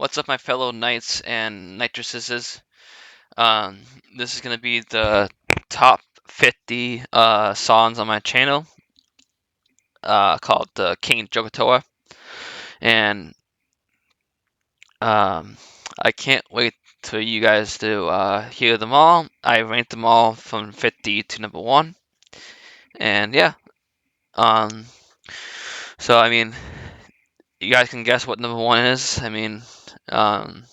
What's up, my fellow knights and nitresses? Um, this is gonna be the top 50 songs on my channel, called the King Jogotoa, and um, I can't wait for you guys to hear them all. I ranked them all from 50 to number one, and yeah. Um, so I mean, you guys can guess what number one is. Um,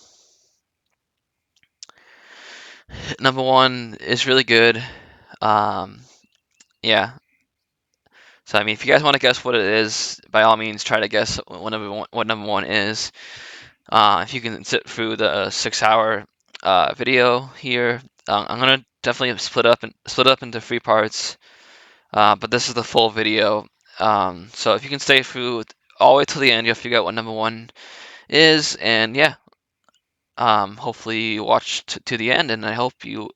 number one is really good. Um, yeah. So I mean, if you guys want to guess what it is, by all means, try to guess what number one is. If you can sit through the 6-hour video here, I'm gonna definitely split up into 3 parts. But this is the full video. So if you can stay through all the way till the end, you'll figure out what number one is. And yeah, hopefully you watch to the end, and I hope you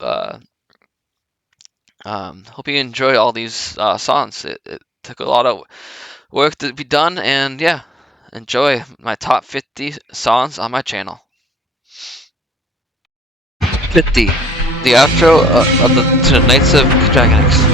enjoy all these songs. It took a lot of work to be done, and yeah, enjoy my top 50 songs on my channel. 50. The outro to the Knights of Dragon X.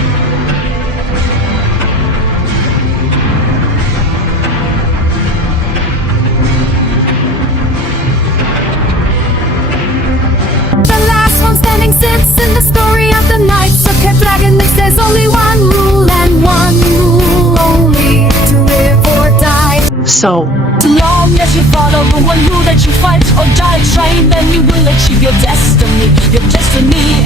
The last one standing sits in the story of the Knights of Dragon X. There's only one rule and one rule only: to live or die. So long as you follow the one rule that you fight or die trying, then you will achieve your destiny,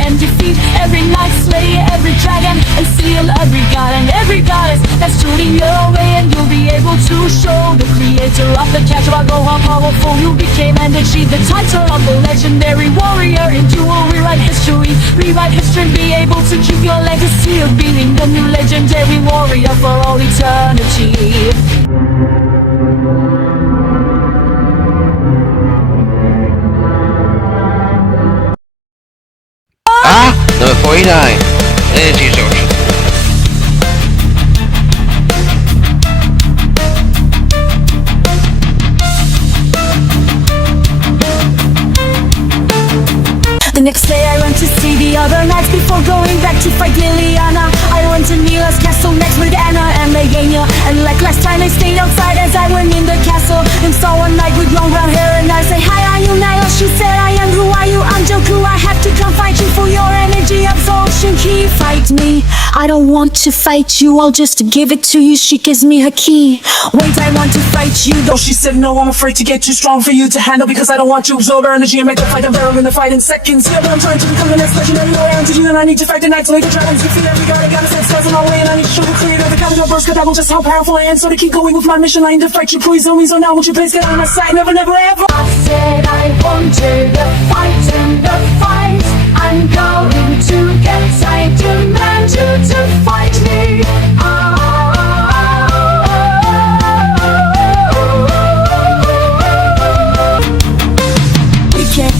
and defeat every knight, slay every dragon, and seal every god and every goddess that's turning your way. And you'll be able to show the creator of the castle how powerful you became, and achieve the title of the legendary warrior. And you will rewrite history, be able to keep your legacy of being the new legendary warrior for all eternity. Number 49. Energy absorption. The next day I went to see the other knights before going back to fight Liliana. I went to Mila's castle next with Anna and Megania, and like last time I stayed outside as I went in the castle and saw one knight with long brown hair, and I say, "Hi, are you Nyla?" She said, "I am." "Who are you?" "I'm Joku. I have to come fight you for your energy absorption key." "Fight me?" "I don't want to fight you, I'll just give it to you." She gives me her key. "Wait, I want to fight you though." she said, "No, I'm afraid to get too strong for you to handle, because I don't want to absorb her energy and make the fight unbearable in the fight in seconds. Yeah, but I'm trying to become the next legendary warrior entity, and I need to fight the knights, like the dragons, defeat every guard. I gotta set stars in our way, and I need to show the creator the capital burst capital just how powerful I am. So to keep going with my mission, I need to fight you. Please tell me, so now won't you please get out of my sight? Never, never, ever. I said I wanted the fight, and the fight I'm going to get. I demand you to fight me.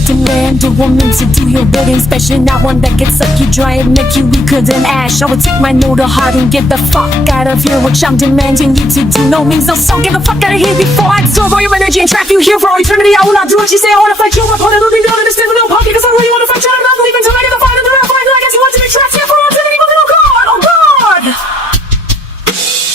Demand a woman to do your bidding, especially not one that gets sucky dry and make you weaker than ash. I would take my note to heart and get the fuck out of here, which I'm demanding you to do. No means no, so get the fuck out of here before I absorb all your energy and trap you here for all eternity. I will not do what you say. I wanna fight you. My opponent will be down in this with no punk, because I really wanna fight you. I'm not leaving till I get the fight in the round. I guess you want to be trapped here for all eternity, but oh god, oh god.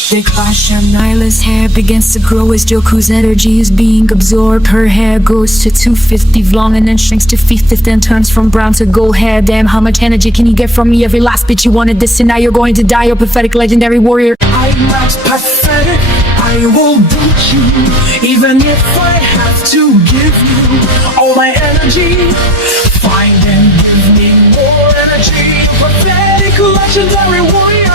They clash and Nyla's hair begins to grow as Joku's energy is being absorbed. Her hair goes to 250 long and then shrinks to 50, then turns from brown to gold hair. Damn, how much energy can you get from me? Every last bit you wanted this, and now you're going to die. You're pathetic legendary warrior. I'm not pathetic, I will beat you, even if I have to give you all my energy. Find and give me more energy, pathetic legendary warrior.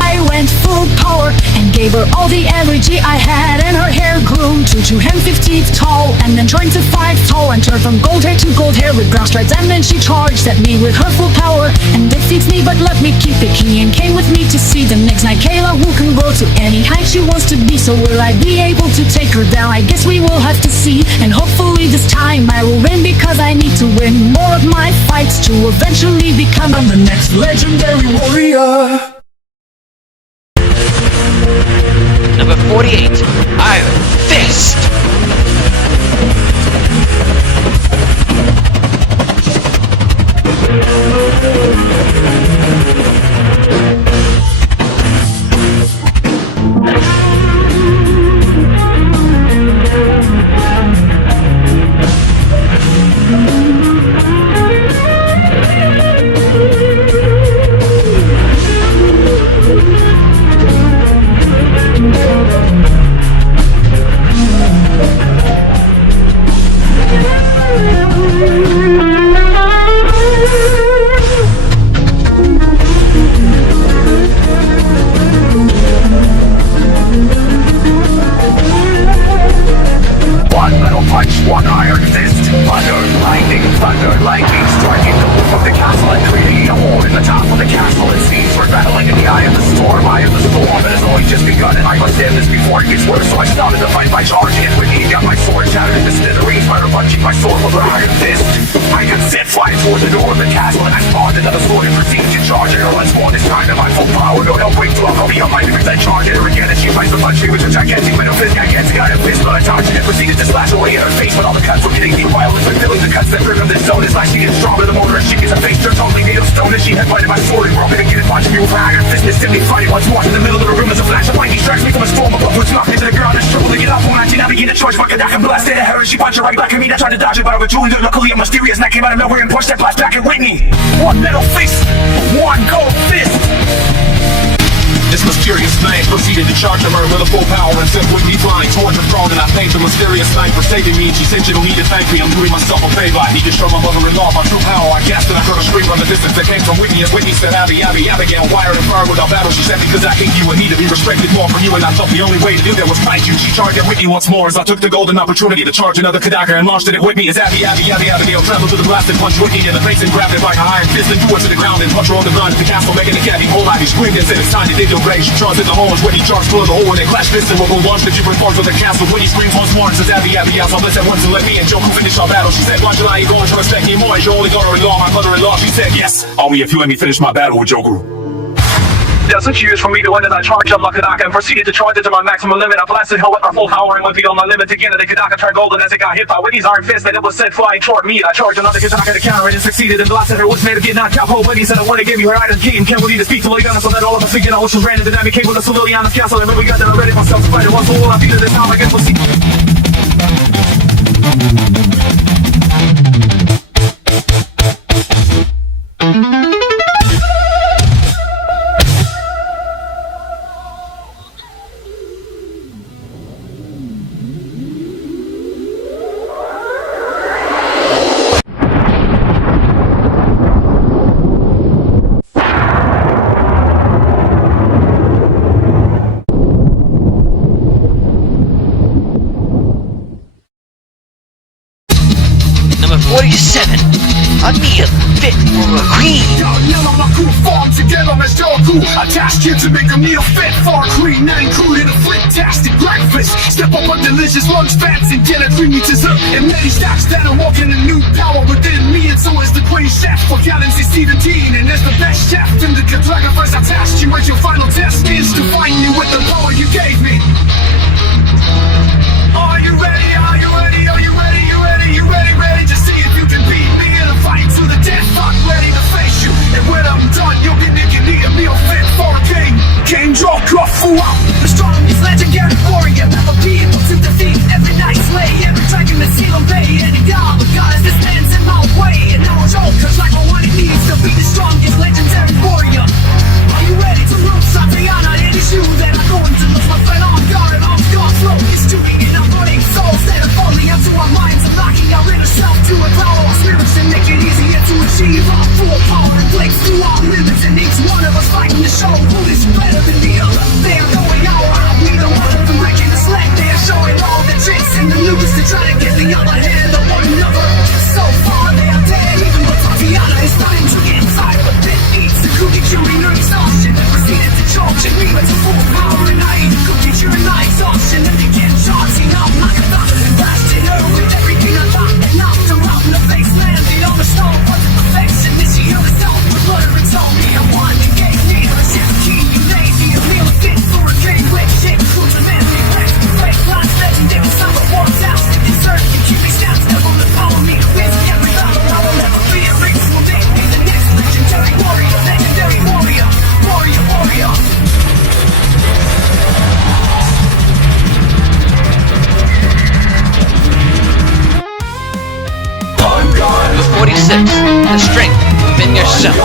I went full power and gave her all the energy I had, and her hair grew to 250 tall, and then joined to 5 tall, and turned from gold hair to gold hair with brown stripes. And then she charged at me with her full power and defeats me, but let me keep the key and came with me to see the next night Kayla, who can grow to any height she wants to be. So will I be able to take her down? I guess we will have to see, and hopefully this time I will win, because I need to win more of my fights to eventually become the next legendary warrior. Number 48. Iron Fist. iron fist. Thunder, lightning, striking the roof of the castle and creating a hole in the top of the castle. It seems we're battling in the eye of the storm. It has only just begun, and I must end this before it gets worse. So I started the fight by charging it with me. Got my sword shattered into smithereens by punching my sword with an iron fist. I could sit flying toward the door of the castle, and I spawned another sword and proceeded to charge at her once more. This time to my full power. No help breakthrough. I'll be on my defense. I charge at her again, and she fights the punch me with a gigantic metal fist. Gigantic iron fist, but I charged it and proceeded to slash away at her face. But all the cuts were getting deep violence and filling the cuts that rip from this zone. As I she gets stronger, the more her she gets a face. They're totally made of stone, and she had bited my sword and broken again and punched me with her iron fist. This simply fighting once more in the middle of the room as a flash of lightning strikes me from a storm of blood, which knocked me to the ground. I struggled to get up when I did not begin to charge my Kadak and blasted at her, and she punched her right back at me. I tried to dodge it, but I was too luckily a mysterious knife came out of nowhere and pushed that blast back at Whitney. One metal fist, one gold fist. This mysterious knife proceeded to charge her with a full power and sent Whitney flying toward the throne. And I thanked the mysterious knife for saving me. And she said you don't need to thank me, I'm doing myself a favor. I need to show my mother-in-law my true power. I gasped and I heard a scream from the distance that came from Whitney. As Whitney said, Abigail, why are you fired without battle? She said, because I think you and me to be respected more from you. And I thought the only way to do that was fight you. She charged at Whitney once more as I took the golden opportunity to charge another Kadaka and launched it at Whitney. As Abigail traveled to the blast and punched Whitney in the face and grabbed it by her iron fist and threw her to the ground and punched her on the ground at the castle, making a caddy whole Ivy screamed and said, it's time to dig your grave. She charged at the hole as Whitney charged through the hole and they clashed fists and will go launch the different parts of the castle. Whitney screams once more and says, Abigail, so let's at once and let me and Joe finish our battle. She said, why should I you going to respect me more? Is your only daughter-in-law, my mother-in-law? She said, yes, only if you let me finish my battle with Joe. Doesn't use for me to end, and I charged up my Kadaka and proceeded to charge it to my maximum limit. I blasted her with my full power and went beyond my limit again, and the Kadaka turned golden as it got hit by Whitney's iron fist, and it was sent flying toward me. I charged another Kadaka to counter it and succeeded and blasted her, which made her get knocked out. Whitney said I want to give you her item key and can't believe to speak to Lagana, so that all of us begin oceans ran into dynamic came with a civilian on the castle, and then we got that I ready myself to fight it once more. I beat her this time, I guess we'll see. Number 47, a meal fit for a queen. Yell on my crew, farm together as your crew. Attached here to make a meal fit for a queen. Not included a fantastic breakfast. Step up a delicious lunch, fancy dinner, creamy dessert, and many stacks that are walking a new power within me. And so is the queen chef for Galaxy 17. And as the best chef in the cartographers attached you as your final test is to find you with the power you gave me. Are you ready? Are you ready? Are you ready? You ready? You ready? Ready to see if you can beat me in a fight to the death? I'm ready to face you. And when I'm done, you'll be making me a meal fit for a king. King draw Kufu out. The strongest legendary warrior, never be able to defeat every night slay, every dragon that seal obey, any god of gods that stands in my way. And now it's all cause like my one it needs to be the strongest legendary warrior. Are you ready to rule Satriana? Any shoe that I'm going to lose my friend on guard and arms gone slow. It's doing it, I'm running souls that are falling out to our minds, unlocking our inner self to empower our spirits and make it easier to achieve our full power and breaks through our limits. And each one of us fighting to show who is better than the other. They are going out, I'll be the one of them breaking the slack. They are showing all the tricks and the news to try to get the other hand of one another. So far they are dead, even though Tatiana is starting to get tired. But then eats the cookie curing her exhaustion and proceeded to charge and we went to full power. And I eat the cookie curing my exhaustion and again charging up like a thought and blasted her with everything I thought. Knocked her out in the face, landed on the stone. Was it perfection? Did she heal herself with blood and told me I wanted to gave me her chef key. You lazy, a meal fit for a king. Quick shit, cool to man, be flex, break, last legendary summer, walked out. Dessert, you keep me snaps, never on the power me to win. Every battle, I will never be a ring. Will make me the next legendary warrior, legendary warrior, warrior, warrior. Number 46, the strength within yourself.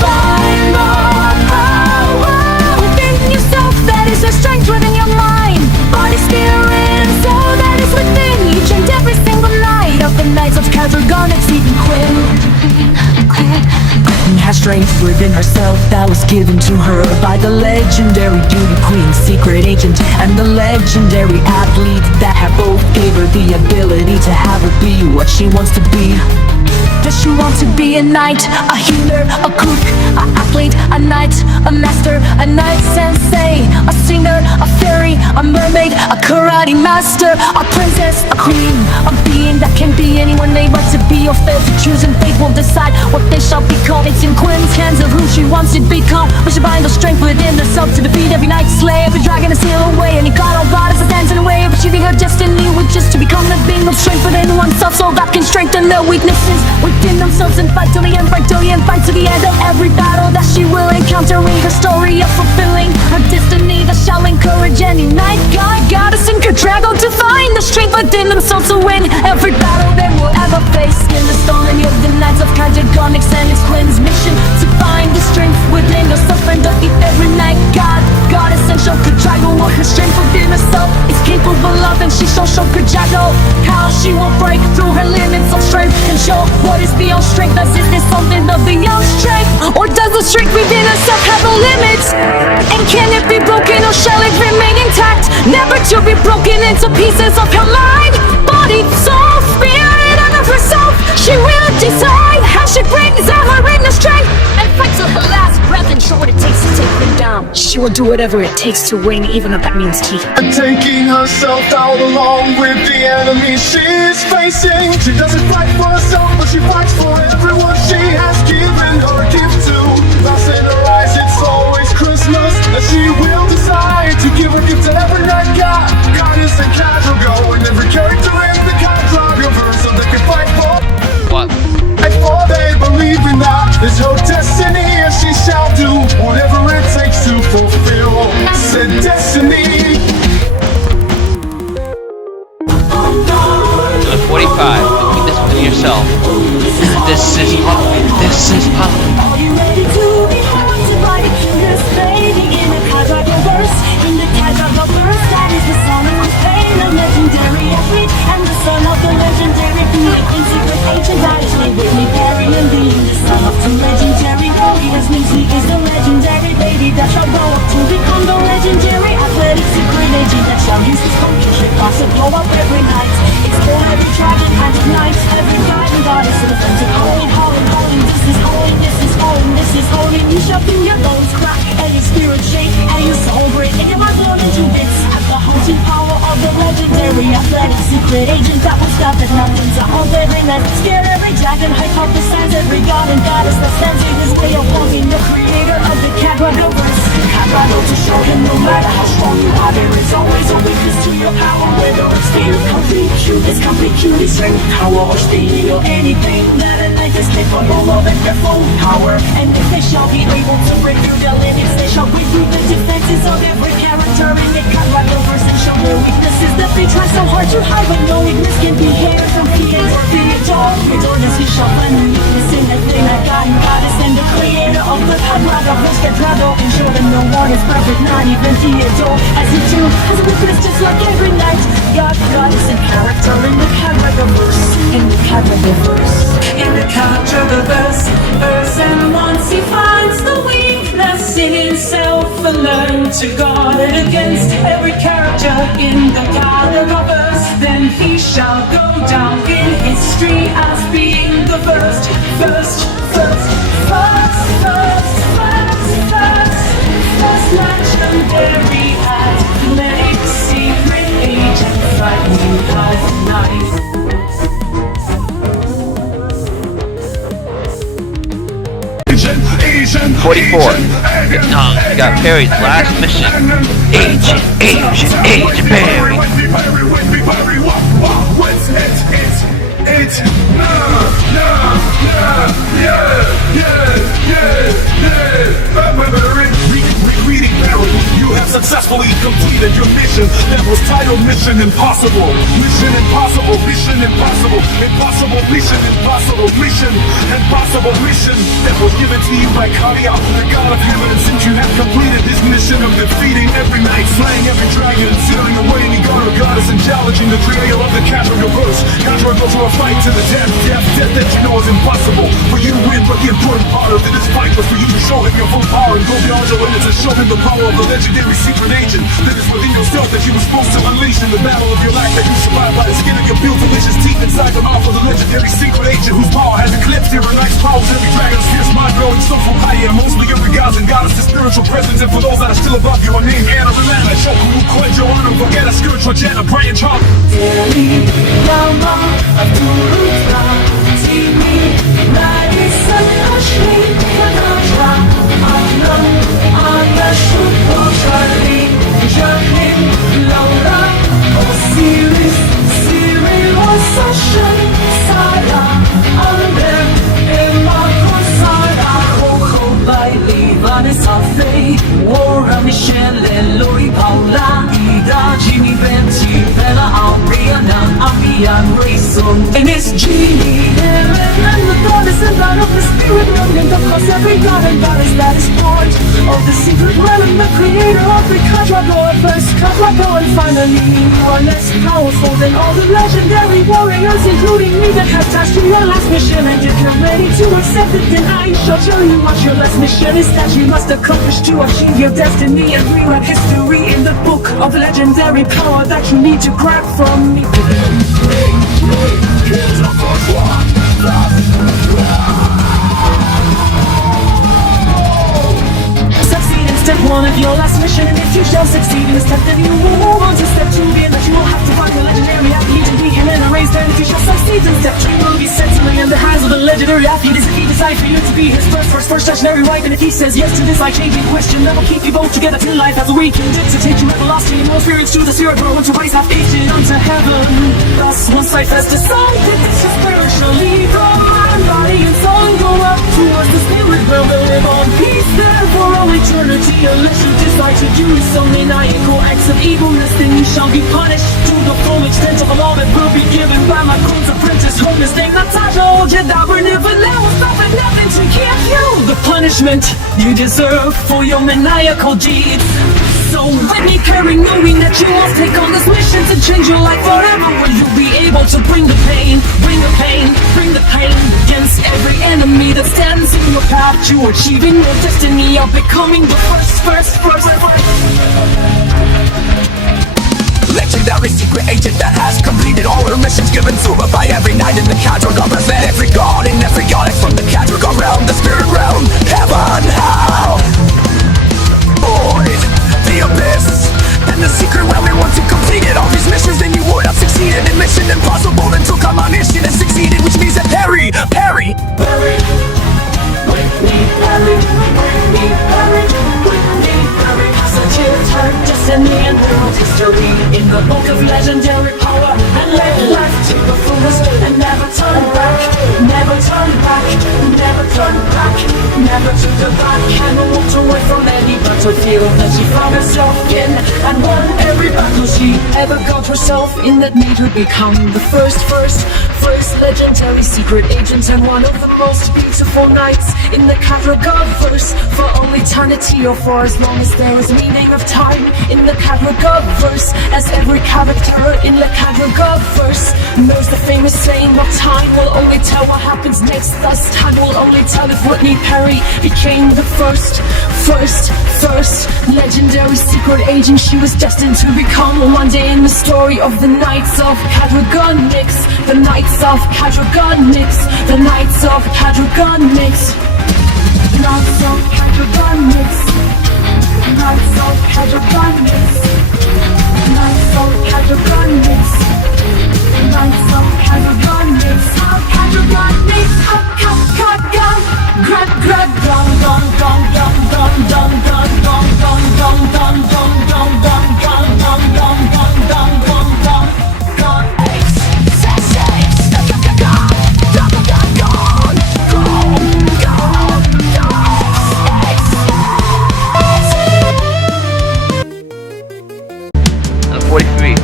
Find the power within yourself. That is the strength within your mind, body, spirit, and soul. That is within each and every single night of the nights of Capricornix, even Quinn has strength within herself that was given to her by the legendary beauty queen, secret agent, and the legendary athlete that what she wants to be. Does she want to be a knight, a healer, a cook, a athlete, a knight, a master, a knight sensei, a singer, a fairy, a mermaid, a karate master, a princess, a queen, a being that can be anyone they want to be, or fail to choose, and fate will decide what they shall become. It's in Quinn's hands of who she wants to become. But she find the strength within herself to defeat every night, slay every dragon and steal away any god or goddess that stands in the way of achieving her destiny, which is to become the being of strength within oneself, so that can strengthen their weaknesses within themselves and fight till the end, fight till the end, fight to the end of every battle that she will encounter. Read her story of fulfilling her destiny that shall encourage any knight, god, goddess, and dragon to find the strength within themselves to win every battle they will ever face. In the story of the Knights of Categonics, and it's Quinn's mission to find the strength within herself and defeat every knight, god, goddess, and show Kajago what her strength within herself is capable of, and she shall show Kajago how she will break through her limits of strength and show what is beyond strength. Does is this something of beyond strength, or does the strength within herself have a limit? And can it be broken, or shall it remain intact, never to be broken into pieces of her mind, body, soul, spirit, and of herself? She will decide how she brings out her inner strength and fights till her last breath and show what it takes to take them down. She will do whatever it takes to win, even if that means defeat. Taking herself out along with the enemy she's facing. She doesn't fight for herself, but she fights for everyone she has given her gift to. Thus in her eyes it's always Christmas, and she will decide to give a gift to every night god, goddess, and casual go, and every character in the Cadrago verse, so they can fight for What? for they believe in that is her destiny, and she shall do whatever it takes to fulfill said destiny. 45. Keep this within yourself. This is power. This is power. Are you ready to be haunted by the cutest lady in the Cadrago verse? In the Cadrago verse, that is the son of Pain, a legendary athlete, and the son of the legendary being in secret agent. That is me, Whitney Perry, and being the son of two legendary warriors means he is the legendary lady that shall grow up to become the legendary athletic secret agent that shall use his computer box to blow up every night. It's for every dragon and night, every god and goddess, and authentic holy, holy, holy. This is holy, this is holy, this is holy. You shall feel your bones crack and your spirit shake and your soul break and your mind blown into bits at the haunting power of the legendary athletic secret agent that will stop at nothing to haunt every night, scare every dragon, hypothesize every god and goddess that stands in his way of walking, the creator of the Cadrago verse. Cadrago to show him no matter how strong you are, there is always a weakness to your power, whether it's fear, complete cuteness, complete cutie, strength, power, or speed, or anything that a knight is capable of and their full power. And if they shall be able to break through their limits, they shall break through the defenses of every character in the Cadrago verse and show their weaknesses that they try so hard to hide, but no weakness can be hidden from fear or be adored. Redoorness, he shall find the weakness in everything that God and goddess, and the creator of the Cadrago verse, Cadrago, ensure that no one is perfect, not even Theodore, as he too has a weakness just like every night. God, goddess, and character in the Cadrago verse, in the Cadrago verse, in the Cadrago verse, and once he finds the weakness in himself and learn to guard it against every character in the Cadrago verse, then he shall go down in history as being the first legendary athletic secret agent fighting at night. Asian, 44. You got Perry's last mission. Agent Perry. What's it? Reading Barry, you have successfully completed your mission that was titled Mission Impossible. Mission Impossible, Mission Impossible, Impossible Mission, Impossible Mission, Impossible Mission that was given to you by Kamiya, the god of heaven. And since you have completed this mission of defeating every knight, slaying every dragon, and sealing away any god or goddess, and challenging the creator of the Cadrago verse, Cadrago goes to a fight to the death that you know is impossible for you to win. But the important part of this fight was for you to show him your full power and go beyond your limits and show him the power of the legendary secret agent that is within yourself that you were supposed to unleash in the battle of your life that you survived. survived by the skin of your built delicious teeth inside the mouth of the legendary secret agent whose power has eclipsed every night's powers. Every dragon's fierce mind-blowing stuff from higher. Mostly every gods and goddesses' spiritual presence. And for those that are still above you, I name Anna Renana, Shoku, Koijo, Anu, Vogeta, Spiritual Jenna, Brian Chalk. Ora Michelle, Lori Paula, Ida, Jimmy, Benji, Bella, Ariana, Amian, Rayson, and Miss Jeannie. And the goddess and light of the spirit running across every god and goddess that is part of the secret realm, the creator of the Kadrago, first Kadrago, and finally you are less powerful than all the legendary warriors, including me, that have touched your last mission. And if you're ready to accept it, then I shall tell you what your last mission is that you must accomplish to achieve your destiny and rewrite history in the book of legendary power that you need to grab from me. Succeed in step one of your last mission, and if you shall succeed in the step, then you will move on to step two, being that you will have to find the legendary athlete and be him and erase that. If you shall succeed in step two, you will be settling in the hands of the legendary athlete. As if he decides for you to be his first legendary wife, and if he says yes to this life-changing question, that will keep you both together till life has awakened to take you everlasting and more spirits to the spirit world, to rise have tasted unto heaven. Thus once life has decided that your spiritual leader and body and soul go up towards the spirit realm and live on peace there for all eternity. Unless you decide to do some maniacal acts of evilness, then you shall be punished to the full extent of the law that will be given by my queen's apprentice, whom is named Natasha. Oh, Jedi, never let will stop at nothing to give you the punishment you deserve for your maniacal deeds. So let me carry, knowing that you must take on this mission to change your life forever. Will you be able to bring the pain, bring the pain, bring the pain against every enemy that stands in your path to achieving your destiny of becoming the first. Legendary secret agent that has completed all her missions given to her by every knight in the Cadragon. Represent every god and every goddess from the Cadragon realm, the spirit realm, heaven, hell, void, the abyss, and the secret realm. And once you completed all these missions, then you would have succeeded in Mission Impossible and took on my mission and succeeded, which means that Perry, destiny and world history in the book of legendary power, and let life take the fullest and never turn back, never turn back, never turn back, never to the back, and walked away from any battlefield that she found herself in, and won every battle she ever got herself in that made her become the first legendary secret agent and one of the most beautiful knights in the Cadragon-verse for all eternity, or for as long as there is meaning of time in the Cadragon-verse, as every character in the Cadragon-verse knows the famous saying of time will only tell what happens next. Thus time will only tell if Whitney Perry became the first legendary secret agent she was destined to become one day in the story of the Knights of Cadragon-Nix, the Knights of Cadragon-Nix, the Knights of Cadragon-Nix, Knights of Cadragon-Nix, Knights of Cadragon-Nix, Knights of Cadragon-Nix, Knights of Cadragon-Nix, Cadragon-Nix, Number 43,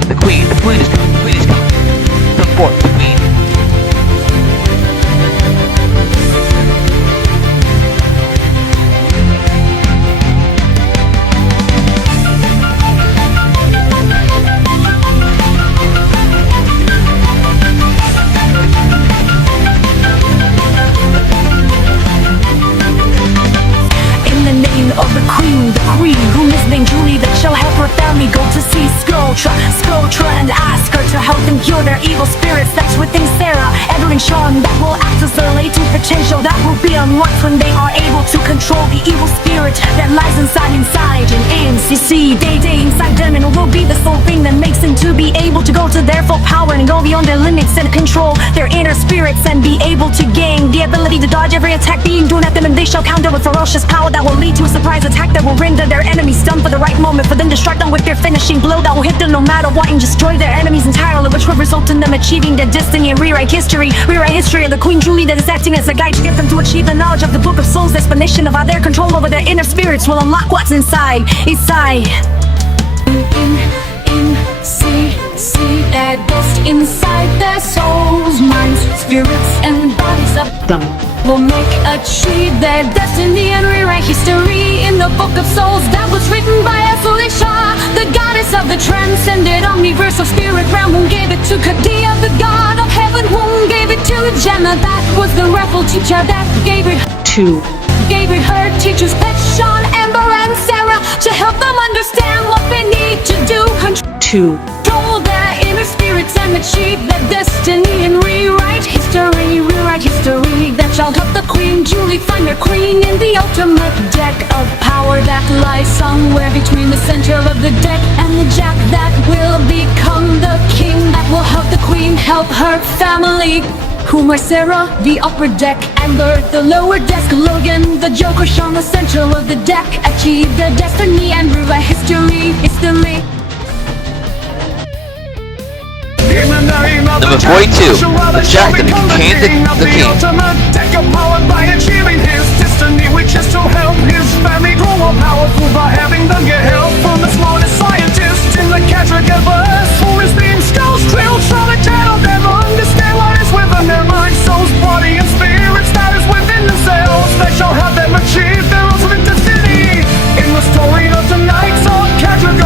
the queen is coming, come forth, the queen. Of the queen whom is named Julie, that shall help her family go to see Skulltra and ask her to help them cure their evil spirits that's within Sarah, Edward, and Sean, that will act as their latent potential that will be unlocked when they are able to control the evil spirit that lies inside and ends. You see, day inside them, and it will be the sole thing that makes them to be able to go to their full power and go beyond their limits and control their inner spirits and be able to gain the ability to dodge every attack being thrown at them, and they shall counter with ferocious power that will lead to a surprise attack that will render their enemies stunned for the right moment, for them to strike them with their finishing blow that will hit them no matter what and destroy their enemies entirely, which will result in them achieving their destiny and rewrite history of the Queen Julie that is acting as a guide to get them to achieve the knowledge of the Book of Souls. Explanation of how their control over their inner spirits will unlock what's inside. See that ghost inside their souls, minds, spirits, and bodies of them will achieve their destiny and rewrite history in the Book of Souls that was written by Felicia, the goddess of the transcended omniversal spirit realm, who gave it to Kadia, the god of heaven, who gave it to Jenna, that was the rebel teacher that gave it her teachers Pet, Sean, Amber, and Sarah, to help them understand what they need to do. Control their inner spirits and achieve their destiny and rewrite history that shall help the Queen Julie find her queen in the ultimate deck of power that lies somewhere between the center of the deck and the jack that will become the king that will help the queen help her family, whom are Sarah, the upper deck, Amber, the lower desk, Logan, the Joker, Sean, the center of the deck, achieve their destiny and rewrite history. Number 42, the Jack that became the king. Ultimate deck of power by achieving his destiny, which is to help his family grow more powerful by having them get help from the smartest scientist in the Catrick universe, who is being skulls drilled, trying to tell them understand what is within their mind, souls, body, and spirits that is within themselves, that shall have them achieve their ultimate destiny. In the story of tonight, on Catrick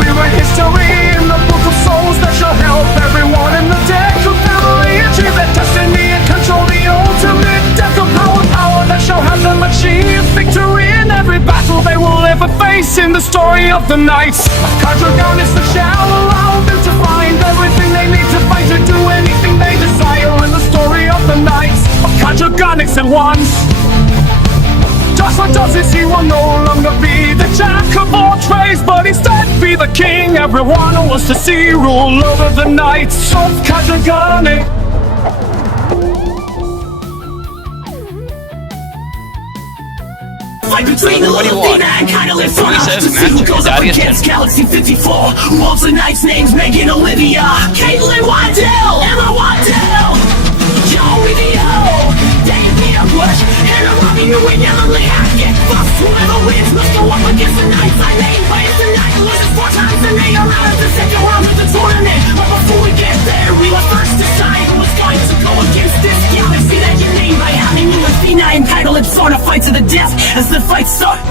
we write history in the Book of Souls that shall help everyone in the deck of family achieve their destiny and control the ultimate deck of power that shall have them achieve victory in every battle they will ever face in the story of the night. Contragonics that shall allow them to find everything they need to fight, to do anything they desire in the story of the night. Contragonics at once. Just what does it, he will no longer be the jack of all trades, but instead be the king everyone wants to see rule over the knights of Katakane. Fight between the Latina and Catalyst on us to see who goes up against Galaxy 54. Who owns the knights' names? Megan, Olivia, Caitlin, Waddell, Emma Waddell, Joe Revio, Dave Peter Bush, Hannah Robbie, New England, Lee Hackett. First whoever wins must go up against the knights. I name players tonight, loses 4 times and they are out of the second round of the tournament. But before we get there, we must first decide who is going to go against this galaxy that you name by having you and Fina and Catalyst on a fight to the death as the fight starts.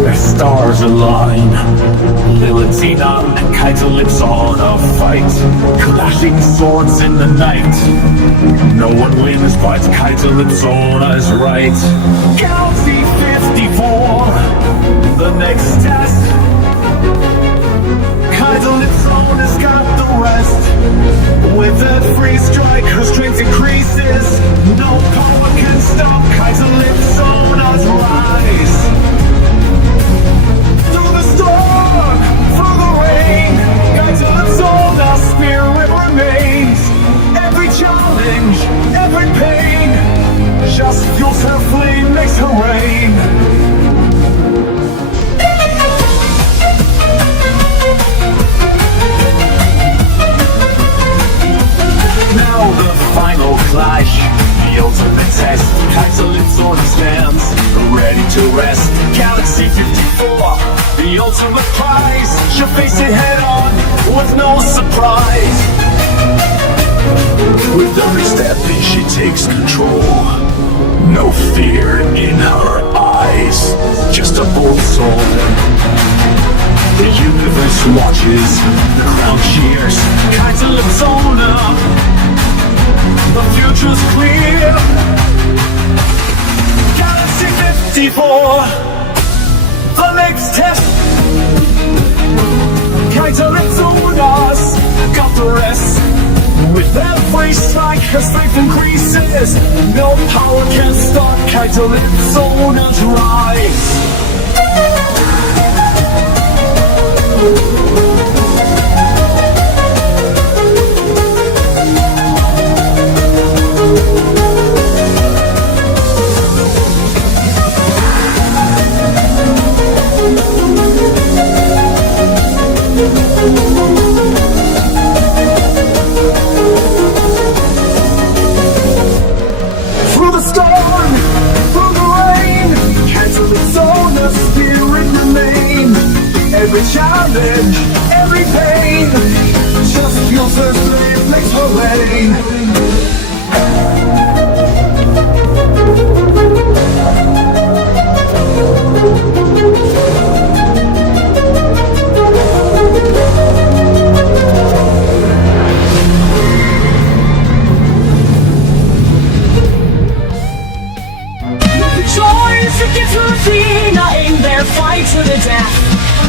Where stars align, Lilitina and Kaitalyp's on a fight, clashing swords in the night. No one wins but Kaitalyp's on is right. Galaxy 54, the next test. Kaitalyp's on has got the rest. With that free strike, her strength increases. No power can stop Kaitalyp's on rise. Through the storm, through the rain, Kaitalyp's on our spirit remains. Every challenge, every pain, just fuels her flame, makes her reign. Now the final clash, the ultimate test. Kaitalyp's on stands, ready to rest. Galaxy 54, the ultimate prize. She'll face it head on, with no surprise. With every step she takes control, no fear in her eyes, just a bold soul. The universe watches, the crowd cheers. Kaitalyp's on up, the future's clear. Galaxy 54, the next test. Kaitalyp's on us. race like her strength increases. No power can stop Kai till its owners rise. Through the storm, through the rain, cancel its owner, spirit remain. Every challenge, every pain, just fuels her flame, makes her way. The joys that get to the feet, aim their fight to the death.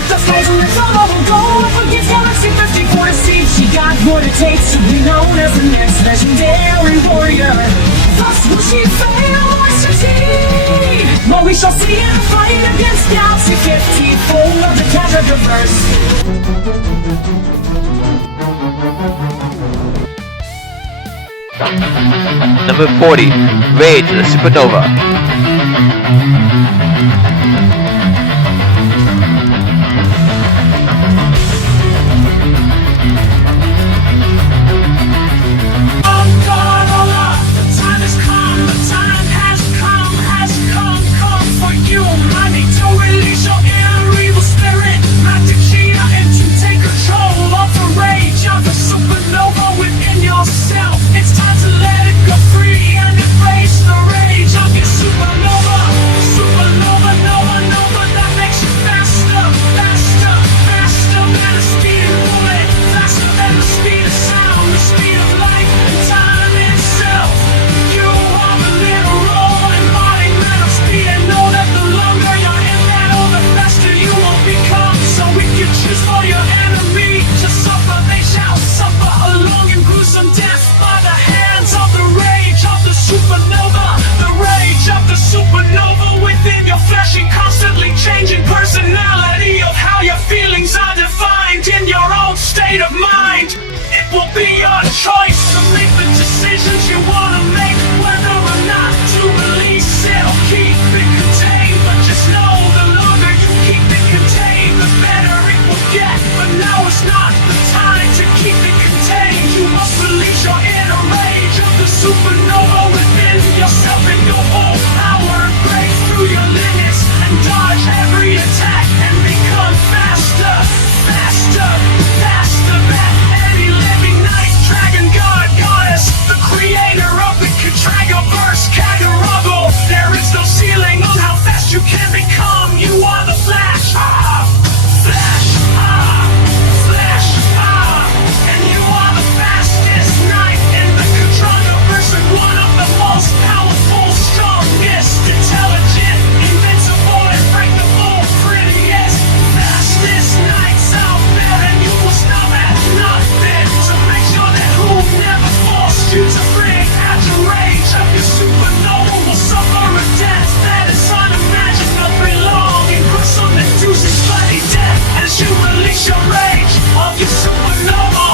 The skies on the top will go up against Galaxy 54 to see she got what it takes to be known as the next legendary warrior. Thus will she fail or succeed? But we shall see in a fight against Galaxy 54 of the Caterpillars. Number 40, Rage the Supernova. Of mind, it will be your choice to make the decisions you want to make, whether or not to release it or keep it contained. But just know the longer you keep it contained, the better it will get. But now is not the time to keep it contained. You must release your inner rage of the supernova within yourself, and your full power break through your limits and dodge every attack and become faster, faster, faster. Any living night, dragon god, goddess, the creator of the Catragoverse, Kagarubble. There is no ceiling on how fast you can become. You are the Flash, Flash, Flash, and you are the fastest knight in the Catragoverse, and one of the most powerful, strongest, intelligent, invincible, and breakable, prettiest, fastest knights out there, and you will stop at nothing to make sure that who never forced you to bring out your rage of your supernova will suffer a death that is unimaginably long and gruesome, inducing bloody death as you release your rage of your supernova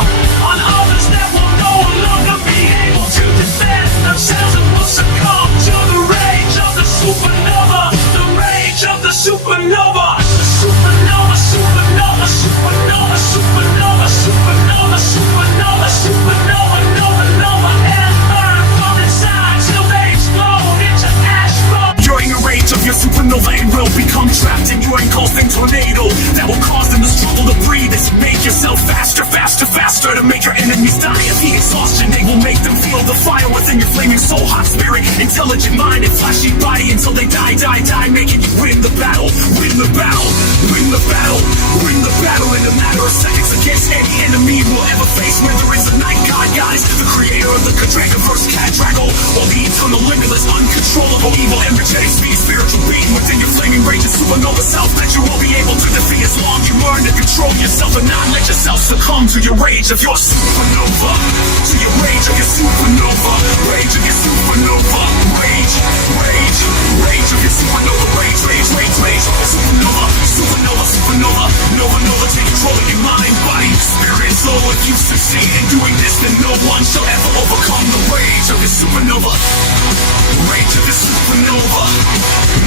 on others that will no longer be able to defend themselves and will succumb to the rage of the supernova, the rage of the supernova, the supernova, supernova, supernova, supernova, supernova, supernova, supernova, nova, nova, and burn from inside till they explode into ash from. During the rage of your supernova, it will become trapped in your engulfing tornado that will cause them to struggle to breathe as you make yourself faster, faster, faster to make your enemies die of heat exhaustion. They will make them feel the fire within your flaming soul, hot spirit, intelligent mind, and flashy body until they die, die, die, making you win the battle, win the battle, win the battle, win the battle in a matter of seconds against any enemy you will ever face. Whether it's the night god, goddess, the creator of the Catragoverse, Catrago, or the eternal, limitless, uncontrollable, evil, energetic speed, spiritual being within your flaming rage and supernova self that you will be able to defeat as long you learn to control yourself and not let yourself succumb to your rage of your supernova. to your rage of your supernova. Rage of your supernova. Rage, rage, rage of your supernova. Rage, rage, rage, rage. Supernova, supernova, supernova. Nova, nova, take control of your mind, body, spirit, soul. If you succeed in doing this, then no one shall ever overcome the rage of your supernova. Rage of your supernova.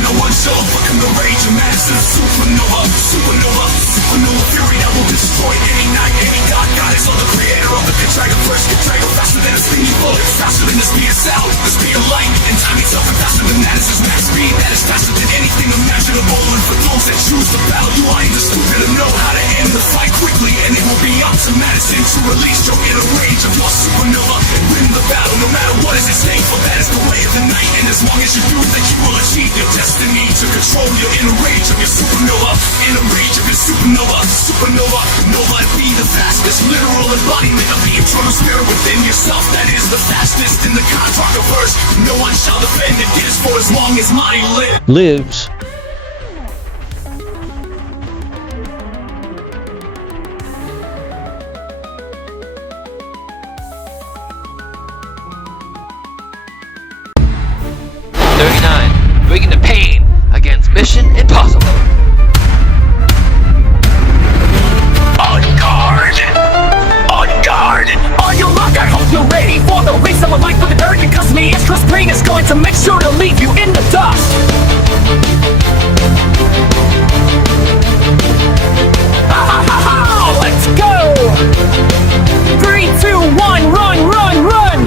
No one shall overcome the rage of Madison. Supernova, supernova, supernova fury that will destroy any night, any god, goddess, or the creator of the Contrider. First Contrider, faster than a speedy bullet, faster than the speed of sound, the speed of light, and time itself, and faster than Madison's max speed. That is faster than anything imaginable. And for those that choose to battle you, I am the stupid to know how to end the fight quickly. And it will be up to Madison to release your inner rage of your supernova and win the battle, no matter what is at stake. For that is the way of the night, and as long as you do that, you will achieve your destiny to control your inner rage of your supernova. Inner rage of your supernova. Supernova, nova, be the fastest literal embodiment of the eternal spirit within yourself. That is the fastest in the contract of verse. No one shall defend it is for as long as mine lives. Bringing the pain against Mission Impossible. On guard! On guard! On your mark, I hope you're ready for the race of a life with the dirt. Because me, it's Chris Green is going to make sure to leave you in the dust. Let's go! 3, 2, 1, run, run, run!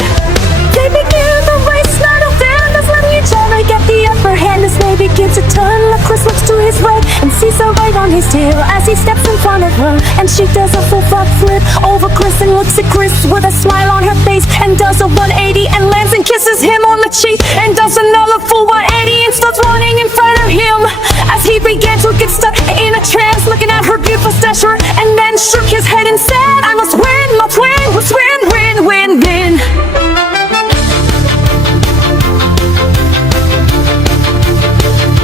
They begin the race, not a fan, that's letting each other get the upper hand. As they begin to turn, like Chris looks to his right and sees her right on his tail as he steps in front of her. And she does a full front flip over Chris and looks at Chris with a smile on her face and does a 180 and lands and kisses him on the cheek and does another full 180 and starts running in front of him as he began to get stuck in a trance, looking at her beautiful stature, and then shook his head and said, I must win, my twin, must win, win, win, win.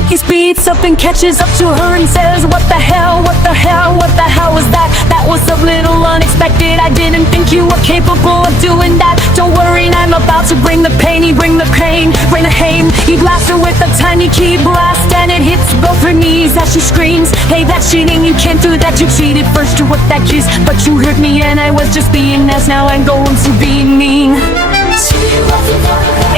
He speeds up and catches up to her and says, what the hell, what the hell, what the hell was that? That was a little unexpected. I didn't think you were capable of doing that. Don't worry, I'm about to bring the pain. You bring the pain, bring the pain. You blast her with a tiny key blast and it hits both her knees as she screams, hey, that's cheating, you can't do that. You cheated first with that kiss, but you hurt me and I was just being nice. Now I'm going to be mean.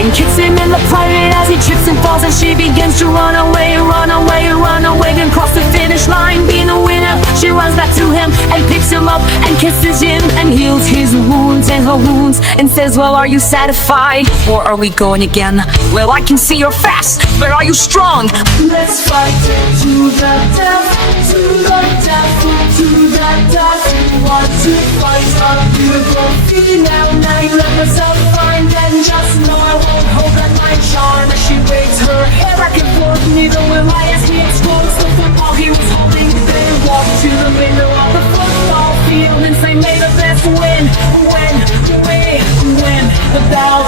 And kicks him in the private as he trips and falls, and she begins to run away, run away, run away, and cross the finish line, being a winner. She runs back to him and picks him up and kisses him and heals his wounds and her wounds and says, well, are you satisfied or are we going again? Well, I can see you're fast, but are you strong? Let's fight to the death, to the death, to the death. We want to fight a beautiful female night. Let myself find and just know I won't hold that my charm as she waves her hair back and forth. Neither will I as he explodes the football he was holding. They walk to the middle of the football field and say, may the best win. When the battle,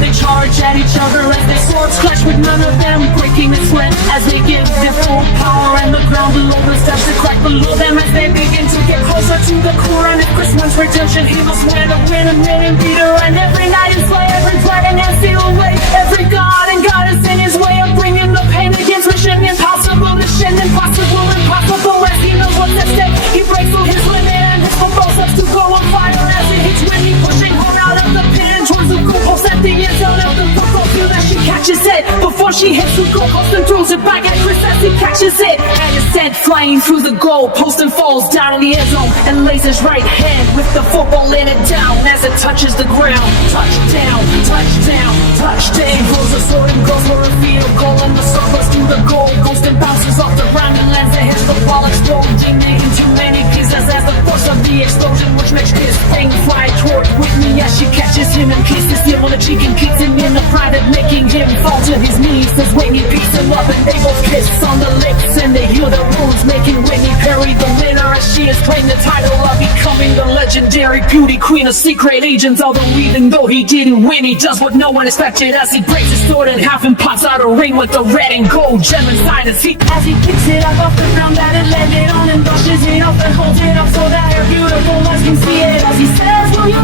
they charge at each other as they swords clash, with none of them breaking a sweat as they give their full power, and the ground below the steps to crack below them as they begin to get closer to the core. And if Chris wants redemption, he must win and beat her. And every night and slay every dragon and steal away every god and goddess in his way of bringing the pain against Mission Impossible. Mission Impossible, impossible as he knows what's at stake. He breaks through his limit and his controls up to go on fire as it hits when he pushing her out of the pit and towards the goalpost at the end zone of the football field as she catches it before she hits the goalpost and throws it back at Chris as he catches it, and is sent flying through the goalpost and falls down in the end zone and lays his right hand with the football in it down as it touches the ground. Touchdown, touchdown, touchdown. He throws a sword and goes for a field goal, and the circles through the goalpost and bounces off the ground and lands and hits the ball, exploding into many pieces as the force of the explosion, which makes this thing fly toward Whitney as she catches him and kisses him on the cheek and kicks him in the private, making him fall to his knees as Whitney beats him up, and they both kiss on the lips and they heal their wounds, making Whitney Perry the winner as she has claimed the title of becoming the legendary beauty queen of secret agents. Although even though he didn't win, he does what no one expected as he breaks his sword in half and pops out a ring with the red and gold gem inside as he picks it up off the ground that it landed on and brushes it off and holds it up so that her beautiful eyes can see it as he says, will you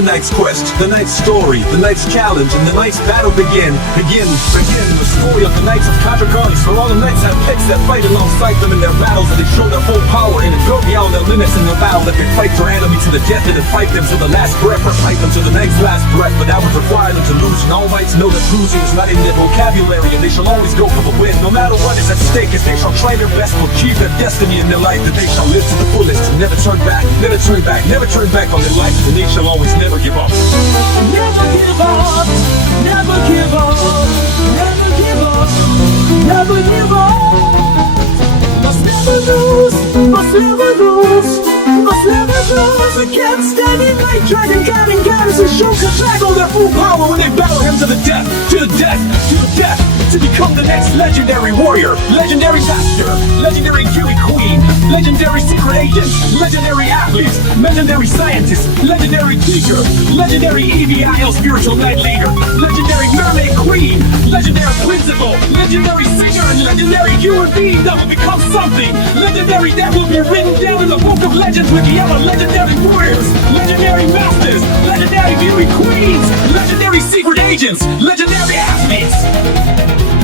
the night's quest, the night's story, the night's challenge, and the night's battle begin. The story of the Knights of Katakani. For all the knights have picks that fight alongside them in their battles, and they show their full power and go beyond their limits in the battle. That they fight their enemy to the death and then fight them to the last breath, or fight them to the knight's last breath. But that would require them to lose, and all knights know that losing is not in their vocabulary, and they shall always go for the win, no matter what is at stake, as they shall try their best to achieve their destiny in their life. That they shall live to the fullest, never turn back, never turn back, never turn back on their life, and they shall always never give up. Never give up, never give up, never give up, never give up. Must never lose, must never lose, must never lose. Against any night dragon, guiding guidance, and show contract on their full power when they battle him to the death, to the death, to the death, to become the next legendary warrior, legendary master, legendary beauty queen, legendary secret agent, legendary athlete, legendary scientist, legendary teacher, legendary EVIL spiritual night leader, legendary mermaid queen, legendary principal, legendary singer, and legendary human being that will become something legendary that will be written down in the book of legends with the other legendary warriors, legendary masters, legendary beauty queens, legendary secret agents, legendary athletes.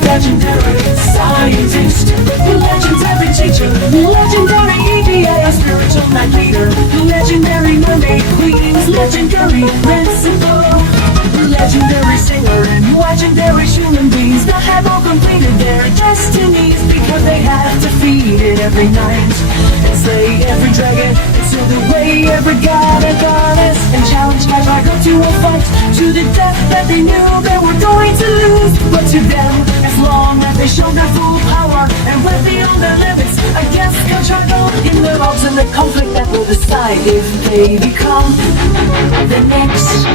Legendary scientist, legendary teacher, legendary EVIL spiritual night leader, legendary mermaid queens, legendary principal, legendary singer, and legendary human beings that have all completed their destinies because they have defeated every night and slay every dragon and sealed away every god and goddess and challenged my dragon to a fight to the death that they knew they were going to lose. But to them, as long as they show their full power and went beyond their limits against Contrado in their ultimate conflict that will decide if they become the next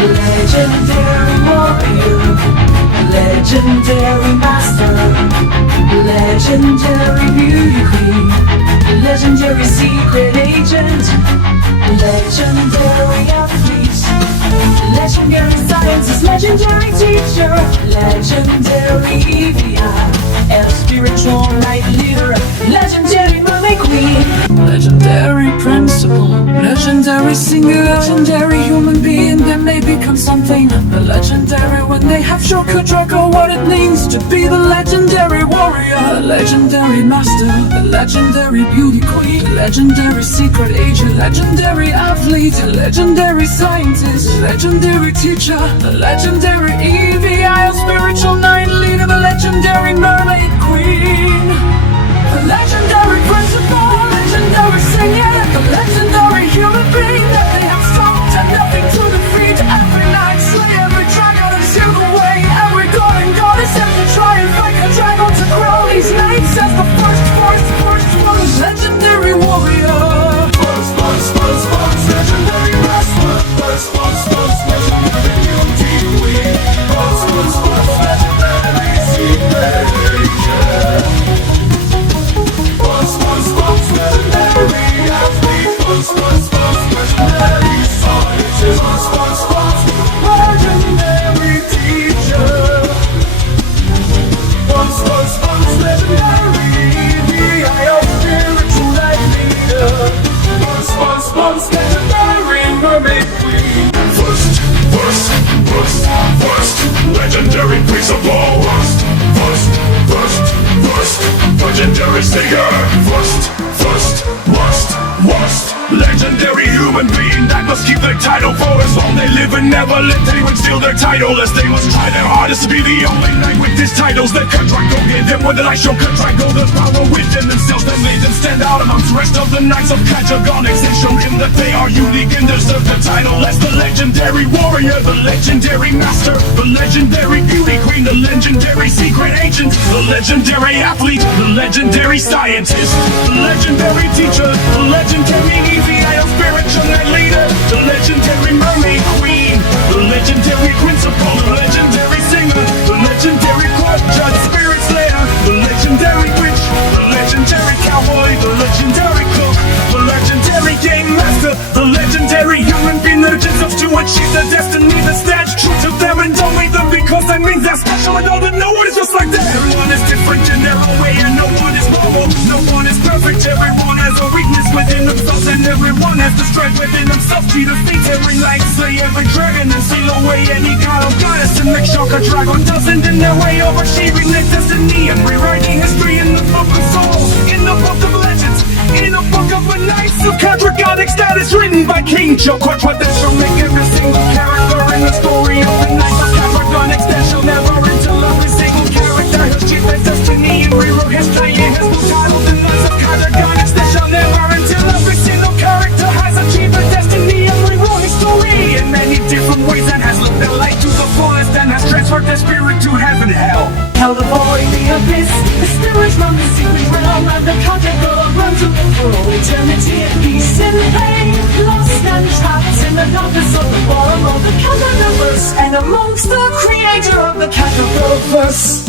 legendary warrior, legendary master, legendary beauty queen, legendary secret agent, legendary athlete, legendary scientist, legendary teacher, legendary EVIL spiritual night leader, legendary mermaid queen, legendary principal, legendary singer, legendary human being that may become something. The legendary when they have shown Draco what it means to be the legendary warrior, the legendary master, the legendary beauty queen, the legendary secret agent, legendary athlete, the legendary scientist, legendary teacher, the legendary EVIL spiritual night leader, the legendary mermaid queen, the legendary principal, legendary singer, the legendary human being that they have stopped and nothing to defeat. Every night slay every dragon and seal away every god and goddess and to try and fight a dragon to crown these knights as the first one, legendary warrior. Legendary master, legendary beauty queen, legendary secret agent, legendary athlete, legendary scientist, legendary teacher, legendary EVIL spiritual night leader, legendary mermaid queen. First, legendary principal. First, legendary singer. First, legendary human being that must keep their title for as long they live and never let anyone steal their title, as they must try their hardest to be the only knight with these titles that Contracto gave them. When I show Contracto the power within themselves that made them stand out amongst the rest of the knights of Catagonics, and show him that they are unique and deserve the title as the legendary warrior, the legendary master, the legendary beauty queen, the legendary secret agent, the legendary athlete, the legendary scientist, the legendary teacher, the legendary EVIL spiritual night leader, the legendary mermaid queen, the legendary principal, the legendary singer, the legendary court judge, spirit slayer, the legendary witch, the legendary cowboy, the legendary cook, the legendary game master, the legendary human being that deserves to achieve the destiny that stands true to them and don't leave them because that means they're special and all that no one is just like them. Everyone is different in their own way and no one is normal, no one is perfect, everyone has a weakness within themselves and everyone dragon has the strength within himself to defeat every night, slay every dragon and seal away any god or goddess, and make sure a dragon doesn't in their way of achieving their destiny and rewriting history in the book of souls, in the book of legends, in the book of the knights of quadragonic status written by King Joe Quadrant that shall make every single character in the story of the knights of quadragonic that shall never until every single character has achieved their destiny and rewrote history and has no title. The knights of quadragonic that shall never until every single character has achieved their destiny and rewrote history in many different ways and has looked their light to the fullest and has transferred their spirit to heaven, hell. Hell, the void, the abyss, the spirit from the secret realm, and the contact of run to for all eternity in peace and pain, lost and trapped in the darkness of the bottom of the counter-universe, and amongst the creator of the counter-verse.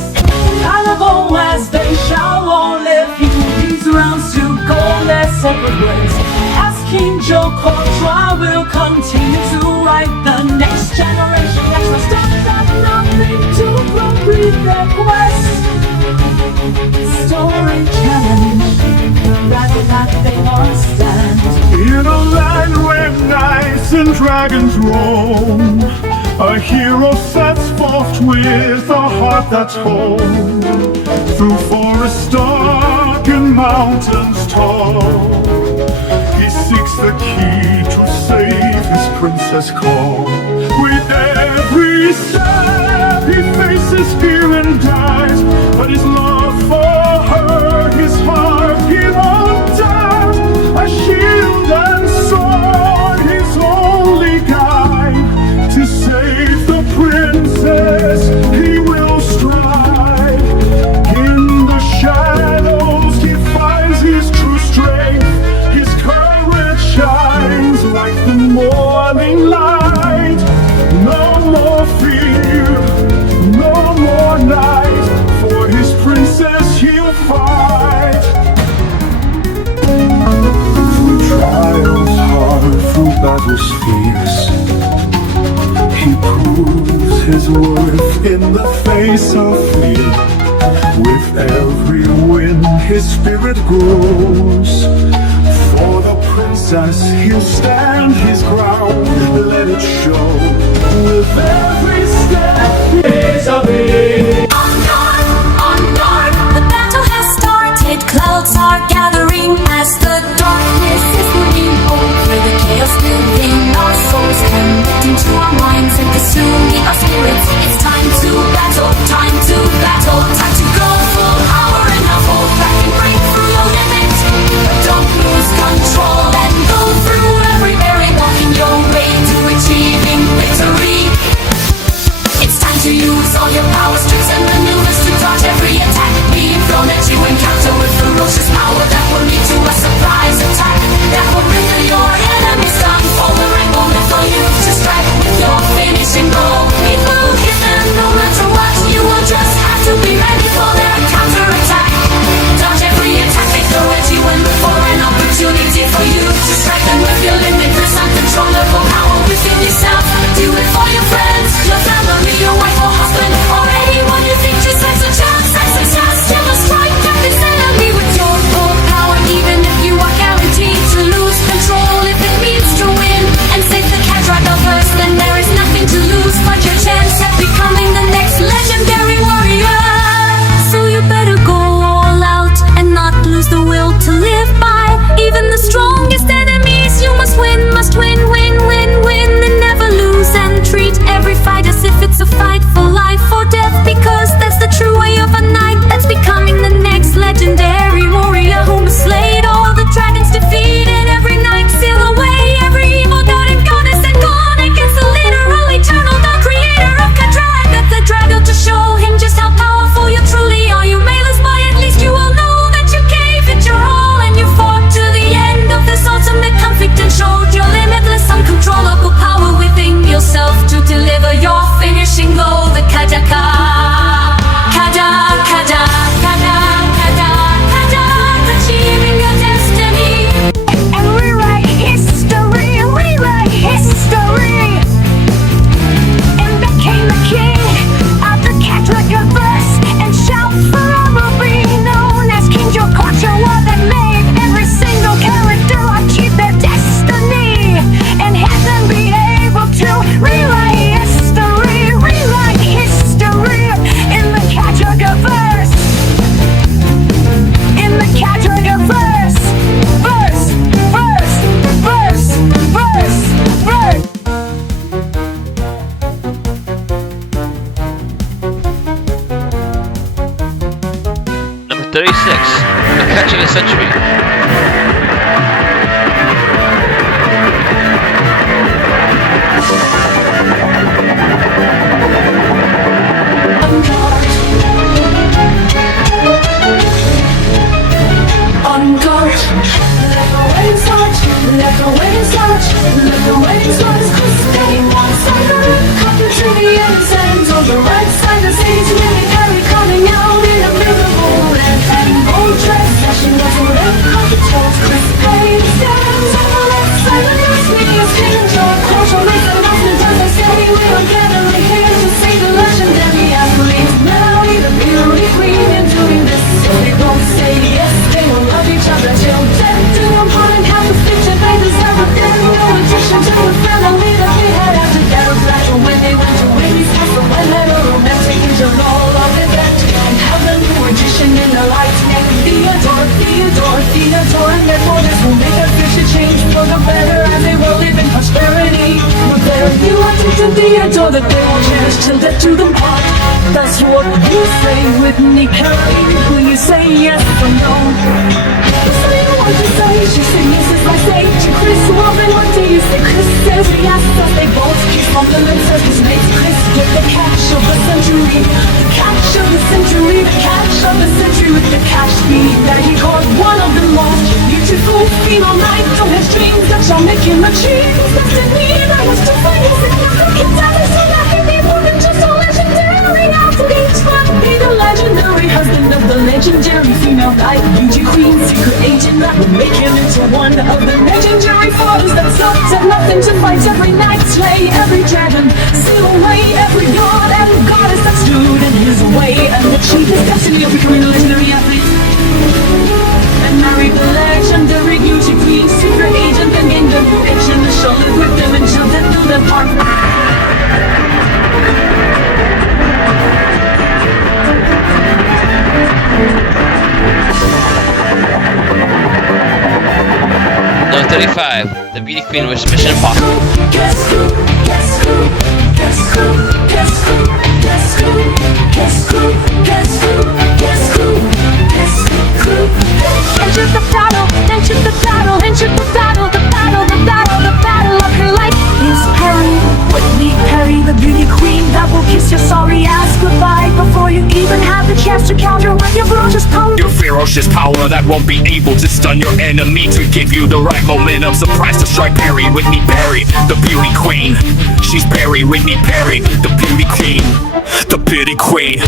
Fallible as they shall all live, he who leads rounds to go their separate ways. As King Joe Quadra will continue to write the next generation that shall stand at nothing to complete their quest. Story challenge, rather that they must stand. In a land where knights and dragons roam, a hero sets forth with a heart that's home. Through forests dark and mountains tall, he seeks the key to save his princess call. With every step he faces fear and dies, but his love for her, his heart he unties. A shield and sword, his only guide. To save the princess, he will strive. In the shadows, he finds his true strength. His courage shines like the morning light. No more fear, no more night. For his princess, he'll fight. Through trials hard, through battles fierce, he proves his worth in the face of fear. With every wind his spirit grows. For the princess he'll stand his ground, let it show. With every step he's a bit. On guard, the battle has started. Clouds are gathering as the darkness is moving over the chaos within our souls, connecting to our minds and consuming our spirits. It's time to battle, time to battle, time to go full power and now hold back and break through your limit. Don't lose control and go through every barrier, walking your way to achieving victory. It's time to use all your powers, tricks and maneuvers to dodge every attack being thrown at you. Encounter with ferocious power that will lead to a surprise attack that will render your enemies stunned. Folder and moment for you to strike with your finishing blow. It will hit them no matter what. You will just have to be ready for their counter-attack. Dodge every attack they throw at you and look for an opportunity for you to strike them with your limitless, uncontrollable power within yourself. Do it for your friends, your family, your wife or husband, or anyone you think just has a chance. You must strike at this enemy with your full power, even if you are guaranteed to lose control. If it means to win and save the cat dragon first, then there is nothing to lose but your chance at becoming the next legendary warrior. So you better go all out and not lose the will to live by. Even the strongest enemies you must win, win, and never lose. And treat every fight as if it's a fight for life or death, because that's the true way of a knight that's becoming the next legendary warrior who has slayed all the dragons, defeated every night, seal away every evil god and goddess, and gone against the literal eternal god creator of Kadrag. That's the dragon to show him just how powerful you truly are. You may lose, but at least you will know that you gave it your all, and you fought to the end of this ultimate conflict and showed your limitless, uncontrollable power within yourself to deliver your finishing goal. 36, the catch of the century. On guard, let the waves launch, let the waves launch, let the waves launch. Staying one side of the coming to the end, sands on the right side, the stage really carry coming out in a beautiful red and gold dress. Flashing as a red carpet toes, Chris Payne stands on the left side of the stage. King George, crucial makes announcement as I say we are gathering here to see the legendary athlete. Now the beauty queen and doing this, so they won't say yes. They will love each other till death. Do them part and half the fiction they deserve a death. No addition to the family that we had after that. Back when they went to Wayne's Castle, when had a romantic vision all of it back. And have a new magician in the lights named Theodore, and therefore this will make a future change for the better as they will live in prosperity. But better you are to Theodore that they will cherish till death to them part. That's what you say with me, Perry. Will you say yes or no? So you want to say, she said yes as I say to Chris. Well then what do you say? Chris says yes as they both kiss on the lips as his mates. Chris get the catch of the century, the catch of the century, the catch of the century with the catch speed that he caught one of the most beautiful female night. Don't have dreams that shall make him achieve his destiny. That was to find his significant talent so that he be more than just a legendary athlete, but be the legendary husband of the legendary female knight, beauty queen, secret agent that would make him into one of the legendary fathers that sucked at nothing to fight every night, slay every dragon, seal away every god and goddess that stood in his way, and achieve his destiny of becoming a legendary athlete. And marry the legendary beauty queen, secret agent, and gain the protection that shall live with them until death do them part. Number 35, the beauty queen was Mission Impossible. Guess who? Guess who? Guess who? Guess who? Guess who? Guess who? Guess who? Guess who? Guess who? Enter the battle, enter the battle, enter the battle, the battle, the battle, the battle of her life is Perry, Whitney Perry, the beauty queen that will kiss your sorry ass goodbye before you even have the chance to counter with your ferocious power. Your ferocious power that won't be able to stun your enemy, to give you the right momentum, surprise to strike. Perry, Whitney Perry, the beauty queen. She's Perry, Whitney Perry, the beauty queen, the beauty queen,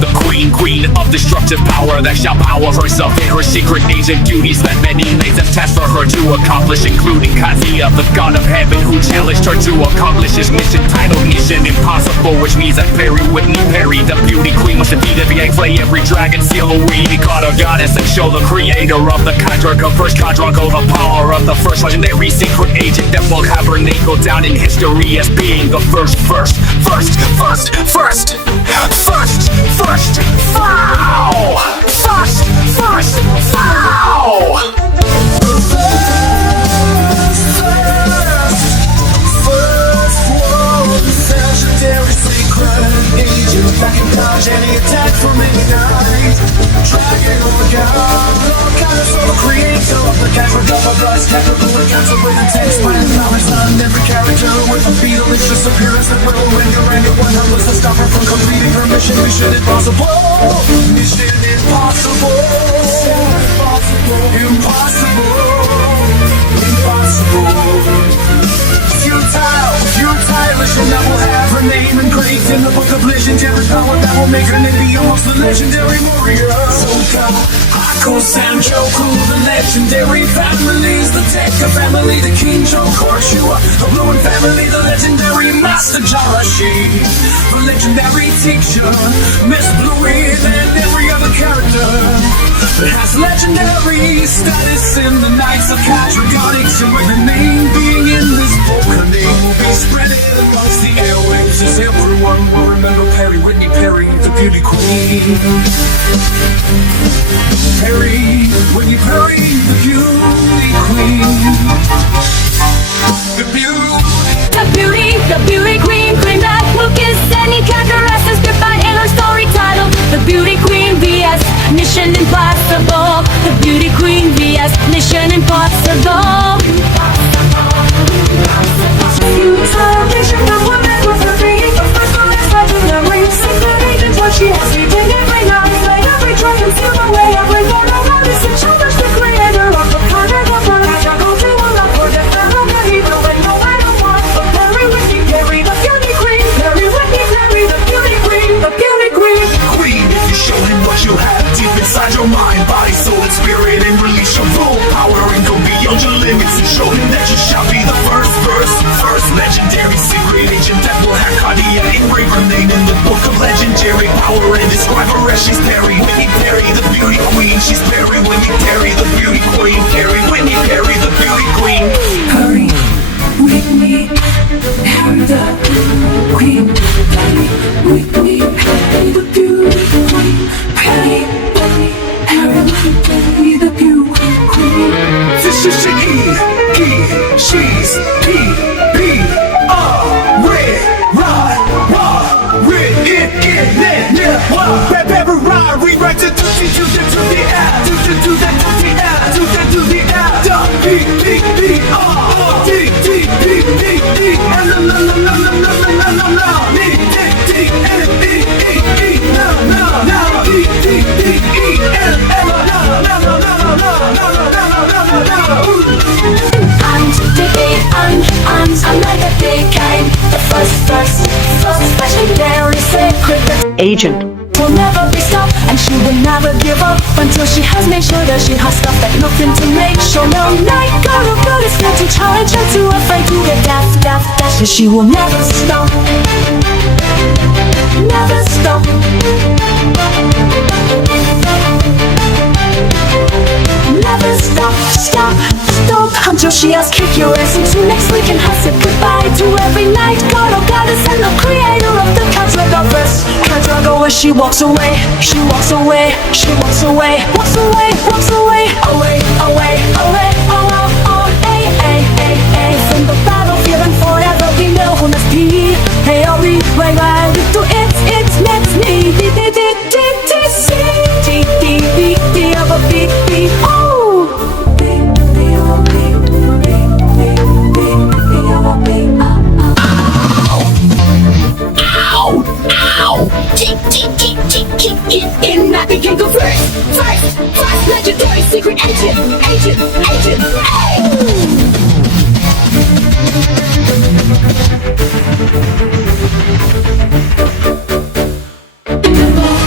the queen of destructive power that shall power herself in her secret agent duties that many maids have tasked for her to accomplish, including Katia, the god of heaven, who challenged her to accomplish his mission titled Mission Impossible, which means that Perry, Whitney Perry, the beauty queen, must defeat every egg, play every dragon, seal a weed, god or goddess, and show the creator of the Condrago, first Condrago, the power of the first legendary secret agent that will have her name go down in history as being the first, foul! Legendary secret agent that can dodge any attack from any night. Dragon or god, all kind of solo creator of the camera, double rise, capital and cancel with intense plan. Balance on every character with a feeling-less appearance that will render anyone helpless to stop her from completing her mission. Mission impossible. Mission impossible. Futile mission that will have her name engraved in the book of legendary power that will make her name be amongst the legendary warriors. Soka, Akko, Sanjoku, the legendary families, the Tekka family, the King Joe Korshua, the Bluin family, the legendary Master Jarashi, the legendary teacher, Miss Bluey, and every other character that has legendary status in the Knights of Cadragonics, and with the name being in this book, her name will be spread amongst the airwaves as everyone will remember Perry, Whitney Perry, the beauty queen. Perry, Whitney Perry, the beauty queen. The beauty queen, queen that will kiss any character as a goodbye in her story title. The beauty queen vs. Mission queen, Penny, the beauty queen, Penny, Penny, the beauty queen. This is the she's P, red, red, rewrite the to the L, to the L, I'm like a big kind. The first legendary sacred Agent. will never be stopped, and she will never give up until she has made sure that she has stuff that nothing to make sure. No night, God is not to charge her, too afraid to get deaf. So she will never stop, never stop. Never stop until she has kicked your ass into next week and has said goodbye to every night. God, oh goddess, and the creator of the cats with the verse. Can't drag her as she walks away, she walks away, she walks away, walks away, walks away, away, away, away, from the battlefield and forever we know who must be. Hey, oh, we do it makes me D of a B, oh. In that became the first legendary secret agent,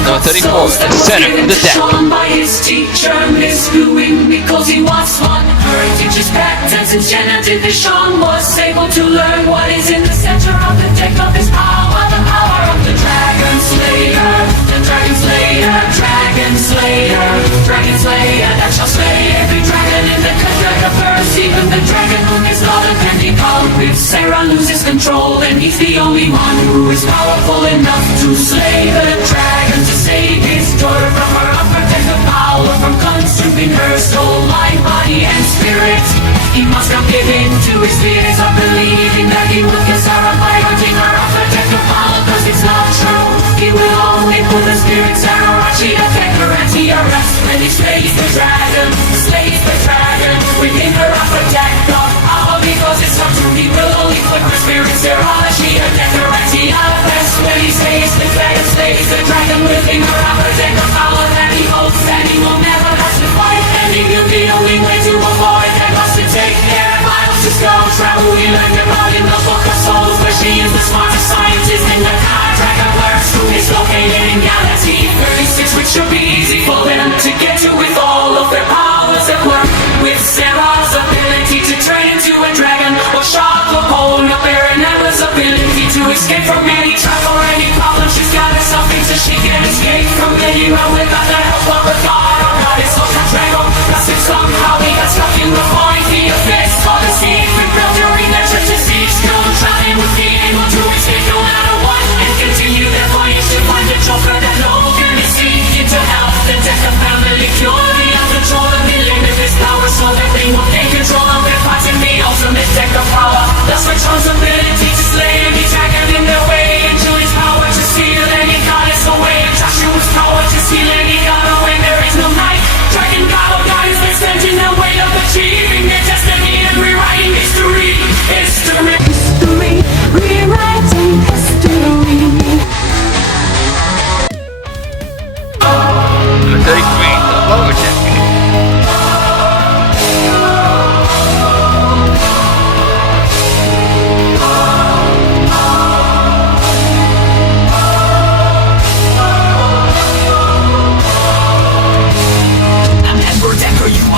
Number 34, at the center of the deck. Shown by his teacher, misviewing because he was one. Her teacher's pet, and since Jenna did this, Sean was able to learn what is in the center of the deck of his power, the power of the Dragon Slayer, the Dragon Slayer, Dragon Slayer, Dragon Slayer that shall slay every dragon in the Dragonverse, even the dragon whom his daughter can become. If Sarah loses control, then he's the only one who is powerful enough to slay the dragon, to save his daughter from her unprotected power, from consuming her soul, mind, body, and spirit. He must not give in to his fears of believing that he will kill Sarah by hunting her unprotected power, cause it's not true. He will only pull the spirit Sarah, she attack her and he arrests when he slays the dragon within her unprotected power, because it's not true. He will only put her spirit Sarah, she attack her and he arrests when he slays the dragon within her unprotected power that he holds, that he will never have to fight, and he knew the only way to avoid that was to take air miles to go travel. We learned about in the book of souls, where she is the smartest scientist in the Dragonverse, who is located in Galaxy 36, which should be easy for them to get to with all of their powers at work. With Sarah's ability to turn into a dragon, or Charlotte holding up Baron Emma's ability to escape from any trap or any problem, she's got herself into she can escape from anywhere without the help of a god or goddess or a dragon. Cause if somehow he got stuck in the void, the abyss for the secret realm during the church's siege, no trying would be able to escape no matter what, and continue their voyage to find the joker that Logan is seeking to help the death of family cure the uncontrol and the limitless power, so that they will take control of their fights in the ultimate deck of power. Thus responsibility to slay any dragon in their way, and Julie's power to steal any goddess away, and Joshua's power to steal any god away. There is no night, dragon god or goddess that stands in their way of achieving their destiny and rewriting history. Rewriting history. Number 33, the lower deck.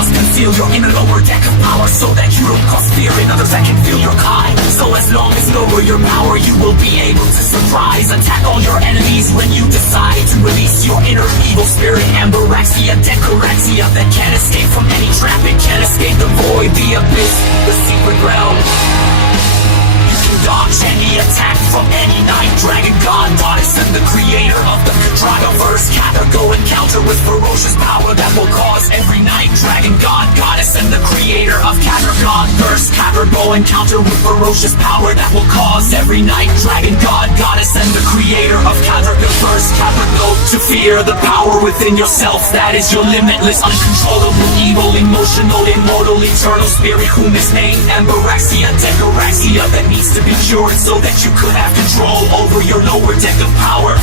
Conceal your inner lower deck of power, so that you don't cause fear in others that can feel your kind. So as long as lower your power, you will be able to surprise, attack all your enemies when you decide to release your inner evil spirit, Ambaraxia, Decaraxia, that can't escape from any trap. It can't escape the void, the abyss, the secret realm. You can dodge any attack from any night Dragon god, goddess, and the creator of the Dragonverse. Cather, go encounter with ferocious power that will cause every night. Dragon god, goddess, and the creator of Cather Godverse. Cather, go encounter with ferocious power that will cause every night. Dragon god, goddess, and the creator of Cather Godverse. Cather, go to fear the power within yourself. That is your limitless, uncontrollable, evil, emotional, immortal, eternal spirit, whom is named Emberaxia, Decoraxia, that needs to be cured so that you could have control over your lower deck of power.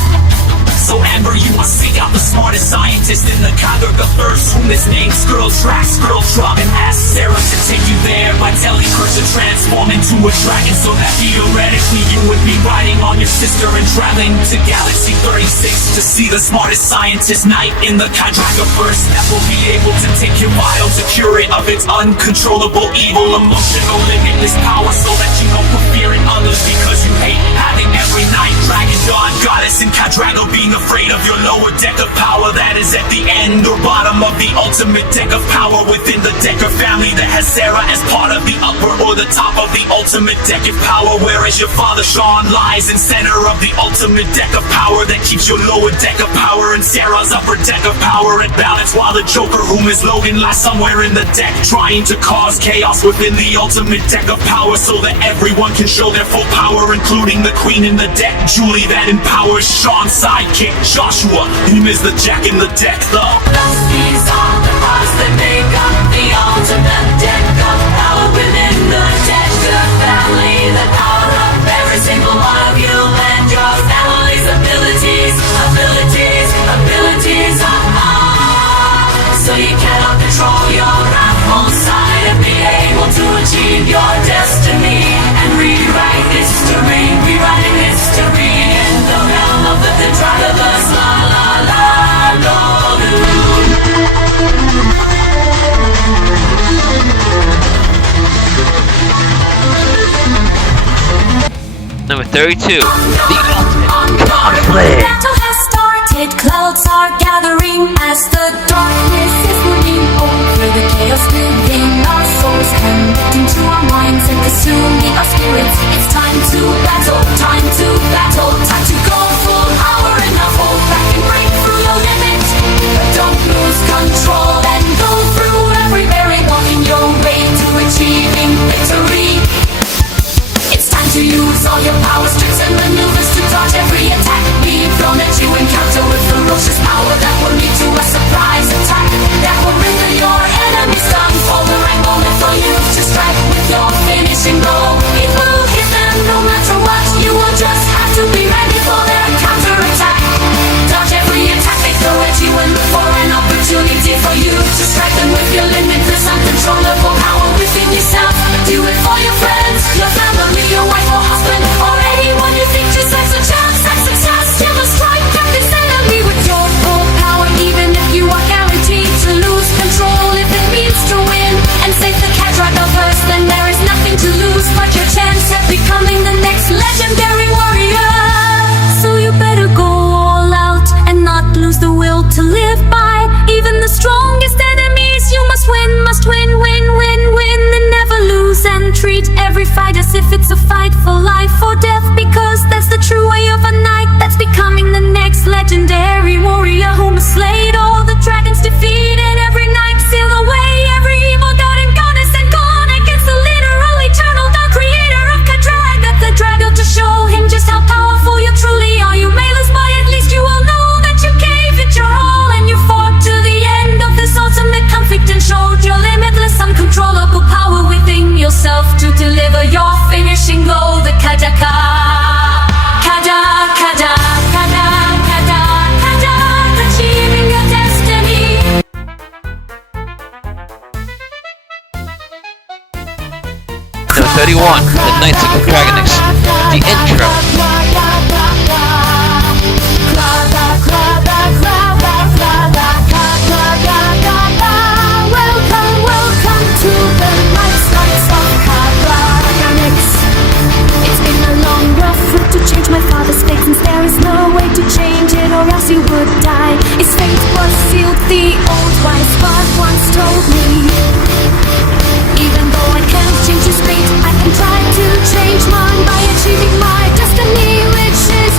So Amber, you must seek out the smartest scientist in the Cather-Godverse, whom is named Skrull-Trax, Skrull-Trog, and ask Sarah to take you there by telling her to transform into a dragon, so that theoretically you would be riding on your sister and traveling to Galaxy 36 to see the smartest scientist knight in the Cather-Godverse that will be able to take your vial to cure it of its uncontrollable, evil, emotional, limitless power, so that you don't put fear in others because you hate having every night dragon god, goddess, and Cadrago being afraid of your lower deck of power that is at the end or bottom of the ultimate deck of power within the Decker family that has Sarah as part of the upper or the top of the ultimate deck of power, whereas your father Sean lies in center of the ultimate deck of power that keeps your lower deck of power and Sarah's upper deck of power at balance, while the Joker, whom is Logan, lies somewhere in the deck trying to cause chaos within the ultimate deck of power so that everyone can show their full power, including the queen in the deck, Julie, that empowers Sean's sidekick Joshua, him is the jack in the deck. These are the parts that make up the ultimate deck of power within the Decker family. The power of every single one of you and your family's abilities. So you cannot control your whole side and be able to achieve your destiny and rewrite history, rewriting history in the realm of the Dragonverse. La la la la. Number 32, the ultimate conflict. Battle has started, clouds are gathering as the darkness is moving over the chaos within our souls, connecting to our minds and consuming our spirits. It's time to battle, time to battle, time to go full power and not hold back and break through your limit. But don't lose control and go through every variable in your way to achieving victory. It's time to use all your powers, tricks, and maneuvers to dodge every attack being thrown at you. Encounter with ferocious power that will lead to a surprise attack that will render your enemies stunned. For the right moment for you to strike with your finishing blow. It will hit them no matter what. You will just have to be ready for their counterattack. Dodge every attack they throw at you and look for an opportunity for you to strike them with your limitless, uncontrollable power within yourself. Do it for your friends, your family, your wife or husband, or anyone you think just has a chance at success. You must strike at this enemy with your full power, even if you are guaranteed to lose control. If it means to win and save the Catdragonverse, then there is nothing to lose but your chance at becoming the next legendary warrior. So you better go all out and not lose the will to live by. Even the strongest enemies you must win, win, and never lose. And treat every fight as if it's a fight for life or death, because that's the true way of a knight that's becoming the next legendary warrior who must slay all the dragons, defeated every night, seal away every evil god and goddess, and gone against the literal eternal dark creator of Cadrag. That's the dragon to show him just how powerful you truly are. You may lose, but at least you will know that you gave it your all and you fought to the end of this ultimate conflict and showed your limitless, uncontrollable power within yourself to deliver your finishing blow. The Kadaka, achieving your destiny. Number 31, the Knights of the Dragonix, the intro. Welcome to the Knights of Dragonix. It's been a long, rough road to change my father's fate, since there is no way to change it or else he would die. His fate was sealed, the old wise God once told me. Even though I can't change his fate, I can try to change mine by achieving my destiny, which is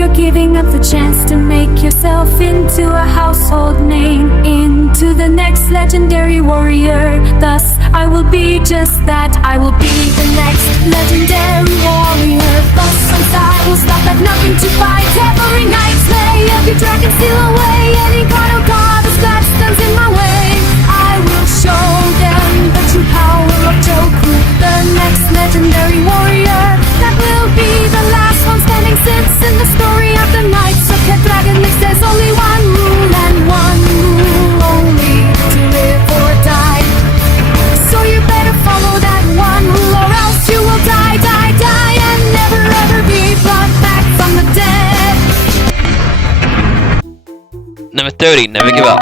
you're giving up the chance to make yourself into a household name, into the next legendary warrior. Thus, I will be just that. I will be the next legendary warrior. Thus, I will stop at nothing to fight. Every night, slay every dragon, steal away any god or goddess that stands in my way. I will show them the true power of Joku, the next legendary warrior. That will be the last one standing, since in the story of the Knights of Head Dragon Mix there's only one rule, and one rule only: to live or die. So you better follow that one rule, or else you will die, die, die, and never ever be brought back from the dead. Number 30, never give up.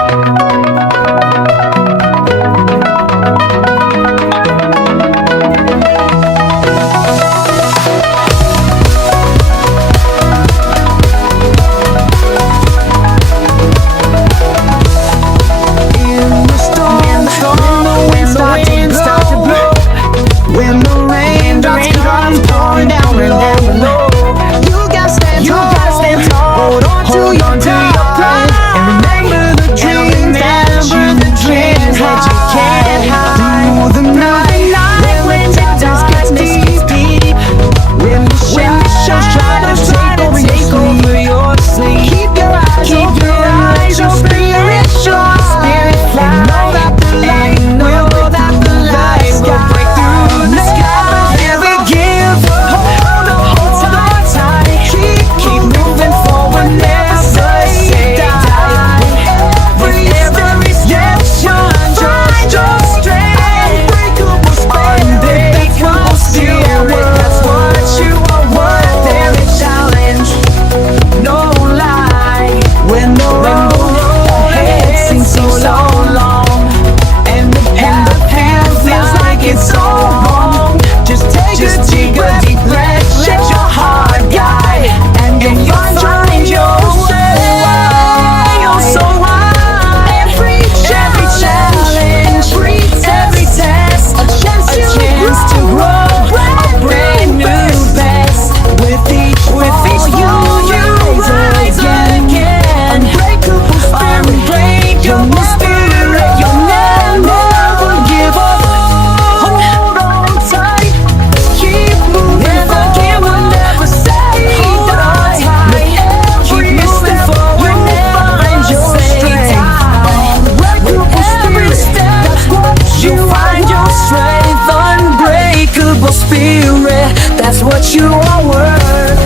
That's what you are worth.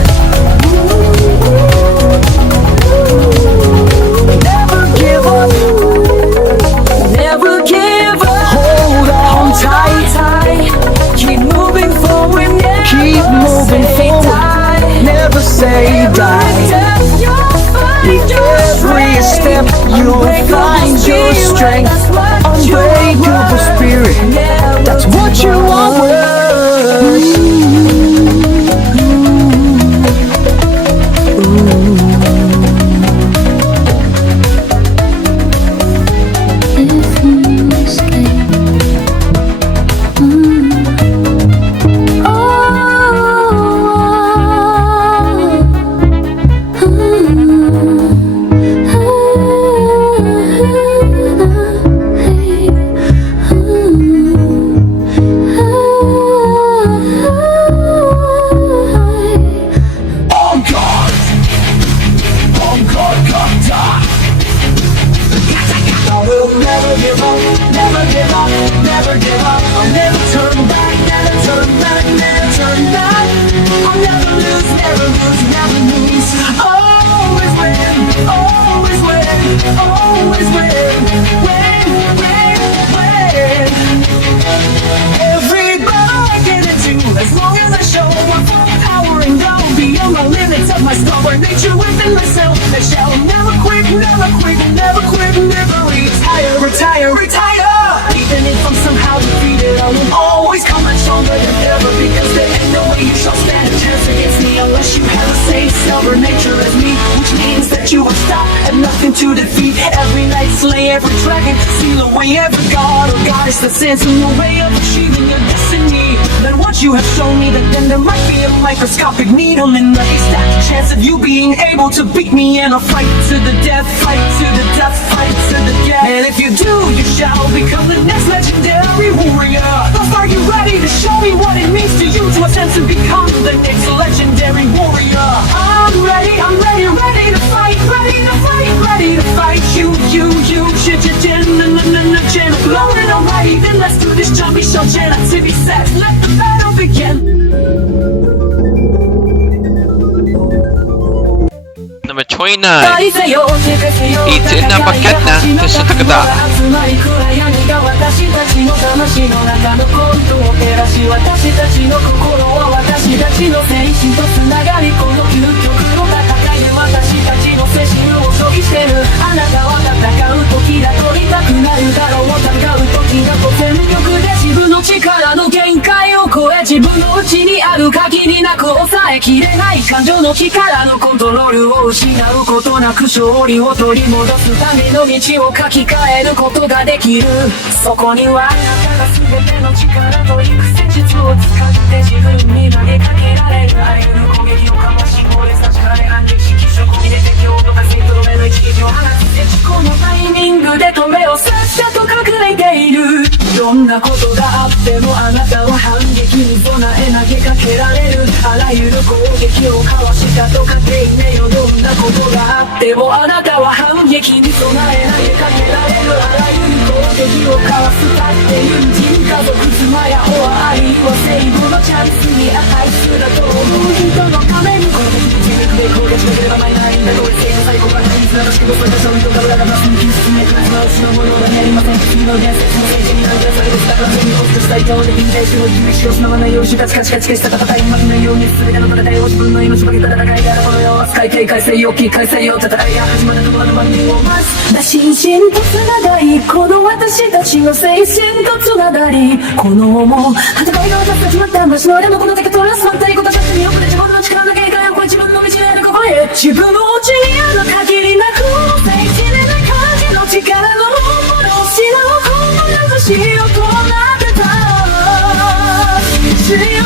Never give up. Never give up. Hold on tight. Keep moving forward. Keep moving forward. Never say die. With every step you'll find your strength. Unbreakable spirit. That's what you are worth. My stubborn nature within myself that shall never quit, never quit, never quit, never retire, retire, retire. Even if I'm somehow defeated, I will always come out stronger than ever, because there ain't no way you shall stand a chance against me unless you have the same stubborn nature as me, which means that you will stop at nothing to defeat. Every night slay every dragon, steal away every god or goddess that stands in the way of achieving your destiny. than what you have shown me, then there might be a microscopic needle in the haystack. Chance of you being able to beat me in a fight to the death, fight to the death, fight to the death. And if you do, you shall become the next legendary warrior. Thus are you ready to show me what it means to you to attempt to become the next legendary warrior? I'm ready, ready to fight, ready to fight, ready to fight you, blowing alrighty, then let's do this jumpy show, activity set, let the battle begin. Number 29. Eat in a baketna to Sutakada. 私たちの魂の中のコントを照らし私たちの心は私たちの精神とつながりこの究極の戦いで私たちの精神を消費してるあなたは戦う時だと痛くなるだろう戦う時だと全力で自分の力の限界を超え自分の内にある限りなく抑えきれない感情の力のコントロールを失うことなく勝利を取り戻すための道を書き換えることができるそこにはあなたが全ての力と育成術を使って自分に投げかけられるあらゆる攻撃をかましこれ差し替え反撃式職に出て今日とかせとどめの一撃を放つ絶このタイミングで止めをさっさと隠れているどんなことがあってもあなたは反撃に備え投げかけられるあらゆる攻撃をかわしたとかていねよどんなことがあってもあなたは反撃に備え投げかけられるあらゆる攻撃をかわすたって友人家族妻や子はあるいはセーブのチャンスに値すると思う人のためにこの自力で攻撃しなければないないんだ合理性の最後からにつながしくそういった勝利とか裏がますに進めてしまうしのものがやりません次の伝説の聖地になるされるだから全に落ちた最強的に対しての厳しを失わないようにカチカチカチカチした戦いに負けないように全ての戦いを自分の命かけた戦いであるこの世は海底海水大きい海水を戦いが始まるところの番組を待つ心身とつながりこの私たちの精神とつながりこの思う戦いが私たちの魂の俺のこのだけ取らす反対ことじゃってみよくで自分の力の限界を超え自分の道にあるここへ自分の内にある限りなく精神でな感じの力のものを失うこのなくしようとなってた死を取り戻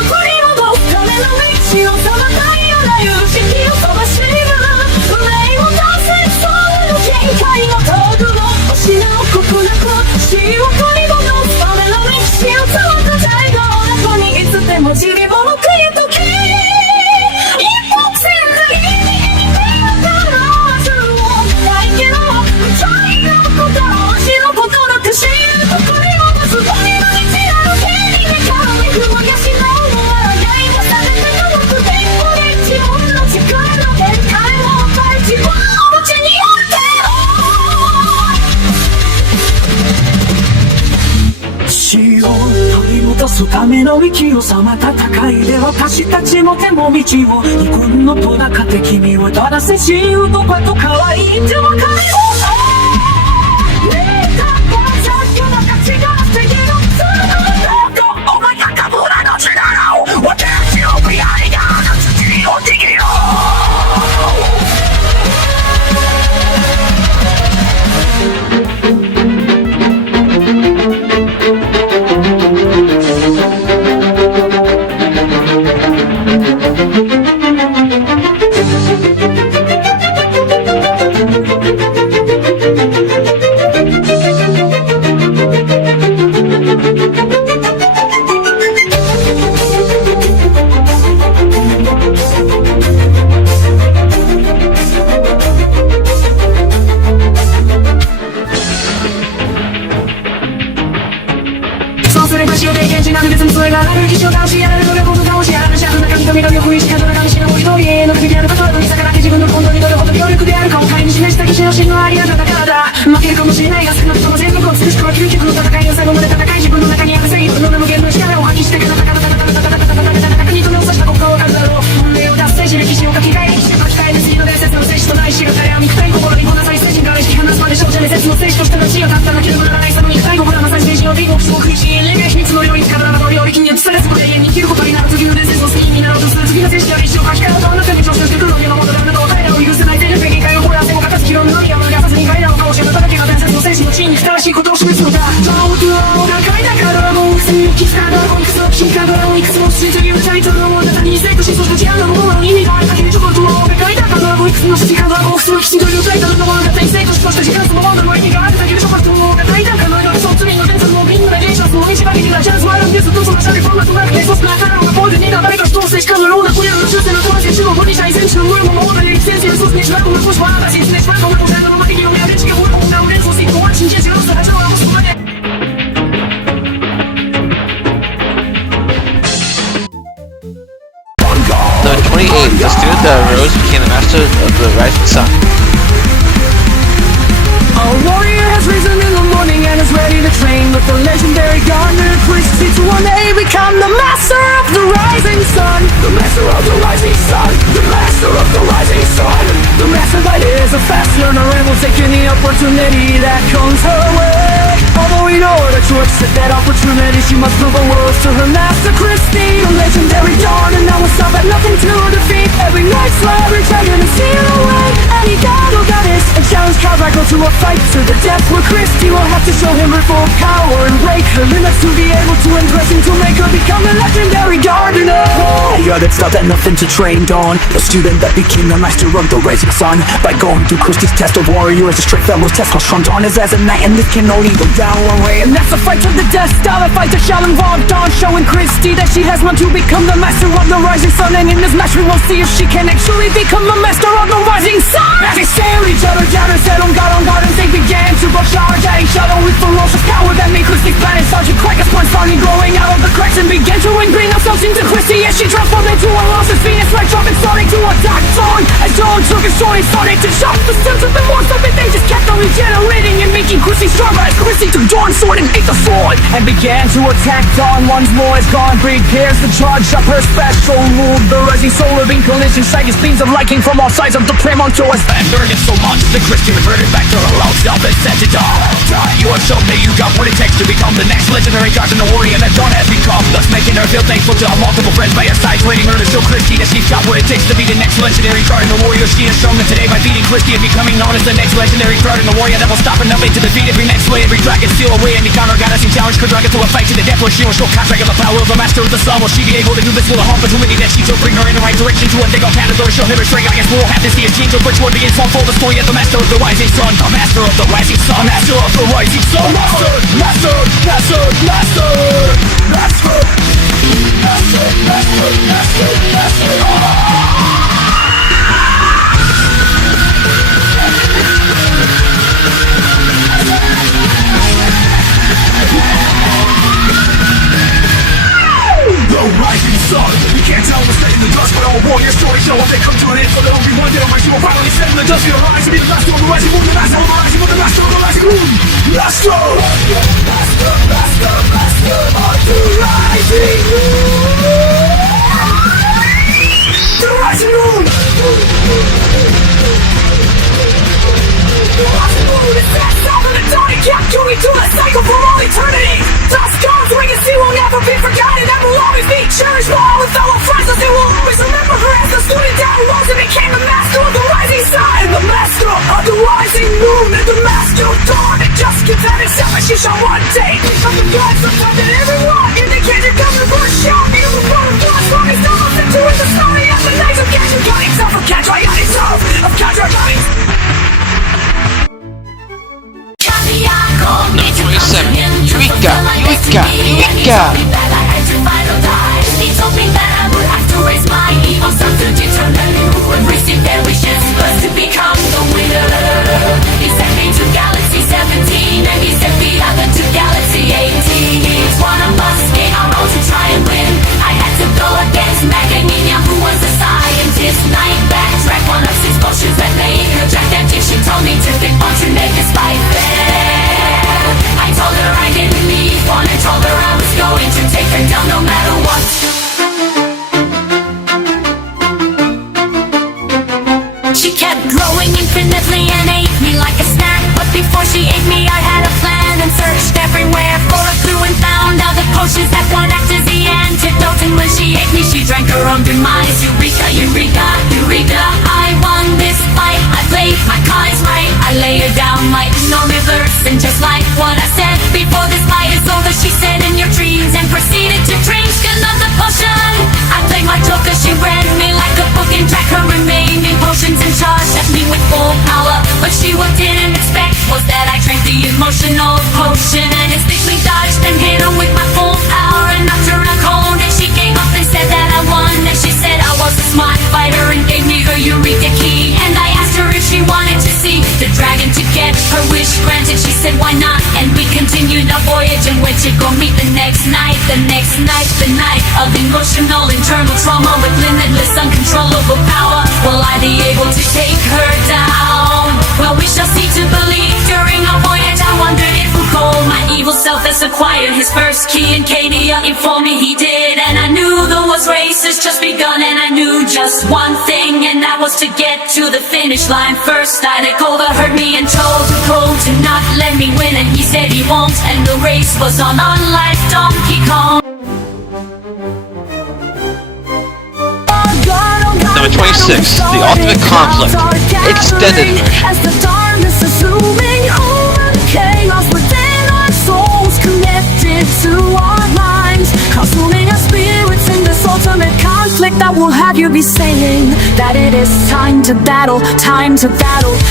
すための道を妨げあらゆる式を飛ばし運命を達成その限界の道具を失うことなく死を取り戻すための道を通った最後の中にいつでも自分を食いとき一歩線でに手を取るはずをないけどちょいのこと死のことだって死ぬと取り戻すための道なの手に目からめくもやしないのはやいもされての僕でこれ自分の力の限界を超え自分の内にあって死を取り戻すための道をさま戦いで私たちも手も道を二軍のとなかって君を正せ自由とかと可愛いんじゃわかりそうねえだからさっきの価値が防げるそのお前がかぶらの血だろう私の不やりが土を握ろそうすれば潮で現地なる別にそれがある気象倒しやられる努力を倒しやられしゃる中身と緑を不意識な中身しの森通りへの時であることはに逆らって自分の本当にどれほど強力であるかを仮に示した騎士の真のありがただからだ負けるかもしれないが少なくとも全力を尽くしこは究極の戦いを最後まで戦い自分の中にある正義の無限の力を発揮してから国との差した国家を分かるだろう本命を達成し歴史を書き換え歴史を書き換える次の伝説の聖史とない死が絶え合う肉体心にこなさり精神から意識離すまで勝者伝説の聖史としての地を立ったなければならないその肉体心まさに精神を美国すごく苦しい霊明秘密の領域からの領域に移されそこで永遠に生きることになる次の伝説の責任になろうとする次の聖史である意志を書き換えする基地というタイトルの物語生としとした時間そのものの意味があるだけでしょかと物語大胆かのようにその罪の伝説のビングな現象その道がきなチャンスもあるんですどうぞなしゃべフォーマットなくてそすなからがポーズにな誰か人を接しかのようなこれらの修正の友達のボディシャイ選手の無理も物語に先生のソースにしなくも少しは私にしまうかもしれないのまでに読み上げ違うものを連想していくワンシンジェジロスの立場はもそこまでThe 28th, the student that rose became the master of the rising sun. A warrior has risen in the morning and is ready to train with the legendary Gardener Christie to one day become the master of the rising sun. The master of the rising sun. The master of the rising sun. The master light is a fast learner and will take any opportunity that comes her way. Although in order to accept that opportunity, she must prove her worth to her master Christie. The legendary dawn and now will stop at nothing to defeat every night's every dragon and steal away any god or goddess and challenge Carmichael to a fight to the death where Christie will have to show him her full power and break her limits to be able to impress him to make her become a legendary gardener. Yeah, that's not that nothing to train on. The student that became the master of the rising sun by going through Christie's test of warrior as a straight fellow's test. How strong Dawn is as a knight, and this can only go down one way. And that's a fight to the death style, a fight that shall involve Dawn, showing Christie that she has won to become the master of the rising sun. And in this match we will see if she can actually become the master of the rising sun. As they stare each other down and said on God, and they began to go charge at each other with ferocious power that made Christie's planet Sergeant Cracker's point started growing out of the cracks and began to ingrain themselves into Christie as she transformed into a monstrous Venus like dropping starting to attack Dawn. As Dawn took his sword and started to chop the stems of the most of it, they just kept on regenerating and making Christie stronger as Christie took Dawn's sword and ate the sword and began to attack Dawn once more as Dawn prepares to charge up her special move. The rising solar beam collision psychic beams of lightning from all sides of the Premonto as Arrogant so much that Christie reverted back to her low self and said to Dawn, you have shown that you got what it takes to become the next legendary gardener warrior that Dawn has become, thus making her feel thankful to her multiple friends by her side, waiting her to show Christie that she's got what it takes to be the next legendary gardener warrior. She has shown that today by beating Christie and becoming known as the next legendary gardener warrior that will stop and nothing to defeat every next way, every dragon, steal away any counter goddess and challenge her dragon to a fight to the death where she will show contract of the power of the master of the sun. Will she be able to do this with a opportunity that she took, bring her in the right direction to a dig on caterpillar, show him her strength against world have to see a change of which one begins to unfold the story of the master of the rising sun. The master of the rising sun, master of the rising sun. Master, master, master, master, master, master, master, master, master. The rising sun. You can't tell the state in the dust, but all warriors stories show up. They come to an end, so there'll be one day on my she will finally set in the dust. You'll rise to be the master of the rising moon, the master of the rising moon, the master of the rising moon. Master, master, master, master of the rising moon. The rising moon. The rising moon is that south of the dawn and kept going to a cycle for all eternity. Dust comes, we can see will never be forgotten. That will always be cherished by all her fellow friends, as they will always remember her as the student that rose and became the master of the rising sun, and the master of the rising moon, and the master of dawn. And just keeps at itself, and she shall one day become the gods of time that everyone indicated coming for a show. Because the front of God's strong is not nothing to it. The story of the knights of Gadget got himself of Gadget got himself of Gadget got himself. Number 27, Eureka, Eureka, Eureka. He told me that I would have to raise my evil self to determine who would receive their wishes, but to become the winner. He sent me to Galaxy 17 and he sent the other to Galaxy 18. Each one of us gave our all to try and win. I had to go against Magania, who was a scientist. Night backtrack one of 6 potions that made her gigantic. She told me to pick alternate despite that. I told her I didn't need one and told her I was going to take her down no matter what. She kept growing infinitely and ate me like a snack. But before she ate me I had a plan and searched everywhere for a clue and found out the potions that would act as the antidote. And when she ate me she drank her own demise. Eureka, Eureka, Eureka, I won this fight. I played my cards right, I lay her down like no reverse. And just like what I said before this fight is over, she said in your dreams and proceeded to drink another potion. I played my joker, she read me like a book and losing track, her remaining potions in charge left me with full power. But what didn't expect was that I drank the emotional potion and instinctively dodged and hit her with my full power. And knocked her out cold and she gave up and said that I won. And she said I was a smart fighter and gave me her Eureka key. And I asked her if she wanted to see the dragon to get her wish granted. She said why not, and we continued our voyage and went to go meet the next night. The next night, the night of emotional internal trauma with limitless uncontrollable power. Will I be able to take her down? Well, we shall see to believe. During our voyage I wondered if Foucault, my evil self, has acquired his first key. And Kadia informed me he did. And I knew the war's race has just begun. And I knew just one thing, and that was to get to the finish line first. I overheard me and told Foucault to not let me win, and he said he won't. And the race was on unlike Donkey Kong. Number 26, The Ultimate Conflict, Extended Version. As the darkness is zooming over the chaos within our souls, connected to our minds, consuming our spirits in this ultimate conflict that will have you be saying that it is time to battle,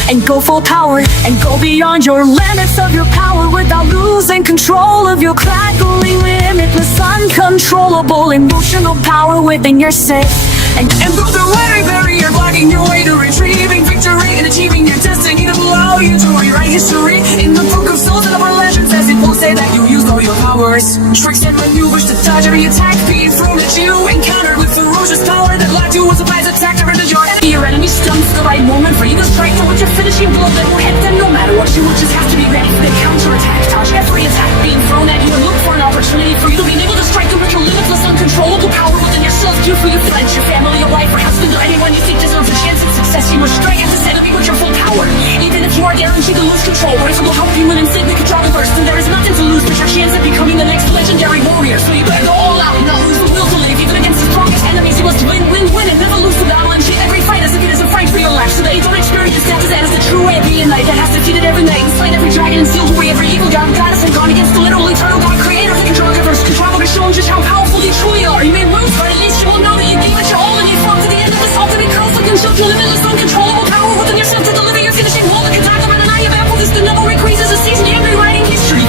and go full power, and go beyond your limits of your power without losing control of your crackling, limitless, uncontrollable emotional power within yourself. And through the very barrier, blocking your way to retrieving victory and achieving your destiny to allow you to rewrite history in the book of souls and of our legends, as it will say that you used all your powers, tricks and maneuvers to dodge every attack being thrown at you, encountered with ferocious power that locked you with surprise attack to render your enemy stumps the right moment for you to strike towards your finishing blow that will hit them no matter what. You will just have to be ready for the counterattack, dodge every attack being thrown at you, and look for an opportunity for you to be able to strike with your limitless, uncontrollable power within yourself, due for your friends, your family, your wife, or husband, or anyone you think deserves a chance at success. You must strike at the enemy with your full power, even if you are guaranteed to lose control. Race will help you win and simply control the burst, and there is nothing to lose but your chance at becoming the next legendary warrior. So you better go all out and not lose the will to live, even against the strongest enemies. You must win, and never lose the battle, and treat every fight as if it is a fight for your life, so that you don't experience death as the true way of being knight that has defeated every knight and slain every dragon and sealed away every evil god, goddess, and gone against the literal eternal God, creator of the control universe. Control has shown just how powerful you truly are. You may lose, but at least you will know that you gave it your all, and you fought to the end of this ultimate conflict and showed your limitless, uncontrollable power within yourself to deliver your finishing blow. The Kataka and I have ample this, the never increases a season. You're rewriting history,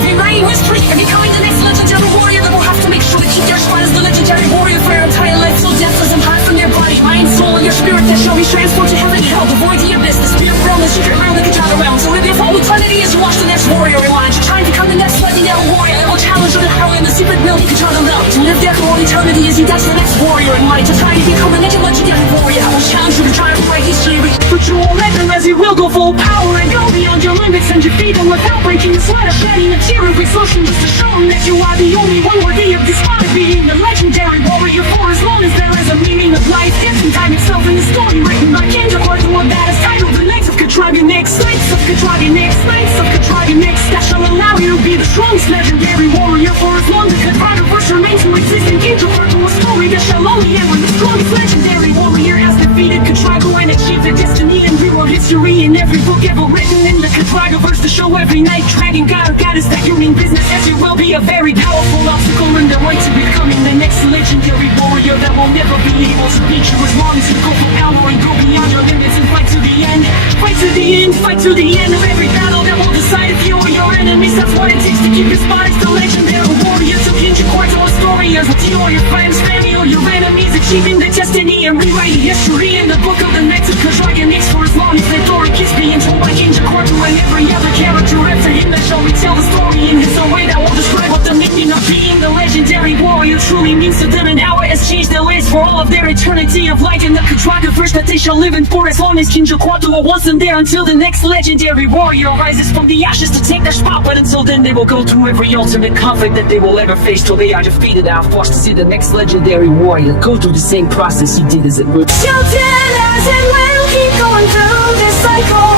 and becoming the next legendary warrior that will have to make sure to keep your spot as the legendary warrior for your entire life, so deathless and hot from your body, mind, soul, and your spirit that shall be transported to heaven and hell, the void to your abyss, the spirit realm, the secret realm, the Kataka realm. So live your full eternity as you watch the next warrior rewind. You try and become the next legendary warrior that will challenge you to hell in the secret realm, the Kataka realm. To live there for all eternity as you dodge the next warrior in line. To try to become the next legendary warrior that will challenge you to try and rewrite history, but you won't let them, as you will go full power and go beyond your limits and defeat them without breaking the sweat or shedding a tear of exhaustion, just to show them that you are the only one worthy of this honor, being the legendary warrior for as long as there is a meaning of life. Dancing time itself in the story written by Kendra Carter, one that is titled The Knights of Katragonix, Knights of Katragonix, Knights of Katragonix, that shall allow you to be the strongest legendary warrior for as long as the Katragoverse remains to exist. And Kendra Carter, a story that shall only end when the strongest legendary warrior has defeated Katrago and achieved their destiny and rewrote history in every book ever written in the Katragoverse, to show every knight, dragon, god, or goddess that you mean business, as you will be a very powerful obstacle in the way to becoming the next legendary warrior that will never be able to beat you as long as you go for power and go beyond your limits and fight to the end. Fight to the end, fight to the end of every battle that will decide if you or your enemies. That's what it takes to keep your spot as the legendary warrior. So hinge your core to a story as with you or your friends, family, or your enemies, achieving their destiny and rewriting history in the book of the Knights of Katragonix for as long as their story keeps being told by King Jakarta and every other character after him that shall retell the story in his own way that will describe what the meaning of being the legendary warrior truly means to them, and how it has changed their lives for all of their eternity of life in the Katragoverse that they shall live in for as long as King Jakarta will want them there, until the next legendary warrior rises from the ashes to take their spot. But until then they will go through every ultimate conflict that they will ever face till they are defeated and forced to see the next legendary warrior go through the same process he did as it would. Tilted as it will keep going through this cycle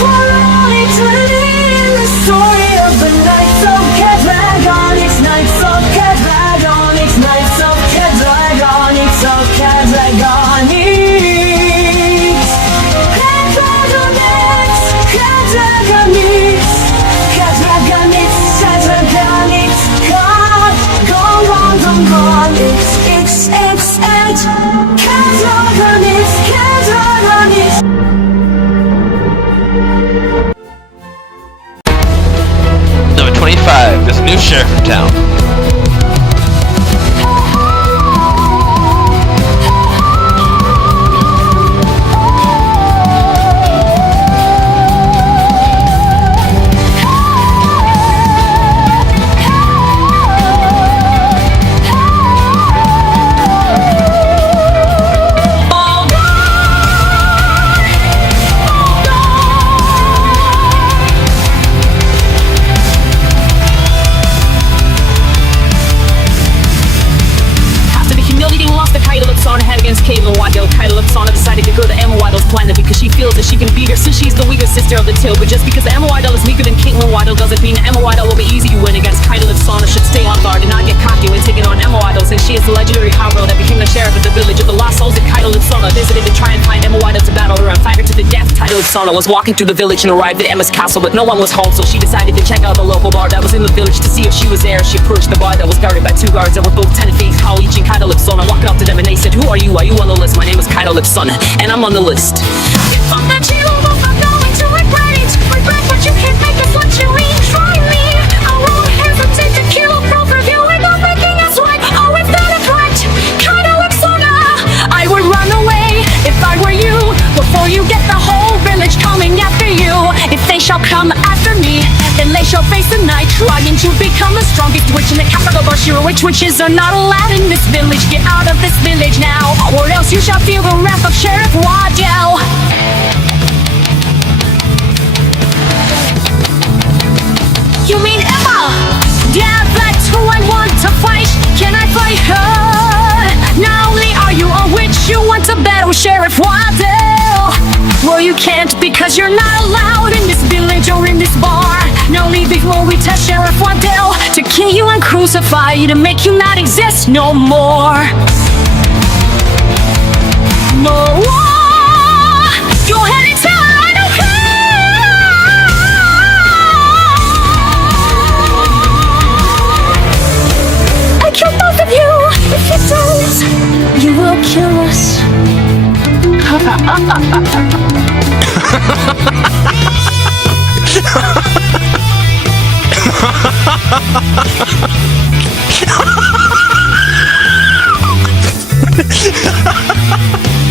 for all eternity in the story of the Knights of Katragonix, Knights of Katragonix, Knights of Katragonix, of Katragonix, Katragonix, Katragonix, Katragonix, Katragonix, Katragonix, Katragonix, Katragonix, new sheriff of town. Caitlin Waddell, Kyla Luxana decided to go to Emma Waddell's planet because she feels that she can beat her since she's the weaker sister of the two. But just because Emma Waddell is weaker than Caitlin Waddell doesn't mean Emma Waddell will be easy to win against. Kyla Luxana should stay on guard and not get cocky when taking on Emma Waddell, since she is the legendary cowgirl that became the sheriff of the village of the Lost Souls. And Kyla Luxana visited to try and find Emma Waddell to battle her and fight her to the death. Kyla Luxana was walking through the village and arrived at Emma's castle, but no one was home, so she decided to check out the local bar that was in the village to see if she was there. She approached the bar that was guarded by two guards that were both 10 feet tall each, and Kyla Luxana walked up to them and they said, "Who are you? Are you on the list? My name is Kyla Luxana, and I'm on the list." If I'm not you, I'm going to regret it. Regret what you can't make us luxury. Try me, I won't hesitate to kill a pro for you without making us sweat. Oh, if that is right, Kyla Luxana, I would run away if I were you. Before you get the whole village coming after you. If they shall come after me, then they shall face the night, trying to become the strongest witch in the capital of Shira. Witches are not allowed in this village. Get out of this village now, or else you shall feel the wrath of Sheriff Waddell. You mean Emma? Yeah, that's who I want to fight. Can I fight her? Not only are you a witch, you want to battle Sheriff Waddell. Well, you can't because you're not allowed in this village or in this bar. Now leave before we test Sheriff Waddell to kill you and crucify you to make you not exist no more. No more. Go ahead and tell her I don't care. I killed both of you. If it does, you will kill us.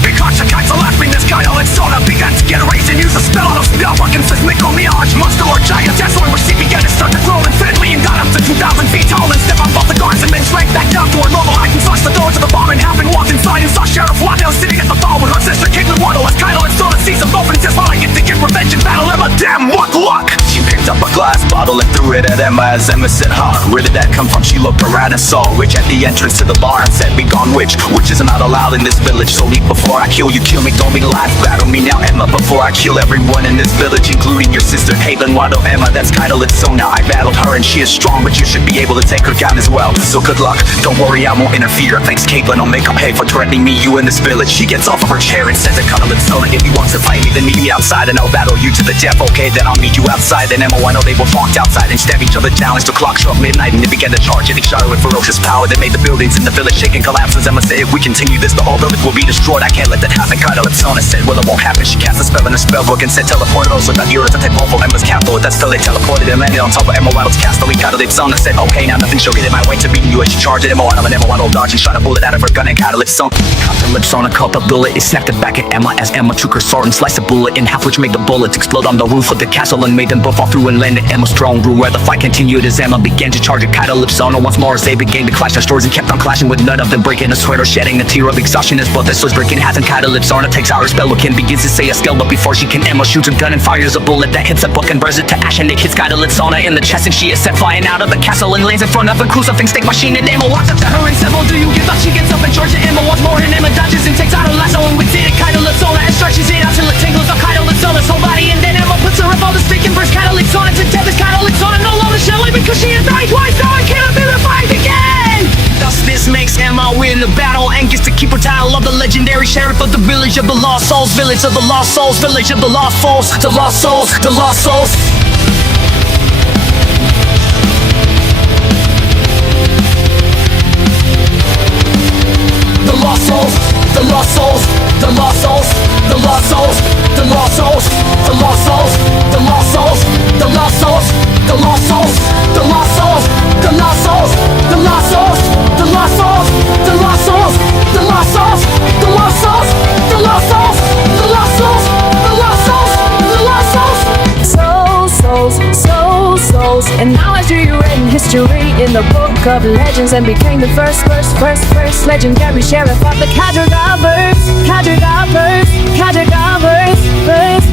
Because the council asked me, this Kyla Luxana began to get raised and use a spell on a spell fucking seismic mirage. Monster or giant, that's when she began to start to grow infinitely and got up to 2,000 feet tall and step on both the guards and then shrank back down to her normal height and slashed the doors of the bar in half and walked inside and saw Sheriff Waddell sitting at the bar with her sister Caitlin Waddell as Kyla Luxana sees them both and says, "Well, I get to get revenge and battle Emma, damn what luck." She picked up a glass bottle and threw it at Emma as Emma said, "Huh, where did that come from?" She looked around and saw a witch at the entrance to the bar and said, "Be gone, witch. Witches are not allowed in this village, so leave before I kill you. Kill me, don't be alive. Battle me now, Emma, before I kill everyone in this village, including your sister Caitlin Waddell. Emma, that's Kyla Luxana. I battled her and she is strong, but you should be able to take her down as well. So good luck. Don't worry, I won't interfere. Thanks, Caitlin. I'll make her pay for threatening me, you in this village." She gets off of her chair and says to Kyla Luxana, "If you want to fight me, then meet me outside and I'll battle you to the death. Okay, then I'll meet you outside." Then Emma Waddell, they were walked outside and stabbed each other down as the clock struck midnight and they began to charge and shot her with ferocious power that made the buildings in the village shake and collapse. As Emma said, "If we continue this, the whole village will be destroyed. I can't let that happen." Kyla Luxana said, "Well, it won't happen." She cast a spell in her spell book and said, "Teleport those with that hero to take over Emma's capital." That's till they teleported and landed on top of Emma Waddell's castle. And Kyla Luxana said, "Okay, now nothing shall get in my way to beating you." As she charged at Emma Waddell, and Emma Waddell dodged and shot a bullet out of her gun, and Kyla Luxana caught the bullet. It snapped it back at Emma as Emma took her sword and sliced the bullet in half, which made the bullets explode on the roof of the castle and made them both fall through and land at Emma's throne room, where the fight continued as Emma began to charge at Kyla Luxana once more as they began to clash their swords and kept on clashing, with none of them breaking a sweat or shedding a tear of exhaustion as both their swords breaking half. And Kyla Luxana takes out her spell book and begins to say a spell, but before she can, Emma shoots her gun and fires a bullet that hits the book and burns it to ash, and it hits Kyla Luxana in the chest, and she is set flying out of the castle and lands in front of a crucifix stake machine. And Emma walks up to her and says, "Well, do you give up?" She gets up and charges at Emma once more, and Emma dodges and takes out her lasso, and with it Kyla Luxana and stretches it out till it tangles up Kyla Luxana's whole body, and then Emma puts her up on the stake and burns Kyla Luxana to death as Kyla Luxana no longer shall live because she has died twice. No one cannot be revived again. Thus this makes Emma win the battle and gets to keep her title of the legendary sheriff of the village of the Lost Souls, village of the Lost Souls, village of the Lost Souls, the Lost Souls, the Lost Souls. The Lost Souls, the Lost Souls, the Lost Souls, the Lost Souls, the Lost Souls, the Lost Souls, the Lost Souls, the Lost Souls, the Lost Souls, the Lost Souls, in the book of legends and became the first legendary sheriff of the Cadregobbers. Cadregobbers, Cadregobbers, verse.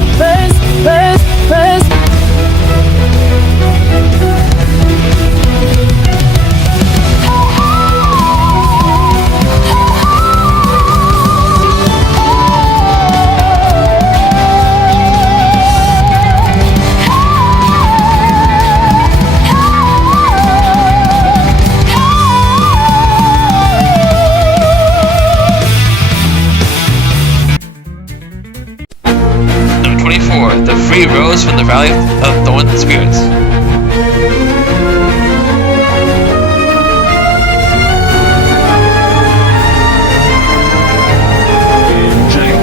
24. The Free Rose from the Valley of Thorns and Spirits.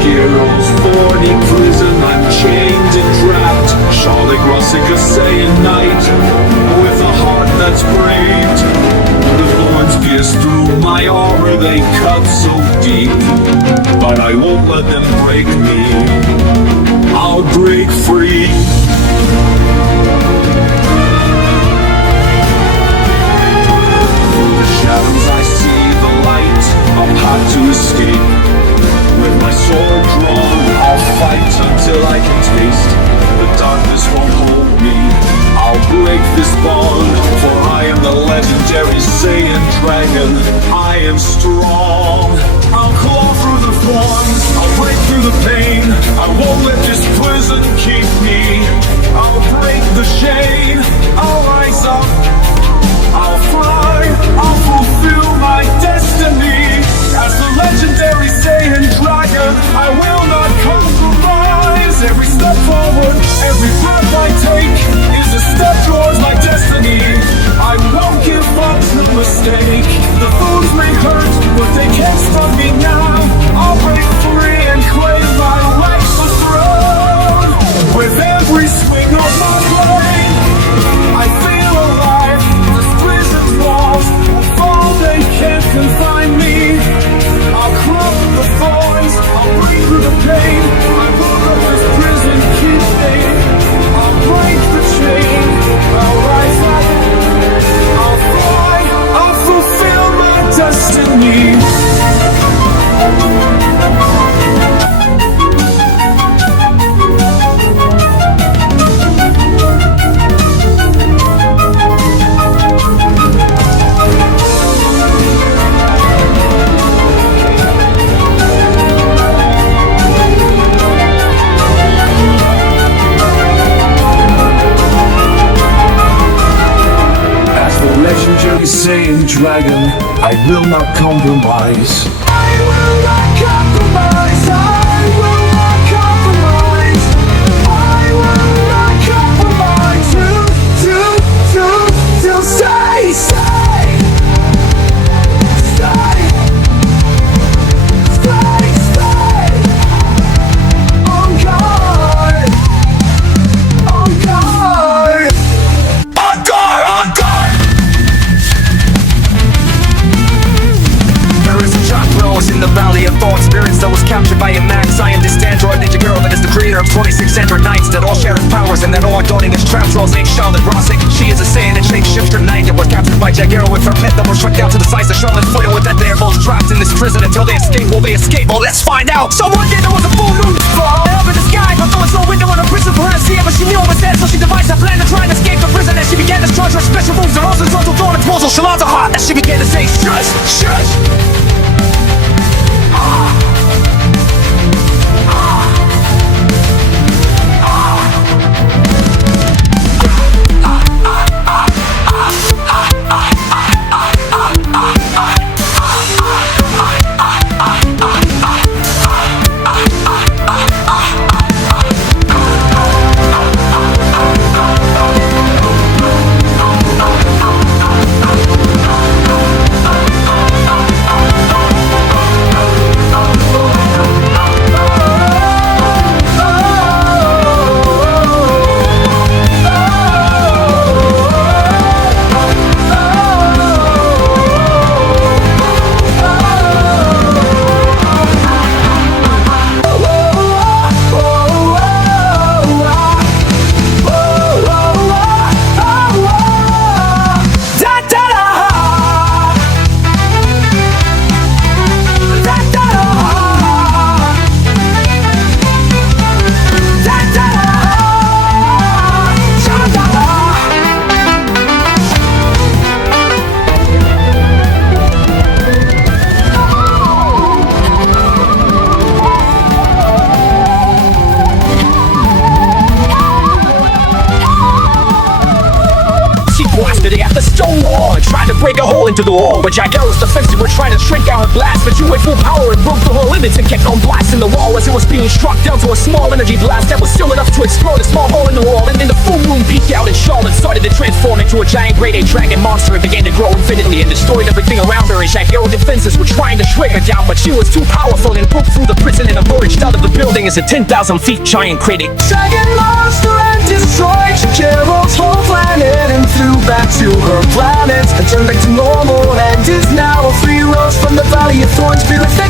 Heroes, thorny prison, I'm chained and trapped. Charlotte Grossica saying night, with a heart that's braved. The thorns pierce through my armor, they cut so deep, but I won't let them break me. I'll break free. Through the shadows I see the light, I'll have to escape. With my sword drawn, I'll fight until I can taste the darkness won't hold me. I'll break this bond, for I am the legendary Saiyan dragon. I am strong. I'll claw through the thorns, I'll break through the pain. I won't let this prison keep me. I'll break the chain, I'll rise up, I'll fly, I'll fulfill my destiny. As the legendary Saiyan dragon, I will not compromise. Every step forward, every breath I take is a step towards my destiny. I won't give up, no mistake. The fools may hurt, but they can't stop me now. I'll break free and claim my rightful throne. With every swing of my blade, I feel alive. This prison's walls will fall, they can't confine me. I'll crumble the thorns, I'll break through the pain. I will let this prison keep me. I'll break the chain, I'll rise up, I'll fly, I'll fulfill my destiny. Legendary Saiyan dragon, I will not compromise. I will not compromise. I will not compromise. I will not compromise. To stay, stay, on guard, on guard, on guard, on guard. In the Valley of Thorn Spirits that was captured by a mad scientist android ninja girl that is the creator of 2600 nights that all share its powers and that all are daunting as traps rolls named Charlotte Rossick. She is a Saiyan and shapeshifter knight that was captured by Jack Arrow with her pet that was shrunk down to the size of Charlotte's foot, and with that they are both trapped in this prison until they escape. Will they escape? Well, let's find out. So one day there was a full moon up in the sky, but there was no window in the prison for her to see it, but she knew it was dead, so she devised a plan to try and escape the prison. As she began to charge her special moves, the roses until dawn exposal Shalon's heart, as she began to say, shush, shush. break a hole into the wall. But Jack Arrow's defenses were trying to shrink out her blast, but you went full power and broke the whole limits and kept on blasting the wall as it was being struck down to a small energy blast that was still enough to explode a small hole in the wall. And then the full moon peeked out and Charlotte started to transform into a giant grade A dragon monster and began to grow infinitely and destroyed everything around her. And Jack Arrow's defenses were trying to shrink her down, but she was too powerful and broke through the prison and emerged out of the building as a 10,000 feet giant critic. Dragon monster and destroyed Jack-Arrow's whole planet and flew back to her planet and turned back to normal and is now a free rose from the Valley of Thorns. Prolific,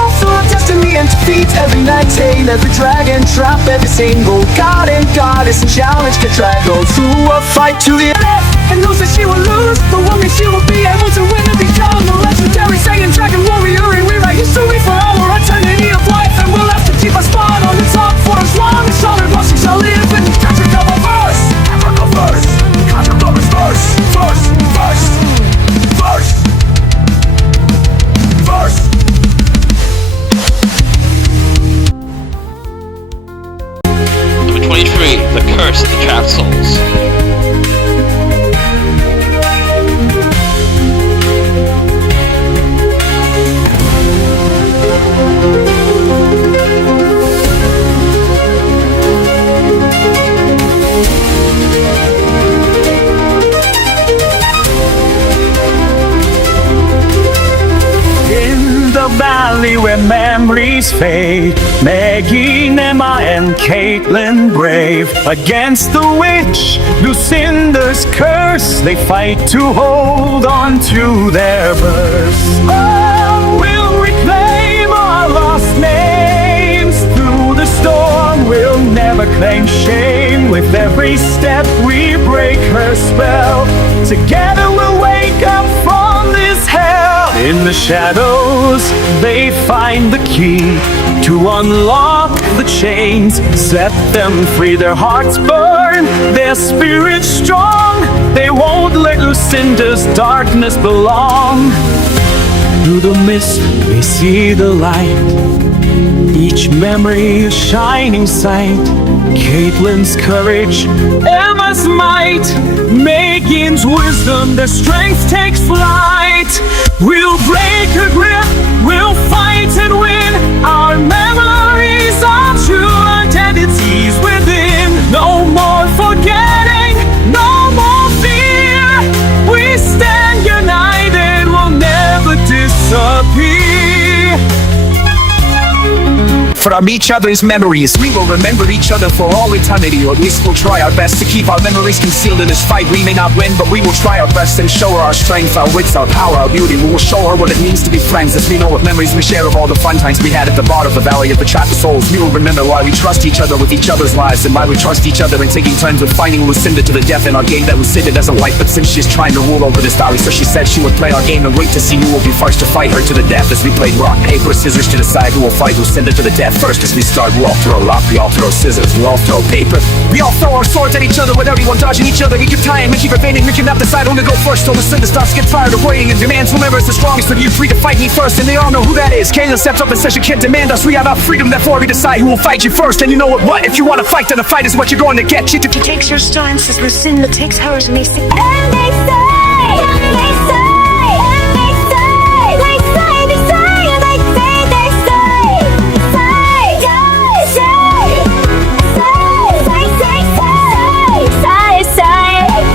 also of destiny and defeat every night, tame every dragon, trap every single god and goddess, and challenge the dragon through a fight to the end. And knows that she will lose, but one day she will be able to win and become the legendary Saiyan dragon warrior and rewrite history for our eternity of life. And we'll have to keep a spot on the top for as long as all her blessings shall live. And catch a double verse, Africa verse, catch a double verse, verse, verse, verse, verse. Number 23, The Curse of the Trapped Souls. Valley where memories fade, Maggie, Emma, and Caitlin brave against the witch Lucinda's curse. They fight to hold on to their birth. Oh, we'll reclaim our lost names through the storm. We'll never claim shame. With every step we break her spell. Together we'll wake up from this hell. In the shadows, they find the key to unlock the chains, set them free, their hearts burn, their spirits strong. They won't let Lucinda's darkness belong. Through the mist, they see the light. Each memory a shining sight. Caitlin's courage, Emma's might, Megan's wisdom, their strength takes flight. We'll break her grip, we'll fight and win. Our memories are true identities within. No more forgetting, no more fear. We stand united, we'll never disappear. From each other's memories, we will remember each other for all eternity, or at least we'll try our best to keep our memories concealed in this fight. We may not win, but we will try our best and show her our strength, our wits, our power, our beauty. We will show her what it means to be friends, as we know what memories we share of all the fun times we had at the bottom of the Valley of the Trapped Souls. We will remember why we trust each other with each other's lives, and why we trust each other in taking turns with fighting Lucinda to the death in our game that Lucinda doesn't like. But since she's trying to rule over this valley, so she said she would play our game and wait to see who will be first to fight her to the death, as we played rock, paper, scissors to decide who will fight Lucinda to the death first. As we start, we all throw rock, we all throw scissors, we all throw paper. We all throw our swords at each other with everyone dodging each other. We keep time and keep evading, we cannot decide who to go first. So Lucinda starts to get tired of waiting and demands whomever is the strongest of you three to fight me first. And they all know who that is. Caitlin steps up and says you can't demand us, we have our freedom, therefore we decide who will fight you first. And you know what? If you want to fight, then a fight is what you're going to get. She takes her stance as Lucinda takes hers, and they say, and they say, and they say, and they say, they say, they say, and they say, they say, say, say, say, say, say,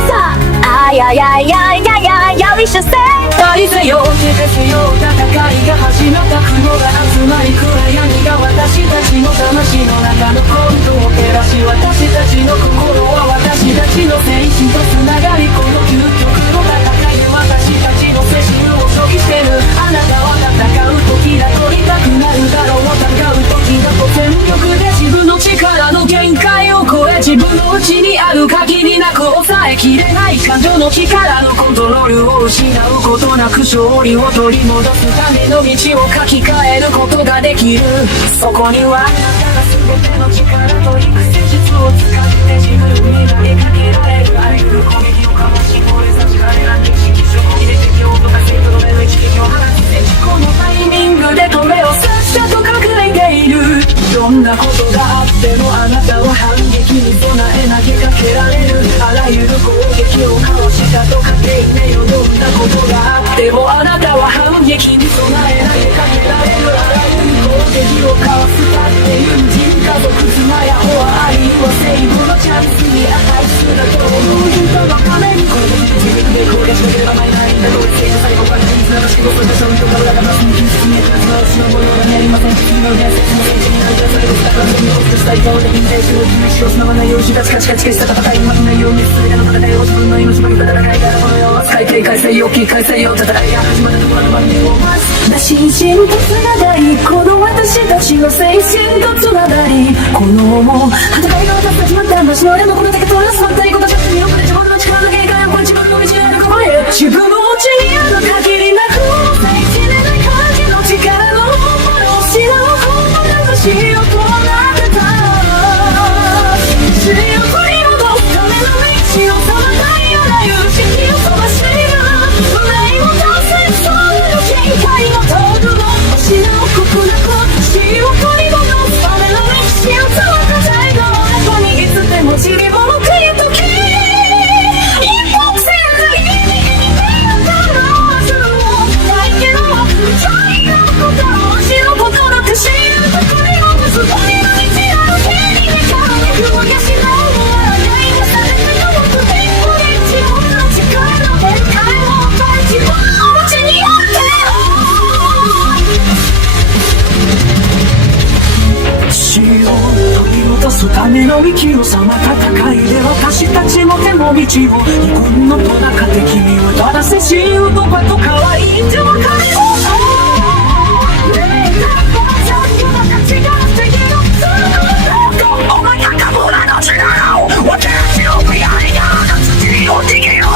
say, ay, ay, ay, ay, ay, ay, ay, we should say. 大ぜよ手ですよ戦いが始まった雲が集まり暗闇が私たちの魂の中のコントを照らし私たちの心は私たちの精神とつながりこの究極の戦いで私たちの精神を消費してるあなたは戦う時だ取りたくなるだろう戦う時だと全力で自分の力の限界を超え自分の内にある限りなく抑えきれない感情の力のコントロールを失うことなく勝利を取り戻すための道を書き換えることができるそこにはあなたが全ての力と育成術を使って自分に投げかけられるあらゆる攻撃をかわしこれさち彼らに意識上に出てきようとかせとどめる一撃を放つこのタイミングで止めをさっさと隠れているどんなことがあってもあなたは反撃に備え投げかけられるあらゆる攻撃をかわしたとかけ夢よどんなことこの時にで攻撃しなければないないんだと一斉に最後までに繋がしこそでしょうと体がますに気質にやつはうちの模様が見ありません次の伝説の聖地になるやつでしたから全部を尽くしたい顔で認定する気を失わないようにカチカチカチカチした戦い負けないように全ての戦いを自分の命まで戦いからこの世は海底海水大きい海水を戦いが始まるところの番組を待つ心身とつながりこの私たちの精神とつながりこのもう戦いが私たちまった私の俺のこの手が取らすまったいことじゃ見送れ自分の力の限界をこれ自分の道にあるここへ自分の内にある限りなく最近でない感じの力の失うこの魂をこうなってた死を取り戻すための道をさまないあらゆる敵を飛ばしている無礼を倒せそうなる限界の道具を失うことなく死を取り戻すための道をさまたないの中にいつでも散り戻っている時一歩せずに右に手を取るはずもないけどちょいのことを知ることなく知るとこれを結ぶにの道なの手に目からめくもやしない笑いがされての僕でこれ自分の力の限界を自分の内にあって死を取り戻すための道をさま戦いで私たちの手の道を異軍の戸中で君をただせ死をどこと可愛いって分かるよお前高村の力を私を見合いな土を逃げろ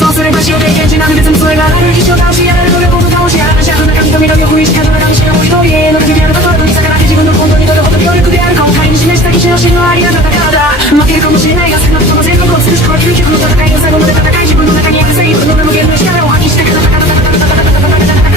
そうすれば死を経験しなくて済むそれがある一生倒しやられる努力を倒しやられしゃく中身と緑を不意識から中身しかも一人への限りあることに逆らって自分の本当にどれほど強力であるかを仮に示した騎士の真のありがたかからだ負けるかもしれないが少なくとも全力を尽くしこの究極の戦いの最後まで戦い自分の中にある正義の無限の力を発揮してください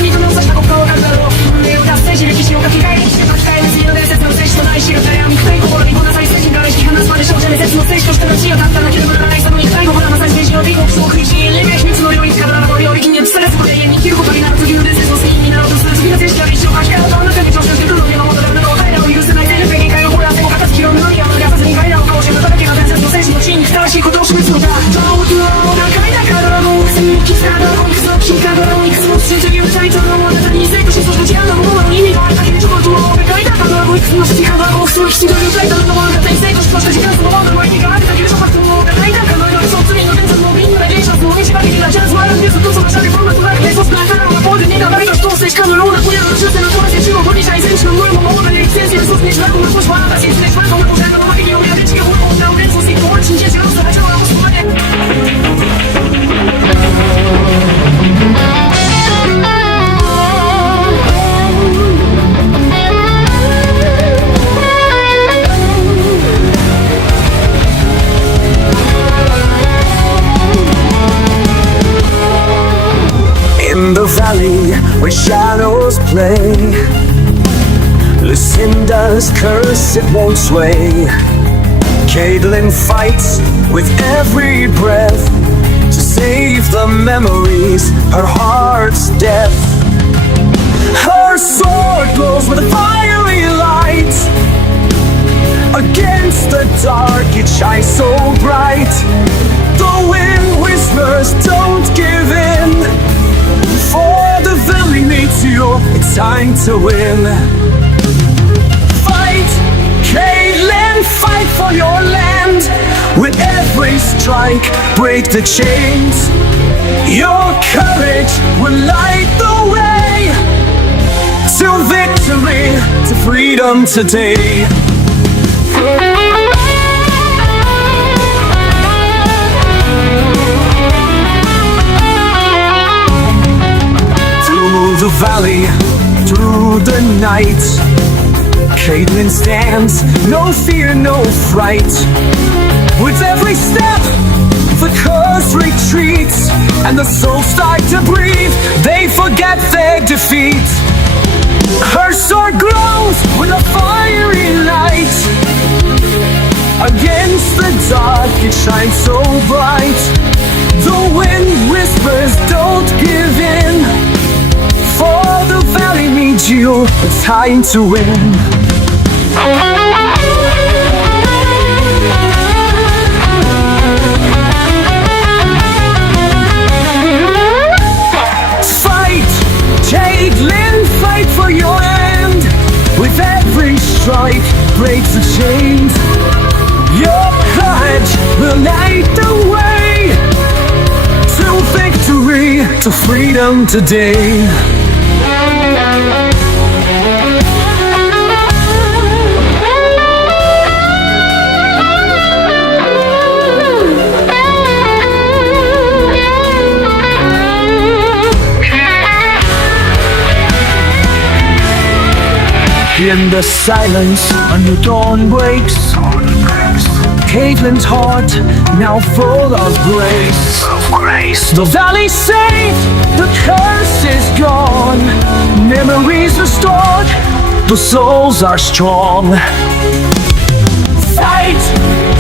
人の差した国家を分かるだろう運命を達成し歴史を書き換え歴史を書き換え次の伝説の聖史とないしがたや憎たい心にこなさり精神から意識離すまで少女伝説の聖史としての地位を立ったなければならないその肉体心まさに精神の美国総苦しい霊界秘密の領域からの領域に移されそこで永遠に生きることになる次の伝説の責任になろうとする次の聖史である一生書き換えの中に調子をしてくるのに守るの彼らを許せない全力限界をこれ汗をかかつ拾うのに雨がさずに彼らを倒してただけが伝説の聖史の地位にふさわしいことを示すのだ遠くは高いだからもうくせに生きただろういくつの危機かだろういくつの不正義をしたいとの物語に成功しそして違うのものの意味があるだけでちょこちょこ高いだからもういくつの指示かだろう不正義というタイトルの物語に成功しそして時間そのものの意味があるだけでちょこちょこ高いだからのそう罪の伝説のみんなでレーションの道ばかりがチャンスもあるんですどうぞなしゃべるのとなくねそしてなからはポーズにならないとしてしかのようなこれらの修正の友達中国に対戦士の無理も守られる先生の卒にしばらく残しはなしにしばらく残しの負けにをやる地球をなお連想してこう信じ違うさがちゃうなもしもねIn the valley where shadows play, Lucinda's curse it won't sway. Caitlin fights with every breath to save the memories, her heart's death. Her sword glows with a fiery light. Against the dark it shines so bright. The wind whispers, don't give in. For the valley needs you, it's time to win. Fight, Caitlin, fight for your land. With every strike, break the chains. Your courage will light the way to victory, to freedom today. The valley through the night. Caitlyn stands, no fear, no fright. With every step, the curse retreats, and the souls start to breathe. They forget their defeat. Her sword glows with a fiery light. Against the dark, it shines so bright. The wind whispers, don't give in. For the valley needs you, it's time to win. Fight, Caitlyn, fight for your land. With every strike, break the chains. Your courage will light the way to victory, to freedom today. In the silence, a new dawn breaks. Caitlyn's heart now full of grace. The valley's safe, the curse is gone. Memories restored, the souls are strong. Fight,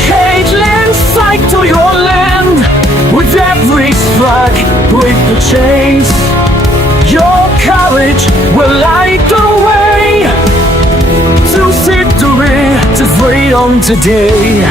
Caitlyn, fight to your land. With every strike, break the chains. Your courage will light the way to victory, to freedom today.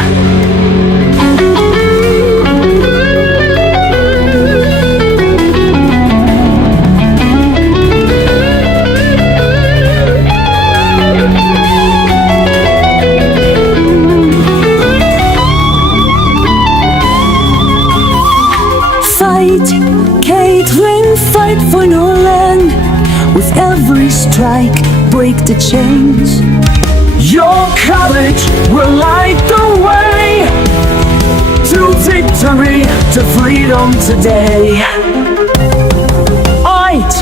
Fight, Caitlyn, fight for your land. With every strike, break the chains. Your courage will light the way to victory, to freedom today. Fight,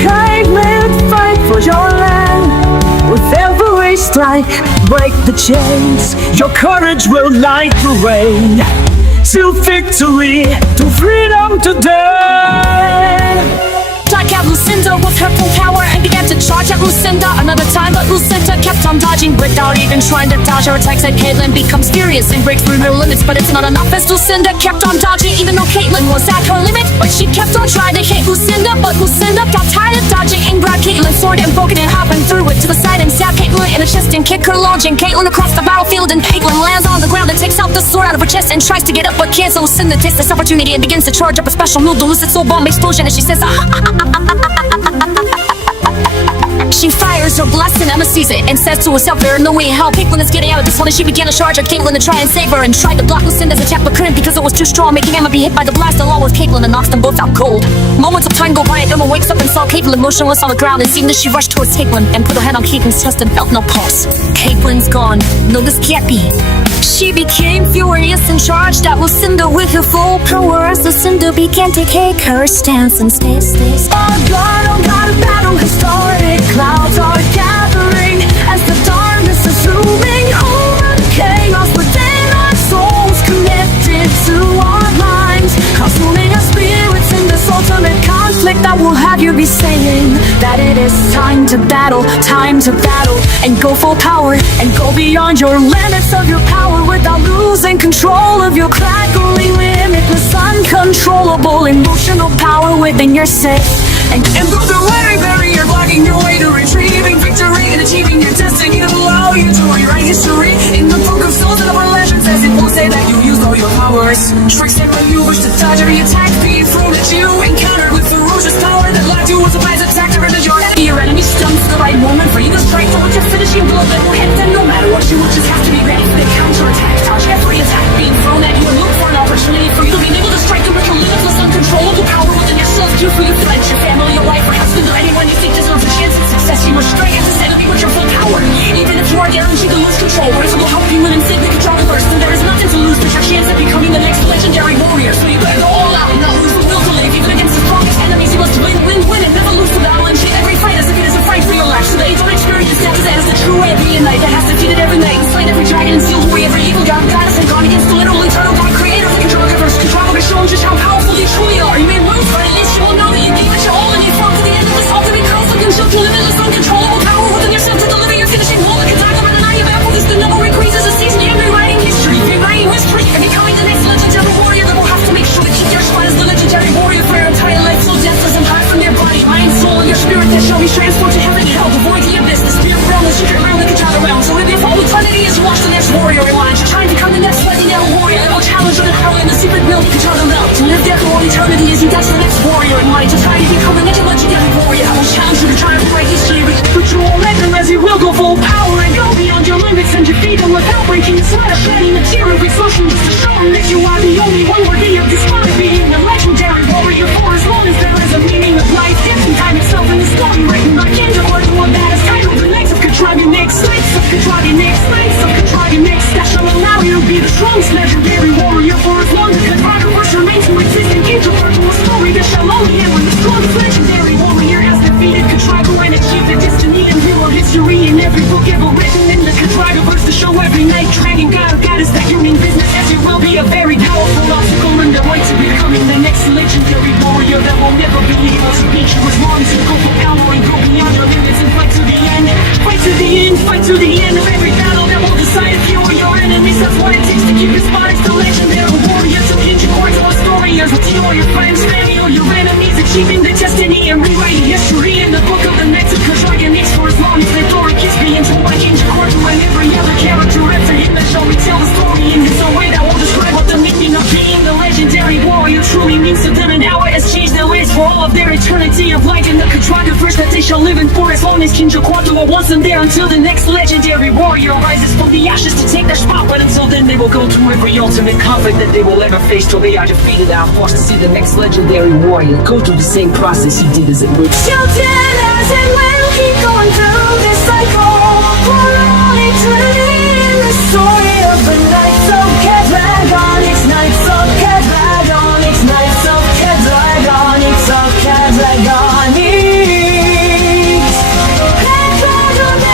Caitlyn, fight for your land. With every strike, break the chains. Your courage will light the way to victory, to freedom today. Dark out Lucinda with her full power and began to charge at Lucinda another time, but Lucinda kept on dodging without even trying to dodge her attacks. And Caitlyn becomes furious and breaks through her limits, but it's not enough as Lucinda kept on dodging, even though Caitlyn was at her limit. But she kept on trying to hit Lucinda, but Lucinda got tired of dodging and grabbed Caitlyn's sword and broke it and hopped and threw it to the side and stabbed Caitlyn in the chest and kicked her, launching Caitlyn across the battlefield. And Caitlyn lands on the ground and takes out the sword out of her chest and tries to get up, but can't. So Lucinda takes this opportunity and begins to charge up a special move, the Lucid Soul Bomb Explosion, and she says, She fires her blast and Emma sees it and says to herself, there is no way in hell Caitlyn is getting out of this one. And she began to charge at Caitlyn to try and save her and tried to block Lucinda's attack but couldn't because it was too strong, making Emma be hit by the blast along with Caitlyn and knocks them both out cold. Moments of time go by and Emma wakes up and saw Caitlyn motionless on the ground, and seeing this she rushed towards Caitlyn and put her head on Caitlyn's chest and felt no pulse. Caitlyn's gone. No, this can't be. She became furious and charged at Lucinda with her full power as Lucinda began to take her stance and stay. Oh God, a battle has started. Clouds are gathering as the darkness is looming over the chaos within our souls, connected to our minds, consuming our spirits in this ultimate conflict that will have you be saying that it is time to battle, and go full power, and go beyond your limits of your power without losing control of your crackling, limitless, uncontrollable emotional power within yourself. And through the very barrier blocking your way to retrieving victory and achieving your destiny to allow you to rewrite history in the book of souls and of our legends, as it will say that you used all your powers, tricks and maneuvers to dodge every attack being thrown at you, encountered with ferocious power that led you a surprise attack to render your enemy stunned to the right moment for you to strike forward your finishing blow that will hit them. No matter what, you will just have to be ready for the counterattack. Dodge every attack being thrown at you and look for an opportunity for you to be able to strike them with your limitless, uncontrollable power within yourself. You for your friends, your family, your wife, or husband, or anyone you think deserves a chance at success. You must strike at the enemy with your full power, even if you are guaranteed to lose control. What if it will help you win and save the control first? And there is nothing to lose but your chance at becoming the next legendary warrior. So you better go all out and not lose that shall be transformed to heaven and hell. The void, the abyss, the spirit realm, the secret realm, the Kajana realm. So if all eternity is watch the next warrior in line, trying to become the next legendary warrior, it will challenge the power in the secret realm, the Kajana realm. To live there for all eternity is he that's the next warrior in line, to try to become the next legendary warrior. I will challenge you to try and rewrite history, but you won't let them as you will go full power and go beyond your limits and defeat them without breaking the sweat of shedding a tear of exhaustion, just to show them that you are the only one worthy of this body being a legendary warrior. For as long as there is a meaning of life, dancing time itself in the story written by Kendra Martin, one that is titled The Knights of Katragonix. Knights of Katragonix, Knights of Katragonix, that shall allow you to be the strongest legendary warrior for as long as Katragonix remains to exist. And Kendra Martin will story that shall only end when the strongest legendary warrior has defeated Katrago and achieved the destiny and hero history in every book ever written in the Katragoverse to show every night dragon god or goddess that you mean business, as you will be a very powerful obstacle in the way to becoming the next legendary warrior that will never be able to beat you as long as you go for power and go beyond your limits and fight to the end. Fight to the end, fight to the end of every battle that will decide if you or your enemies. That's what it takes to keep your spot as the legendary warrior. So hinge your core to a story as with you or your friends, family or your enemies, achieving the destiny and rewriting history in the book of the Knights of Katragonix. For as long as their story keeps being told by Hinge your core to and every other character after him that shall retell the story in his own way that will describe what the meaning of being the legendary warrior truly means to them and how it has changed their ways for all of their eternity of light in the Katragoverse that they shall live in for as long as Kinja Quarto wants them there until the next legendary warrior rises from the ashes to take their spot. But until then they will go through every ultimate conflict that they will ever face till they are defeated and forced to see the next legendary warrior go through the same process he did as it would. Tilted as it will keep going through this cycle for all eternity in the story of the Knights of Katragonix. Knights of Katragonix, Knights of Katragonix, of Katragonix. Katragonix,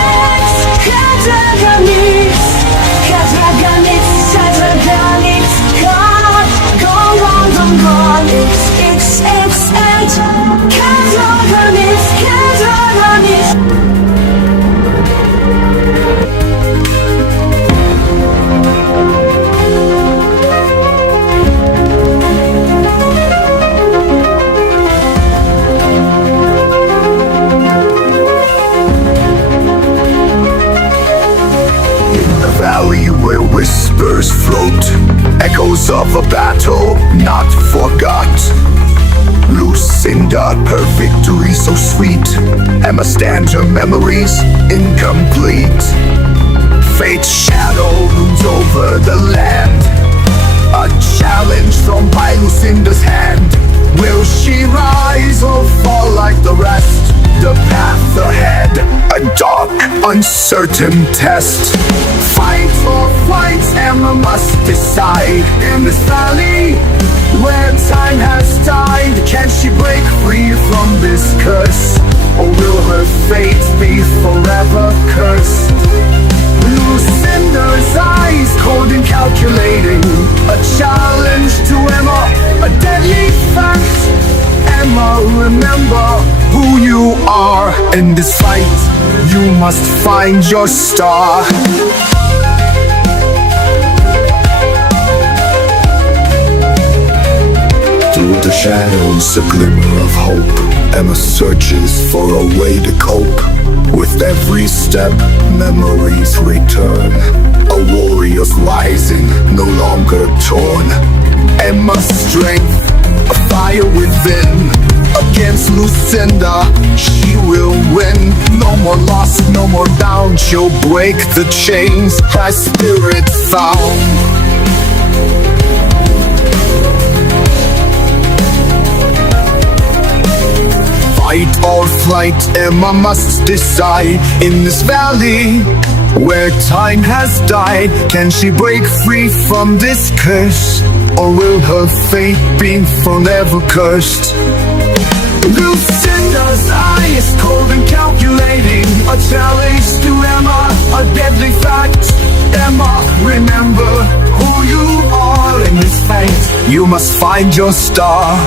Katragonix, Katragonix, Katragonix, go on, don't run, it's Katragonix, Katragonix. Valley where whispers float, echoes of a battle not forgot. Lucinda, her victory so sweet. Emma stands, her memories incomplete. Fate's shadow looms over the land, a challenge thrown by Lucinda's hand. Will she rise or fall like the rest? The path ahead, a dark, uncertain test. Fight or flight, Emma must decide. In this valley where time has died, can she break free from this curse? Or will her fate be forever cursed? Lucinda's eyes, cold and calculating, a challenge to Emma, a deadly fact. Emma, remember who you are. In this fight, you must find your star. Through the shadows, a glimmer of hope. Emma searches for a way to cope. With every step, memories return. A warrior's rising, no longer torn. Emma's strength, a fire within. Against Lucinda, she will win. No more lost, no more bound. She'll break the chains her spirit found. Fight or flight, Emma must decide. In this valley where time has died, can she break free from this curse? Or will her fate be forever cursed? Lucinda's eyes, cold and calculating, a challenge to Emma, a deadly fact. Emma, remember who you are. In this fight, you must find your star.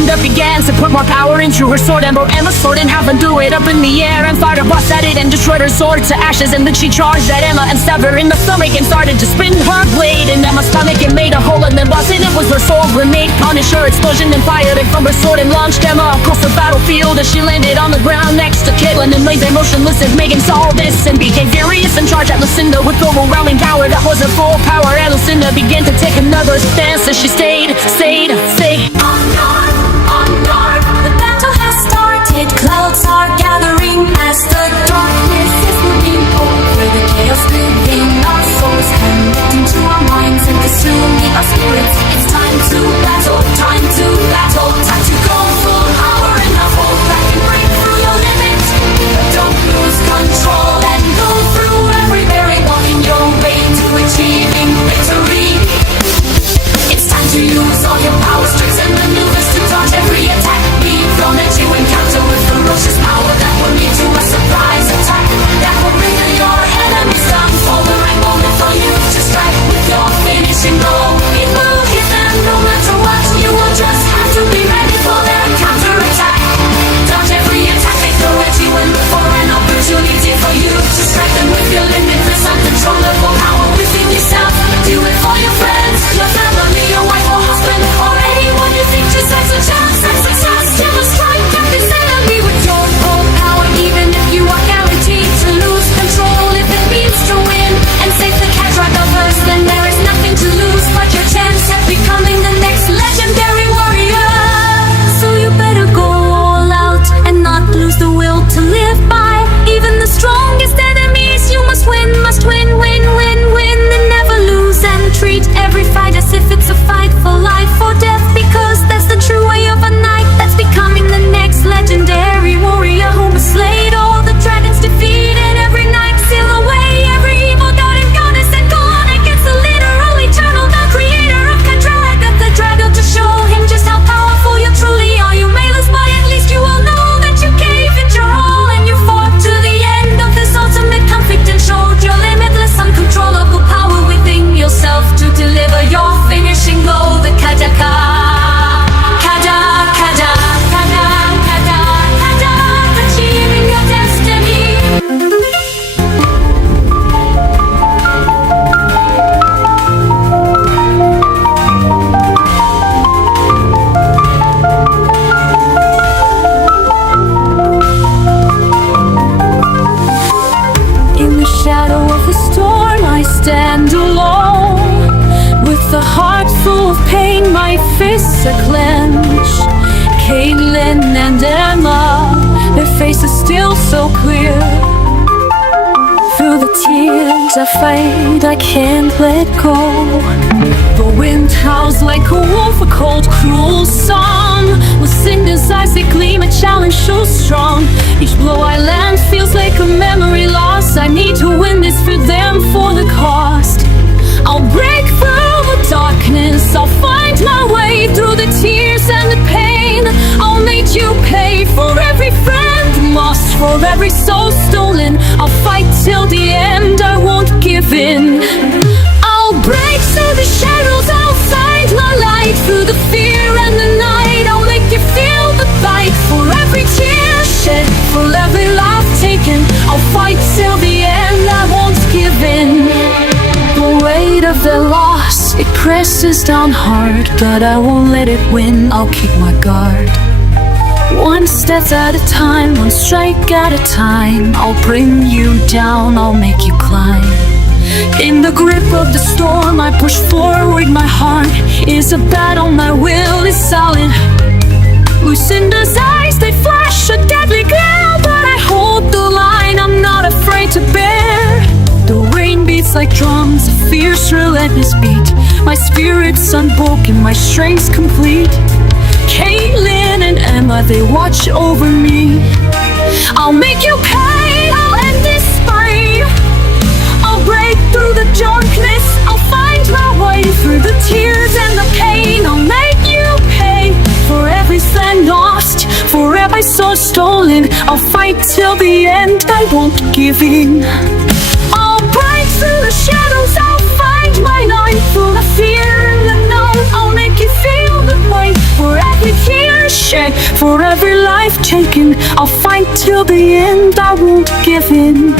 Lucinda began to put more power into her sword. Emma's sword and half and threw it up in the air and fired a blast at it and destroyed her sword to ashes. And then she charged at Emma and stabbed her in the stomach and started to spin her blade in Emma's stomach and made a hole in the boss. And it was her soul grenade, punished her explosion and fired it from her sword and launched Emma across the battlefield as she landed on the ground next to Caitlin and laid there motionless as Megan saw this and became furious and charged at Lucinda with overwhelming power that was her full power. And Lucinda began to take another stance as she stayed. On guard, the battle has started. Clouds are gathering as the darkness is moving over the chaos within our souls, and into our minds and consuming our spirits. It's time to battle, time to battle, time to go full power and not hold back and break through your limits. Don't lose control and go through every barrier, walking your way to achieving victory. It's time to use all your power, tricks and maneuvers to dodge every attack being thrown at you. Encounter with ferocious power that will lead to a surprise attack that will bring your enemies down. For the right moment for you to strike with your finishing blow. It will hit them no matter what. You will just have to be ready for their counter-attack. Dodge every attack they throw at you and look for an opportunity for you to strike them with your limitless, uncontrollable power within yourself. Do it for your friends, your family, your wife or husband, or anyone you think just has a chance at success. You must strike at this enemy with your full power, even if you are guaranteed to lose control. If it means to win and save the cat right the first, then there is nothing to lose but your chance at becoming the next legendary warrior. So you better go all out and not lose the will to live by. Even the strongest enemies you must win, and never lose. And treat every fight as if it's a fight for life or death, because that's the true way of a knight that's becoming the next legendary warrior who has slayed all the dragons, defeated every night, seal away every evil god and goddess, and gone against the literal eternal, the creator of Kadraga, the dragon, to show him just how powerful you truly are. You may lose, but at least you will know that you gave it your all and you fought to the end of this ultimate conflict and showed your limitless, uncontrollable power within yourself to deliver your finishing blow. The Kadaka, achieving your destiny. In the shadow of the storm I stand alone, with a heart full of pain, my fists are clenched. Caitlin and Emma, their faces still so clear. Through the tears I fight, I can't let go. The wind howls like a wolf, a cold, cruel song. Lucinda's eyes, they gleam, a challenge so strong. Each blow I land feels like a memory lost. I need to win this for them, for the cost. I'll break through the darkness, I'll find my way through the tears and the pain. I'll make you pay for every friend lost, for every soul stolen. I'll fight till the end, I won't give in. I'll break through the shadows, I'll find my light through the fear and the night. I'll make you feel the fight for every tear shed, for every life taken. I'll fight till the end, I won't give in. The weight of the loss, it presses down hard, but I won't let it win, I'll keep my guard. One step at a time, one strike at a time. I'll bring you down, I'll make you climb. In the grip of the storm, I push forward, my heart is a battle, my will is solid. Lucinda's eyes, they flash a deadly glare, but I hold the line, I'm not afraid to bear. The rain beats like drums, a fierce, relentless beat. My spirit's unbroken, my strength's complete. Caitlin and Emma, they watch over me. I'll make you pay, I'll end this fight. I'll break through the darkness, I'll find my way through the tears and the pain. I'll make you pay for everything lost, for every soul stolen. I'll fight till the end, I won't give in. I'll break through the shadows, I'll find my light through the fear and the known. I'll make you feel the fight for every tear For every life taken, I'll fight till the end, I won't give in.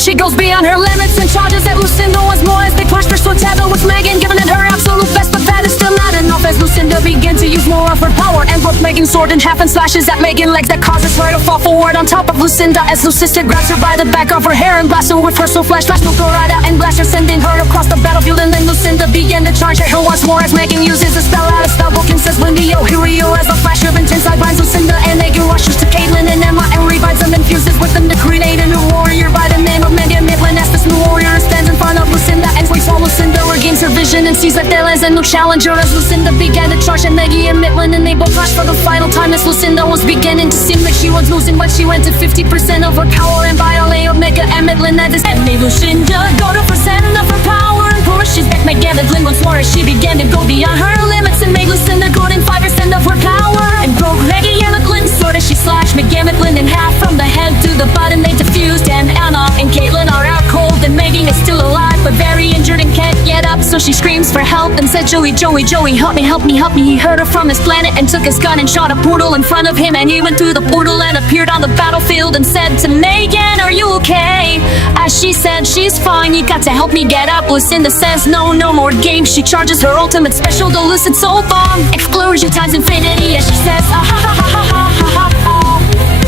She goes beyond her limits and charges at Lucinda once more as they push her so tether with Megan, giving it her absolute best, but that is still not enough as Lucinda begins to use more of her power and broke Megan's sword in half and slashes at Megan's legs that causes her to fall forward on top of Lucinda as Lucinda grabs her by the back of her hair and blasts her with her soul flash no Dorada and blast her, sending her across the battlefield. And then Lucinda began to charge at her once more as Megan uses a spell out of spellbook and says Wendy, oh here we go, as a flash of intense light binds Lucinda and Megan rushes to Caitlin and Emma and revives them and fuses with them to create a new warrior by the name of Megan Midland. As this new warrior stands in front of Lucinda and waits while Lucinda regains her vision and sees that there is a new challenger as Lucinda began to charge at Maggie and Midland, and they both rushed for the final time as Lucinda was beginning to seem like she was losing, but she went to 50% of her power and by a lay of Mega and Midland at this end made Lucinda go to percent of her power and pushes back Mega Midland once more as she began to go beyond her limits and made Lucinda go in 5% of her power and broke Maggie and Midland's sword as she slashed Mega Midland in half from the head to the bottom. They diffused and Anna and Caitlin are out cold and Megan is still alive but very injured and can't get up, so she screams for help and said Joey, Joey, Joey, help me, help me, help me. He heard her from his planet and took his gun and shot a portal in front of him, and he went through the portal and appeared on the battlefield and said to Megan, are you okay? As she said she's fine, you got to help me get up. Lucinda says no, no more games. She charges her ultimate special, the Lucid Soul Bomb, explosion times infinity as she says ah ha ha ha ha ha ha ha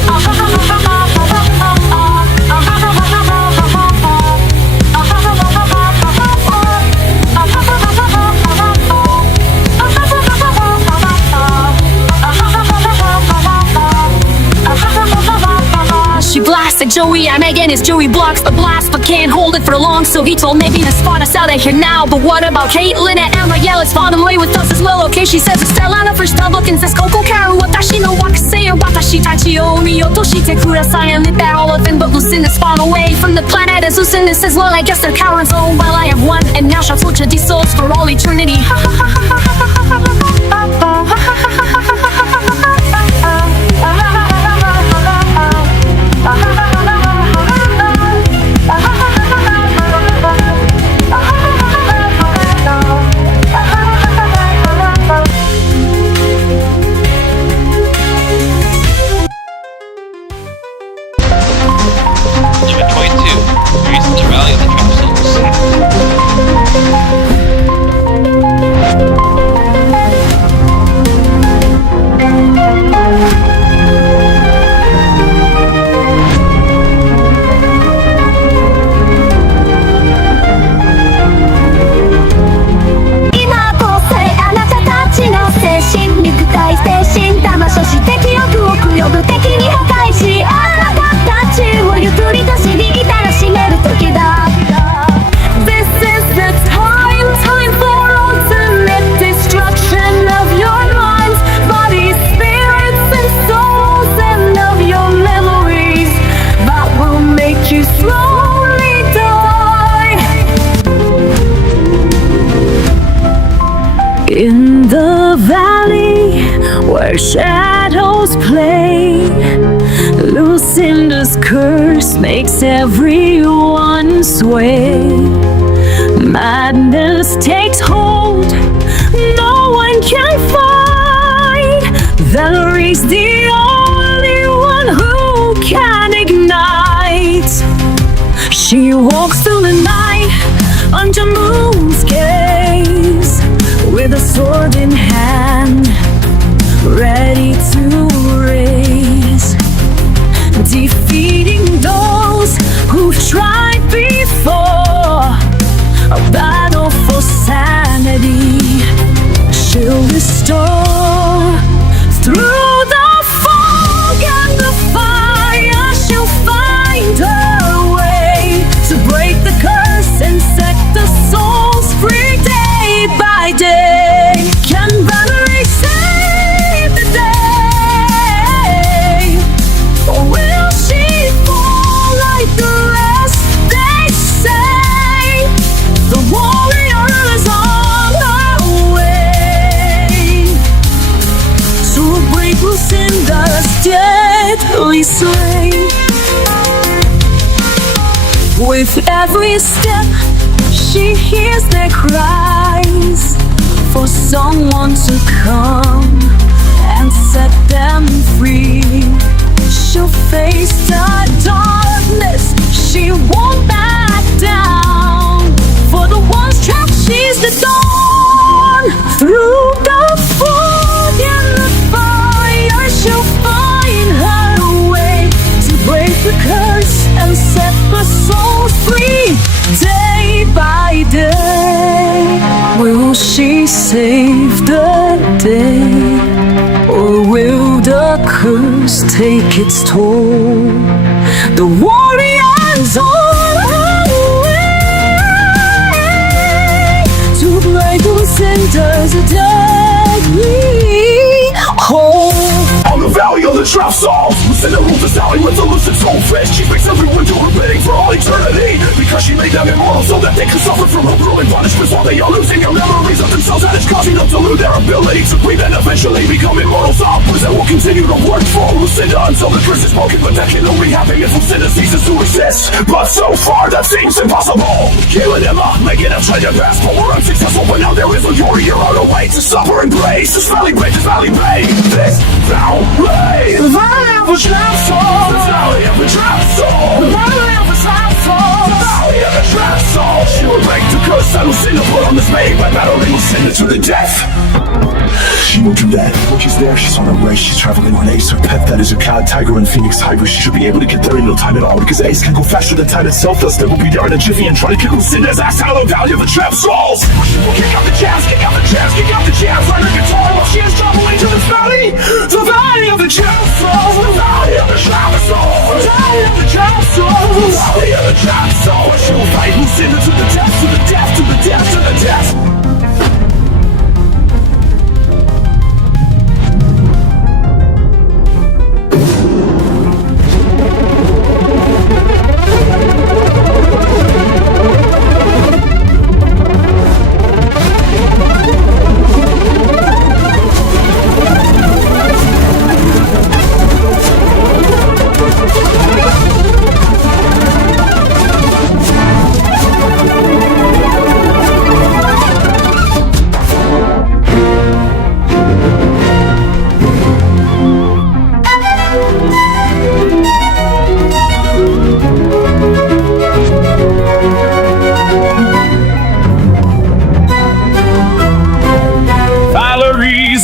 ah ha ha ha ha ha. She blasts at Joey, and Megan as Joey blocks the blast but can't hold it for long, so he told Megan to spawn us out of here now. But what about Caitlin and Emma? Yeah, let's spawn away with us as well, okay? She says Estellaの first double and says Coco Karu watashi no wakasei or watashi tachi o miyotoshite kudasai and they battle of him, but Lucinda spawn away from the planet as Lucinda says, well, I guess they're cowards, oh well, I have won and now shall torture these souls for all eternity. Number 22, reason to rally the In the valley where shadows play, Lucinda's curse makes everyone sway. Madness takes hold, no one can fight. Valerie's the only one who can ignite. She walks through the night under moon's gaze, with a sword in hand, ready to raise, defeating those who've tried before. A battle for sanity. She'll by day. Can Valerie save the day? Or will she fall like the rest? They say the warrior is on her way to break Lucinda's deadly sway. With every step, she hears their cries for someone to come and set them free. She'll face the darkness, she won't back down. For the ones trapped, she's the dawn. Through the fog and the fire, she'll find her way to break the curse and set the souls free. Day by day, will she save the day? Or will the curse take its toll? The warrior's on her way to break Lucinda's deadly hold. On the valley of the trap souls, Lucinda rules the valley with a lucid soulfish. She makes everyone do her bidding for all eternity, because she made them immortal so that they could suffer from her grueling punishments while they are losing their memories of themselves. That is causing them to lose their ability to breathe and eventually become immortal zombies that will continue to work for Lucinda until the curse is broken. But that can only happen if Lucinda ceases to exist. But so far that seems impossible. Kayla and Emma making them try their best, but we're unsuccessful. But now there is a warrior on her way to suffer and praise. This valley bay, this valley bay, this valley. The valley of the trap soul. The valley of the trap soul. The valley of the trap soul. The valley of the trap soul. She will break the curse that Lucinda put on this maid by battling Lucinda to the death. She will do that. When she's there, she's on her way. She's traveling on Ace, her pet. That is her cat, Tiger, and Phoenix Hybrid. She should be able to get there in no time at all, because Ace can go faster than time itself does. They will be there in a jiffy and try to kick Lucinda's ass out of the valley of the trap souls. She will kick out the jams, kick out the jams, kick out the jams on her guitar while she is traveling to this valley. The valley of the trap soul. The valley of the trap souls. The valley of the trap soul. The valley of the trap souls. She will fight Lucinda to the death, to the death, to the death, to the death.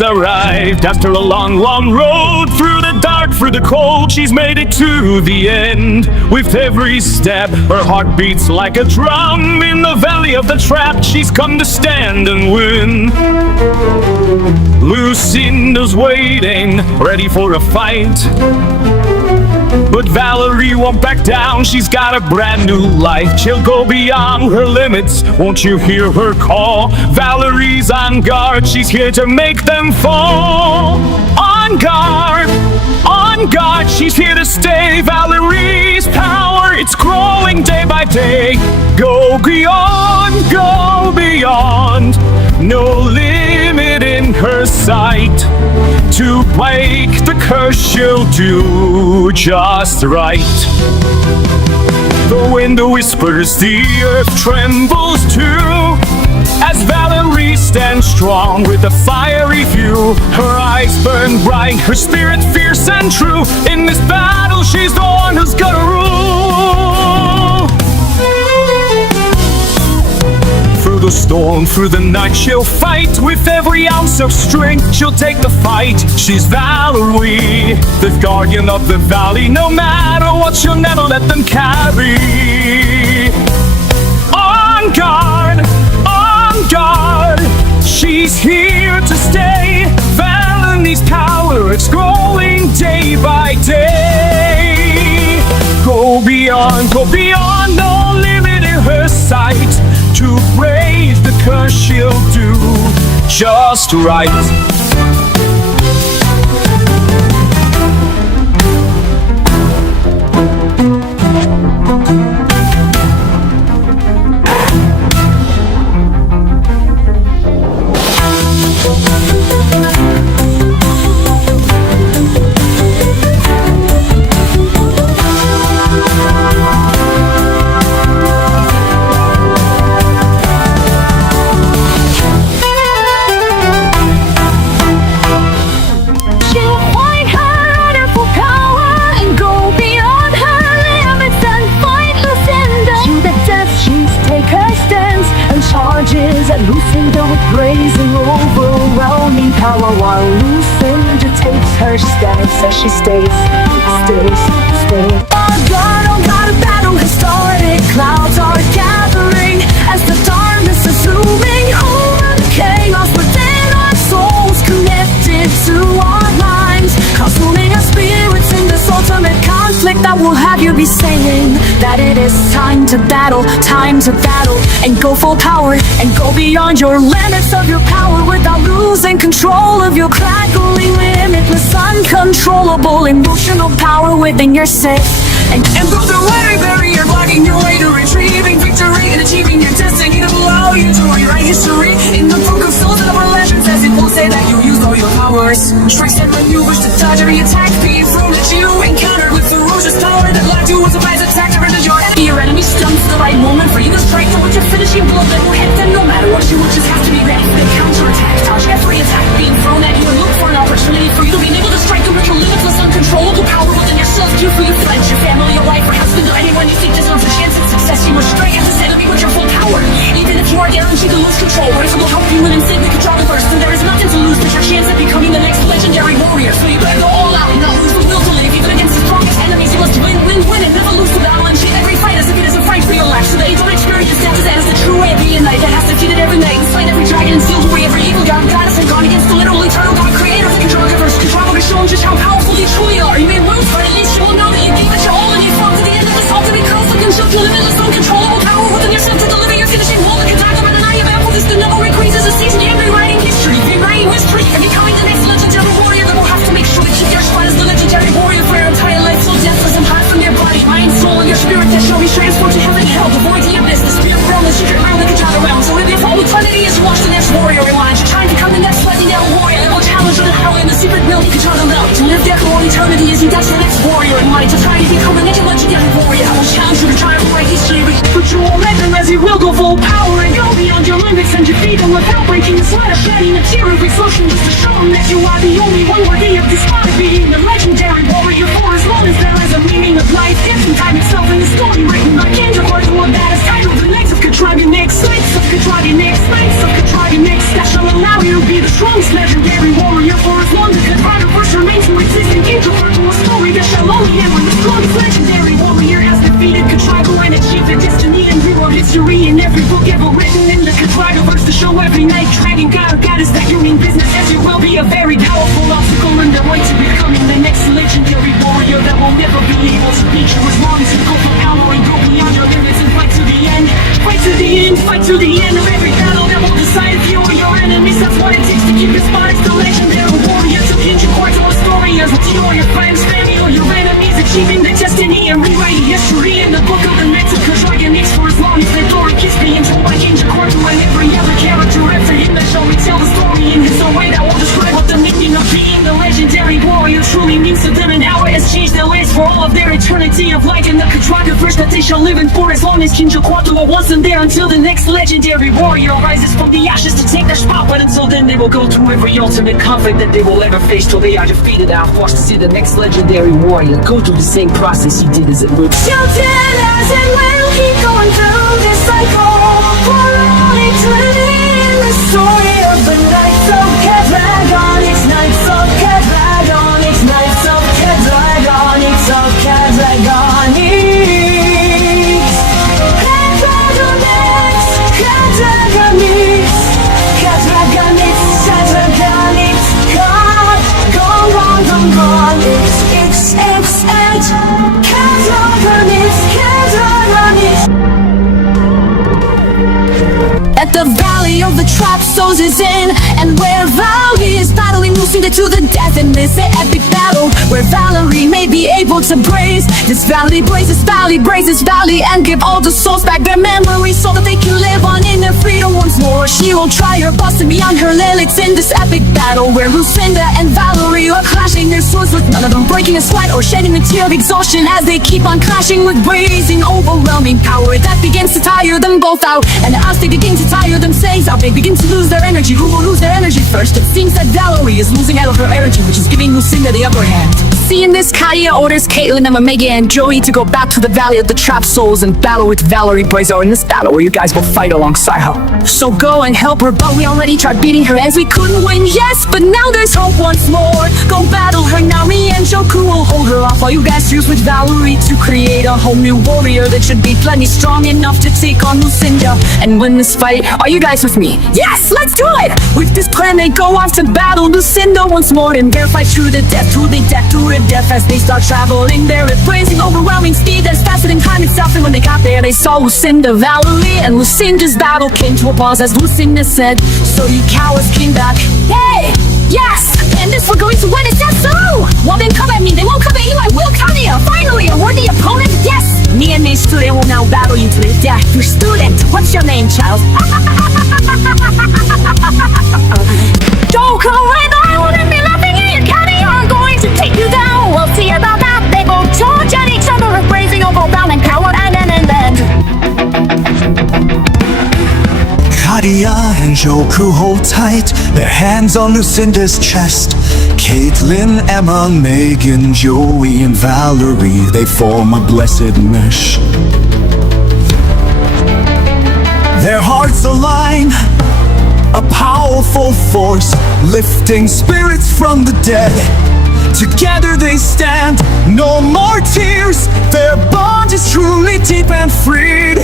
Arrived after a long, long road through the dark, through the cold. She's made it to the end. With every step, her heart beats like a drum. In the valley of the trap, she's come to stand and win. Lucinda's waiting, ready for a fight. But Valerie won't back down, she's got a brand new life. She'll go beyond her limits, won't you hear her call? Valerie's on guard, she's here to make them fall. On guard, she's here to stay. Valerie's power, it's growing day by day. Go beyond, no limit in her sight. To break the curse, she'll do just right. The wind whispers, the earth trembles too, as Valerie stands strong with a fiery view. Her eyes burn bright, her spirit fierce and true. In this battle, she's the one who's gonna rule. Through the storm, through the night, she'll fight. With every ounce of strength, she'll take the fight. She's Valerie, the guardian of the valley. No matter what, she'll never let them carry. On guard, she's here to stay. Valerie's power, it's growing day by day. Go beyond, no limit in her sight. To break the curse, she'll do just right. She'll find her wonderful power and go beyond her limits and fight Lucinda. To the death she's take her stance and charges at Lucinda with brazen overwhelming power, while Lucinda takes her stance as she stays. Oh God, a battle has started. Clouds are gathering as the darkness is looming over the chaos within our souls, connected to our minds, consuming our spirits in this ultimate conflict that will have you be saying that it is time to battle, and go full power, and go beyond your limits of your power without losing control of your crackling, limitless, uncontrollable emotional power within yourself. And through the very barrier, blocking your way to retrieving victory and achieving your destiny to allow you to rewrite history in the book of souls and our legends, as it will say that you used all your powers, tricks and maneuvers to dodge every attack being thrown at you, encountered with ferocious power that locked you with a surprise attack to render your enemy. Your enemy stumps the right moment for you to strike them with your finishing blow that will hit them no matter what. You will just have to be ready for the counterattack, dodge every attack being thrown at you, and look for an opportunity for you to be able to strike them with your limitless, uncontrollable power within yourself. Do for your friends, your family, your wife, or husband, or anyone you think deserves a chance at success. You must strike at this enemy with your full power, even if you are guaranteed to lose control. What if it will help you and instead we could draw the first? And there is nothing to lose but your chance at becoming the next legendary warrior. So you better go all out and not lose the will to live, even against the strongest enemies. You must win, and never lose the battle, and treat every fight as if it is a fight for your life, so that you don't experience death as the true way of being a knight that has defeated every knight and slain every dragon and sealed away every evil god, goddess, and gone against the literal eternal God, creator of the control universe. Control has shown just how powerful you truly are. You may lose, but at least you will know that you gave it your all and you fought to the end of this ultimate conflict and showed your limitless, uncontrollable power within yourself to deliver your finishing blow. Like a dagger and an eye of apple, this the number increases a season and rewriting history, and becoming the next legendary warrior that will have to make sure to keep your spot as the legendary warrior for your entire life, so deathless and hot from your body, mind, soul, and your spirit that shall be transformed to heaven and hell, the void, the abyss, the spirit realm, the secret realm, the Kajana realm. So if all eternity is to watch the next warrior rewind, you're trying to become the next legendary warrior that will challenge the power in the secret realm, the Kajana realm. To live there for all eternity as you touch the next warrior in mind, to try to become the next legendary warrior. I will challenge you to try and write history, but you will let them as you will go full power and go beyond your limits and defeat them without breaking the sweat of shedding a tear of exhaustion, just to show them that you are the only one worthy of this spot, being the legendary warrior for as long as there is a meaning of life. It's in time itself in the story written by King according to what that is titled the Knights of Katragonix, Knights of Katragonix, Knights of Katragonix, that shall allow you to be the strongest legendary warrior for as long as Katragonix remains to exist and King according to a story that shall only end when the strongest legendary warrior has defeated Katrago and achieved the destiny and rewrote history in every book ever written in the Katragoverse to show every knight, dragon, god, or goddess that you mean business, as you will be a very powerful obstacle in the way to becoming the next legendary warrior that will never be able to beat you as long as you go for power and go beyond your limits and fight to the end. Fight to the end, fight to the end of every battle that will decide if you or your enemies. That's what it takes to keep your spot as the legendary warrior. To hinge your core to a story as with you or your friends, family, or your enemies, achieving the destiny and rewriting history in the book of the Knights of Katragonix for as long as their glory keeps being told by King Jacorta and every other character after him that shall retell the story in his own way that will describe what the meaning of being the legendary warrior truly means to them and how it has changed their lives for all of their eternity of life in the Katragoverse that they shall live in for as long as King Jacorta wants them there, until the next legendary warrior rises from the ashes to take their spot. But until then they will go through every ultimate conflict that they will ever face till they are defeated and forced to see the next legendary warrior go through the same process he did as it would. Till then as it will keep going through this cycle for all eternity in the story of the Knights of Katragonix, Knights of Katragonix, Knights of Katragonix, of Katragonix, Katragonix, Katragonix, Katragonix, Katragonix, Katragonix, Katragonix. Lucinda to the death in this epic battle, where Valerie may be able to braze this valley, blaze this valley, braze this valley, and give all the souls back their memories so that they can live on in their freedom once more. She will try her best to beyond her limits in this epic battle, where Lucinda and Valerie are clashing their swords, with none of them breaking a sweat or shedding a tear of exhaustion, as they keep on clashing with blazing, overwhelming power that begins to tire them both out. And as they begin to tire themselves out, they begin to lose their energy. Who will lose their energy first? It seems that Valerie is losing out of her energy, which is giving Lucinda the upper hand. Seeing this, Katia orders Caitlin, Omega, and Joey to go back to the Valley of the Trapped Souls and battle with Valerie Brazo in this battle, where you guys will fight alongside her. So go and help her, but we already tried beating her as we couldn't win, yes, but now there's hope once more. Go battle her now, me and Joku will hold her off while you guys fuse with Valerie to create a whole new warrior that should be plenty strong enough to take on Lucinda and win this fight. Are you guys with me? Yes, let's do it! With this plan they go off to battle Lucinda once more and their fight through the death, through the death, through the death, as they start traveling there at blazing, overwhelming speed that's faster than time itself. And when they got there, they saw Lucinda, Valerie, and Lucinda's battle came to a pause as Lucinda said, "So you cowards came back." Hey! Yes! And this we're going to win, is that so? Well then come at me, they won't come at you, I will, Katia! Finally, a worthy opponent, yes! Me and Miss Student will now battle you to the death. Your student, what's your name, child? Don't come right on, I wouldn't be laughing at you, Katia! I'm going to take you down, we'll see about that. They both charge at each other, raising overwhelming power, and then Katia and Joku hold tight, their hands on Lucinda's chest. Caitlin, Emma, Megan, Joey, and Valerie, they form a blessed mesh. Their hearts align, a powerful force, lifting spirits from the dead. Together they stand, no more tears, their bond is truly deep and freed.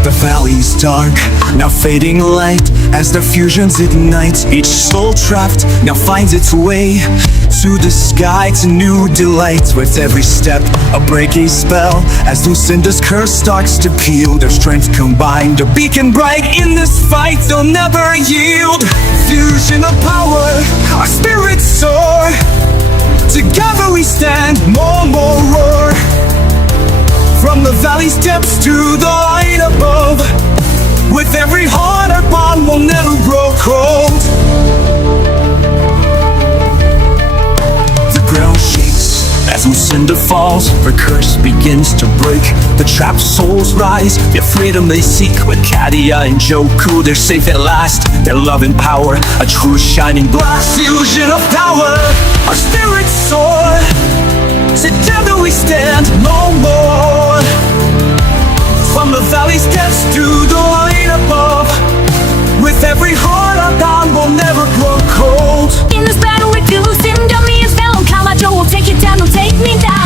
The valley's dark, now fading light, as their fusions ignite. Each soul trapped now finds its way to the sky, to new delights. With every step, a breaking spell, as Lucinda's curse starts to peel. Their strength combined, a beacon bright in this fight, they'll never yield. Fusion of power, our spirits soar. Together we stand, more roar. From the valley's depths to the light above, with every heart our bond will never grow cold. The ground shakes as Lucinda falls, her curse begins to break. The trapped souls rise, their freedom they seek. With Katia and Joku, they're safe at last. Their love and power, a true shining blast. Fusion of power, our spirits soar. Together we stand, no more. From the valley's depths to the light above, with every heart our bond will never grow cold. In this battle with you, Lucinda, me and Felon Camacho will take you down, will take me down.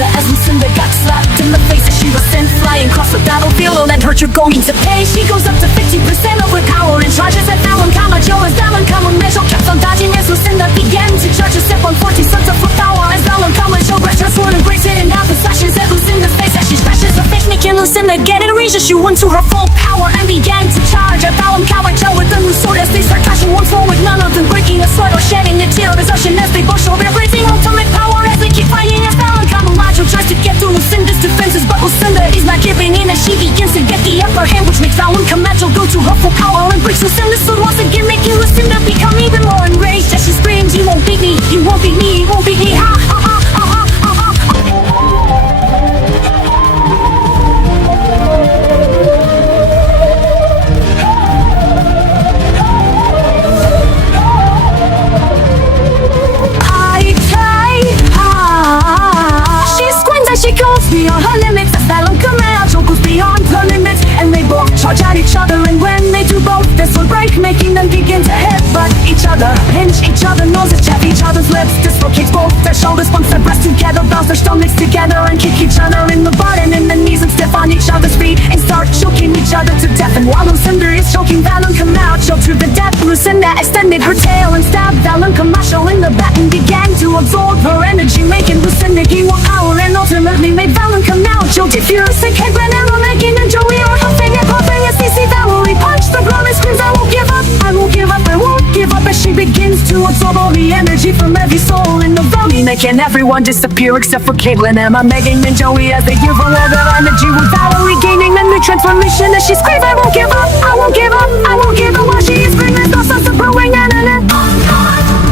As Lucinda got slapped in the face as she was sent flying across the battlefield, and hurt you're going to pay. She goes up to 50% of her power and charges at Fallon Camacho. As Fallon Camacho kept on dodging as Lucinda began to charge a step on 40 sons of her power. As Fallon Camacho grabbed her sword and breaks it in half and slashes at Lucinda's face as she smashes her face, making Lucinda get it, reaches she went to her full power and began to charge at Fallon Camacho with the new sword as they start clashing once more, with none of them breaking a sweat or shedding a tear of exhaustion as they both show their blazing ultimate power as they keep fighting. As Fallon Camacho tries to get through Lucinda's defenses, but Lucinda is not giving in as she begins to get the upper hand, which makes Fallon Camacho go to her full power and breaks Lucinda's sword once again, making Lucinda become even more enraged as she screams, "You won't beat me, you won't beat me, you won't beat me, ha ha ha ha ha ha ha." She screams as she goes beyond her limits, as Fallon Camacho goes beyond her limits, and they both charge at each other. And when they do both, this will break, making them begin to headbutt each other, pinch each other noses, chap each other's lips, dislocates both their shoulders, bumps their breasts together, bounce their stomachs together, and kick each other in the butt and in the knees and making everyone disappear except for Caitlyn, Emma, Megan, and Joey as they give her all their energy without regaining the new transformation as she screams, I won't give up, I won't give up, I won't give up while she is screaming, thoughts of brewing and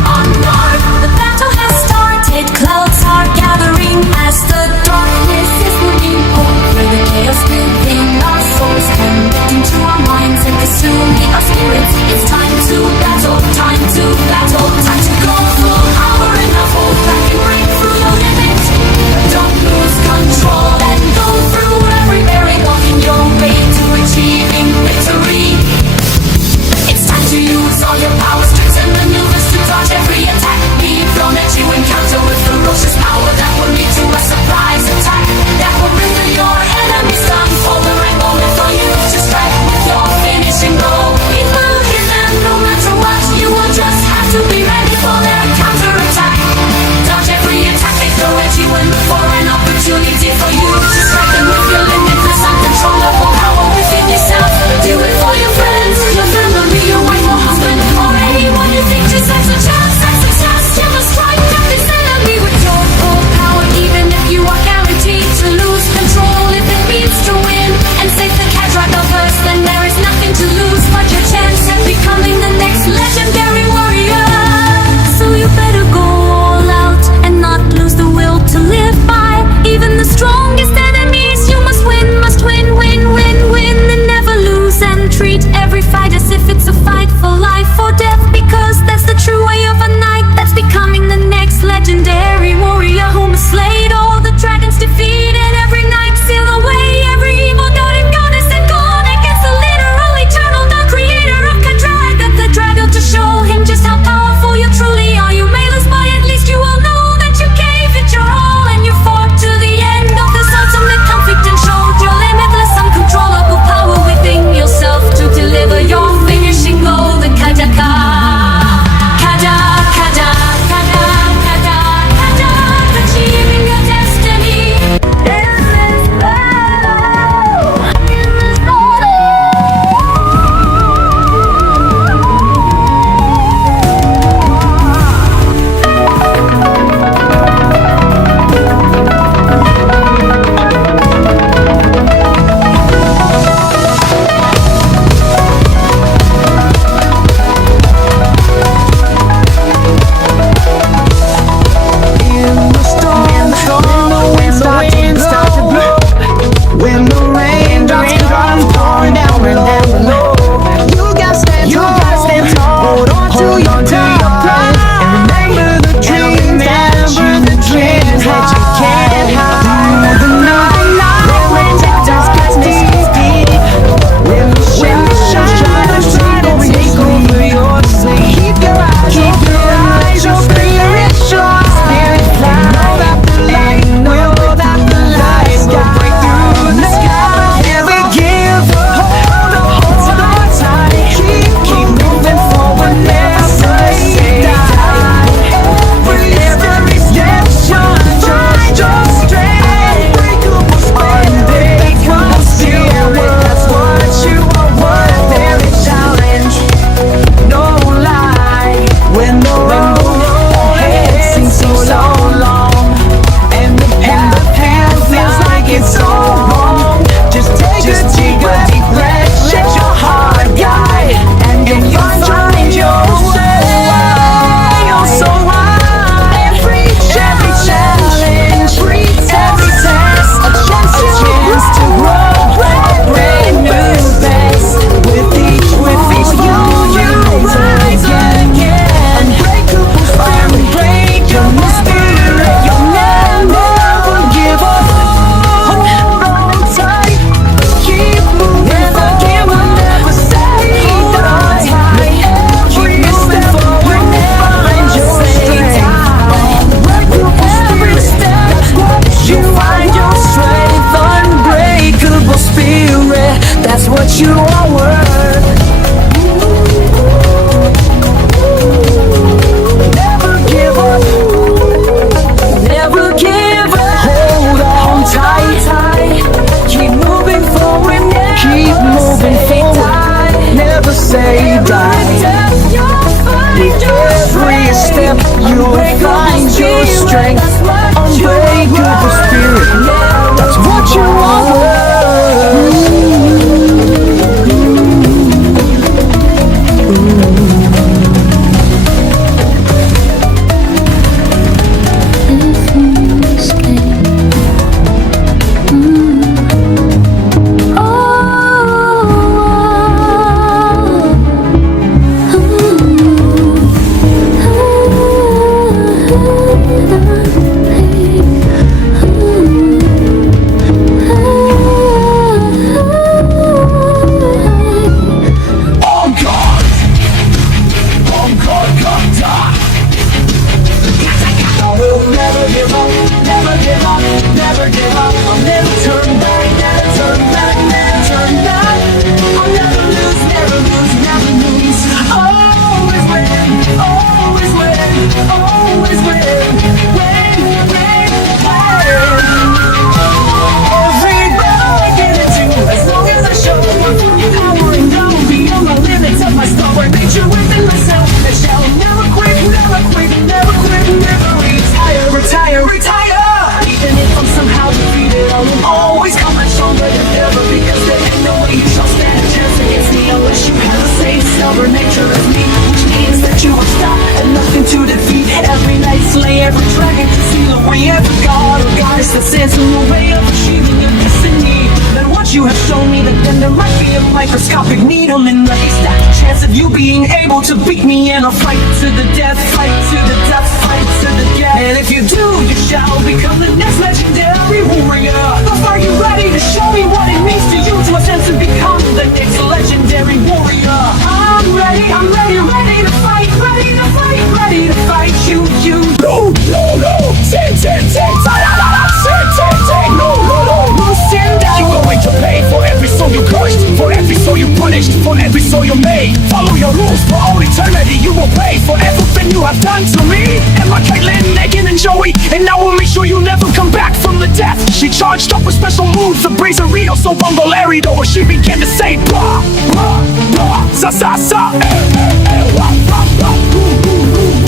Onward, the battle has started. Clouds are gathering as the darkness is moving over the chaos within our souls, connecting to our minds and consuming our spirits. It's time to battle, time to battle, time to go full power and our hope back and break through the limits. Don't lose control and go through every barrier, walking your way to achieving victory. It's time to use all your powers, tricks and maneuvers to dodge every attack being thrown at you. Encounter with ferocious power that will lead to a surprise attack that will render your enemies stunned. Fall the rank moment for you to strike with your finishing blow. It will hit them no matter what. You will just have to be ready for their counter-attack. Dodge every attack they throw at you and look for an opportunity for you to strike them with your limitless, uncontrollable power within yourself. Do it for your friends, your family, your wife or husband, or anyone you think deserves a chance at success. You must strike down this enemy with your full power, even if you are guaranteed to lose control. If it means to win and save the cat right of us, then there is nothing to lose but your chance at becoming the next legendary warrior. So you better go all out and not lose the will to live by. Even the strongest enemies you must win, win, win, win, and never lose. And treat every fight as if it's a fight for life or death, because that's the true way of a knight that's becoming the next legendary warrior who must slay all the dragons, defeated every night, seal away every evil doubting goddess, and gone against the literal eternal, the creator of Kadrag, at the dragon to show him just how powerful you truly are. You may lose, but at least you will know that you gave it your all and you fought to the end of this ultimate conflict and showed your limitless, uncontrollable power within yourself to deliver your finishing goal, the Kadaka. Kada, Kada, Kada, Kada, Kada, achieving your destiny. In this battle, in this battle. In the storm, when the wind starts to blow, when the raindrops come pouring down below, you gotta stand tall, hold on to your pride, and remember the dreams that you can't hide. Through the night, when the darkness gets deep, when the shadows try to take over your sleep, keep your eyes open, your spirit fly. Know that the light will break through the sky. Never give up, hold on tight. Keep moving forward, never say die. Every step, find your strength. Unbreakable spirit, that's what you are worth. Every challenge, no lie. When the road ahead seems so long, and the path feels like it's so wrong, just take a deep breath, let your heart guide, and you'll find your way. You're so right. Every challenge, every test, a chance to grow, a brand new best. With each fall, you rise again. Unbreakable spirit, you'll never give up. Hold on tight, keep moving forward, never say die. Keep moving forward, find your strength. Every step, you find your strength. Unbreakable spirit, that's what you are worth. Never give up, never give up. Hold on tight, keep moving forward, never say die. With every step, you'll find your strength. you have shown me that then there might be a microscopic needle in the haystack. Chance of you being able to beat me in a fight to the death, fight to the death, fight to the death. And if you do, you shall become the next legendary warrior. Thus, are you ready to show me what it means to you to attempt to become the next legendary warrior? I'm ready, ready to fight, ready to fight, ready to fight you. No, Lucinda. You're going to pay for every soul you crushed, for every soul you punished, for every soul you made. Follow your rules for all eternity. You will pay for everything you have done to me. Emma, Caitlin, Megan, and Joey. And now we'll make sure you never come back from the death. She charged up with special moves, the Brazerio, so Bumblerido, where she began to say blah, blah, blah, sa, sa, sa, wah, wah, wah, ooh, ooh, ooh.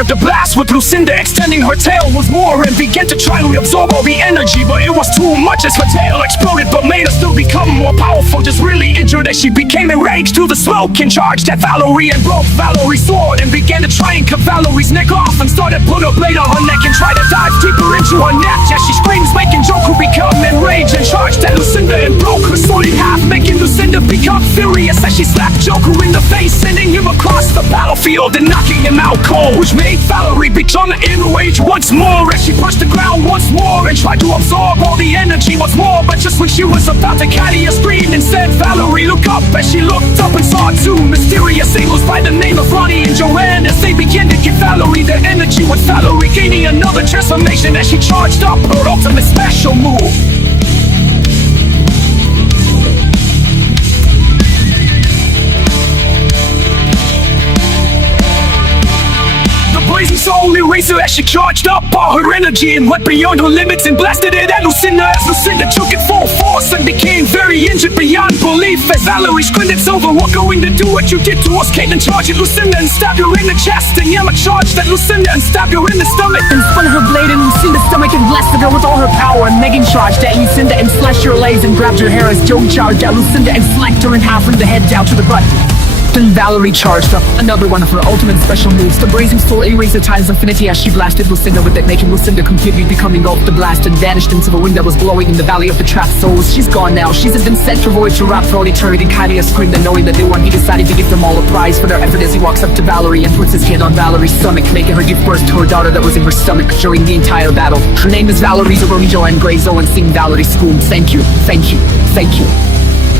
The blast with Lucinda extending her tail was more and began to try to absorb all the energy, but it was too much as her tail exploded but made her still become more powerful. Just really injured as she became enraged through the smoke and charged at Valerie and broke Valerie's sword and began to try and cut Valerie's neck off and started put a blade on her neck and try to dive deeper into her neck as she screams, making Joker become enraged and charged at Lucinda and broke her sword in half, making Lucinda become furious as she slapped Joker in the face, sending him across the battlefield and knocking him out cold, which made Valerie become enraged once more as she pushed the ground once more and tried to absorb all the energy once more. But just when she was about to carry a scream, instead Valerie looked up as she looked up and saw two mysterious angels by the name of Ronnie and Joanne as they began to give Valerie their energy, with Valerie gaining another transformation as she charged up her ultimate special move. Blazing soul eraser as she charged up all her energy and went beyond her limits and blasted it at Lucinda as Lucinda took it full force and became very injured beyond belief as Valerie screamed, "It's over, we're going to do what you did to us." Caitlin charged at Lucinda and stabbed her in the chest, and Yama charged at Lucinda and stabbed her in the stomach and spun her blade in Lucinda's stomach and blasted her with all her power. And Megan charged at Lucinda and slashed her legs and grabbed her hair as Joe charged at Lucinda and slacked her in half from the head down to the butt. Then Valerie charged up another one of her ultimate special moves, the Blazing Soul Eraser times infinity, as she blasted Lucinda with it, making Lucinda completely become engulfed the blast and vanished into the wind that was blowing in the Valley of the Trapped Souls. She's gone now. She's been sent for void to rap for all eternity. Kalia screamed, and knowing that they won, he decided to give them all a prize for their effort as he walks up to Valerie and puts his hand on Valerie's stomach, making her give birth to her daughter that was in her stomach during the entire battle. Her name is Valerie Zeroni Joanne Grayzo, and seeing Valerie scream, "Thank you, thank you, thank you."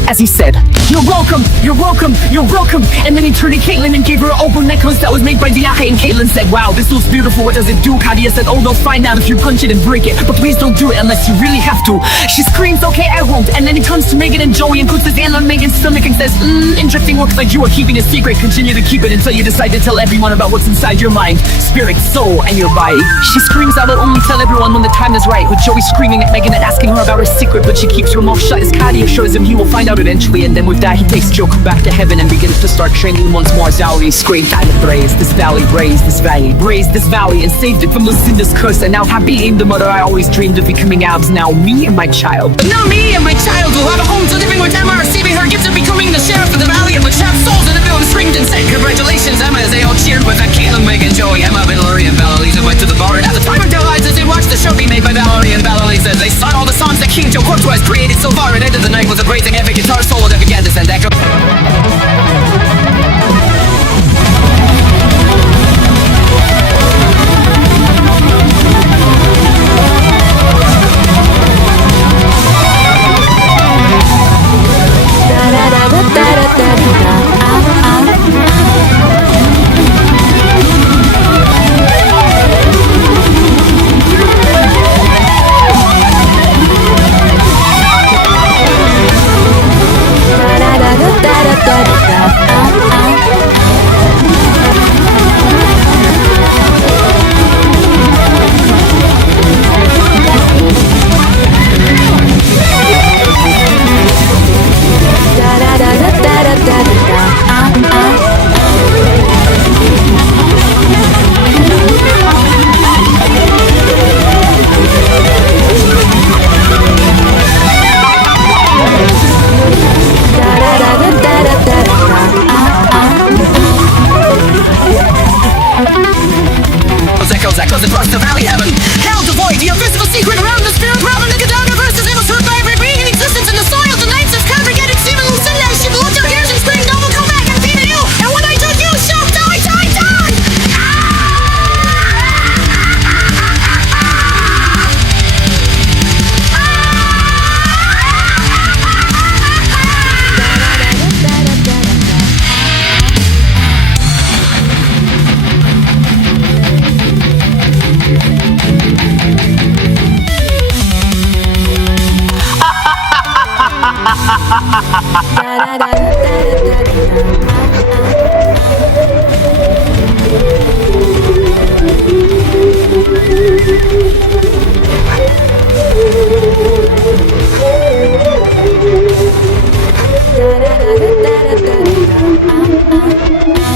As he said, "You're welcome, you're welcome, you're welcome." And then he turned to Caitlin and gave her an opal necklace that was made by Diake, and Caitlin said, "Wow, this looks beautiful, what does it do?" Kadia said, "Oh, they'll find out if you punch it and break it, but please don't do it unless you really have to." She screams, "Okay, I won't." And then he comes to Megan and Joey and puts his hand on Megan's stomach and says, "Interesting, looks like you are keeping a secret. Continue to keep it until you decide to tell everyone about what's inside your mind, spirit, soul, and your body." She screams, "I will only tell everyone when the time is right," with Joey screaming at Megan and asking her about her secret, but she keeps her mouth shut as Kadia shows him he will find out eventually. And then with that, he takes Joker back to heaven and begins to start training once more. Valerie screamed, "I have raised this valley, raised this valley, raised this valley, and saved it from Lucinda's curse. And now happy aimed the mother I always dreamed of becoming abs. Now me and my child. Now me and my child will have a home to living with Emma, receiving her gift of becoming the sheriff of the Valley of the Trapped Souls." And everyone screamed and said, "Congratulations, Emma," as they all cheered with that Caitlin, Megan, Joey, Emma, Valerie, and Valerisa went to the bar. And at the time of their lives, as they watched the show be made by Valerie and Valerisa, they sang all the songs that King Joe Courtois has created so far, and ended the night with a brazen epic guitar solo that began to send echo.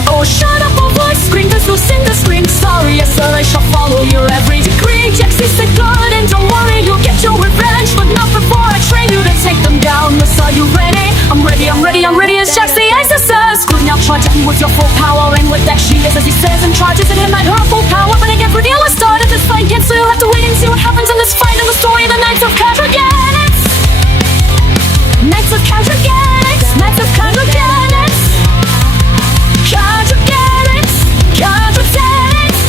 Oh, shut up, oh voice, scream, there's no sin to scream. Sorry, yes, sir, I shall follow your every decree. Jaxie said good, and don't worry, you'll get your revenge. But not before I train you to take them down. Miss, are you ready? I'm ready, I'm ready, I'm ready as Jaxie Isa says. Good, now charge him with your full power. And with that she is, as he says, and charges at him at her full power. But again, for the only start of this fight again, so you'll have to wait and see what happens in this fight. In the story of the Knights of Cadraganics. Knights of Cadraganics. Knights of Cadraganics. Cadraganics. Cadraganics.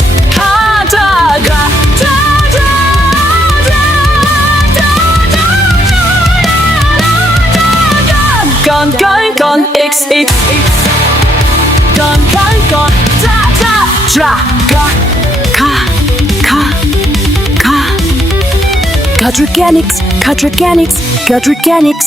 Gun, gun, gun, X, X, X. Gun, gun, gun, da, da, dra, ga, ka, ka, ka. Cadraganics, Cadraganics, Cadraganics.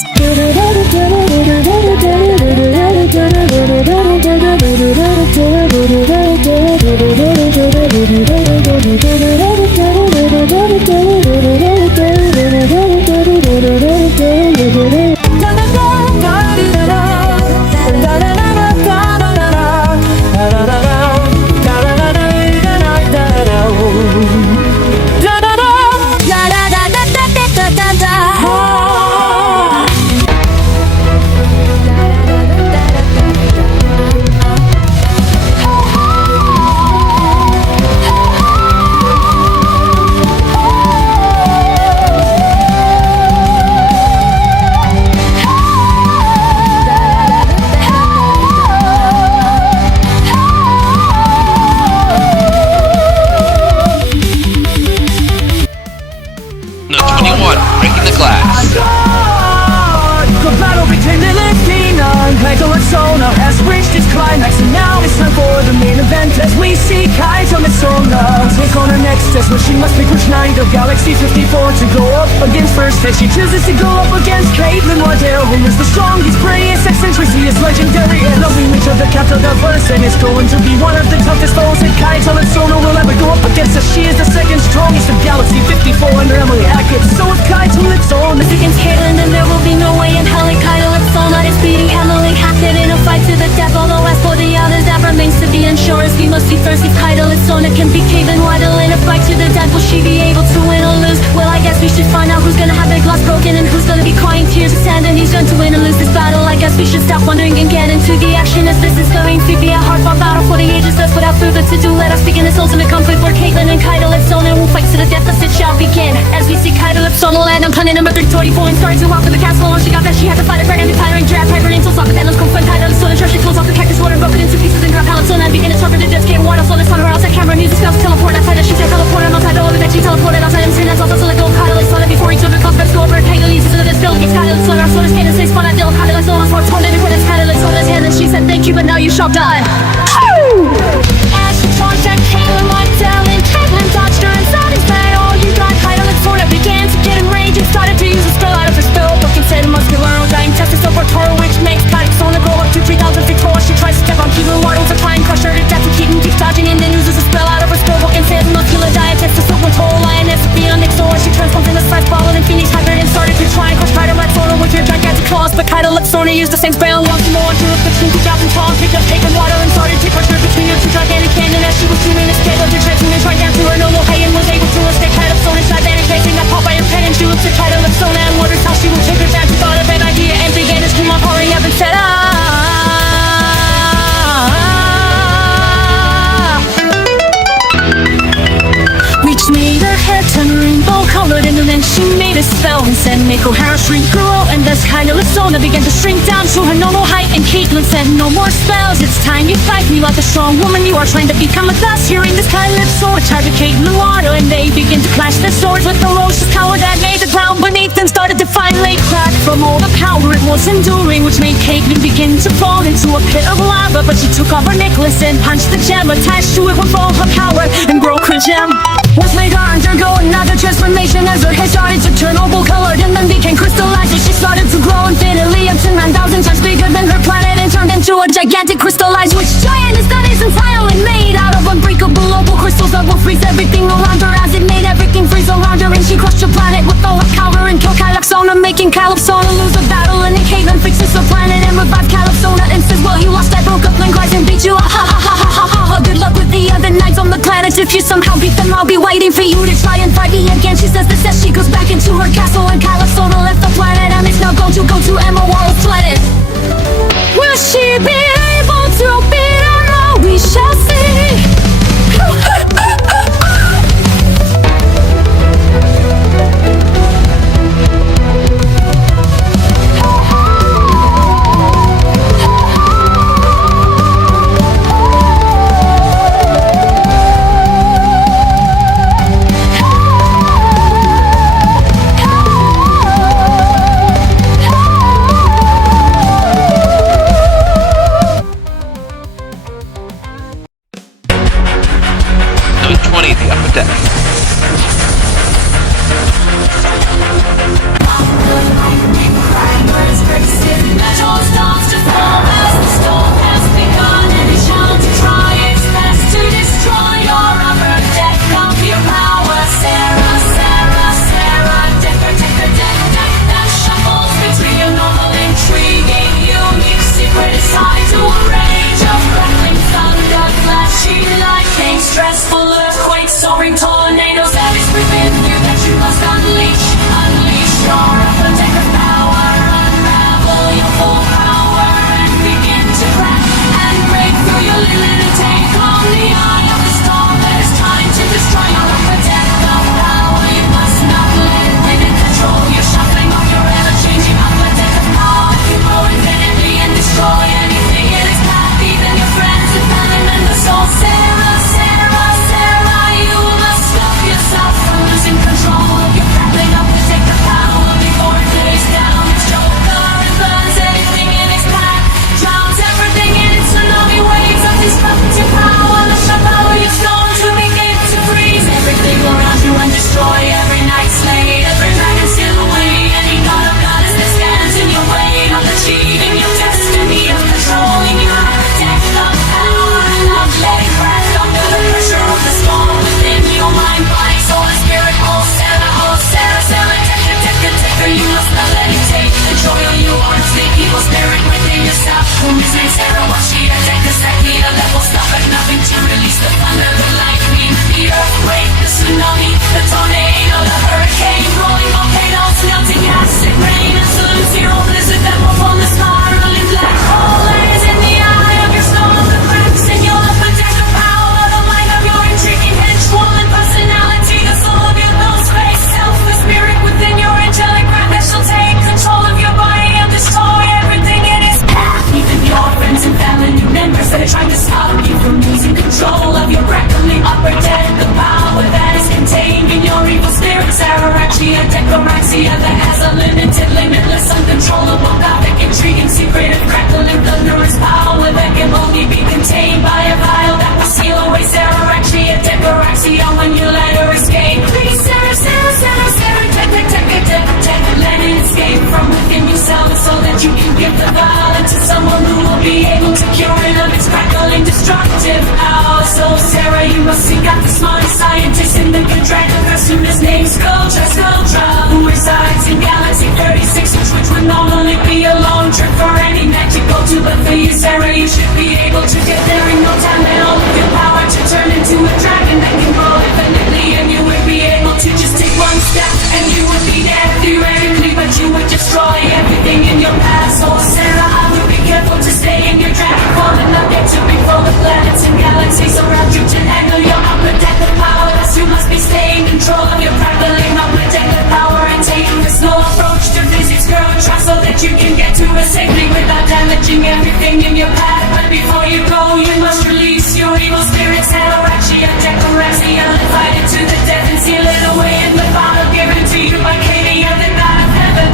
No, 21, breaking the glass. The battle between Lilithina and Persona has reached its climax, and now it's time for the main event as we see Kaito Mitsuna take on her next test, where she must pick which Knight of Galaxy 54 to go up against first. And she chooses to go up against Caitlyn Waddell, who is the strongest, prettiest, eccentriciest, legendary, and loving each other captain of verse, and it's going to be one of the toughest foes that Kaito Mitsuna will ever go up against, as she is the second strongest of Galaxy 54 under Emily Hackett. So if Kaito Mitsuna Against Caitlyn, then there will be no way in hell in Kaito Mitsuna is beating Emily Hackett in a fight to the death. Although as for the others, that remains to be unsure, as we must see first if Kaito Mitsuna can beat Caitlyn Waddell in a fight to the death. Will she be able to win or lose? Well, I guess we should find out who's gonna have their glass broken and who's gonna be crying tears of sand, and he's going to win or lose this battle. I guess we should stop wondering and get into the action, as this is going to be a hard-fought battle for the ages. Thus, without further ado, let us begin this ultimate conflict where Caitlyn and Kaito Mitsuna will fight to the death. Thus it shall begin as we see Kaito Mitsuna land on planet number 344 and starting to walk to the castle. Once she got there, she had to fight a dragon, firing draft, hyper until soft panels confront Kaito Mitsuna. She close off the cactus water, broke it into pieces and grabbed Palette and begin to torture the death game water. So this on her outside camera, music spells teleport outside as she said teleport. I'm outside the order that she teleported outside and screen. That's also let go of Kaito Mitsuna before each other comes. Let's go over and Kaito leaves into this building. It's Kaito Mitsuna, our sword is cadence, they spawn at Dill. Kaito Mitsuna, sword torn in before this Kaito Mitsuna's hand, and she said thank you, but now you shall die. As she charged at Caitlyn Waddell, and Caitlyn dodged her and started his battle. You got Kaito Mitsuna began to get enraged and started to use a spell out of her spell book and said muscular dying test is over Toro, which makes Kaito Mitsuna go up to 3,000 feet tall. She tries to step on Caitlyn Waddell to try and crush her to death, and Caitlyn keeps dodging and then uses a spell out of her spell book and says muscular dying test is over Toro, lioness beyond next door. She transforms into Slash Ball and Phoenix Hybrid and started to try and crush Kaito Mitsuna with her gigantic claws, but Kaito Mitsuna used the same spell once more to look between 2,000 tall, picked up Caitlyn Waddell and started to crush her between her two gigantic hands. And as she was doing this, Caitlyn did transformation right down to her normal height and was able to escape Kaito Mitsuna's gigantic face and got caught by her pen. And she looked at Kaito Mitsuna and wonders how she would take her down. She thought of an idea and began to scream off hurry up and said which made her hair turn rainbow colored, and then she made a spell and said make her hair shrink grow, and thus Kaito Mitsuna began to shrink down to her normal height. And Caitlyn said no more spells, it's time you fight me like a strong woman you are trying to become with us. Hearing this Kaito Mitsuna charged Caitlyn Waddell, and they begin to clash their swords with the ferocious power that made the ground beneath them started to finally crack. from all the power it was enduring, which made Caitlyn begin to fall into a pit of lava. But she took off her necklace and punched the gem attached to it with all her power and broke her gem, which made her undergo another transformation as her hair started to turn opal colored and then became crystallized. As she started to glow infinitely up to 9,000 times bigger than her planet and turned into a gigantic crystallized witch giant that is entirely made out of unbreakable opal crystals that will freeze everything around her as it made everything freeze around her. And she crushed her planet with all her power and killed Calypsona, making Calypsona lose a battle. And then Caitlyn fixes her planet and revives Calypsona and says, well, you lost, I broke up and cries and beat you. Ha ha ha ha ha ha ha. Good luck with the other knights on the planet. If you somehow beat them, I'll be waiting for you to try and fight me again. She says this as she goes back into her castle, and Calypsona left the planet and is now going to go to Emerald's planet. Will she be able to beat her? No, we shall see. Number 20, the upper deck. Stressful earthquakes, soaring tornadoes, that is within you that you must unleash. Unleash your upper deck of power, unravel your full power, and begin to crack and break through your limit and take on the eye of the storm. That is time to destroy your upper deck of power. You must not let it win and control. You're shuffling off your ever-changing upper deck of power. You grow infinitely and destroy anything in its path, even your friends and family members. So Sarah, you must stop yourself from losing control of your crackling up to take the power before it lays down its joker and burns anything in its path, drowns everything in its tsunami waves of destructive power. The power your stone to begin to freeze everything around you and destroy every night slay, every dragon still away, any god or goddess that stands in your way of achieving your destiny of controlling your deck of power. Not let it crack under the pressure of the storm within your mind, body, soul, and spirit. Oh Sarah, take, you must not let it take control of you or the evil spirit within yourself. Who is named Sarah? What she attack the second the level stop at nothing to release the thunder, the lightning, the earthquake, the tsunami, the tornado, the hurricane, rolling volcanoes, melting acid rain, absolute zero blizzard that will form the spiraling black hole that is in the eye of your storm. The cracks in your upper deck of power, the mind of your intriguing henchwoman personality, the soul of your no space self, the spirit within your angelic breath that shall take control of your body and destroy everything in its path. Even your friends and family members that are trying to stop you from losing control of your crackling upper deck of power that is contained in your evil spirit. Sararachia, Decoraxia, that has unlimited, limitless, uncontrollable, gothic, intriguing, secretive, crackling, thunderous power that can only be contained by a vial that will seal away Sararachia, Decoraxia when you let her escape. Please, Sarah, let it escape from within yourself so that you can give the vial to someone who will be able to cure it of its crackling, destructive power. So Sarah, you must seek out the smartest scientist in the good dragon person. His name's Sculptra, who resides in Galaxy 36, which would normally be a long trip for any net to go to. But for you, Sarah, you should be able to get there in no time and all of your power to turn into a dragon that can grow infinitely. And you would be able to just take one step and you would be there theoretically, but you would destroy everything in your path. So Sarah, I would be careful to stay in your dragon form and not get too big for the planets and galaxies around you to handle your upper deck of power. Thus you must be staying in control of your crackling upper deck of power and taking the slow approach to physics, girl. Try so that you can get to it safely without damaging everything in your path. But before you go, you must release your evil spirit, Sararachia, Decoraxia, and fight it to the death and seal it away in the bottle given to you by Katie and the God of Heaven.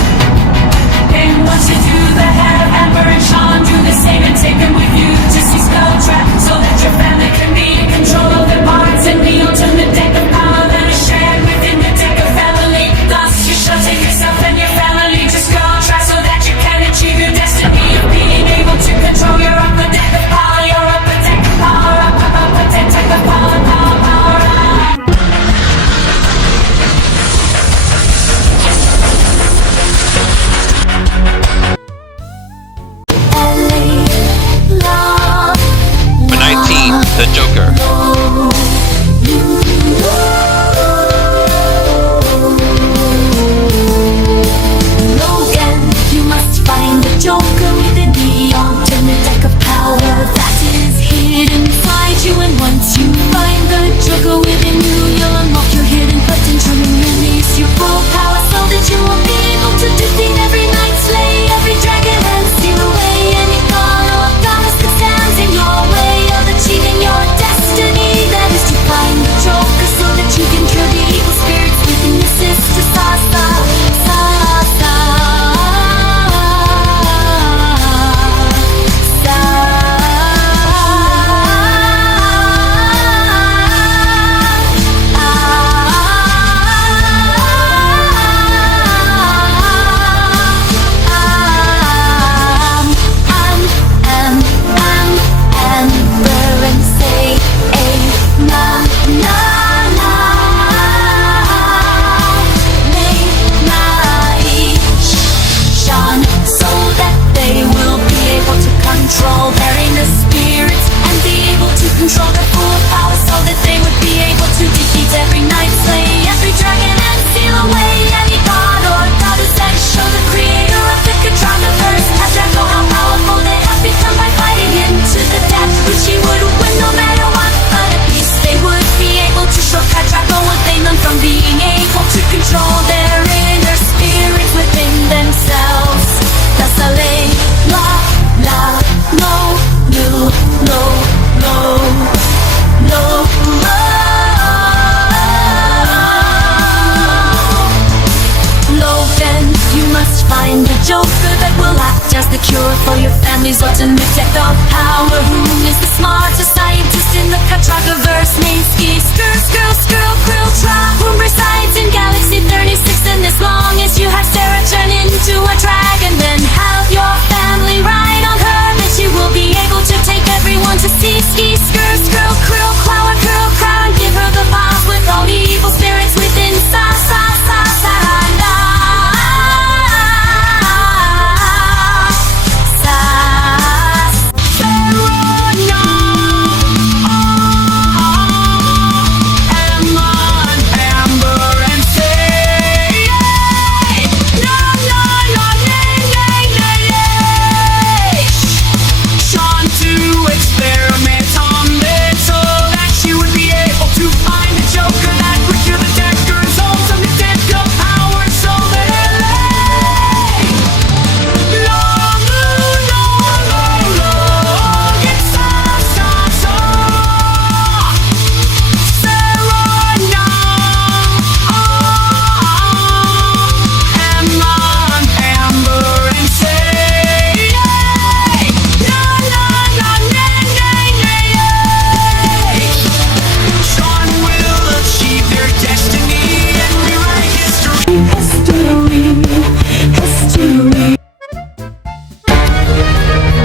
You must find the joker that will act as the cure for your family's ultimate death of power. Who is the smartest scientist in the Katraga-verse? Ski, skr, skr, skr, krill, tra. Who resides in Galaxy 36? And as long as you have Sarah turn into a dragon, then have your family ride on her, then she will be able to take everyone to see. Ski, skr, skr, krill, clower, curl, crown. Give her the bombs with all the evil spirits within. Sa, sa, sa, sa, la.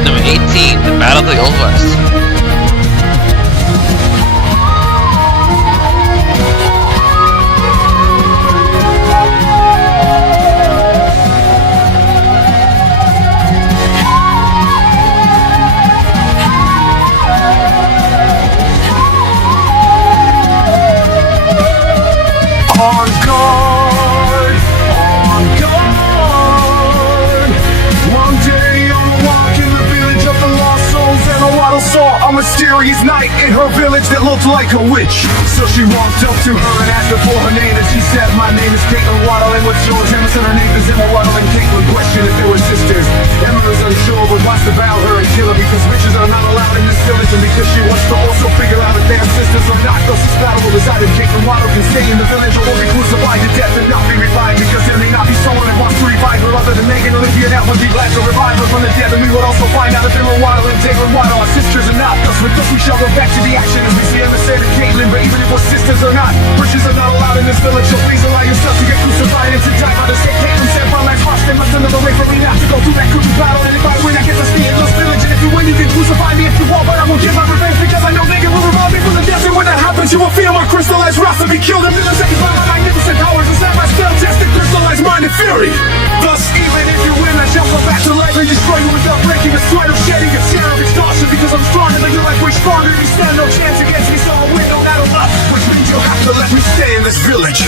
Number 18, The Battle of the Old West. On guard, on guard. One day on a walk in the village of the lost souls, and a waddle saw a mysterious knight in her village that looked like a witch. So she walked up to her and asked her for her name, and she said, "My name is Caitlin Waddle," and what George Emerson, her name is Emma Waddle, and Caitlin questioned if they were sisters. Emma was unsure but wants to battle her and kill her because witches are not allowed in this village, and because she wants to also figure out if they are sisters or not. Thus this battle will decide if Caitlin Waddle can stay in the village or will be crucified to death and not be revived, because there may not be someone that wants to revive her other than Megan Olivia that would be glad to revive her from the dead, and we would also find out if Emma Waddle and Caitlin Waddle are sisters or not. Thus with this we shall go back to the action as we see Emma say to Caitlin, but even if we're sisters or not, witches are not allowed in this village, so please allow yourself to get crucified and to die by the same. Caitlin said, "My life's lost, there must another way for me not to go through that crucial battle, and if I win I get to stay in this village, and if you win you can crucify me if you want, but I won't get my revenge because I know Megan will revive me from the death, and when that happens you will feel my crystallized wrath to be killed in milliseconds by my magnificent powers and set my spell-tested crystallized mind and fury. Thus even if you win I shall come back to life and destroy you without breaking a sweat or shedding a tear of exhaustion, because I'm stronger than your life way stronger, you stand no chance against me, so I'll win no matter what, which means you'll have to let me stay in this village."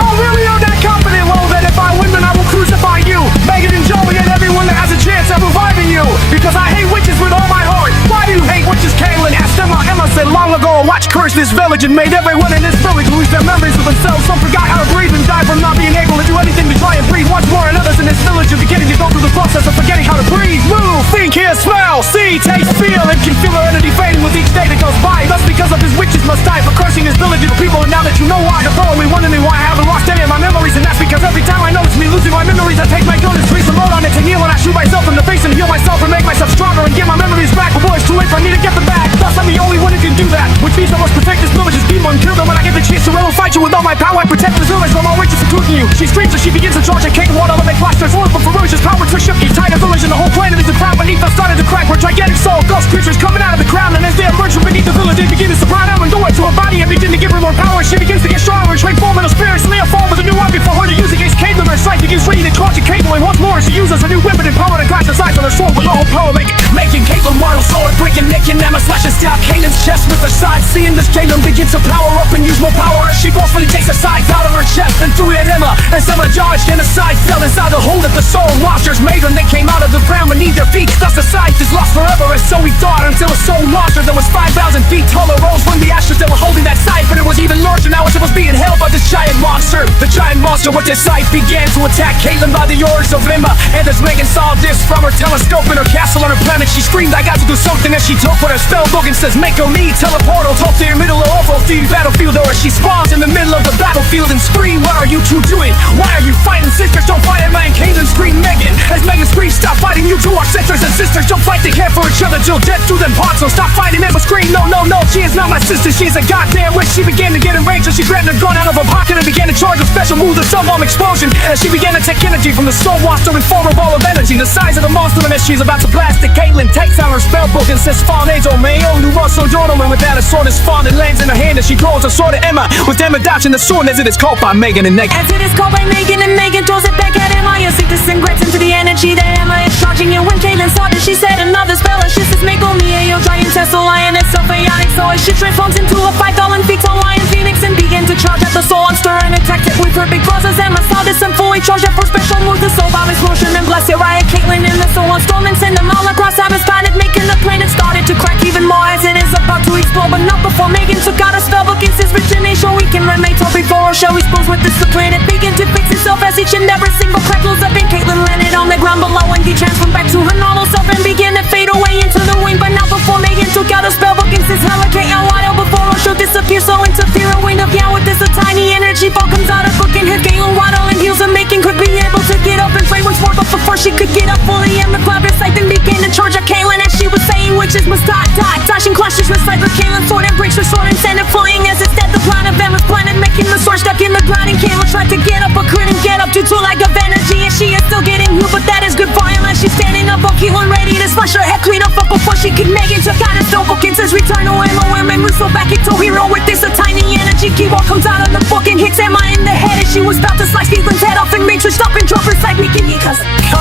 Oh really, you're that confident? Well then if I win then I will crucify you, Megan and Joey and everyone that has a chance at reviving you, because I hate witches with all my heart. Why do you hate witches, Caitlin? Asked Emma. Emma said, "Long ago a watch cursed this village and made everyone in this village lose their memories of themselves. Some forgot how to breathe and died from not being able to do anything to try and breathe once more, and others in this village are beginning to go through the process of forgetting how to breathe, move, think, hear, smell, see, taste, feel, and can feel their energy fading with each day that goes by. Thus because of this witches must die for cursing this village of people, and now that you know why, you're probably wondering why I haven't lost any of my memories, and that's because every time I notice me losing my memories I take my gun and trace a load on it to kneel, and I shoot myself in the face and heal myself and make myself stronger and get my memories back. But boy, it's too late for me to get them back. Thus I'm the only one who can do that, which means I must protect this village's people and kill them when I get the chance to rather fight you with all my power. I protect this village from all witches including you. She screams as she begins to charge at Caitlin Waddle, and they flash their swords, but ferocious power took shook the entire village, and the whole planet is the crowd beneath us started to crack where gigantic soul ghost creatures coming out of the ground, and as they emerge from beneath the village they begin to surround her and do it to her body and begin to give her more power. She begins to get stronger and transform into spirits, and they fall with a new weapon for her to use against Caitlin. Her sight begins ready to charge at Caitlin, and once more she uses a new weapon and power to clash the sides on her sword with all her power, making Caitlin Waddle sword breaking, making Emma slash and stab Caitlin's chest with her side. Seeing this, Caitlin begins to power up and use more power as she forcefully takes her sides out of her chest and threw it at Emma, and Emma dodged and the side fell inside the hole that the soul monsters made when they came out of the ground beneath their feet. Thus the side is lost forever, and so we thought, until a soul monster that was 5,000 feet tall arose from the ashes that were holding that side, but it was even larger now as it was being held by this giant monster. The giant monster monster with his sight began to attack Caitlyn by the orders of Emma. And as Megan saw this from her telescope in her castle on her planet, she screamed, I got to do something. As she took what her spell book and says, make a me teleportal, talk to your middle of awful the battlefield. Or as she spawns in the middle of the battlefield and scream, what are you two doing? Why are you fighting? Sisters don't fight. Emma and Caitlyn scream Megan. As Megan screams, stop fighting, you two are sisters. And sisters don't fight, they care for each other till death do them part. So stop fighting. Emma scream, no, no, no, she is not my sister, she is a goddamn witch. She began to get enraged as she grabbed her gun out of her pocket and began to charge a special move, the sun bomb explosion. As she began to take energy from the soul monster and form a ball of energy the size of the monster. And as she's about to blast it, Caitlyn takes out her spell book and says, Fawn Angel, Mayo, New Russell Jordan. And with that, a sword is spawned and lands in her hand as she throws a sword at Emma, with Emma dodging the sword as it is called by Megan and Megan. As it is called by Megan and Megan throws it back at Emma. You see disintegrates into the energy that Emma is charging. And when Caitlyn saw this, she said another spell and she says, make me a giantess, a lioness, a bionic. So as she transforms into a 5,000 feet tall lion phoenix and began to charge at the soul monster and attacked it with her big claws. As Emma saw this and fully charged up her special move, the soul bomb explosion, and blast it right at Caitlyn in the soul on storm and send them all across Abbott's planet, making the planet started to crack even more as it is about to explode. But not before Megan took out a spellbook and says, Origination weaken when they talk before our show explodes with this, the planet began to fix itself as each and every single crack closed up and Caitlyn landed on the ground below and transformed back to her normal self and began to fade away into the wind. But not before Megan took out a spellbook and says, Hurricane and Waddle before our show disappears. So interfere a wind of yeah with this, a tiny energy ball comes out of book and hit Caitlyn Waddle and heals and making could be able to get up and play once more. But before she could get up fully, Emma grabbed her sight and began to charge at Caitlyn as she was saying witches must die. Flashing clashes with sight with Caitlyn's sword and breaks her sword and sent it flying as instead the plan of Emma's planet, making the sword stuck in the ground. And Caitlyn tried to get up but couldn't get up due to lack of energy, and she is still getting hurt, but that is good for him. As she's standing up, Caitlyn ready to slash her head clean up. But before she could make it, took out a spellbook and says, return to Emma, women move so back into hero. With this, a tiny energy keyboard comes out of the book and hits Emma in the head as she was about to slice Caitlyn's head off and makes her stop and drop her side, making me cut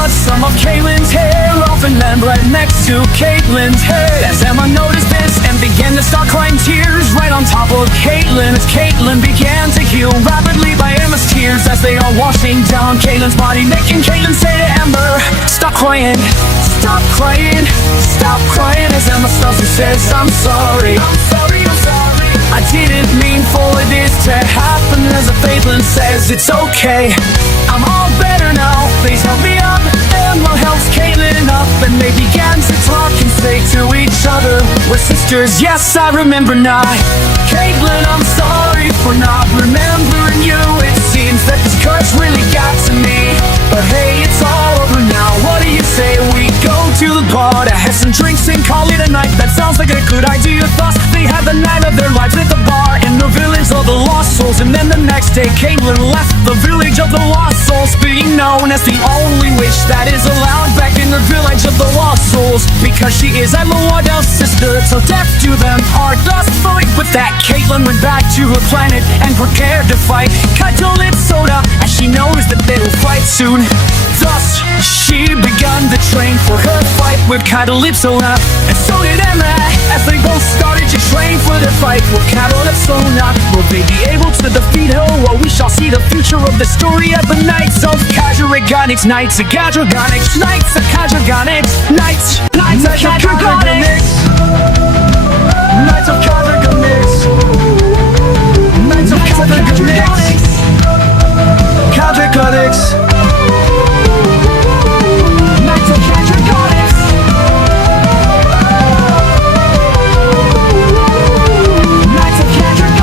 some of Caitlyn's hair off and land right next to Caitlyn's head. As Emma noticed this and began to start crying tears right on top of Caitlyn, as Caitlyn began to heal rapidly by Emma's tears as they are washing down Caitlyn's body, making Caitlyn say to Emma, stop crying, stop crying, stop crying. As Emma stops and says, I'm sorry, I'm sorry, I'm sorry, I didn't mean for this to happen. As a Caitlyn says, it's okay, I'm all better now, please help me up. Emma helps Caitlyn up and they began to talk and say to each other, we're sisters, yes I remember now. Caitlyn, I'm sorry for not remembering you. It seems that this curse really got to me, but hey, it's all over now. What do you say we go to the bar to have some drinks and call it a night? That sounds like a good idea. Thus they had the night of their lives at the bar in the village of the lost souls. And then the next day Caitlyn left the village of the lost souls, being known as the only witch that is allowed back in the village of the lost souls, because she is Emma Waddell's sister, so death to them part. Thus with that, Caitlyn went back to her planet and prepared to fight Calypsoda, as she knows that they will fight soon. Thus she began to train for her fight with Calypsoda, and so did Emma, as they both started to train for the fight with Calypsoda. Will they be able to defeat her? Well, we shall see the future of the story of the Knights of Cadragonics. Knights of Cadragonics, Knights of Cadragonics, Knights of Cadragonics, Knights of Cadragonics, Knights of Cadragonics, Cadragonics, Knights of Cadragonics, Knights of Cadragonics.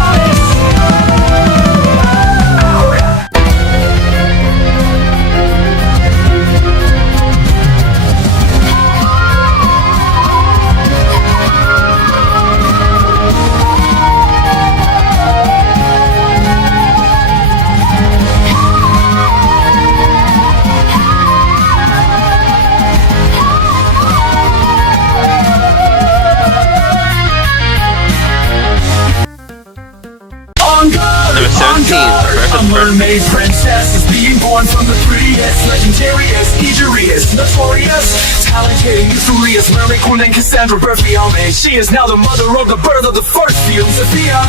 A mermaid princess is being born from the prettiest, legendariest, eageriest, notorious, talented, mysterious mermaid queen named Cassandra Berfiame. She is now the mother of the birth of the first few. Sophia,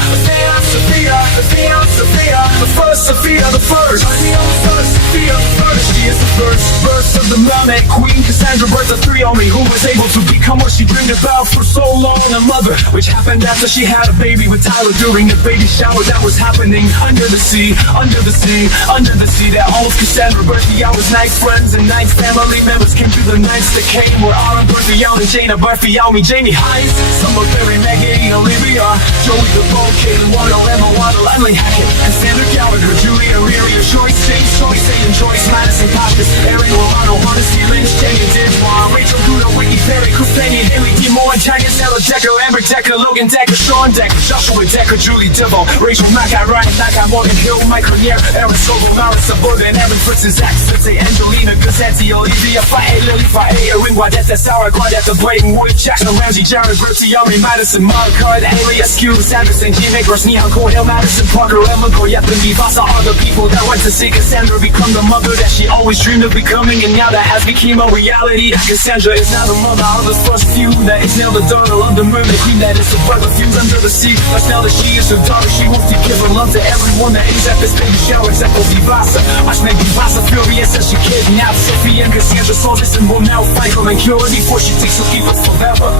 the first Sophia, the first. I'm the only son of Sophia the first. She is the First verse of the Mermaid Queen, Cassandra birthed a 3 on me, who was able to become what she dreamed about for so long, a mother, which happened after she had a baby with Tyler during a baby shower that was happening under the sea, under the sea, under the sea. That all of Cassandra birthed the hours, night friends and night family members came through the nights that came. Where Ara birthed the and Jana birthed the me, Jamie Hines, Summer Berry, Maggie, Olivia, Joey the Bow, Caitlin Waddle, Emma Waddle, Emily Hackett, Cassandra Gallagher, Julia, Aurelia, Joyce, James, Joyce, Aiden, Joyce, Madison, Pappas, Ariel, Romano, Honesty, Lynch, Jamie, Didwan, Rachel, Guda, Whitney, Perry, Christine, Haley, Demo, and China, Stella, Decker, Amber, Decker, Logan, Decker, Sean, Decker, Joshua, Decker, Julie, Devo, Rachel, Mackay, Ryan, Mackay, Morgan Hill, Mike Renier, Aaron, Sobel, Marissa, Burden, Evan, Fritz, and Zach, Sensei, Angelina, Gazzetti, Olivia, Faye, Lily, Faye, Erin, Guadette, Sarah, Guadette, Bladen, Wood, Jackson, Ramsey, Jared, Bertie, Yami, Madison, Monica, Alias, Cube, Sanderson, Jimmy, Grosnihan, Cornell, Madison, Parker, Emma, Goyette, and Vivasa are the people that went to see Cassandra become the mother that she always dreamed of becoming, and now that has become a reality. Cassandra is now the mother of the first few, that is now the daughter of the Mermaid Queen, that is the brother fuse under the sea. But now that she is her daughter, she wants to give her love to everyone that is at this baby shower except for Vivasa. Watch make Vivasa furious as she kidnaps Sophie, and Cassandra saw this and will now fight her and cure her before she takes Sophie forever.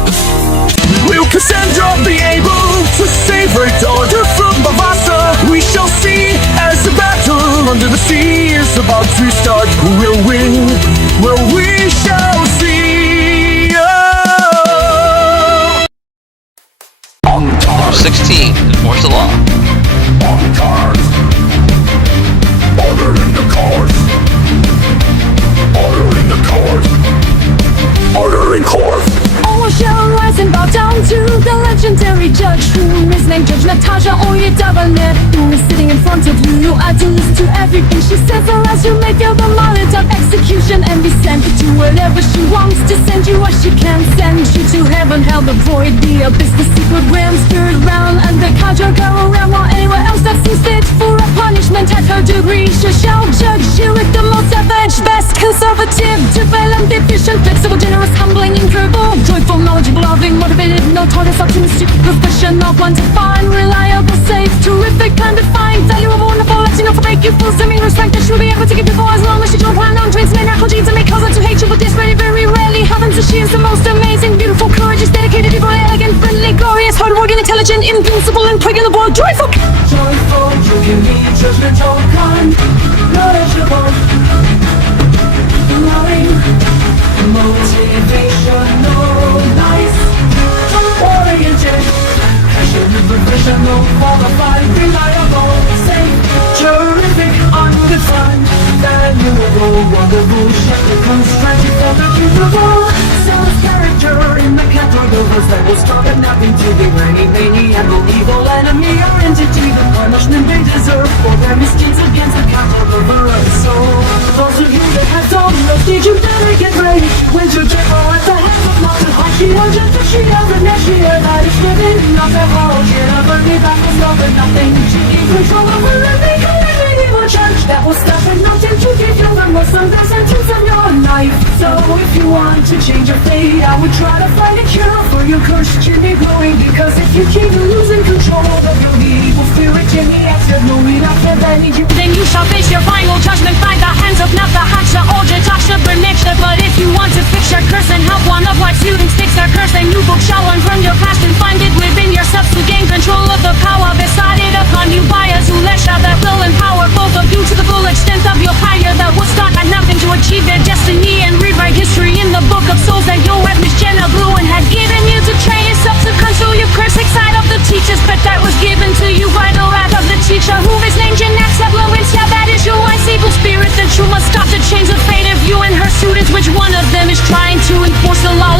Will Cassandra be able to save her daughter from Bavasa? We shall see as the battle under the sea is about to start. Who will win? Well, we shall see. Oh. 16. Enforce the law. On cars, order in the cars, order in the cars, order in cars. All shall rise and bow down to the legendary judge, who is named Judge Natasha Oyedavanet, who is sitting in front of you. You are to listen to everything she says, unless you make her the mallet of execution and be sent to wherever she wants to send you, or she can send you to heaven, hell, the void, the abyss, the secret realms, third round, and the conjure go around, while anywhere else that seems fit for a punishment at her degree. She shall judge you with the most savage, best, conservative, developed, efficient, flexible, generous, humbling, incurable, joyful, knowledgeable, loving, motivated, notorious, optimistic, professional, one to find, reliable, safe, terrific, undefined, valuable, wonderful, Latino, for break you full, semi respect that she'll be able to give people as long as she don't plan on traits, miracle genes, and may cause her to hate you, but this very, very rarely happens. So she is the most amazing, beautiful, courageous, dedicated, evil, elegant, friendly, glorious, hardworking, intelligent, invincible, and impregnable, joyful. Joyful, you can be judgmental, kind, knowledgeable, loving, motivational, nice, oriented, passionate, professional, qualified, reliable, safe, terrific, undefined, valuable, wonderful, shepherd, constructive, beautiful, self-character in the categories that will stop at nothing to be maniacal, evil enemy or entity, the punishment they deserve for their misdeeds against the category. So, those of you that have done those deeds, you better get ready. When to devil at the hands of Martin Hockey, or just a she of the next year that is living, not the whole shit of a new back was nothing, nothing. She keep control over everything. Church that will stop and nothing to give you the most of the sentence of your life. So if you want to change your fate, I would try to find a cure for your curse. Keep me growing, because if you keep losing control of your evil spirit, Jimmy, after moving after then you shall face your final judgment by the hands of Nafahaksha, Olja, Tasha, Berneksha. But if you want to fix your curse and help one of life's students fix their curse, then you book shall learn from your past and find it within yourself to gain control of the power decided upon you by a Zulesha that will empower both of you to the full extent of your higher that will start at nothing to achieve their destiny and rewrite history in the book of souls that your web Miss Jenna Blue and had given you to train yourself to control your curse side of the teachers, but that was given to you by the wrath of the teacher who is named Jeanette Seblovins. Yeah, that is your wife's evil spirit that you must stop to change the fate of you and her students. Which one of them is trying to enforce the law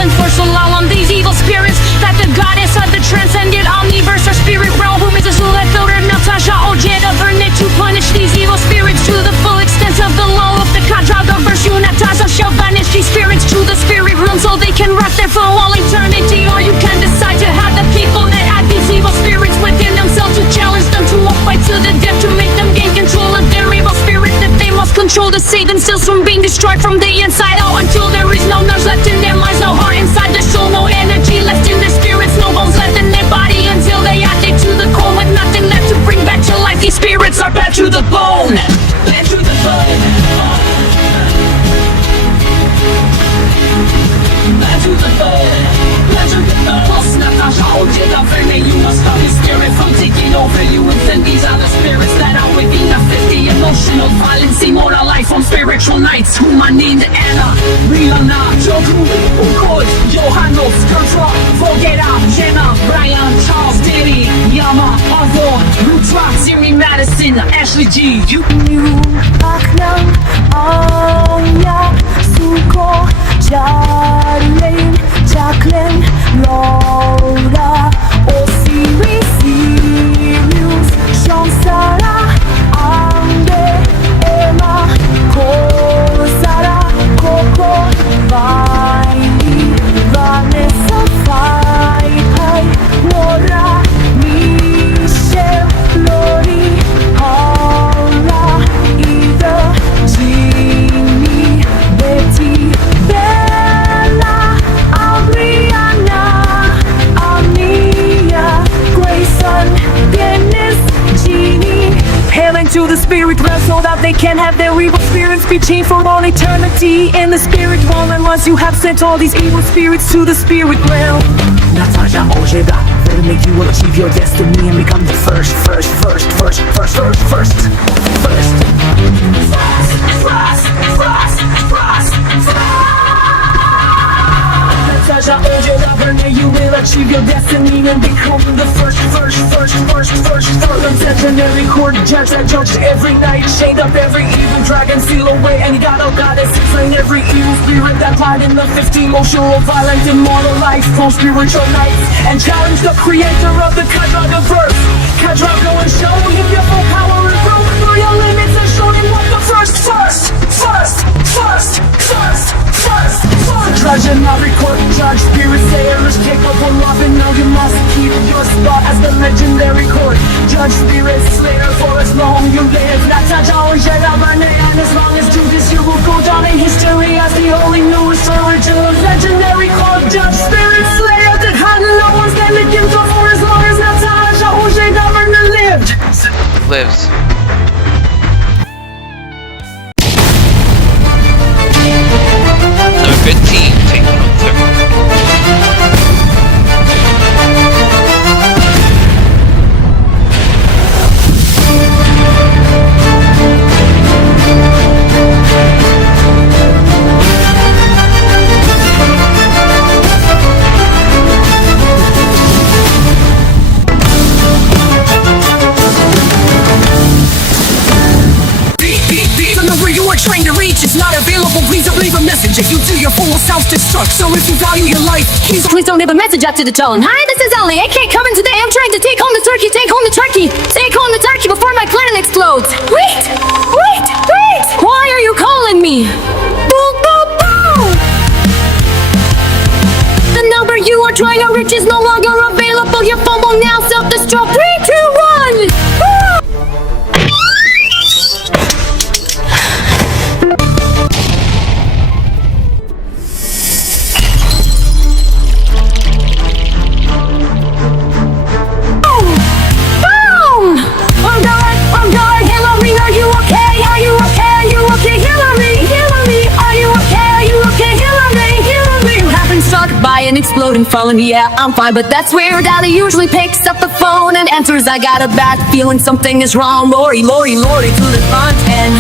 on these evil spirits? That the goddess of the transcendent omniverse or spirit realm, whom is a Zulet filter Natasha Ojeda Vernet, to punish these evil spirits to the full extent of the law of the Kadraga verse. You Natasha shall banish these spirits to the spirit realm so they can rest there for all eternity. Or you can decide to have the people that have these evil spirits within themselves to challenge them to a fight to the death, to make them gain control of their evil spirit that they must control, to save themselves from being destroyed from the inside out, until there is no nerves left in their minds, no heart inside their soul, no energy left in their spirits, no bones left in their body, until they are dead to the core with nothing left to bring back to life. These spirits are bad to the bone, bad to the bone. No violence, immortal life on spiritual nights. Whom I named Anna, Rihanna, Joku, Ukod, Johannes, Kurtra, Vogera, Jenna, Brian, Charles, Diddy, Yama, Avo, Rutra, Siri, Madison, Ashley G, you. aklang Anya, Suko, Charlene, Jacqueline, Laura, Osiris, Sirius, Sean, Sarah, Amber, Emma, Cole, Sarah, Coco, Miley, Vanessa, Pai, Laura, Michelle, Lori, Paula, Ida, Jeannie, Betty, Bella, Adriana, Amia, Grayson, Dennis, Jeannie. Hailing to the spirit realm so that they can have their evil spirits be chained for all eternity in the spirit realm. And once you have sent all these evil spirits to the spirit realm, Natasha Ojeda, verily you will achieve your destiny and become the first. Natasha Ojeda, verily you will achieve your destiny and become the first. Legendary court judge that judged every night, chained up every evil dragon, seal away any god or goddess, slain every evil spirit that lied in the 15 emotional, violent, immortal life, from spiritual nights, and challenge the creator of the Kadraga verse. Kadraga and show him your full power and broke through your limits and show him what the first. Judge and not record, judge, spirit sayer is capable of it. Now you must keep your spot as the legendary court. Judge, spirit slayer, for as long you live. Natasha Ojeda, and as long as do this you will go down in history as the only newest original legendary court. Judge, spirit slayer that had no one stand against us for as long as Natasha Ojeda lived. Lives. Number 15, take note there. The number you are trying to reach is not available. Please don't leave a message if you do your full self-destruct. So if you value your life, please don't leave a message out to the tone. Hi, this is Ellie. I can't come in today. I'm trying to take home the turkey. Take home the turkey. Take home the turkey before my planet explodes. Wait. Why are you calling me? Boom, boom, boom. The number you are trying to reach is no longer available. Your phone will now self-destruct. 3, 2, 1. By an exploding phone, yeah, I'm fine, but that's weird. Ali usually picks up the phone and answers. I got a bad feeling something is wrong. Lori, to the front and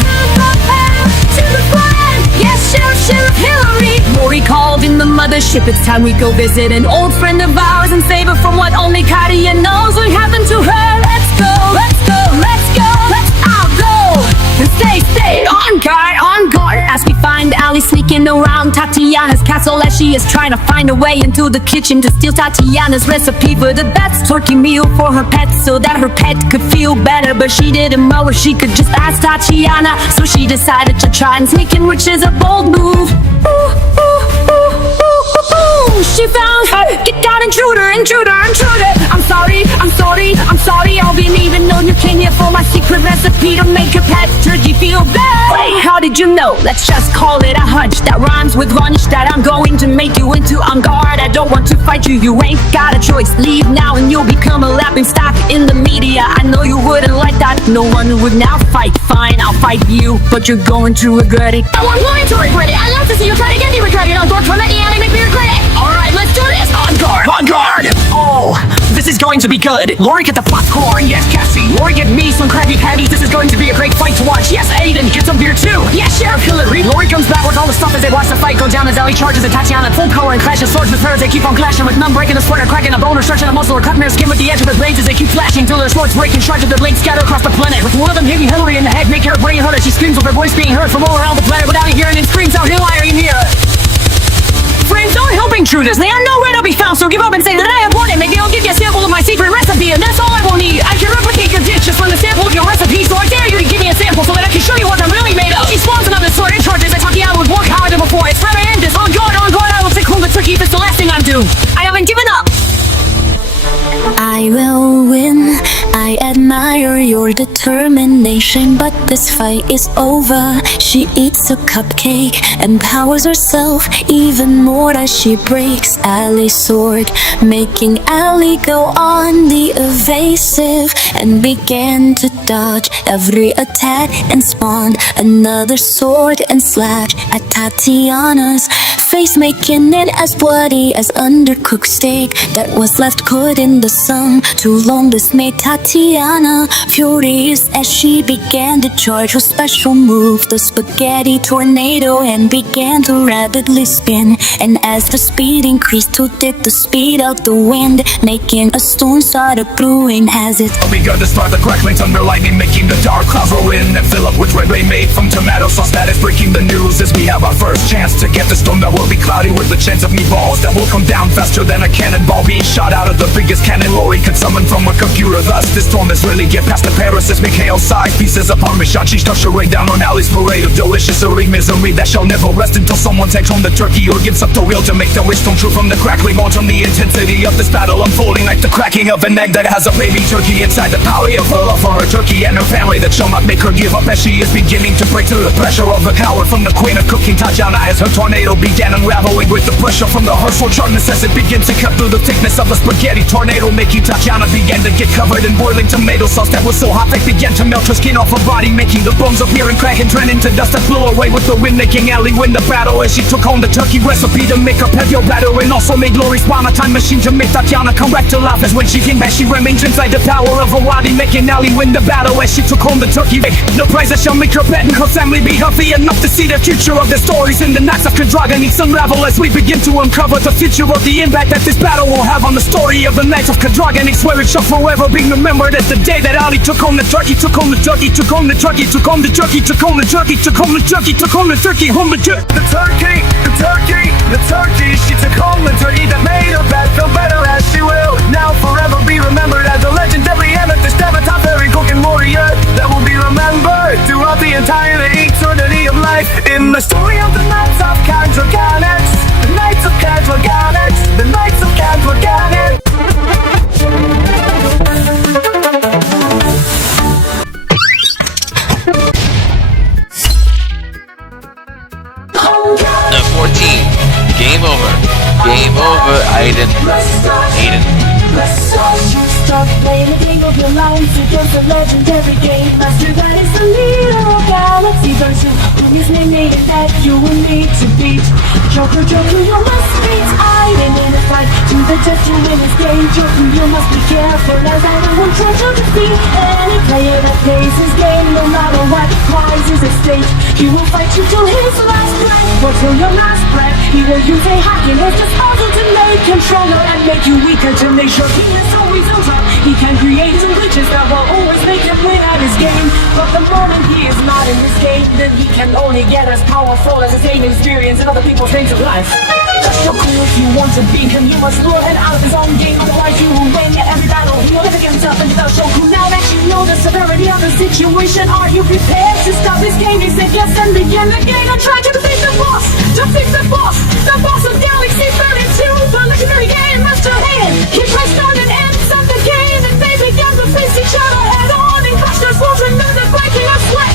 to the front. Yes, Sheriff Hillary. Lori called in the mothership. It's time we go visit an old friend of ours and save her from what only Katia knows what happened to her. Let's go, let's all go. And stay on guard as we find Ali sneaking around Tatiana's castle as she is trying to find a way into the kitchen to steal Tatiana's recipe for the best turkey meal for her pet so that her pet could feel better. But she didn't know if she could just ask Tatiana, so she decided to try and sneak in, which is a bold move. She found her. Get down, intruder. I'm sorry. I'll be leaving. No, you came here for my secret recipe to make your pet turkey feel bad. Wait, how did you know? Let's just call it a hunch that rhymes with lunch. That I'm going to make you into on guard. I don't want to fight you. You ain't got a choice. Leave now and you'll become a laughing stock in the media. I know you wouldn't like that. No one would now fight. Fine, I'll fight you, but you're going to regret it. Oh, I'm going to regret it. I love to see you try to get me regretted. On board from it, and make me regret it. Alright, let's do this. On guard. Oh, this this is going to be good. Lori get the popcorn, yes, Cassie. Lori get me some Krabby Patties, this is going to be a great fight to watch. Yes, Aiden, get some beer too. Yes, Sheriff Hillary. Lori comes back with all the stuff as they watch the fight go down as Ellie charges at Tatiana full power and clashes swords with her as they keep on clashing with none breaking the sweater, cracking a bone or stretching a muscle or cutting their skin with the edge of the blades as they keep flashing till their swords break and shards of the blades scatter across the planet. With one of them hitting Hillary in the head, making her brain hurt as she screams with her voice being heard from all around the planet without hearing and screams out, Hillary, in here. Friends aren't helping intruders. They are nowhere to be found, so give up and say that I have won it. Maybe I'll give you a sample of my secret recipe, and that's all I will need. I can replicate your dish just from the sample of your recipe, so I dare you to give me a sample so that I can show you what I'm really made of. He spawns another sword and charges at Tatiana with more power than before. It's never end this. On guard, I will take home the turkey if it's the last thing I'm due. I haven't given up. I will win. I admire your determination, but this fight is over. She eats a cupcake and powers herself even more as she breaks Allie's sword, making Allie go on the evasive and began to dodge every attack and spawned another sword and slash at Tatiana's face, making it as bloody as undercooked steak that was left cooked in the sun too long. This made Tatiana furious as she began to charge her special move, the spaghetti tornado, and began to rapidly spin. And as the speed increased, so did the speed of the wind, making a storm start brewing as it begun to start the crackling thunder lightning, making the dark clouds roll in and fill up with red rain made from tomato sauce. That is breaking the news as we have our first chance to get the storm that will be cloudy with the chance of meatballs that will come down faster than a cannonball being shot out of the biggest cannon Lori could summon from a computer. Thus, this storm is really get past the Paris, make hail side pieces upon me. Shot, she starts to rain down on Allie's parade of delicious misery that shall never rest until someone takes home the turkey or gives up the will to make the wish come true. From the crackling bones, from the intensity of this battle unfolding like the cracking of an egg that has a baby turkey inside, the power of her love for her turkey and her family that shall not make her give up as she is beginning to break through the pressure of the coward from the queen of cooking Tatiana as her tornado began unraveling with the pressure from the Herschel sharpness as it begins to cut through the thickness of the spaghetti tornado, making Tatiana begin to get covered in boiling tomato sauce that was so hot they began to melt her skin off her body, making the bones appear and crack and turn into dust that blew away with the wind, making Ellie win the battle as she took home the turkey recipe to make her pet your batter, and also made Lori spawn a time machine to make Tatiana come back to life. As when she came back, she remains inside the power of her body, making Ellie win the battle as she took home the turkey. The prize that shall make her pet and her family be healthy enough to see the future of the stories in the nights of Kadraganics unravel as we begin to uncover the future of the impact that this battle will have on the story of the Knights of Kadraganics, where it shall forever be remembered as the day that Ali took home the turkey, took home the turkey, took home the turkey, took home the turkey, took home the turkey, took home the turkey, took home the turkey, home the turkey. The turkey, the turkey, the turkey. She took home the turkey that made her back feel better as she will now forever be remembered as a legendary amethyst, avatar, fairy cooking warrior that will be remembered throughout the entire eternity of life. In the story of the Knights of Kadraganics, the Knights of Kadraganics, the Knights of Kadraganics. Number 14. Game over. Game over, Aiden. Stop playing the game of your life against a legendary game master that is the leader of galaxy version. Who is named that you will need to beat? Joker, you must beat Aiden in a fight. To the death to win this game. Joker, you must be careful as Aiden will try to defeat any player that plays his game. No matter what prize is at stake, he will fight you till his last breath, or till your last breath. He will use a hack in his disposal to make controller and make you weaker to make sure he is always on top. He can create some glitches that will always make him win at his game. But the moment he is not in this game, then he can only get as powerful as his own experience and other people's things of life. That's so cool. If you want to beat him, you must lure him out of his own game. Otherwise you will win every battle. He will never get himself into the Shoku. Now that you know the severity of the situation, are you prepared to stop this game? He said yes and begin the game and try to defeat the boss. Defeat the boss of Galaxy 32, the legendary game master Hayden. He pressed start and ends of the game, and they began to face each other head on and crush their swords and then they're breaking a sweat.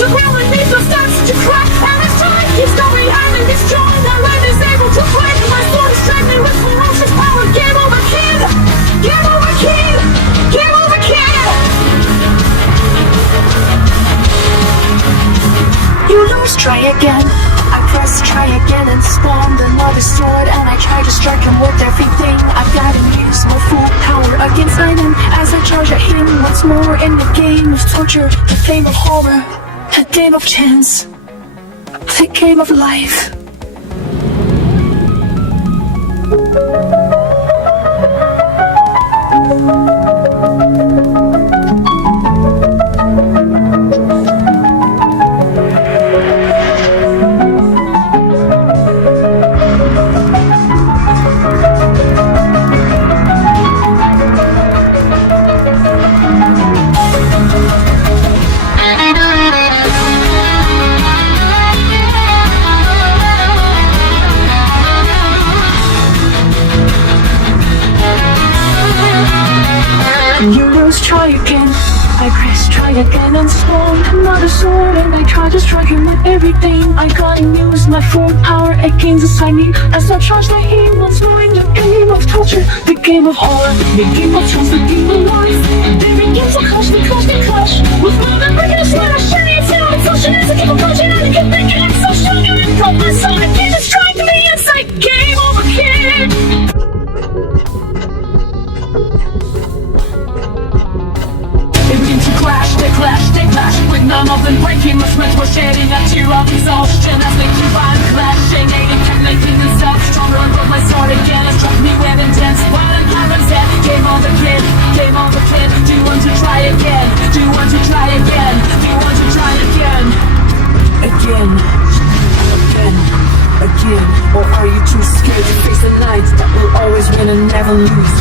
The ground beneath them starts to crack, and as time keeps going, Iron is strong, and Red is able to fight. And my sword is strengthening with ferocious power. Game over, kid! Game over, kid! Game over, kid! You lose, try again. I press must try again and spawned another sword, and I try to strike him with everything I've got and use my full power against Item as I charge at him once more in the game of torture, the game of horror, the game of chance, the game of life. Heroes try again, I press try again and spawn another sword, and I try to strike him with everything I got and use my full power against inside me as I charge the heat once more in the game of torture, the game of horror, the game of chance, the game of life. There begins a clash, the clash, the clash with more than regular sweat. I shine it out, exhaustion as I keep approaching, and I keep thinking I'm so strong and I'm helpless, so I can't just strike me inside. Game over, kid. They clash with none of them breaking my strength. We're shedding a tear of exhaustion as they keep on clashing, aiding and making themselves stronger. And broke my sword again and struck me with intense violent parents head. Game on the kid, game on the kid. Do you want to try again? Do you want to try again? Do you want to try again? Again, again, again. Or are you too scared to face the night that will always win and never lose?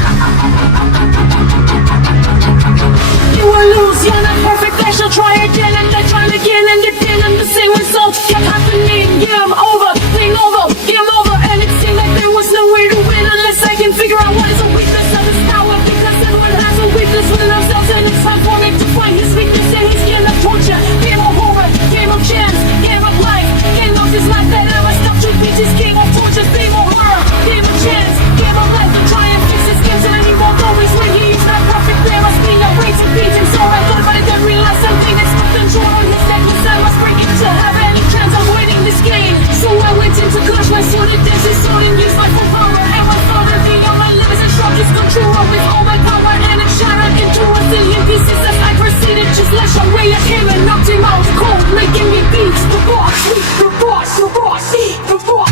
You will lose, you're not perfect, I shall try again and I tried again and again, and the same result kept happening. Game over, game over, game over, and it seemed like there was no way to win unless I can figure out what is a weakness of his power, because everyone has a weakness within themselves, and it's time for me to find his weakness in his game of torture, game of horror, game of chance, game of life, game of this life that I must stop to beat this game of torture, game of horror, game of chance, game of life, to try and fix his games, and he won't always win. He is not perfect, there must be a way to beat him, so I thought, but I didn't realize something that's put control on his necklace. I must break it to have any chance of winning this game. So I went in to clutch my sword and dance his sword and use my full power, and my thought of the on my limits and struck his control with all my power, and it shattered into a zillion pieces as I proceeded to slash away at him and knocked him out cold, making me beat the boss, the boss, the boss, the boss,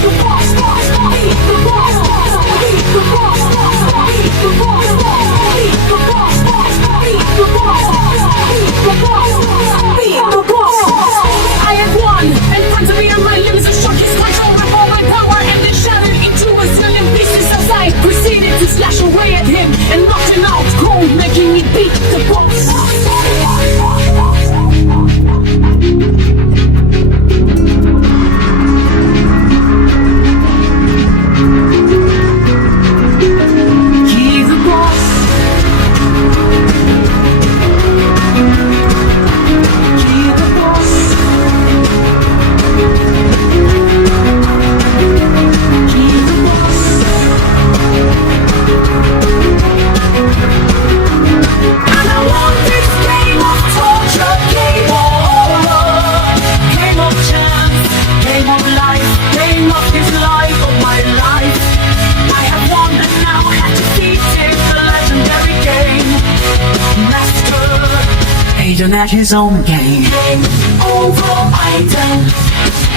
the boss, boss, the boss, the boss, the boss, I have won, and front of me are my limbs and shook his control with all my power, and then shattered into a zillion pieces as I proceeded to slash away at him and knocked him out cold, making me beat the boss. At his own game. Game over, Item.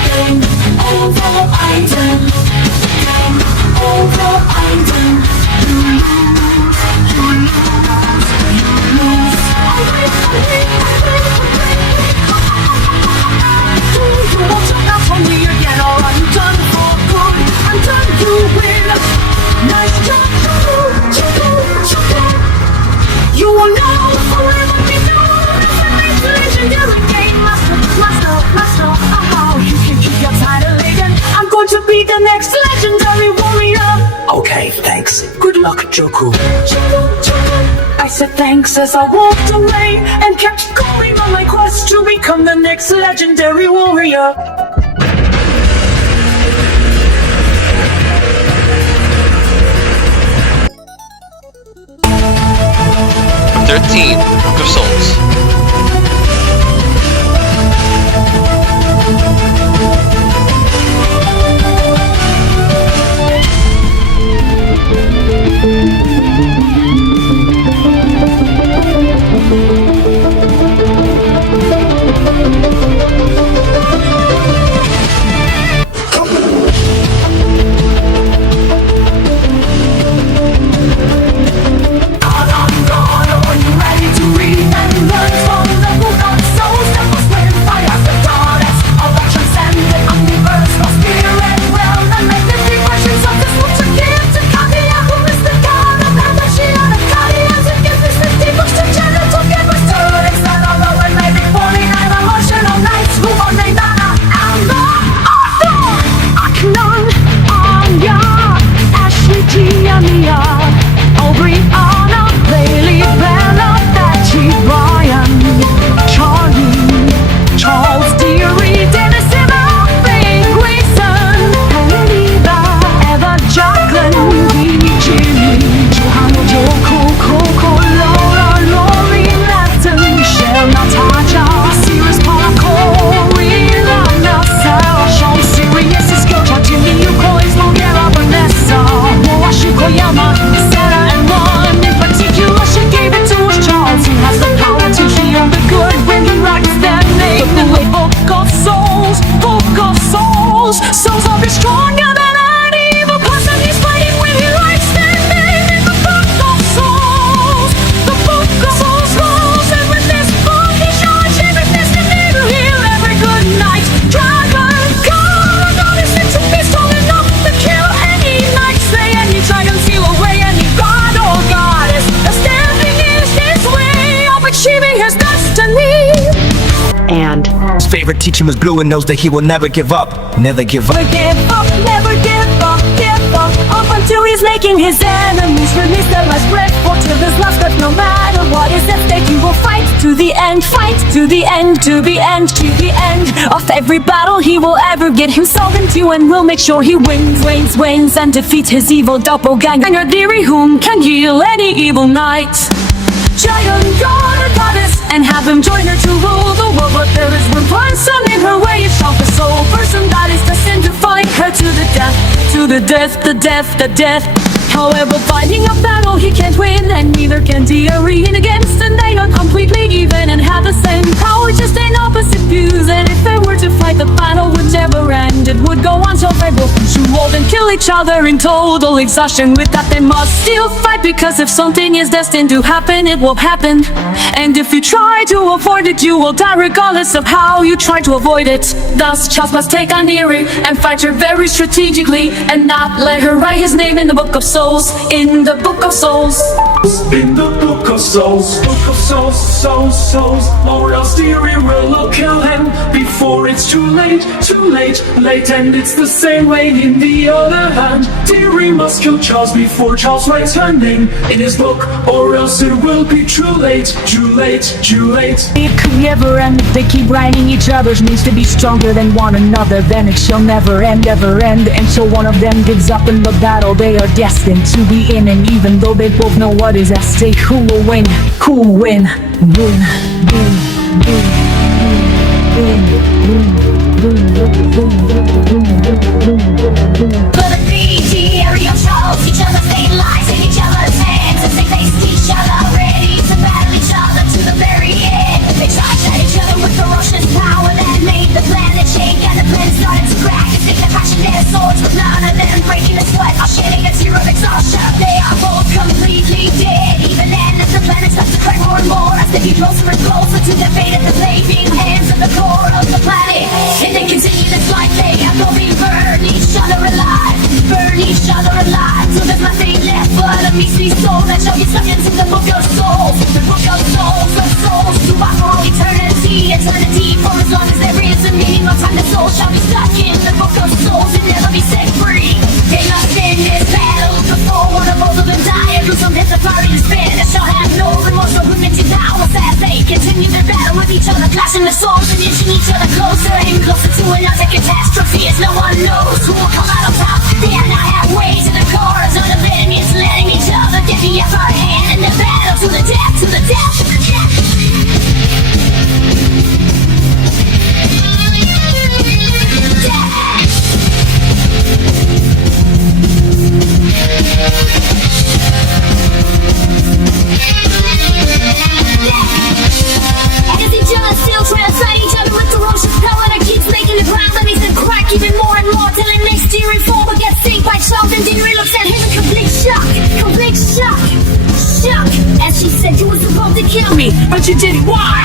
Game over, Item. Game over, Item. You lose, you lose, you lose. You won't turn out for me again, or I'm done for good. I'm done, you win. Nice job, you will now forever be known. Legendary game master, you can keep your title again. I'm going to be the next legendary warrior. Okay, thanks. Good luck, Joku. I said thanks as I walked away and kept going on my quest to become the next legendary warrior. 13, Book of Souls. Theory, Dennis, Emma, Faye, Grayson, Eva, Eva, Jacqueline, Jimmy, Johanna, Joe, Coco, Laura, Lori, Nathan, Michelle, Natasha, Sirius, Paula, Corey, Lana, Sarah, Sean, Sirius, Isco, Jimmy, Yuko, Ismo, Gara, Vanessa, Moa, Shikoyama, Sarah, and Ron. In particular, she gave it to us, Charles, who has the power to heal the good when he writes their name. The way book of souls, souls of the stronger than an evil person. He's fighting when he writes their name in the book of souls, the book of souls. And with this book, he showed every destiny to heal every good night. Dragon, God, goddess, into beast, tall enough to kill any night. Slay any dragon, steal away any god or goddess. The standing is his way of achieving his destiny. And His favorite teacher was blue and knows that he will never give up. Never give up. Never give up until he's making his enemies release their last breath. For till his last breath, no matter what is at stake, he will fight to the end, fight to the end, to the end, to the end of every battle he will ever get himself into, and will make sure he wins, and defeats his evil doppelganger theory, whom can heal any evil night. Giant god or goddess, and have him join her to rule the world. But there is one person in her way, it's not the sole person that is destined to fight her to the death, to the death, the death, the death. However, fighting a battle he can't win, and neither can Deary against, and they are completely even and have the same power, just in opposite views. And if they were to fight, the battle would never end. It would go on till they both consume and kill each other in total exhaustion. With that, they must still fight, because if something is destined to happen, it will happen. And if you try to avoid it, you will die regardless of how you try to avoid it. Thus, Charles must take on Deary and fight her very strategically, and not let her write his name in the book of souls. In the book of souls. In the book of souls, souls, or else Deary will kill him before it's too late, late. And it's the same way in the other hand. Deary must kill Charles before Charles writes her name in his book, or else it will be too late. It could never end if they keep writing each other's names to be stronger than one another. Then it shall never end, until one of them gives up in the battle they are destined to be in. And even though they both know what is at stake, who will win? Who will win? For the PG area trolls, each other's fake lies in each other's hands as they face each other, ready to battle each other to the very end. They charged at each other with ferocious power that made the planet shake, and the plan started to crack as they passion their swords, with none of them breaking a sweat or shedding a tear of exhaustion. They are both completely dead, even then as the planet starts to crack more and more as they get closer and closer to the fate of the flaming hands of the core of the planet. And they continue this life, they are going to burn each other alive, till there's nothing left but a measly soul that shall be stuck into the book of souls, the book of souls, to walk for all eternity, for as long as there is a meaning of time. The soul shall be stuck in the book of souls and never be set free. They must end this battle before one or both of them die, and lose some death, the fiery despair that shall have no remorse or limited powers as they continue their battle with each other, clashing the souls and inching each other closer and closer to another catastrophe, as no one knows who will come out on top. They are not halfway to the chorus of the them is letting each other get the upper hand in the battle to the death, to the death, to the death. And as each other still trying to fight each other with ferocious power that keeps making the ground underneath them crack even more and more, till it makes Deary fall but gets seen by Charles, and Deary looks at him in complete shock. As she said, you were supposed to kill me, but you didn't. Why?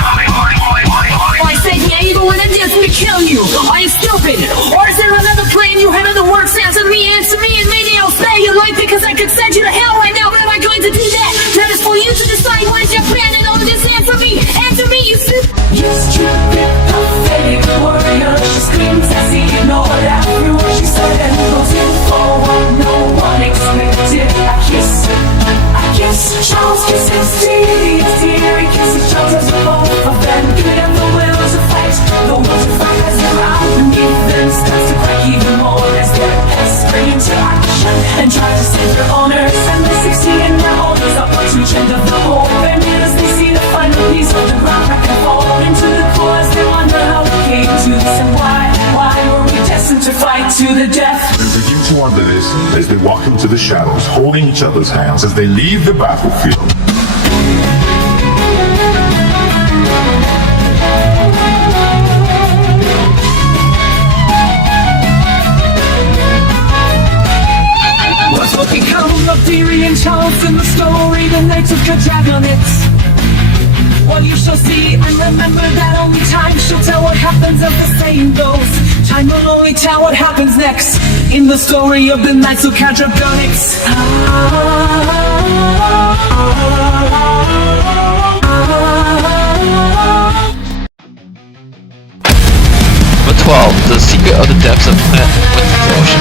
I said, yeah, even when I did to kill you. Are you stupid? Or is there another plan you had? Other words, answer me, and maybe I'll spare your life because I could send you to hell right now. But am I going to do that? That is for you to decide. What is your plan? And all of this, answer me, you stupid. Yes, Cupid, pathetic warrior. She screams as he ignored every word she said and goes in for what no one expected. I kiss, Charles kisses Deary kisses Charles as a both of them. Good and the will to fight, the will to fight as wonder this as they walk into the shadows, holding each other's hands as they leave the battlefield. What's what become of Deary and Charles in the story, the Knights of the Dragonets? Well, you shall see and remember that only time shall tell what happens, as the saying goes. Time will only tell what happens next in the story of the Knights of Cadragonics. Number 12, The Secret of the Depths of Planet Within the Ocean.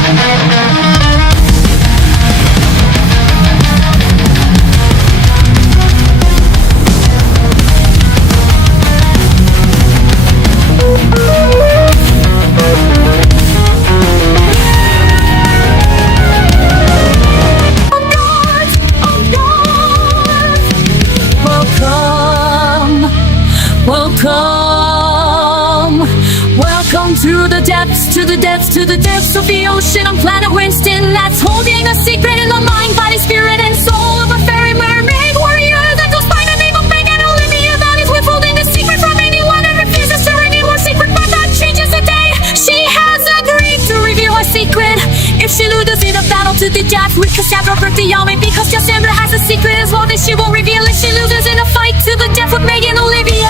Welcome to the depths, to the depths, to the depths of the ocean on planet Winston, that's holding a secret in the mind, body, spirit, and soul of a fairy mermaid warrior that goes by the name of Megan Olivia, that is withholding the secret from anyone and refuses to reveal her secret, but that changes the day she has agreed to reveal her secret. If she loses in a battle to the death with Cassandra Bertiami, because Cassandra has a secret as well, then she will reveal it. She loses in a fight to the death with Megan Olivia.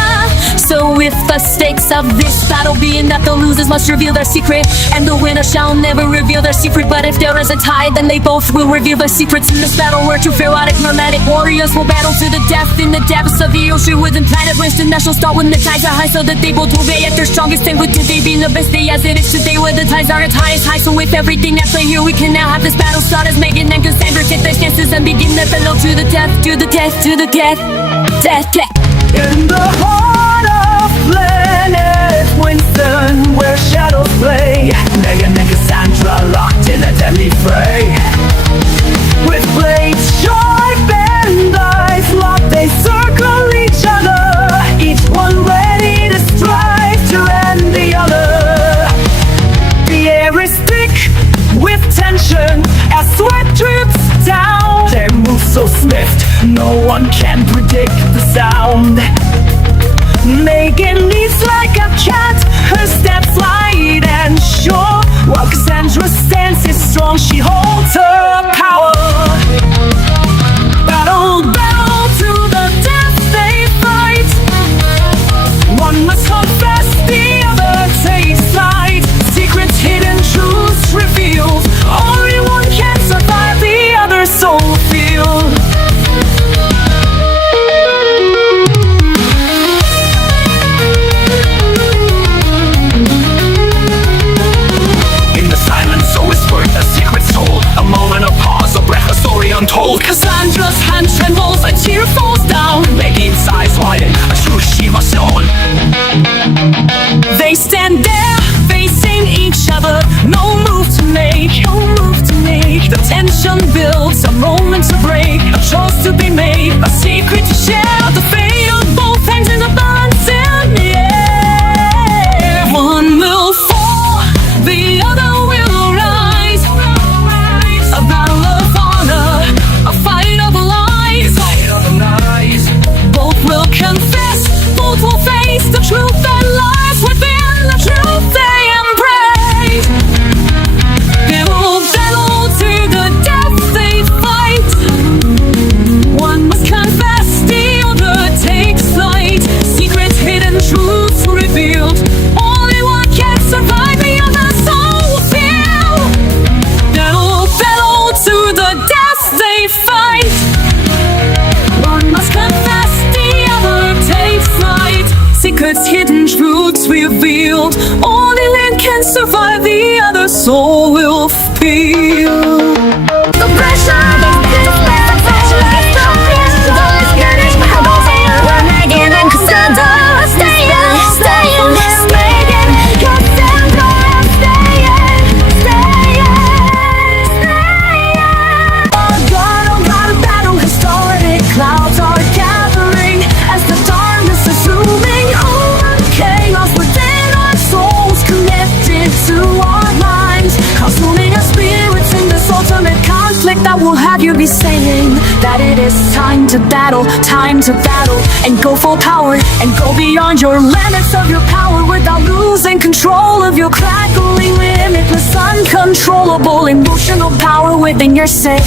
So if the stakes of this battle being that the losers must reveal their secret, and the winner shall never reveal their secret, but if there is a tie, then they both will reveal their secrets in this battle, where two chaotic nomadic warriors will battle to the death in the depths of the ocean within planet Winston. That shall start when the tides are high, so that they both will be at their strongest, and with today being the best day as it is today, where the tides are at highest high. So with everything at play here, we can now have this battle start as Megan and Cassandra take their chances and begin their battle to the death, to the death, to the death, death, death. In the heart of planet Winston, where shadows play, Megan and Cassandra locked in a deadly fray. With blades sharp and eyes locked, they circle each other, each one ready to strive to end the other. The air is thick with tension as sweat drips down. They move so swift, no one can predict the sound. Megan leaps like a cat, her steps light and sure, while Cassandra's stance is strong, she holds her power. Battle, battle to the death they fight. One must confess, the other takes flight. Secrets hidden, truths revealed. Only one can survive, the other soul feel. Untold. Cassandra's hand trembles, a tear falls down. Megan's eyes widen, a truth she must own. They stand there, facing each other, no move to make, no move to make. The tension builds, a moment to break, a choice to be made, a secret to share. The fate of both hangs in the balance in the air. One will fall, the other will rise. A battle of honor, a fight of lies. Both will confess, both will face the truth that lies within the truth they embrace. They will battle to the death they fight. One must confess, the other takes flight. Secrets hidden, truths revealed. Only one can survive, the other soul will feel. They will battle to the death they fight. One must confess, the other takes flight. Secrets hidden, truths revealed. Only one can survive, the other soul will feel. The pressure, where Megan and Cassandra staying, staying. Megan, Cassandra staying, staying, staying. Oh God, a battle has started. Clouds are gathering as the darkness is looming over chaos within our souls, connected to our minds. Cause will have you be saying that it is time to battle, and go full power, and go beyond your limits of your power without losing control of your crackling, limitless, uncontrollable emotional power within yourself.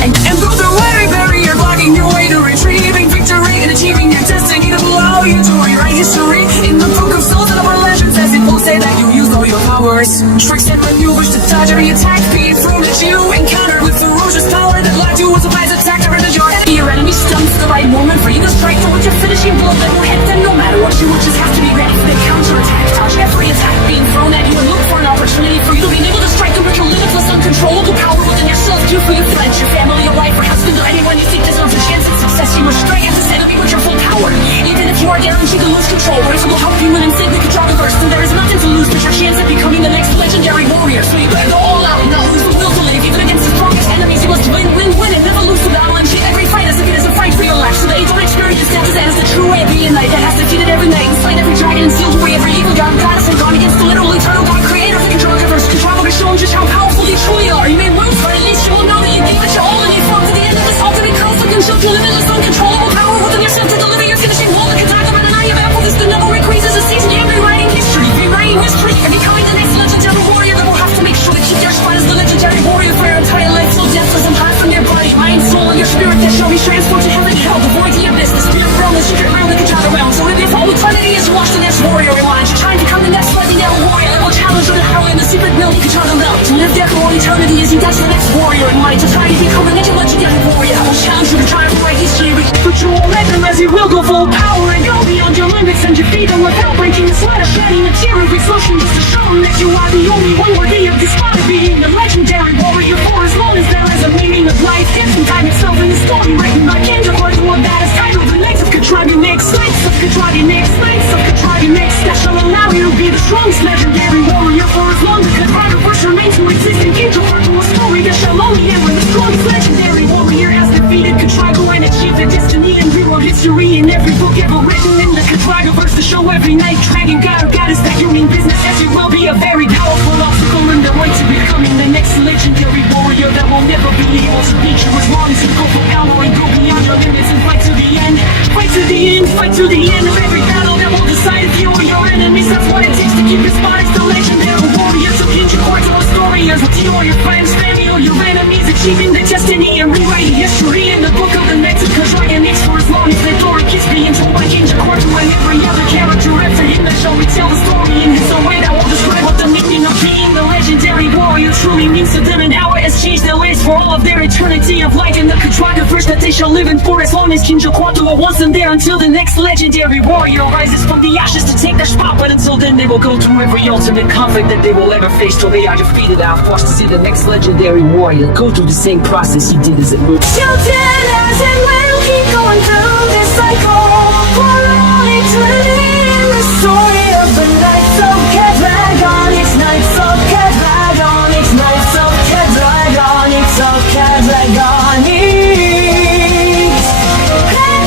And through the very barrier blocking your way to retrieving victory and achieving your destiny to allow you to rewrite history in the book of souls and of our legends, as it will say that you use all your powers, tricks and maneuvers to dodge every attack being thrown at you, encountered with ferocious power that led you a surprise attack to render your enemy stumps the right moment for you to strike towards your finishing blow that will hit them no matter what. You will just have to be ready for the counterattack, dodge every attack being thrown at you, and look for an opportunity for you to be able to strike them with your limitless, uncontrollable power within yourself, due for your friends, your family, your wife, or husband, or anyone you think deserves a chance at success. You must strike at this enemy with your full power, even if you are guaranteed to lose control. But it will help you win and simply control the verse, and there is nothing to lose but your chance at becoming the next legendary warrior. So you better go all out and not lose the will to live, even against the strongest enemies. You must win, and never lose the battle, and treat every fight as if it is a fight for your life, so that you don't experience death as the true way of being, knight that has defeated every knight and slain every dragon and sealed away every evil god, goddess, and gone against the literal eternal God, creator of the control universe. Control has shown just how powerful you truly are. You may lose, but at least you will know that you gave it your all, and you fought to the end of this ultimate conflict and showed your limitless, uncontrollable power within yourself to deliver your finishing blow. The Kataka and I have ample this, the number increases a season. You're rewriting history, and becoming the next legendary warrior that will have to make sure to keep your spot as the legendary warrior for your entire life, till death doesn't part from your body, mind, soul, and your spirit, that shall be transformed to heaven and hell, the void to your business, spirit realm, the secret realm, the Kataka realm. So if all eternity is watch the next warrior rewind, you try to become the next legendary warrior that will challenge the power in the secret realm, the Kataka realm. To live there for all eternity as you touch the next warrior in mind, to try to become the next legendary warrior that will challenge you to try to write history. But you won't let them, as you will go full power and go beyond your limits, and defeat them without breaking the sweat or shedding a tear of exhaustion, just to show them that you are the only one worthy of this spot of being the legendary warrior. For as long as there is a meaning of life, and time itself in the story written by Kendra, or one that is titled the Knights of Katrabunix, Knights of Katrabunix, Knights of Katrabunix, that shall allow you to be the strongest legendary warrior. For as long as the Katraverse remains to exist and give heart to a story that shall only end when the strongest legendary warrior has defeated Katrago and achieved their destiny, and rewrote history in every book ever written in the Katraverse, to show every knight, dragon, god, or goddess that you mean business, as you will be a very powerful obstacle in the way to becoming the next legendary warrior that will never be able to beat you, as long as you go for power and go beyond your limits and fight to the end, fight to the end, fight to the end of every battle that will decide if you or your enemies. That's what it takes to keep your spot as the legendary warrior. So hinge your court to a story as with you or your friends, family, or your enemies, achieving their destiny and rewriting history in the book of the Knights of Katrabunix. For as long as the story keeps being told by Hinge your court to and every other character after him that shall retell the story in his own way, that will describe what the meaning of being the legendary warrior truly means to them, and how it has changed their lives for all of their eternity of life in the Katraverse that they shall live in. For as long as Kinja Kwantua wants them there, until the next legendary warrior rises from the ashes to take their spot. But until then, they will go through every ultimate conflict that they will ever face, till they are defeated and forced to see the next legendary warrior go through the same process he did as it moved. Till then, as and when we'll keep going through this cycle for all eternity, in the story of the Knights of Kadragonix, Knights of Kadragonix, Knights of Kadragonix, of Kadragonix,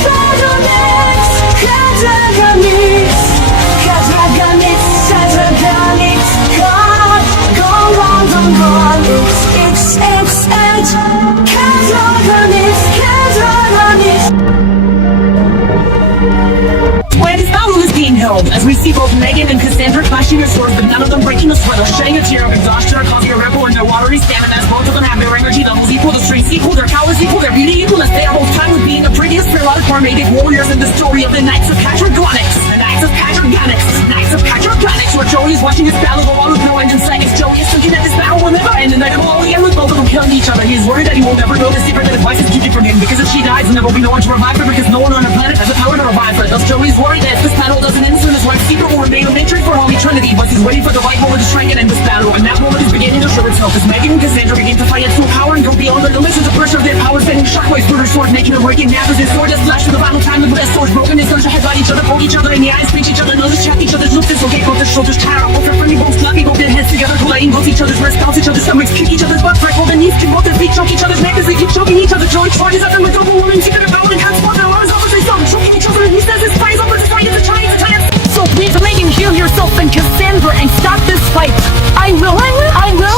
Kadragonix, Kadragonix, Kadragonix, Kadragonix, Kadragonix, XXX, Kadragonix, Kadragonix. When his battle is being held, as we see both Megan and Cassandra clashing their swords, but none of them breaking a sweat or shedding a tear of exhaustion or causing a ripple in their watery stamina, as both of them have their energy levels equal, the strengths equal, their powers equal, their beauty equal, as they are both timed with being the prettiest periodic formated warriors in the story of the Knights of Katragonix. The Knights of Katragonix, Knights of Katragonix, where Joey is watching his battle go on with no end in sight, as Joey is thinking that this battle will never end, and that it will only end with both of them killing each other. He is worried that he will never know the secret that his wife is keeping from him, because if she dies, then there will be no one to revive her, because no one on the planet has the power to revive her. Thus Joey is worried that if this battle doesn't end soon, his wife's secret will remain a mystery for all eternity, but he's waiting for the right moment to strike and end this battle, and that moment is beginning to show itself as Megan and Cassandra begin to fight at full power and go beyond the limits of the pressure of their power, sending shockwaves through their swords, making a breaking nap as his sword just flashed for the final time. The their swords broken, his guns headbutt each other, poke each other in the eyes, pinch each other, noses, check each other's looks, dislocate both their shoulders, tire out both their friendly bones, slapping both their heads together, colliding both each other's wrists, bounce each other's stomachs, kick each other's butt, break both their knees, kick both their feet, choke each other's neck as they keep choking each other. Joey charges at them with overwhelming secret of and cuts both their arms off as they stop choking each other, and he says his fight is over to fight as a giant attack. So please, Megan, heal yourself and Cassandra and stop this fight. I will.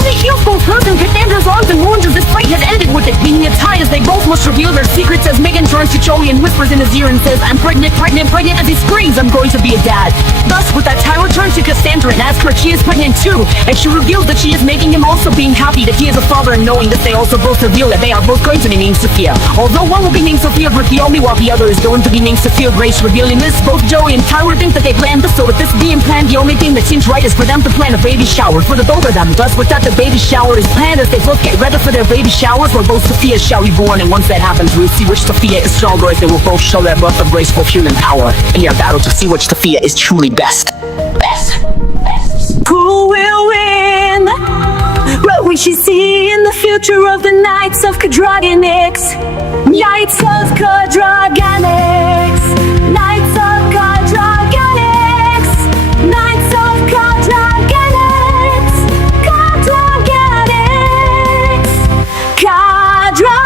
The heal both hers and Cassandra's arms and wounds as this fight has ended with it. Being as they both must reveal their secrets as Megan turns to Joey and whispers in his ear and says, I'm pregnant, pregnant, pregnant, as he screams, I'm going to be a dad. Thus, with that, Tyler turns to Cassandra and asks her if she is pregnant too, and she reveals that she is making him also being happy that he is a father, and knowing this, they also both reveal that they are both going to be named Sophia. Although one will be named Sophia Riccioli while the other is going to be named Sophia Grace. Revealing this, both Joey and Tyler think that they planned this, so with this being planned, the only thing that seems right is for them to plan a baby shower for the both of them. Thus, with that, the baby shower is planned as they both get ready for their baby showers, where both Sophias shall be born, and once that happens, we'll see which Sophia is stronger, as they will both show their birth of graceful human power in their battle to see which Sophia is truly best. Who will win? What we should see in the future of the Knights of Quadragonics. Knights of Quadragonics. Knights of Quadragonics. Knights of Quadragonics. Quadragonics. Quadragonics.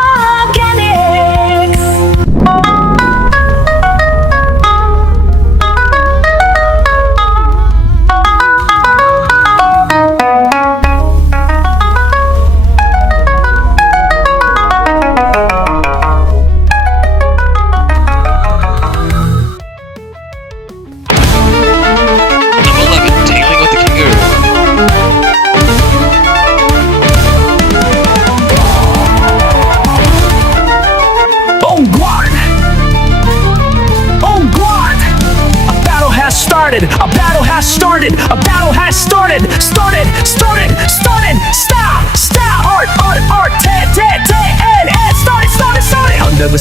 Number 11, Tailing with the Kangaroo. On guard! On guard! A battle has started! A battle has started! A battle has started! Started! Started! Started! Stop! Stop! Art! Art! Art! Started! Under the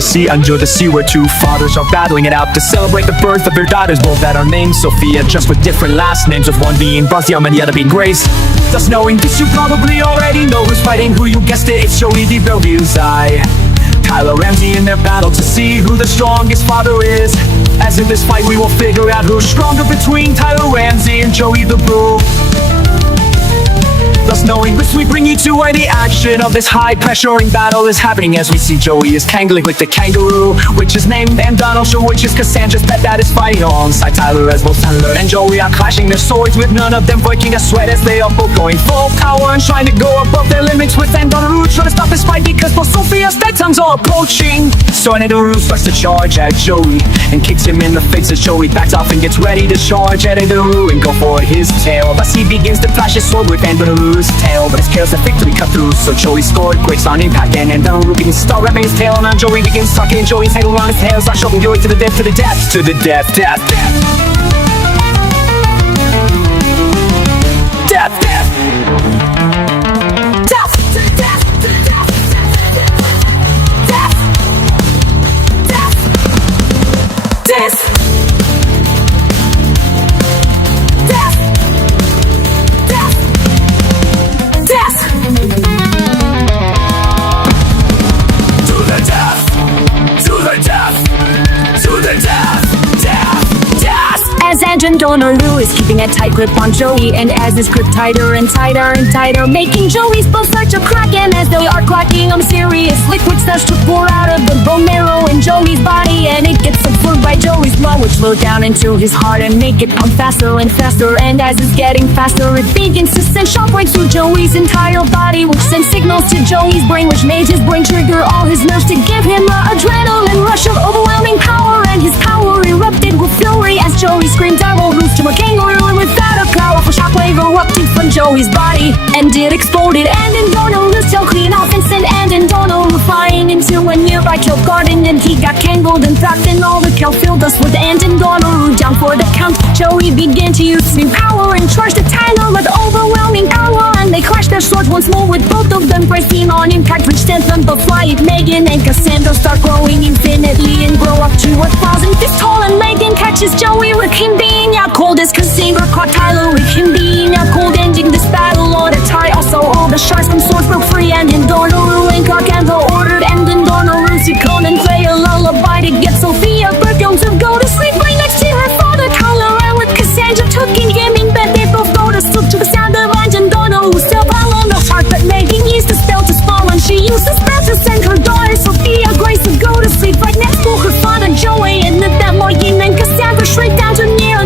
sea, under the sea, where two fathers are battling it out to celebrate the birth of their daughters, both that are named Sophia, just with different last names, with one being Bastian and the other being Grace. Thus knowing this, you probably already know who's fighting who. You guessed it, it's Joey D. Bellevue's eye. Tyler Ramsey in their battle to see who the strongest father is. As in this fight we will figure out who's stronger between Tyler Ramsey and Joey the Bull. Thus knowing this, we bring you to where the action of this high-pressuring battle is happening, as we see Joey is tangling with the kangaroo, which is named and Donald, show which is Cassandra's pet that is fighting alongside Tyler, as both Tyler and Joey are clashing their swords, with none of them breaking a sweat as they are both going full power and trying to go above their limits, with Donald trying to stop this fight because both Sophia's bedtimes are approaching. So Donald starts to charge at Joey and kicks him in the face as Joey backs off and gets ready to charge at Donald and go for his tail. Thus he begins to flash his sword with Donald's tail, but his chaos of victory cut through, so Joey scored quick on impact, and Donald begins to start wrapping his tail, and now Joey begins talking. Joey's hanging on his tail, starts choking Joey to the death, to the death, to the death, death, death, death, death, death, to the death, to the death, death, death, death, death. As Agent Donald is keeping a tight grip on Joey, and as his grip tighter and tighter and tighter, making Joey's bones start to crack, and as they are cracking, mysterious liquid starts to pour out of the bone marrow in Joey's body, and it gets absorbed by Joey's blood, which flows down into his heart and make it pump faster and faster, and as it's getting faster, it begins to send shockwaves through Joey's entire body, which sends signals to Joey's brain, which made his brain trigger all his nerves to give him an adrenaline rush of overwhelming power, and his power erupted with fury as Joey screamed, I will lose to a kangaroo, and with that a powerful shockwave erupted from Joey's body, and it exploded, and in Donald is still clean off instant, and in Donald flying into a nearby kelp garden, and he got tangled and trapped in all the kelp filled us with and in Donald down for the count. Joey began to use new power and charged the Tyler with overwhelming power, and they clashed their swords once more, with both of them breaking on impact, which sent them to fly. Megan and Cassandra start growing infinitely and grow up to 1,000 feet tall, and Megan catches Joey with him being out cold as Cassandra caught Tyler with him being out cold, ending this battle on a tie. Also all the shards from swords broke free, and in Donald and Garganta ordered, and in Donald to come and play a lullaby to get Sophia Bergholm to go to sleep right next to her father Tyler, and with Cassandra taking him in bed, they both go to sleep to the sound of and Donald who still fell on the heart, but Megan used the spell to spawn, and she used the spell to send her daughter Sophia Grace to go to sleep right next to her father Joey, and at that morning and Cassandra shrieked down to near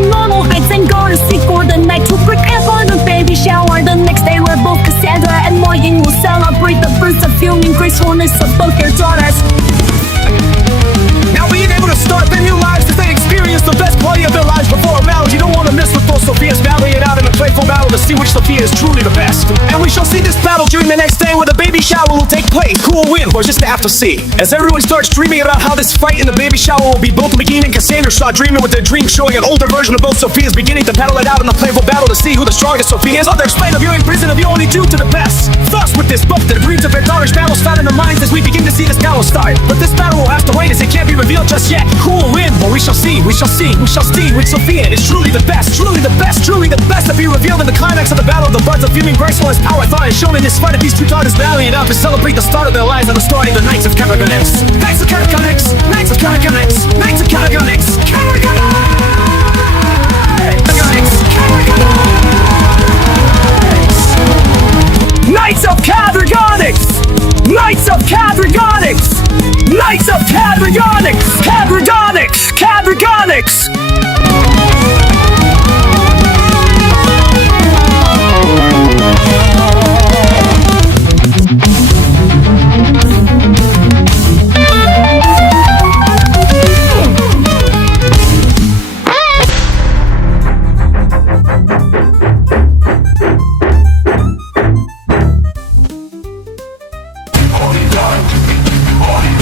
see which Sophia is truly the best. And we shall see this battle during the next day where the baby shower will take place. Who will win? We're just to have to see. As everyone starts dreaming about how this fight in the baby shower will be, both Magine and Cassandra start dreaming with their dream, showing an older version of both Sophias beginning to battle it out in a playful battle to see who the strongest Sophia is. Others explain of you in prison of you only due to the best. Thus with this book that agrees of their daughters' battles found in their minds as we begin to see this battle start. But this battle will have to wait as it can't be revealed just yet. Who will win? Well, we shall see, we shall see, we shall see which Sophia is truly the best, truly the best, truly the best to be revealed in the climax of the battle of the buds of fuming graceful as power thought is shown in this fight of these two daughters rallying up to celebrate the start of their lives and the story of the Knights of Catagonix. Knights of Catagonix, Knights of Catagonix, Knights of Catagonix, Knights of Cadragonix! Knights of Cadragonix! Knights of Cadragonix! Cadragonix! Cadragonix!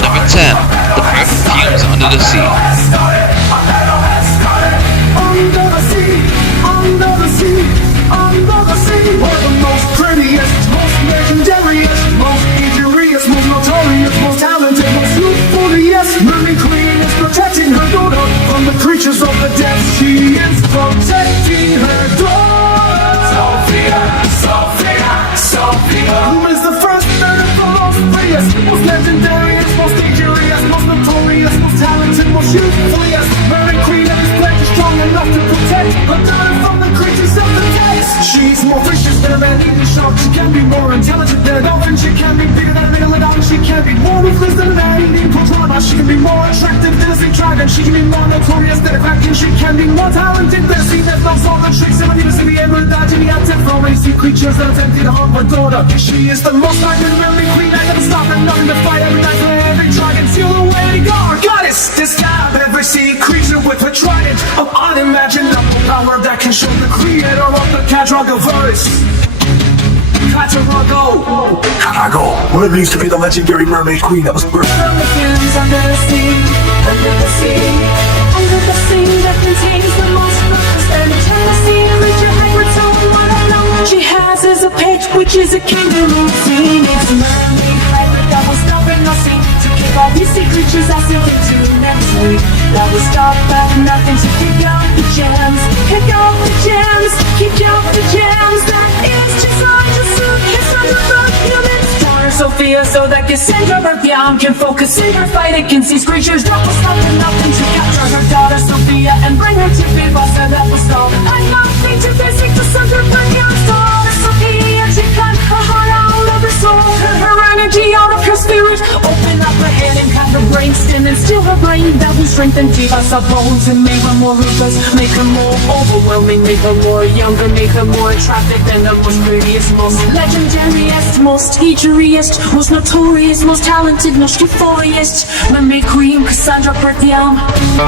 Number 10. The Perfumes Under the Sea. Under the sea, under the sea, under the sea. We're the most prettiest, most legendariest, most injurious, most notorious, most talented, most youthful, yes. Mermaid Queen is protecting her daughter from the creatures of the depths. She is protecting her daughter. Sophia, Sophia, Sophia. Who is the first, third, and most prettiest, most legendarious, most injurious, most notorious, most talented, most youthful, yes. Mermaid Queen is pledged strong enough to protect her daughter from the creatures of the depths. She's more vicious than a man-eating shark. She can be more intelligent than a dolphin. She can be bigger than a megalodon. She can be more ruthless than a man-eating piranha. She can be more attractive than a sea dragon. She can be more notorious than a kraken. She can be more talented than a sea that loves all the tricks and maneuvers in the air without any attempt from any sea creatures that attempted to harm her daughter. She is the most ardent mermaid queen. I never stop her, nothing to fight. Every night for every dragon, seal her way to go. Our goddess, to stab every sea creature with her trident of unimaginable power that can show the creator of the Cadragoverse. Catago, what it means to be the legendary mermaid queen that was birthed. Under the sea, under the sea, under the sea that contains the most ruthless and Tennessee creature hybrids so what I know she has is a pitch which is a kangaroo phoenix. Mermaid hybrid that will stop in the sea to kick all these sea creatures I still into next week. That will stop at nothing to kick out the gems, kick out the gems, kick out the gems. That is just Cassandra humans. Daughter Sophia, so that Cassandra Berthiaume can focus in her fight against these creatures. That will stop at nothing to capture her daughter Sophia and bring her to Bivasa. That will stop at nothing to visit Cassandra Berthiaume's daughter Sophia. To cut her heart out of her soul, cut her energy out of her spirit. Open up her head and cut her brainstem and steal her brain. That will strengthen Bivasa bones and make her more ruthless, make her more overwhelming, make her more younger, make her more attractive than the most prettiest, most legendariest, most featuriest, most notorious, most talented, most euphorious mermaid queen Cassandra Berthiaume.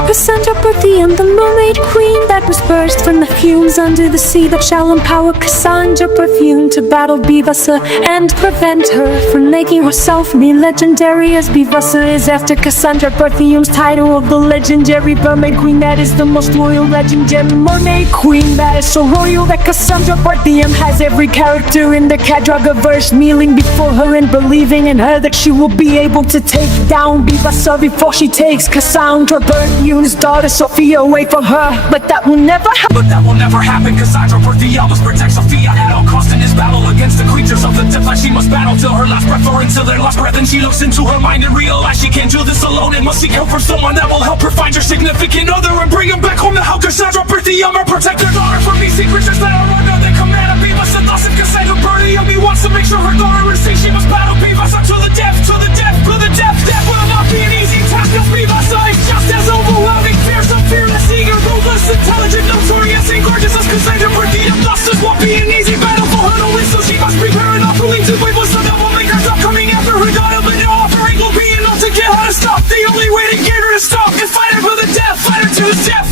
Cassandra Berthiaume, the mermaid queen that was burst from the fumes under the sea that shall empower Cassandra Berthiaume to battle Bivasa and prevent her from making herself be legendary as Bivasa is after Cassandra Berthiaume's title of the legendary mermaid queen that is the most loyal legendary mermaid queen that is so royal that Cassandra Berthiaume has every character in the Cadragoverse kneeling before her and believing in her that she will be able to take down Bivasa before she takes Cassandra Berthiaume's daughter Sophia away from her. But that will never happen. But that will never happen. Cassandra Berthiaume must protect Sophia at all costs in this battle against the creatures of the depths. Like she must battle till her last breath or until their last breath. And she looks into her mind and realizes she can't do this alone and must seek help from someone that will help her find her significant other and bring him back home to help Cassandra Berthiaume protect her daughter from these sea creatures that are under the command of Bivasa. And thus if Cassandra Berthiaume wants to make sure her daughter is safe, she must battle Bivasa to the death, to the death, to the death. That will not be an easy task, cause Bivasa is just as overwhelming, fearsome, fearless, eager, ruthless, intelligent, notorious, and gorgeous as Cassandra Berthiaume. Thus this won't be an easy battle for her to win, so she must prepare enough to lead to Bivasa. That will make her stop coming after her daughter, but no offering will be enough to get her to stop. The only way to get her to stop is fight her to the death, fight her to the death.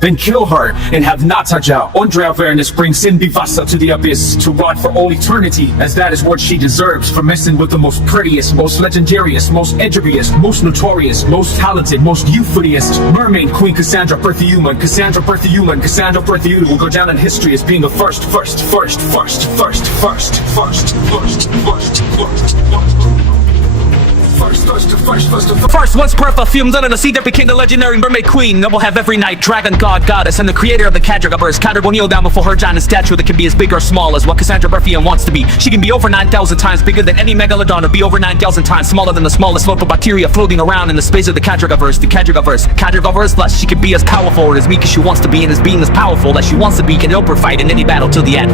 then kill her and have Nataja, Ondrea Vernis, bring Sinbivasa to the abyss to rot for all eternity, as that is what she deserves for messing with the most prettiest, most legendarious, most edgiest, most notorious, most talented, most euphoriest mermaid queen Cassandra Berthiuman. Cassandra Berthiuman, Cassandra Berthiuman will go down in history as being the first. First was perfumed under the sea that became the legendary mermaid queen that will have every night dragon god goddess and the creator of the Cadragabers. Cadra will kneel down before her giant statue that can be as big or small as what Cassandra Berthium wants to be. She can be over 9,000 times bigger than any megalodon, or be over 9,000 times smaller than the smallest local bacteria floating around in the space of the Cadragabers. The Cadragabers, plus she can be as powerful or as weak as she wants to be, and as being as powerful as she wants to be can help her fight in any battle till the end.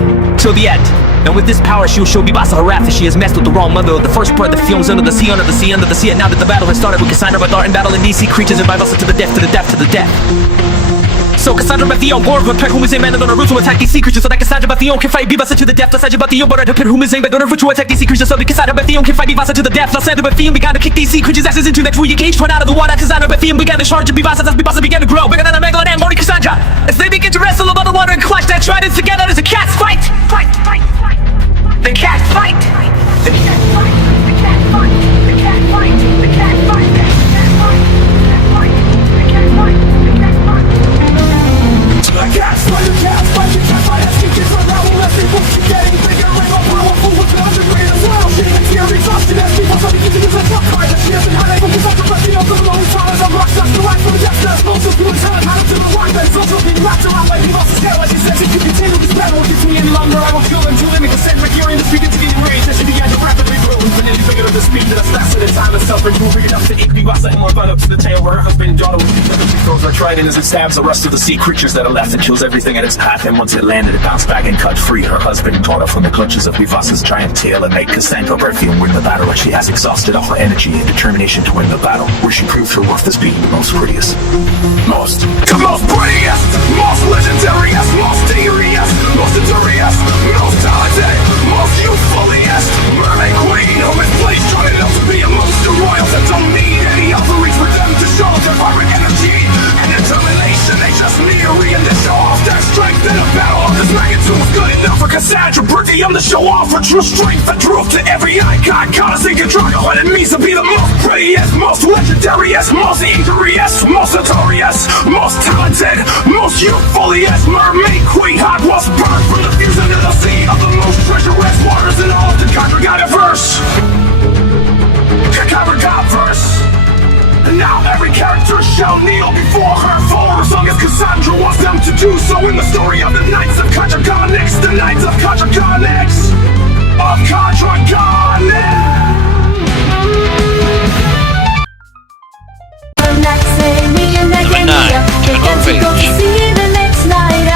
And with this power she will show Bibasa her wrath that she has messed with the wrong mother of the first bird that fumes under the sea, under the sea, under the sea. And now that the battle has started, we Cassandra Bathar in battle in these sea creatures and Bibasa to the death, to the death, to the death. So Cassandra Bathion, war of whom is a man on a route to attack these sea creatures, so that Cassandra Bathion can fight Bibasa to the death. Cassandra Bathion, but whom is a man on a route to attack these sea creatures, so that Cassandra Bathion can fight Bibasa to the death. Cassandra Bathion began to kick these sea creatures' asses into that tree cage, torn out of the water. Cassandra Bathion began to charge at Bibasa as Bibasa began to grow bigger than a megalodon, morning Cassandra, as they begin to wrestle above the water and clash their tridents together as a cat's fight. The cat fight. The cat fight. The cat fight. The cat fight. The cat fight. The cat fight. The cat fight. The cat fight. The cat fight. The cat fight. The cat fight. As she gets around, as they both keep getting bigger and more powerful with another great as well. She can hear exhausted as people start to get to this as rock hard. As she hasn't had able to talk about the other long time as a rock star to life from the depths that's most of good time. How to the rock that's also being wrapped around by people scared. Like she says, if you continue this battle with me any longer, I will kill them till they make a set for hearing the speaker to get enraged. As she began to rapidly grow, infinitely bigger than the speed that is faster than time itself, and moving enough to eat Bibasa and more butt up to the tail where her husband and daughter will be. She throws her trident as it stabs the rest of the sea creatures that are left and kills everything at its path. And once it landed, it bounced back and cut free her husband and daughter from the clutches of Bivasa's giant tail, and make Cassandra Berthium win the battle as she has exhausted all her energy and determination to win the battle, where she proved her worth as being the most prettiest. The most prettiest, most legendariest, most dangerous, most endurious, most talented, most youthfuliest mermaid queen who is placed trying enough to be amongst the royals that don't need any outreach for them to show their vibrant energy and determination. They just need a reason to show off their strength in a battle of this magnitude was good enough for Cassandra Berthium to show off her true strength and prove to every icon, goddess, and Cadraga what it means to be the most prettiest, most legendariest, most injurious, most notorious, most talented, most youthfuliest mermaid queen. Hot was burned from the fuse under the sea of the most treacherous waters in all of the Cadragadiverse. Cadragadiverse. And now every character shall kneel before her for as long as Cassandra wants them to do so in the story of the Knights of Cadragonix, the Knights of Cadragonix, of Cadragonix. Relaxing, me and that Number 9, Can't Control go to Page. see the next night.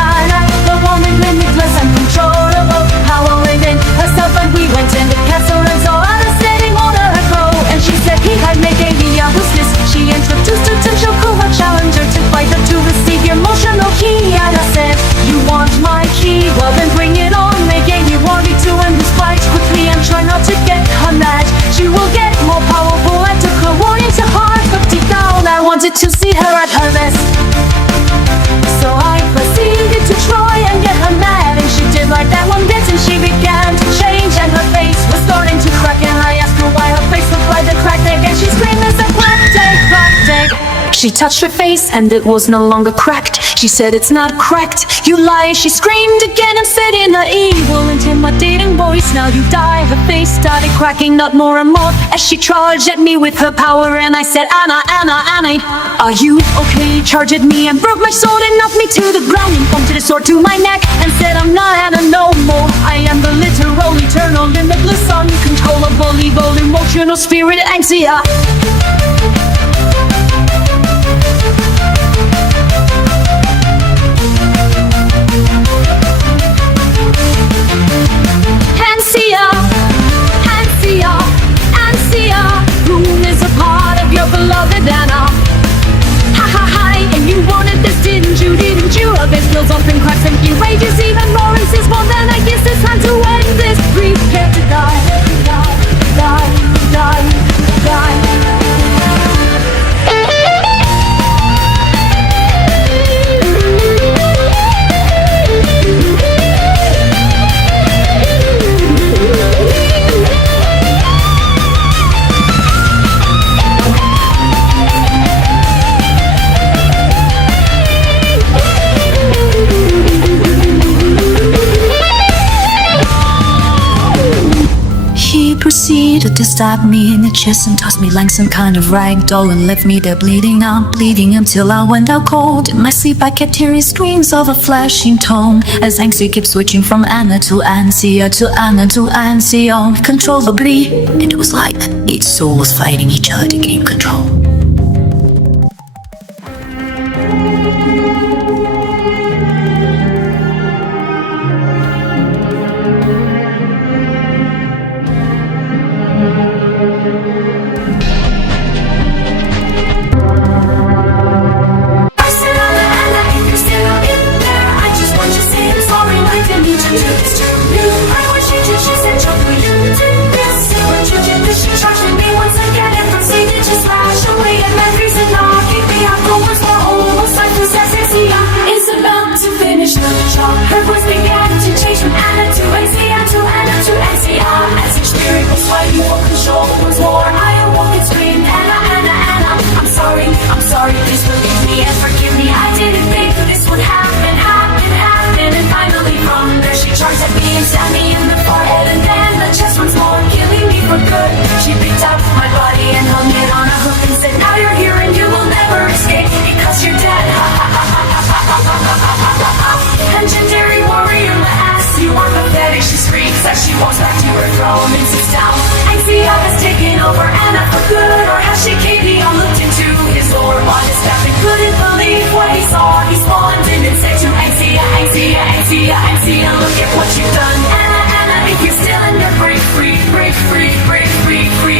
The woman limitless, uncontrollable, howling in herself, and we went in the castle and saw her standing on her crow. And she said he had made Davia hostess. She introduced her to Shokuma, challenged her to fight her to receive your emotional key. And I said, you want my key? Well then bring it on. They gave me warning to end this fight quickly and try not to get her mad. She will get more powerful. I took her warning to heart, but deep down I wanted to see her at her best. So I proceeded to try and get her mad, and she did like that one bit, and she began to change, and her face was starting to crack, and I asked her why her face looked like a cracked egg, and she screamed as a cracked egg, cracked egg. She touched her face and it was no longer cracked. She said, it's not cracked, you lie. She screamed again and said in her evil, intimidating voice, now you die. Her face started cracking not more and more as she charged at me with her power. And I said, Anna, are you okay? Charged at me and broke my sword and knocked me to the ground and pointed a sword to my neck and said, I'm not Anna no more. I am the literal, eternal, limitless, uncontrollable, evil, emotional spirit, Anxia. Ansia, who is a part of your beloved Anna. Ha ha ha, and you wanted this, didn't you? A bit spills off and cracks and he rages even more and says, well then I guess it's time to end this. Prepare to die, die, die, die, die. proceeded to stab me in the chest and toss me like some kind of rag doll and left me there bleeding until I went out cold. In my sleep I kept hearing screams of a flashing tone as Anxia kept switching from Anna to Ansia to Anna to Ansia uncontrollably, and it was like each soul was fighting each other to gain control. Her voice began to change from Anna to Anxia to Anna to Anxia. As each spirit was fighting for control once more, I awoke and screamed, Anna, Anna, Anna. I'm sorry, please believe me and forgive me. I didn't think this would happen. And finally from there she charged at me and stabbed me in the forehead and then the chest once more, killing me for good. She picked up my body and hung it on a hook and said, now you're here and you will never escape because you're dead. Legendary warrior, my ass, you are pathetic. She screams as she walks back to her throne and sits down. Anxia has taken over Anna for good, or has she? Katie looked into his lore on his back and couldn't believe what he saw. He spawned in and said to Anxia, Anxia, Anxia, Anxia, look at what you've done. Anna, Anna, if you're still in there, break free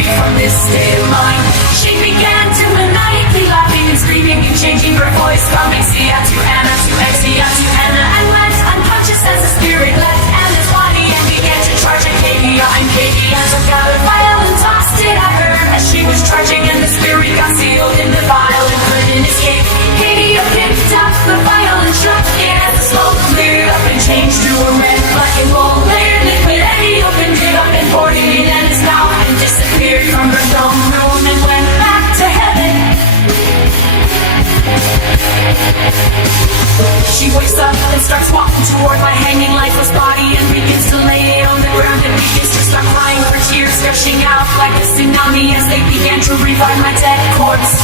from this state of mind. She began to maniacally laughing and screaming and changing her voice from Anxia to Anna to Anxia to Anna, and went unconscious as the spirit left Anna's body and began to charge at Katie. And Katie took out a vial and tossed it at her as she was charging, and the spirit got sealed in the vial and couldn't escape. Katie picked up the vial and struck it as the smoke cleared up and changed to a red, black and gold layered liquid, and he opened it up and poured it in and his mouth and disappeared from her throne room and went back to heaven. She wakes up and starts walking toward my hanging lifeless body and begins to lay it on the ground and begins to start crying, her tears gushing out like a tsunami as they began to revive my dead corpse.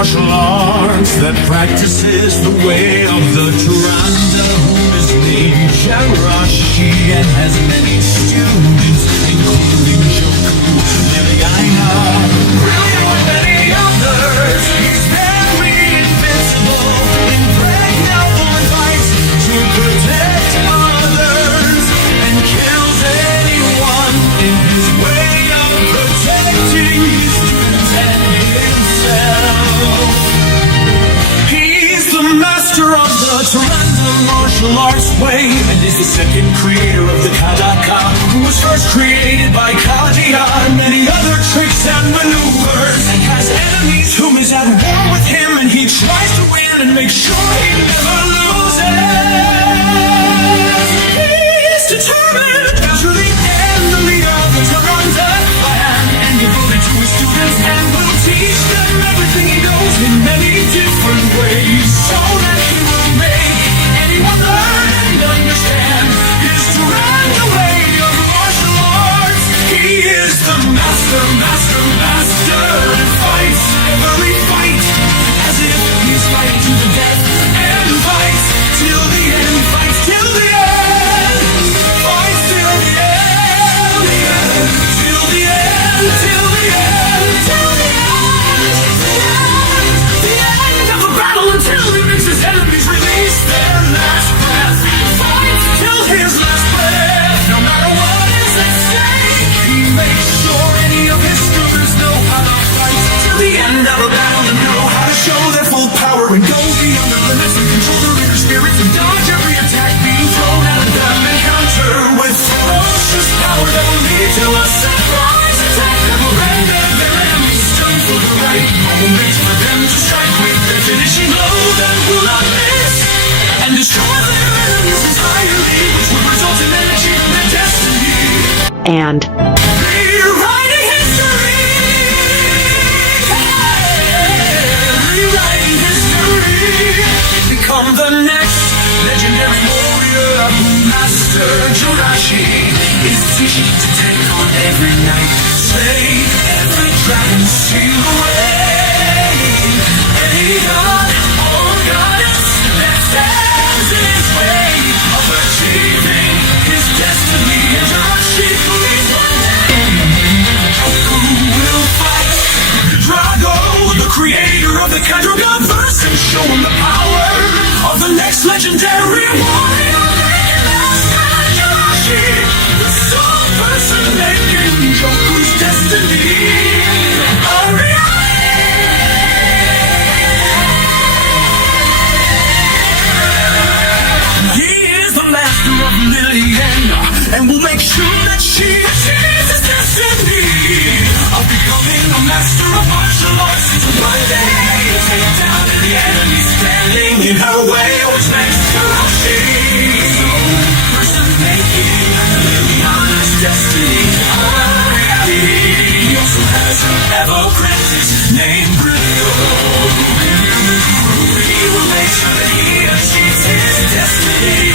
martial arts that practices the way of the Tyrande, who is named Jirachi and has many students, including Joku, Liliana, Brilliant with many others. He's very invincible, impregnable and fights to protect others, and kills anyone in his way of protecting his students and himself. He's the master of the Tyrande martial arts way, and is the second creator of the Kadaka, who was first created by Kadia, and many other tricks and maneuvers, and has enemies whom is at war with him, and he tries to win and make sure he never loses. He's determined to the end, the leader of the Tyrande clan, and devoted to his students, and will teach them everything he knows in many different ways, so that he will make anyone learn and understand his Tyrande way of martial arts. He is the master, master, master, and fights every fight as if he's fighting to the death, and fights till the end, fights till the end, fights till the end, the end, till the end, till the end, till the end, the end of the battle, until he makes his enemies release their last breath, fights till his last breath, no matter what is at stake. He makes sure any of his students know how to fight till the end of a battle, and know how to show their full power and go beyond the limits and control their inner spirits and dodge every attack being thrown at them, and counter with ferocious power that will lead to a surprise attack that will render their enemies stunned for the right moment for them to strike with their finishing blow that will not miss, and destroy their enemies entirely, which would result in them achieving their destiny And rewriting history. Rewriting history. Become the next legendary warrior who Master Jirachi is teaching to take on every night, slay every dragon, steal away any god or goddess that stands in his way of achieving his destiny. And Jirachi believes one day Joku will fight Drago, the creator of the Kadruga verse, and show him the power of the next legendary warrior. Master Jirachi, the sole person making Joku's destiny a reality. He is the master of Liliana, and will make sure that she achieves his destiny of becoming a master of martial arts, to one day take down any enemy standing in her way, which makes Jirachi so person making Liliana's destiny a reality. He also has her ever-apprentice named Brillo, he will make sure that he achieves his destiny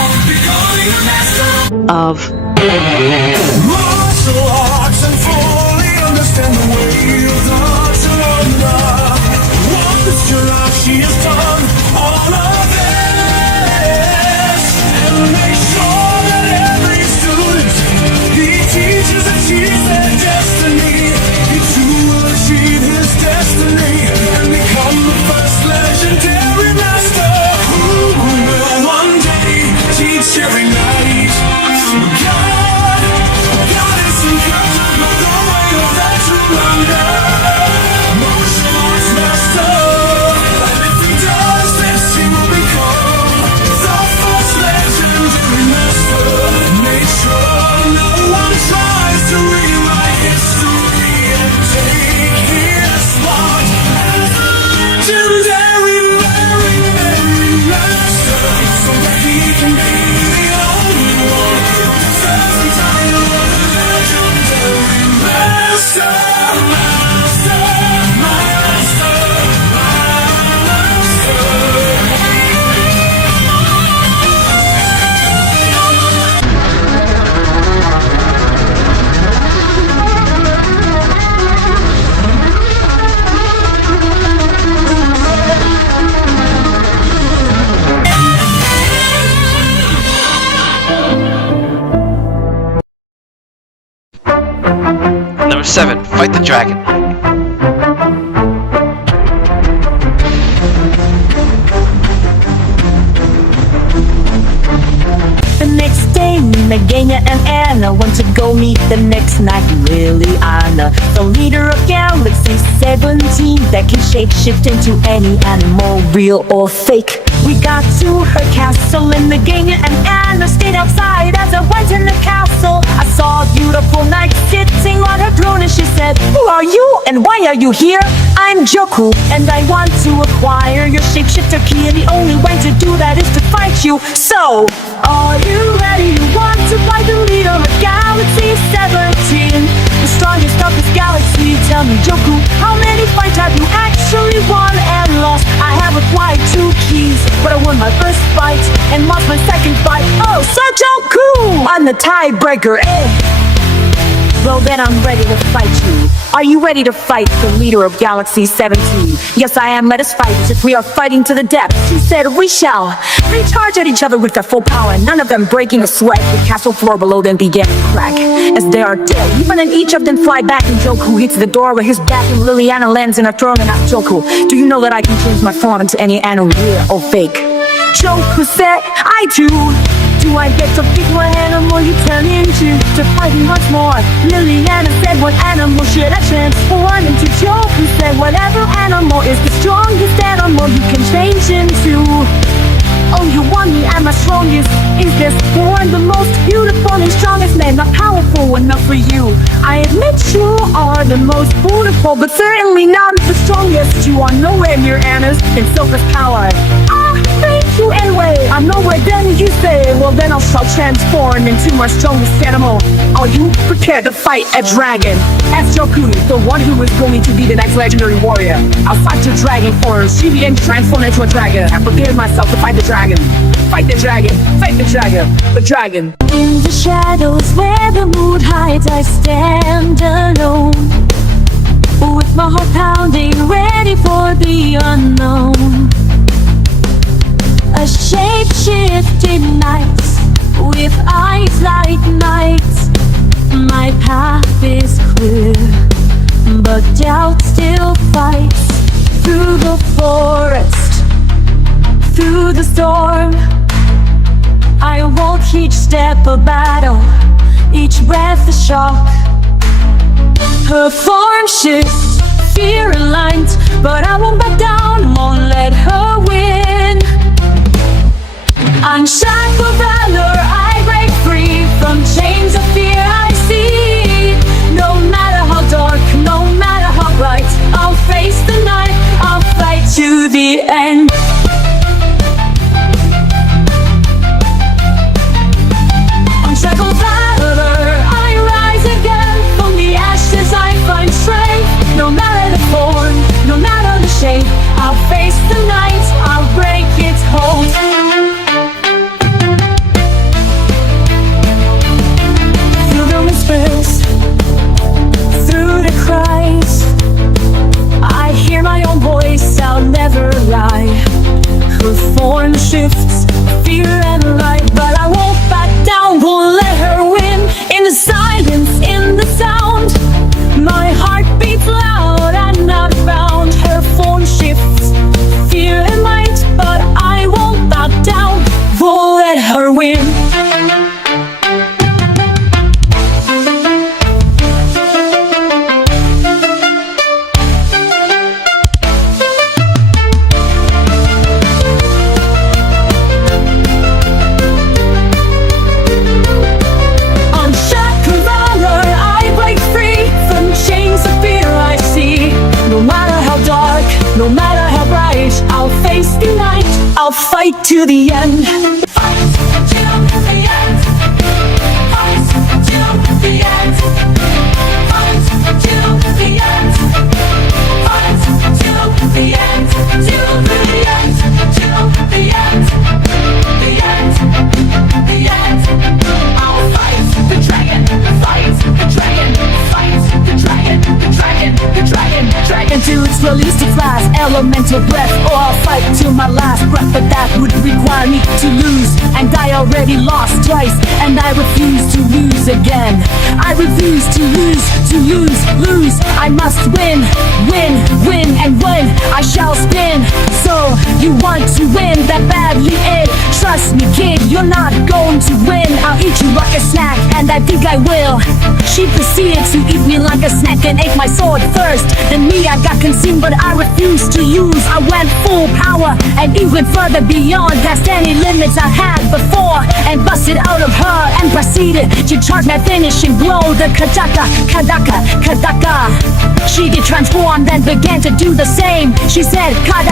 of becoming a master of martial arts, and fully understand the way of the Tyrande. What this Jirachi has done, all of this, and make sure that every student he teaches achieves their destiny. He too will achieve his destiny and become the first legendary master, who will one day teach every night God, goddess and God. 7. Fight the dragon. The next day, Megaina and Anna went to go meet the next night Liliana, the leader of Galaxy 17 that can shapeshift into any animal, real or fake. We got to her castle and Megaina and Anna stayed outside. As I went in the castle, I saw a beautiful knight sitting on her throne, and she said, "Who are you and why are you here?" "I'm Joku and I want to acquire your shapeshifter key, and the only way to do that is to fight you. So, are you ready? You want to fight the leader of Galaxy 17, the strongest of this galaxy? Tell me, Joku, how many fights have you actually won and lost?" "I have acquired 2 keys, but I won my first fight and lost my second fight." "Oh, so Joku, I'm the tiebreaker, eh? Well then I'm ready to fight you. Are you ready to fight the leader of Galaxy 17? "Yes, I am. Let us fight. If we are fighting to the death," she said, "we shall." They charged at each other with their full power, none of them breaking a sweat. The castle floor below them began to crack as they are dead. Even then each of them fly back, and Joku hits the door with his back, and Liliana lands in a throne and asks Joku, "Do you know that I can change my form into any animal, real or fake?" Joku said, "I do." "Do I get to pick what animal you turn into to fight me once more?" Liliana said, "What animal should I transform into?" Joku said, "Whatever animal is the strongest animal you can change into." "Oh, you want me? Am I strongest? Is this born the most beautiful and strongest man, not powerful enough for you?" "I admit you are the most beautiful, but certainly not the strongest. You are nowhere near Anna's and Silver's power." "Ah, thank you anyway. I'm nowhere then, you say. Well then I shall transform into my strongest animal. Are you prepared to fight a dragon?" Asked Joku, the one who is going to be the next legendary warrior. "I'll fight the dragon first." She began to transform into a dragon. I prepared myself to fight the dragon. Fight the dragon, fight the dragon, the dragon. In the shadows where the moon hides, I stand alone, with my heart pounding, ready for the unknown. A shape-shifting night, with eyes like night. My path is clear, but doubt still fights. Through the forest, through the storm, I walk each step a battle, each breath a shock. Her form shifts, fear aligned, but I won't back down, won't let her win. Unshackled valor, I break free from chains of fear I see. No matter how dark, no matter how bright, I'll face the night, I'll fight to the end. Unshackled valor, I rise again. From the ashes I find strength. No matter the form, no matter the shape, I'll face the night, I'll break its hold. Through the cries, I hear my own voice, I'll never lie. Her form shifts, fear and light, but I won't back down, won't let her win. In the silence, in the sound, my heart beats loud and not bound. Her form shifts, fear and light, but I won't back down, won't let her win. No matter how bright, I'll face the night, I'll fight to the end. Fight till the end. Fight till the end. Fight till the end. Fight till the end. Till the end. Till the end. The end. The end. I'll fight the dragon. Fight the dragon. Fight the dragon. The dragon. The dragon. The dragon till it's released to fly. last elemental breath, or I'll fight till my last breath. But that would require me to lose, and I already lost twice, and I refuse to lose again. I refuse to lose, lose. I must win, and win I shall spin. So you want to win that badly, trust me kid, you're not going to win. I'll eat you like a snack, and I think I will. She proceeded to eat me like a snack and ate my sword first. Then me, I got consumed, but I refused to use. I went full power, and even further beyond, past any limits I had before, and busted out of her, and proceeded to charge my finishing blow, the Kadaka. She get transformed, then began to do the same. She said, Kada.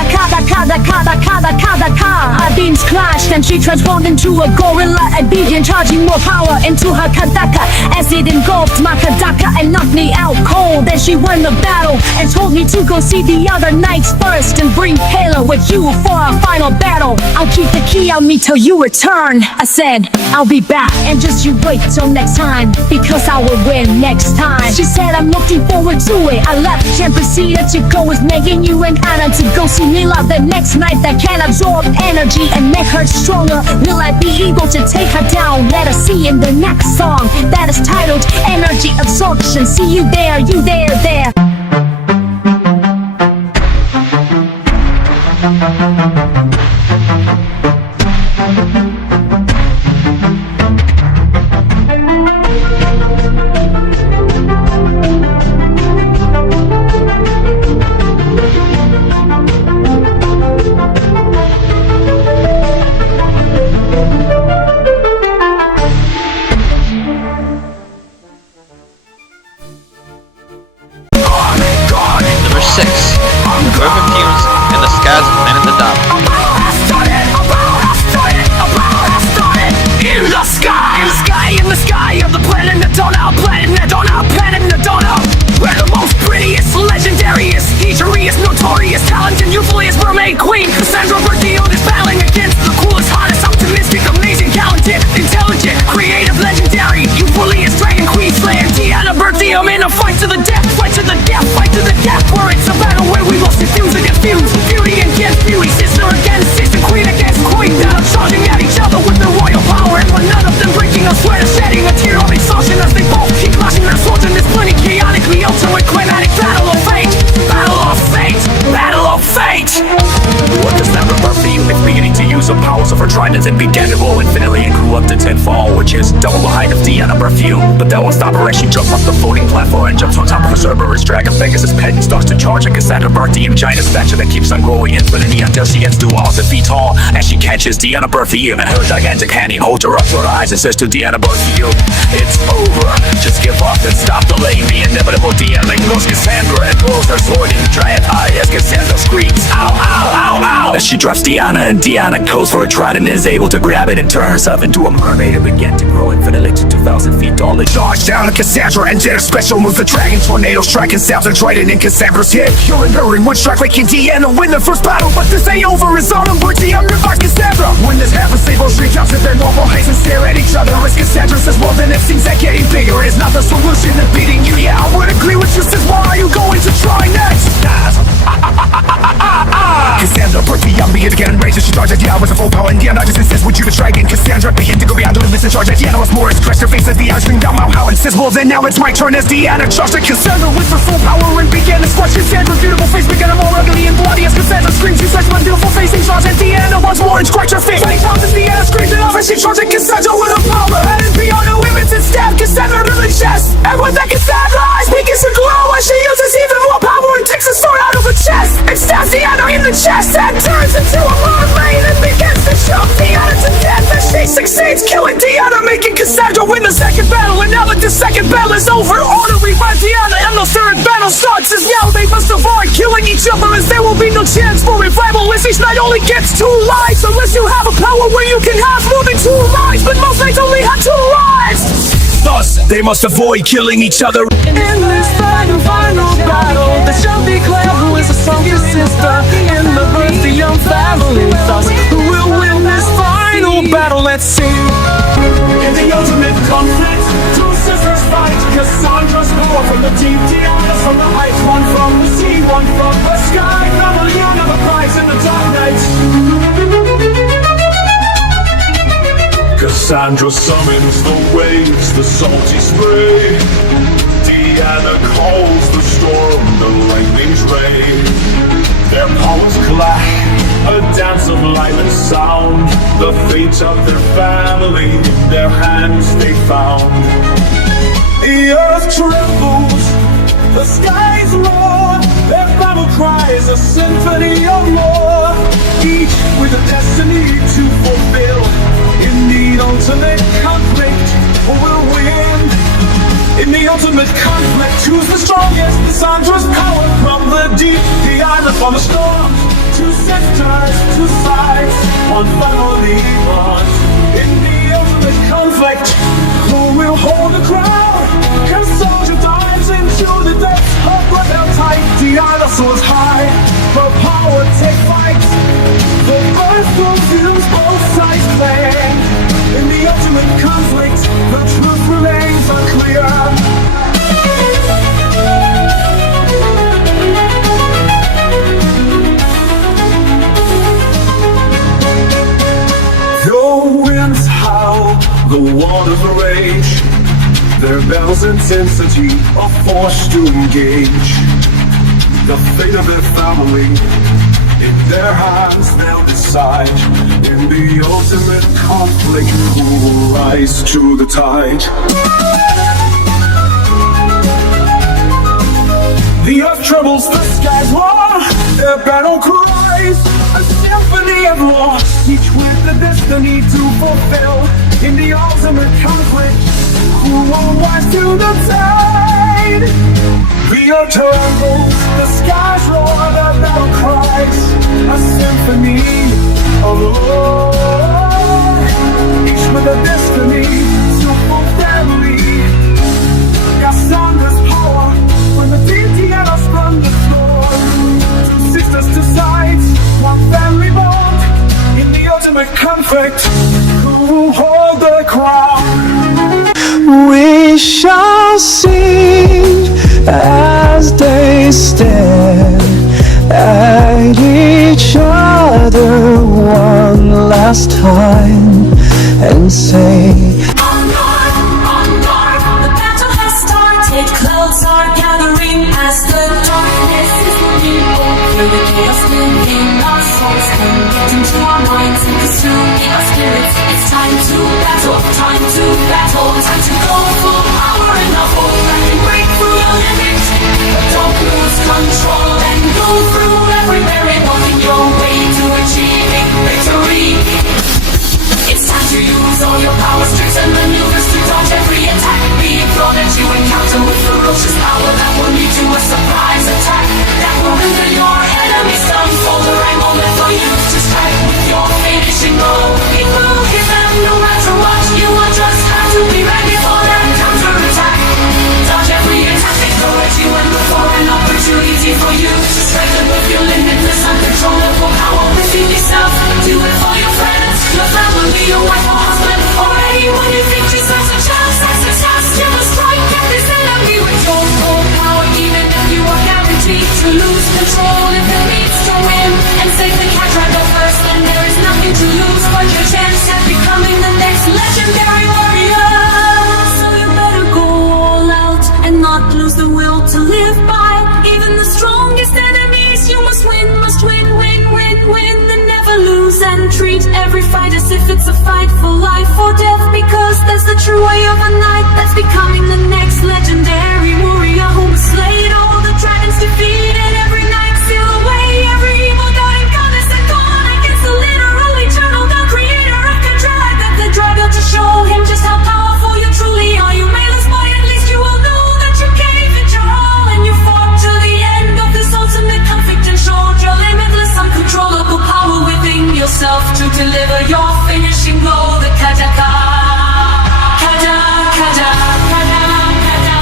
Our beams clashed, and she transformed into a gorilla and began charging more power into her Kadaka, as it engulfed my Kadaka and knocked me out cold. Then she won the battle and told me to go see the other knights first and bring Halo with you for our final battle. I'll keep the key on me till you return. I said, I'll be back, and just you wait till next time, because I will win next time. She said, I'm looking forward to it. I left and proceeded to go with Megan, you and Anna, to go see Mila the next night, that can absorb energy and make her stronger. Will I be able to take her down? Let us see in the next song that is titled Energy Absorption. See you there, there. Number 6. Earth fumes and the skies of planet the Dom. In the sky of the planet Nadona, planet Nadona. We're the most prettiest, legendariest, featuriest, notorious, talented, youthfulest mermaid queen. Cassandra Berthiaume is battling against the coolest, hottest, optimistic, amazing, talented, intelligent, creative, legendary, youthfulest dragon queen slayer Diana Berthiaume in a fight to the death, fight to the death, fight to the death. Where it's a battle where we must diffuse against fuse, beauty against beauty, sister against sister, queen against queen, that are charging at each other with their royal power, and for none of them breaking a sweat or shedding a tear of exhaustion as they both keep clashing their swords in this bloody, chaotically ultimate climatic battle of fate, battle of fate, battle of fate. What does that refer to you? It's beginning to use the powers of her tridents and began to roll infinitely and grew up to tenfold, which is double the height of Diana Berthiaume. But that won't stop her as she jumps off the floating platform and jumps on top of a Cerberus dragon Pegasus pet and starts to charge a Cassandra Berthiaume giant stature that keeps on growing infinitely until she gets to walls and feet tall, and she catches Diana Berthiaume and her gigantic hand holds her up to her eyes and says to Diana Berthiaume, it's over, just give up and stop delaying the inevitable. Diana ignores Cassandra and pulls her sword in giant eye as Cassandra screams, ow, ow, ow, ow, as she drops Diana, and Diana goes for a trident and is able to grab it and turn herself into a mermaid and begin to grow infinitely to 2,000 feet tall. And charge down at Cassandra and did a special move, the dragon tornado strike, and stabs a trident in Cassandra's head, killing her in one strike, making Diana win the first battle. But this ain't over, it's on and Berthiaume revives Cassandra. When this happens, they both reach out to their normal heights and stare at each other as Cassandra says, well then it seems that getting bigger is not the solution to beating you. Yeah, I would agree with you, says what are you going to try next? Cassandra Berthiaume begins to get enraged as she charges Diana with a full power, and Diana just insists, would you the dragon? Cassandra begins to go beyond the limits and charge at Diana was more. It's crashed her face as Diana screamed out, how and says, well then now it's my turn, as Diana charged at Cassandra with her full power and began to squash Cassandra's beautiful face, becoming more ugly and bloody as Cassandra screams, she says my beautiful face and charge at Diana once more and scratch her face. Many times as Diana screams it off as she charged at Cassandra with her power, and beyond the limits and stab Cassandra to the chest, and with that Cassandra eyes begins to glow as she uses even more power and takes a sword out of her chest and stabs Diana in the chest and turns into a mermaid and begins to choke Diana to death as she succeeds, killing Diana, making Cassandra win the second battle. And now that the second battle is over, honor revives Diana, and the third battle starts, as now they must avoid killing each other, as there will be no chance for revival, as each knight only gets 2 lives, unless you have a power where you can have more than 2 lives, but most knights only have 2 lives. Thus, they must avoid killing each other. In this final battle, they shall declare who is the strongest sister in the Berthiaume family. Thus, who will win this final battle? Let's see. In the ultimate conflict, 2 sisters fight. Cassandra's more from the deep, Diana's from the heights, one from the sea, one from the sky. Cassandra summons the waves, the salty spray. Diana calls the storm, the lightning's ray. Their powers clash, a dance of light and sound. The fate of their family in their hands they found. The earth trembles, the skies roar. Their battle cries a symphony of war, each with a destiny to fulfill. In the ultimate conflict, who will win? In the ultimate conflict, who's the strongest? Cassandra's power from the deep, the island from the storm. Two sisters, two sides, one family bond. In the ultimate conflict, who will hold the crown? Cassandra dives into the depths, her breath held tight. Diana soars high, her power takes flight. The earth consumes both sides playing. In the ultimate conflict, the truth remains unclear. The winds howl, the waters rage. Their bells' intensity, a force to engage. The fate of their family, in their hands they'll decide. In the ultimate conflict, who will rise to the tide? The earth trembles, the skies roar. Their battle cries, a symphony of war, each with the destiny to fulfill. In the ultimate conflict, who will rise to the tide? The earth trembles, the skies roar. Their battle cries, a symphony of war, each with a destiny to fulfill. Cassandra's power, when the deep Diana's from the storm. Two sisters, two sides, one family bond. In the ultimate conflict, who will hold the crown? We shall sing as they stare at each other one last time and say, Onward, the battle has started. Clouds are gathering as the darkness is moving over the chaos within our souls. Convert into our minds and consuming our spirits. It's time to battle, time to battle, time to go full power and a whole back and break through the limit. But don't lose control and go through every barrier, walking your way to achieving victory. It's time to use all your powers, tricks and maneuvers to dodge every attack. Be it thrown at you, encounter with ferocious power that will lead to a surprise attack that will render your enemies stumble. The right moment for you to strike with your finishing blow. It will hit them no matter what. You will just have to be ready for that counter-attack. Dodge every attack they throw at you and look for an opportunity for you to strengthen with your limitless, uncontrollable power within yourself. Do it for your friends, your family, your wife or husband, or anyone you think deserves a chance at success. You must strike at this enemy with your full power, even if you are guaranteed to lose control. If it needs to win and save the cat dragon first, then there is nothing to lose but your chance at becoming the next legendary warrior. So you better go all out and not lose the will to live by. Even the strongest enemies, you must win, win, and never lose. And treat every fight as if it's a fight for life or death, because that's the true way of a knight that's becoming the next legendary warrior who has slayed all the dragons, defeated every knight, seal away every evil god and goddess, and gone against the literal eternal god, creator of control. That the dragon to show him just how powerful you truly are. You may lose, but at least you will know that you gave it your all, and you fought to the end of this ultimate conflict and showed your limitless, uncontrollable power within yourself to deliver your finishing blow. The Kajaka, Kaja, Kaja, Kaja, Kaja,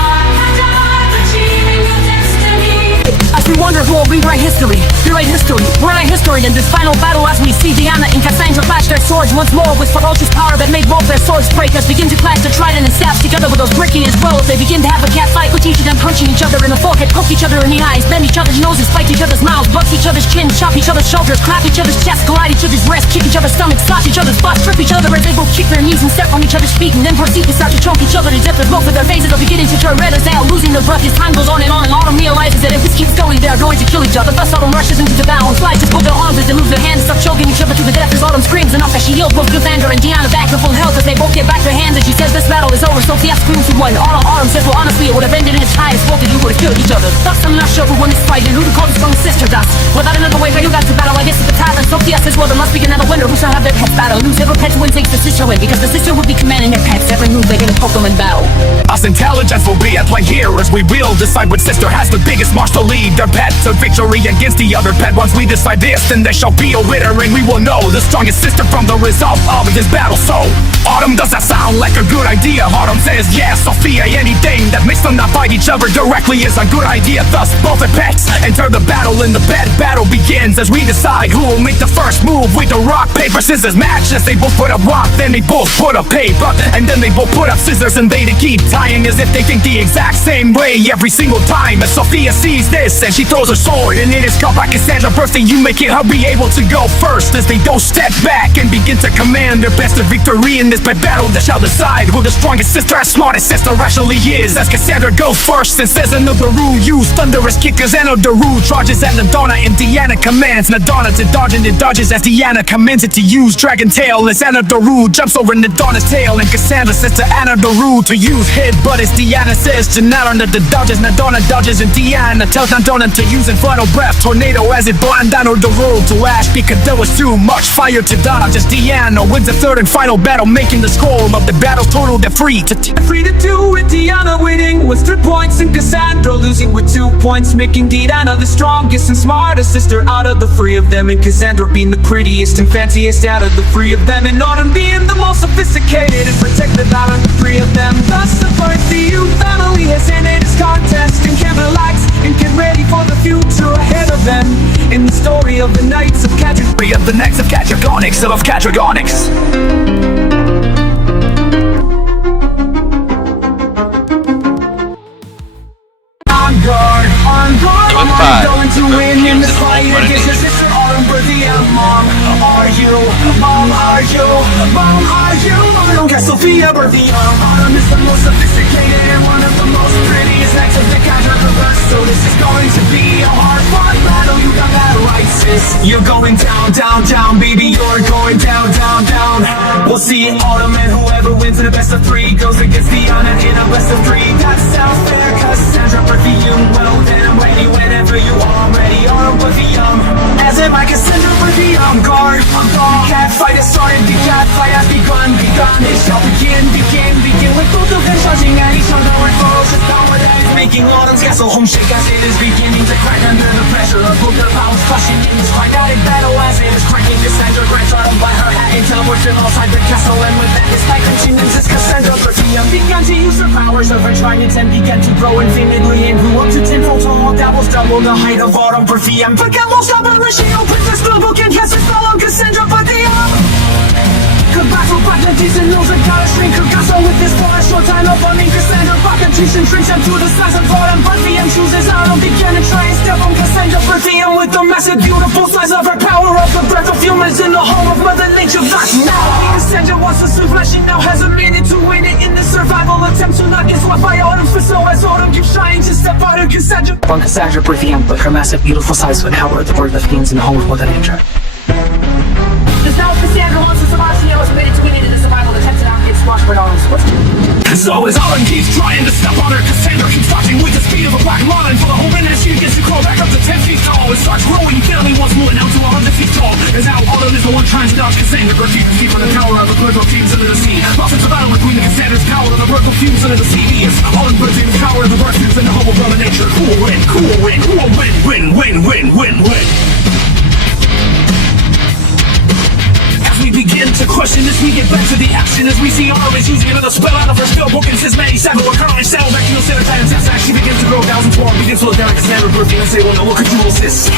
glory in this final battle as we see Diana and Cassandra clash their swords once more with ferocious power that made both their swords break as begin to clash the trident and staffs together with those bricky as well. They begin to have a cat fight with each of them punching each other in the forehead, poke each other in the eyes, bend each other's noses, bite each other's mouths, bust each other's chin, chop each other's shoulders, clap each other's chests, glide each other's wrists, kick each other's stomachs, slash each other's butts, trip each other as they both kick their knees and step on each other's feet, and then proceed to start to choke each other to death with both of their faces are beginning to turn red as they are losing their breath as time goes on, and Autumn realizes that if this keeps going, they are going to kill each other. Thus Autumn rushes into the battle and flies to both their arms as they move their hands, start choking each other to the death as Autumn screams enough as she heals both Cassandra and Diana back to full health as they both get back their hands, and she says this battle is over. Sophia screams who won. Autumn says, well, honestly, it would have ended in its highest. Both of you would have killed each other. Thus I'm not sure who won this fight and who to call the strong sister thus. Without another way for you guys to battle, I guess it's the time. And Sophia says, well, there must be another winner who shall have their pets battle. Whoever pets win takes the sister win, because the sister will be commanding their pets every move they're gonna poke them in battle. Us intelligence will be at play here as we will decide which sister has the biggest march to lead their pet to victory against the other pet. Once we decide this, then there shall be a winner and we will know the strongest sister from the result of this battle. So, Autumn, does that sound like a good idea? Autumn says yes. Sophia, anything that makes them not fight each other directly is a good idea. Thus, both the pets enter the battle and the pet battle begins as we decide who will make the first move with the rock, paper, scissors match. As they both put up rock, then they both put up paper, and then they both put up scissors, and they keep tying as if they think the exact same way every single time. As Sophia sees this and she throws her sword and it is caught by Cassandra birthday, you make it her be able to go first as they don't step back and begin to command their best of victory in this pet battle that shall decide who the strongest sister and smartest sister actually is. As Cassandra goes first and says another rule, use thunderous kickers and the rule charges at Nadana, and Diana commands Nadana to dodge, and it dodges as Diana commands it to use dragon tail as Anna the rule jumps over Nadana's tail, and Cassandra says to Anna the rule to use headbutt as Diana says to Nadana the dodges. Nadana dodges and Diana tells Nadana to use infernal breath tornado as it blind Dano the rule to ash because there was too much fire to dodge. As Diana wins the third and final battle, making the score of the battle total to free to two, with Diana winning with 3 points and Cassandra losing with 2 points, making Diana the strongest and smartest sister out of the three of them, and Cassandra being the prettiest and fanciest out of the three of them, and Autumn being the most sophisticated and protected out of the three of them. Thus the first youth family has ended its contest and can relax and get ready for the future ahead of them in the story of the Knights of Cadragonics, of the Knights of Cadragonics, of Cadragonics. On guard, I'm going to win in this fight against your sister Autumn, birthday and Mom. Are you? Mom, are you? Mom, are you? Mom, don't get Sophia, birthday. Autumn is the most sophisticated and one of the most prettiest Knights of the Cadragonics. So this is going to be a hard-fought battle. You got that right, sis. You're going down, down, down, baby. You're going down, down, down. We'll see Autumn, and whoever wins in the best of three goes against Diana in a best of three. That sounds fair, Cassandra, birthday, you well then. I'm ready whenever you are ready. Autumn, birthday, as in my Cassandra, birthday, guard. The cat fight has started. The cat fight has begun. It shall begin with both of them charging at each other with ferocious power that is making Autumn's castle home shake as it is beginning to crack under the pressure of both their powers clashing in this climatic battle as it is cracking. Cassandra grants Autumn by her hat and teleports them outside the castle, and with that, this night continues as Cassandra began to use her powers of her tridents and began to grow infinitely and grew up to tenfold tall. That was double the height of Autumn Perfiam. But that won't stop her when she opens the spellbook and casts a spell on Cassandra Perfiam. Her battle practice and knows I gotta shrink her castle with this for a short time up on me. Cassandra practice and shrinks him to the size of Autumn Perfiam. Chooses Autumn, begin to try and step on Cassandra Perfiam with the massive beautiful size of her power of the breath of humans in the home of Mother Nature. That's now Cassandra wants to swim flesh, she now has a minute to win it in the survival attempt to not get swept by Autumn. For so as Autumn keeps trying to step out of Cassandra on Cassandra Perfiam, but her massive beautiful size would power the word of fiends in the home of Mother Nature. Because now Cassandra wants to survive, she knows committed to winning in the survival attempt to not get squashed by Autumn's So as Autumn keeps trying to step on her, Cassandra keeps fighting with the speed of a black lion for the whole minute as she begins to crawl back up to 10 feet tall. It starts growing fairly once more, now to 100 feet tall. As now Autumn is the one trying to dodge Cassandra, her feet deep on the tower of the purple fumes under the sea. Lost into battle between the Cassandra's power and the purple fumes under the sea. Yes, Autumn bursting the power of the burst fumes in the home of Mother Nature. Cool win, cool win, cool win, win, win, win, win, win. We begin to question as we get back to the action as we see Autumn is using another spell out of her spellbook and says many seven will currently settle back in the center times as she begins to grow thousands more and begins to look down at Cassandra birthday and say, well, now look at you, what's this?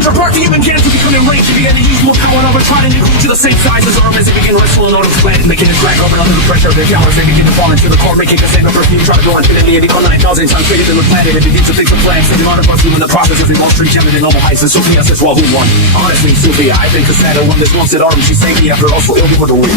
hands are barking, you begin to become enraged. You begin to use more power over trying to equal to the same size as arm as they begin wrestling out of planet. They begin to drag over under the pressure of their calories. They begin to fall into the core, making a same number of you try to go infinitely and equal 9,000 times bigger than the planet. It begins to think of plans, thinking out of us, in the process of the most reaching in normal heights. And Sophia says, well, who won? Honestly, Sophia, I think Cassandra won this once at Arm. She saved me after also ill before the win.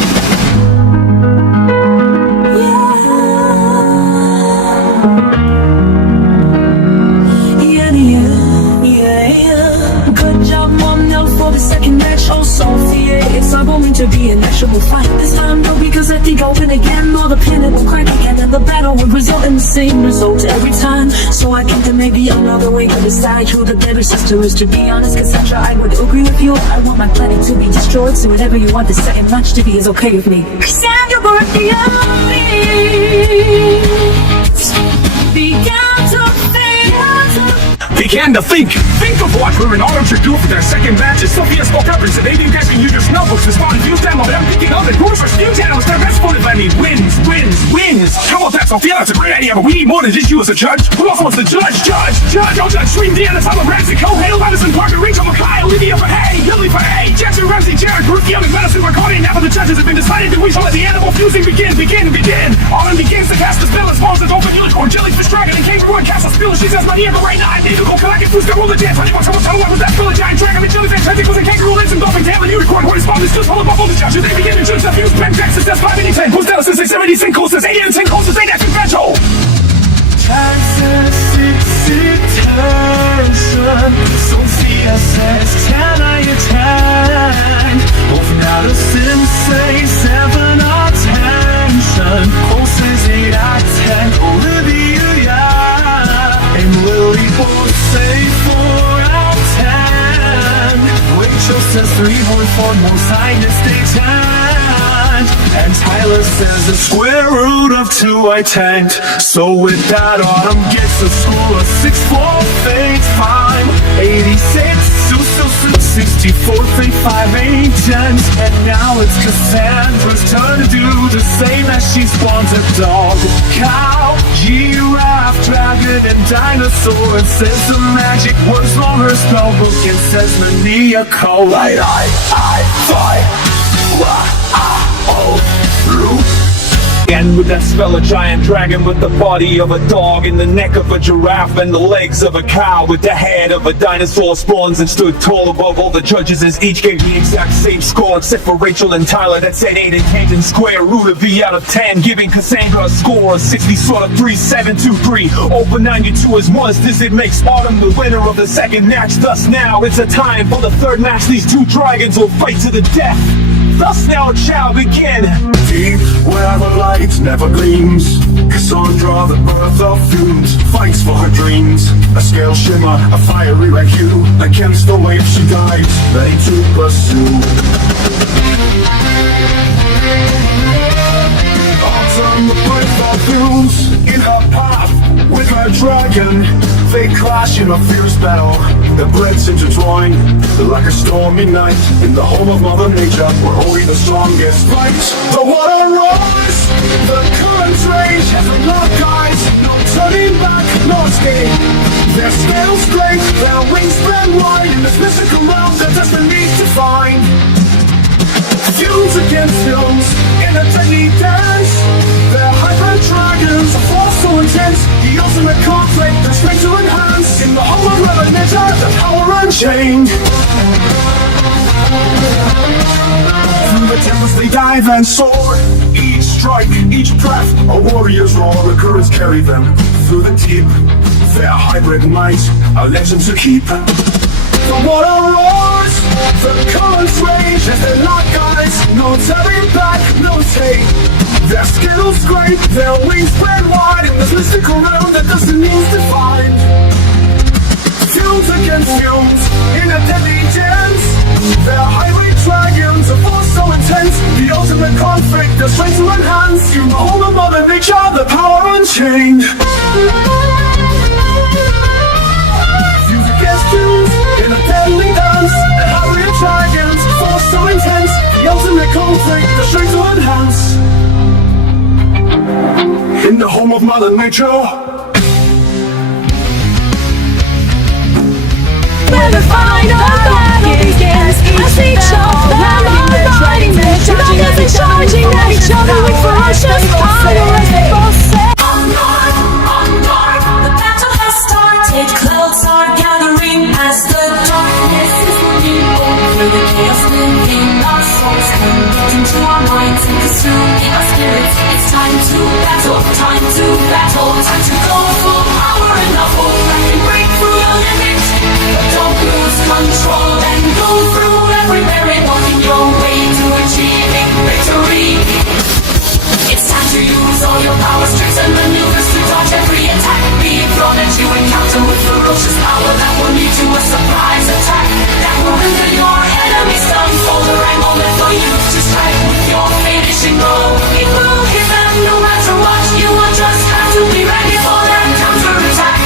Good job, Mom, now for the second match. Oh, Sophia, it's not going to be an actual fight this time, though, because I think I'll win again. Or the pin it will crack again, and the battle will result in the same result every time. So I think there may be another way to decide who the better sister is. To be honest, Cassandra, I would agree with you. I want my planet to be destroyed, so whatever you want the second match to be is okay with me. Cassandra, birthday Began to think of what we're in order to do for their second match. As Sophia spoke up and said, maybe you guys can use your notebooks to spot and view them. I'm thinking of it. Who's for Stew Channels? Their best bullet, I mean, wins. Come on, that, Sophia, that's a great idea, but we need more than just you as a judge. Who else wants to judge? Oh, Judge Stream, Deanna, Tyler, Ramsey, Cole, Hale, Madison, Parker, Rachel, Mackay, Olivia for A, Lily for A, Jackson, Ramsey, Jared, Ruth, Young, Madison, Marconi, and now the judges have been decided that we shall let the animal fusing begin. Autumn begins to cast the spell as far as open unicorn, jellyfish, dragon, and kangaroo, and cast a spell. She says, my ear, but right now I need to go collect it. Who's gonna roll the dance? Honey, what's up? What was that? Spill a giant dragon, and jellyfish, tentacles, and kangaroo, legs, and dolphin tail, and unicorn. What is spawned is just full of bubble the judges. They begin to judge the fuse. Ben Jackson says 5 and 10. Who's Dallas says 6, 70, 10, Cole says 80 and 10, Cole says 8, that's conventional. Sophia says 10 out of 10. Both Madison say 7 out of 10. Cole says 8 out of 10. Olivia, yeah. And Lily both say 4 out of 10. Rachel says 3.4, more sinus they 10. And Tyler says the square root of 2 I 10. So with that, Autumn gets a score of 6, 4, 5, 86, 64, 5, 8, 10. And now it's Cassandra's turn to do the same as she spawns a dog, cow, giraffe, dragon, and dinosaur. And says the magic words from her spellbook and says maniacal. Light, and with that spell, a giant dragon with the body of a dog and the neck of a giraffe and the legs of a cow with the head of a dinosaur spawns and stood tall above all the judges as each gave the exact same score except for Rachel and Tyler that said 8 and 10 and square root of V out of 10, giving Cassandra a score of 60 sort of 3, 7, 2, 3. Open 92 as once. This it makes Autumn the winner of the second match. Thus now it's a time for the third match. These two dragons will fight to the death. Thus now it shall begin. Deep where the light never gleams, Cassandra, the birth of fumes, fights for her dreams. A scale shimmer, a fiery red hue, against the wave she dives, ready to pursue. Autumn, the birth of fumes, in her path with her dragon. They clash in a fierce battle, the breaths intertwine like a stormy night in the home of Mother Nature, where only the strongest fight. The water roars, the currents rage, and the love guides, no turning back, no escape. Their scales straight, their wings spread wide in this mystical realm that destiny needs to find. Fumes against fumes in a deadly dance. Their hybrid dragons, a force so intense, the ultimate conflict, their strength to enhance. In the home of Mother Nature, the power unchained. Through the tempest they dive and soar. Each strike, each breath, a warrior's roar. The currents carry them through the deep. Their hybrid might, a legend to keep. The water roars, the currents rage as they lock eyes. No turning back, no take. Their skills great, their wings spread wide in this mystical realm that destiny needs to find. Fumes against fumes in a deadly dance. Their highway dragons, a force so intense, the ultimate conflict, the strength to enhance. You know the Mother Nature, the power unchained. Fumes against fumes in a deadly dance. The highway dragons, a force so intense, the ultimate conflict, the strength to enhance. In the home of Mother Nature. Better find us. into our minds and consuming our spirits. It's time to battle, time to battle, time to go full power in the whole back and break through your limit. But don't lose control and go through every barrier, walking your way to achieving victory. It's time to use all your powers, tricks and maneuvers to dodge every attack being thrown at you. Encounter with ferocious power that will lead to a surprise attack that will render your enemies stumble. A moment for you to strike with your finishing blow. It will hit them no matter what. You will just have to be ready for that counter attack.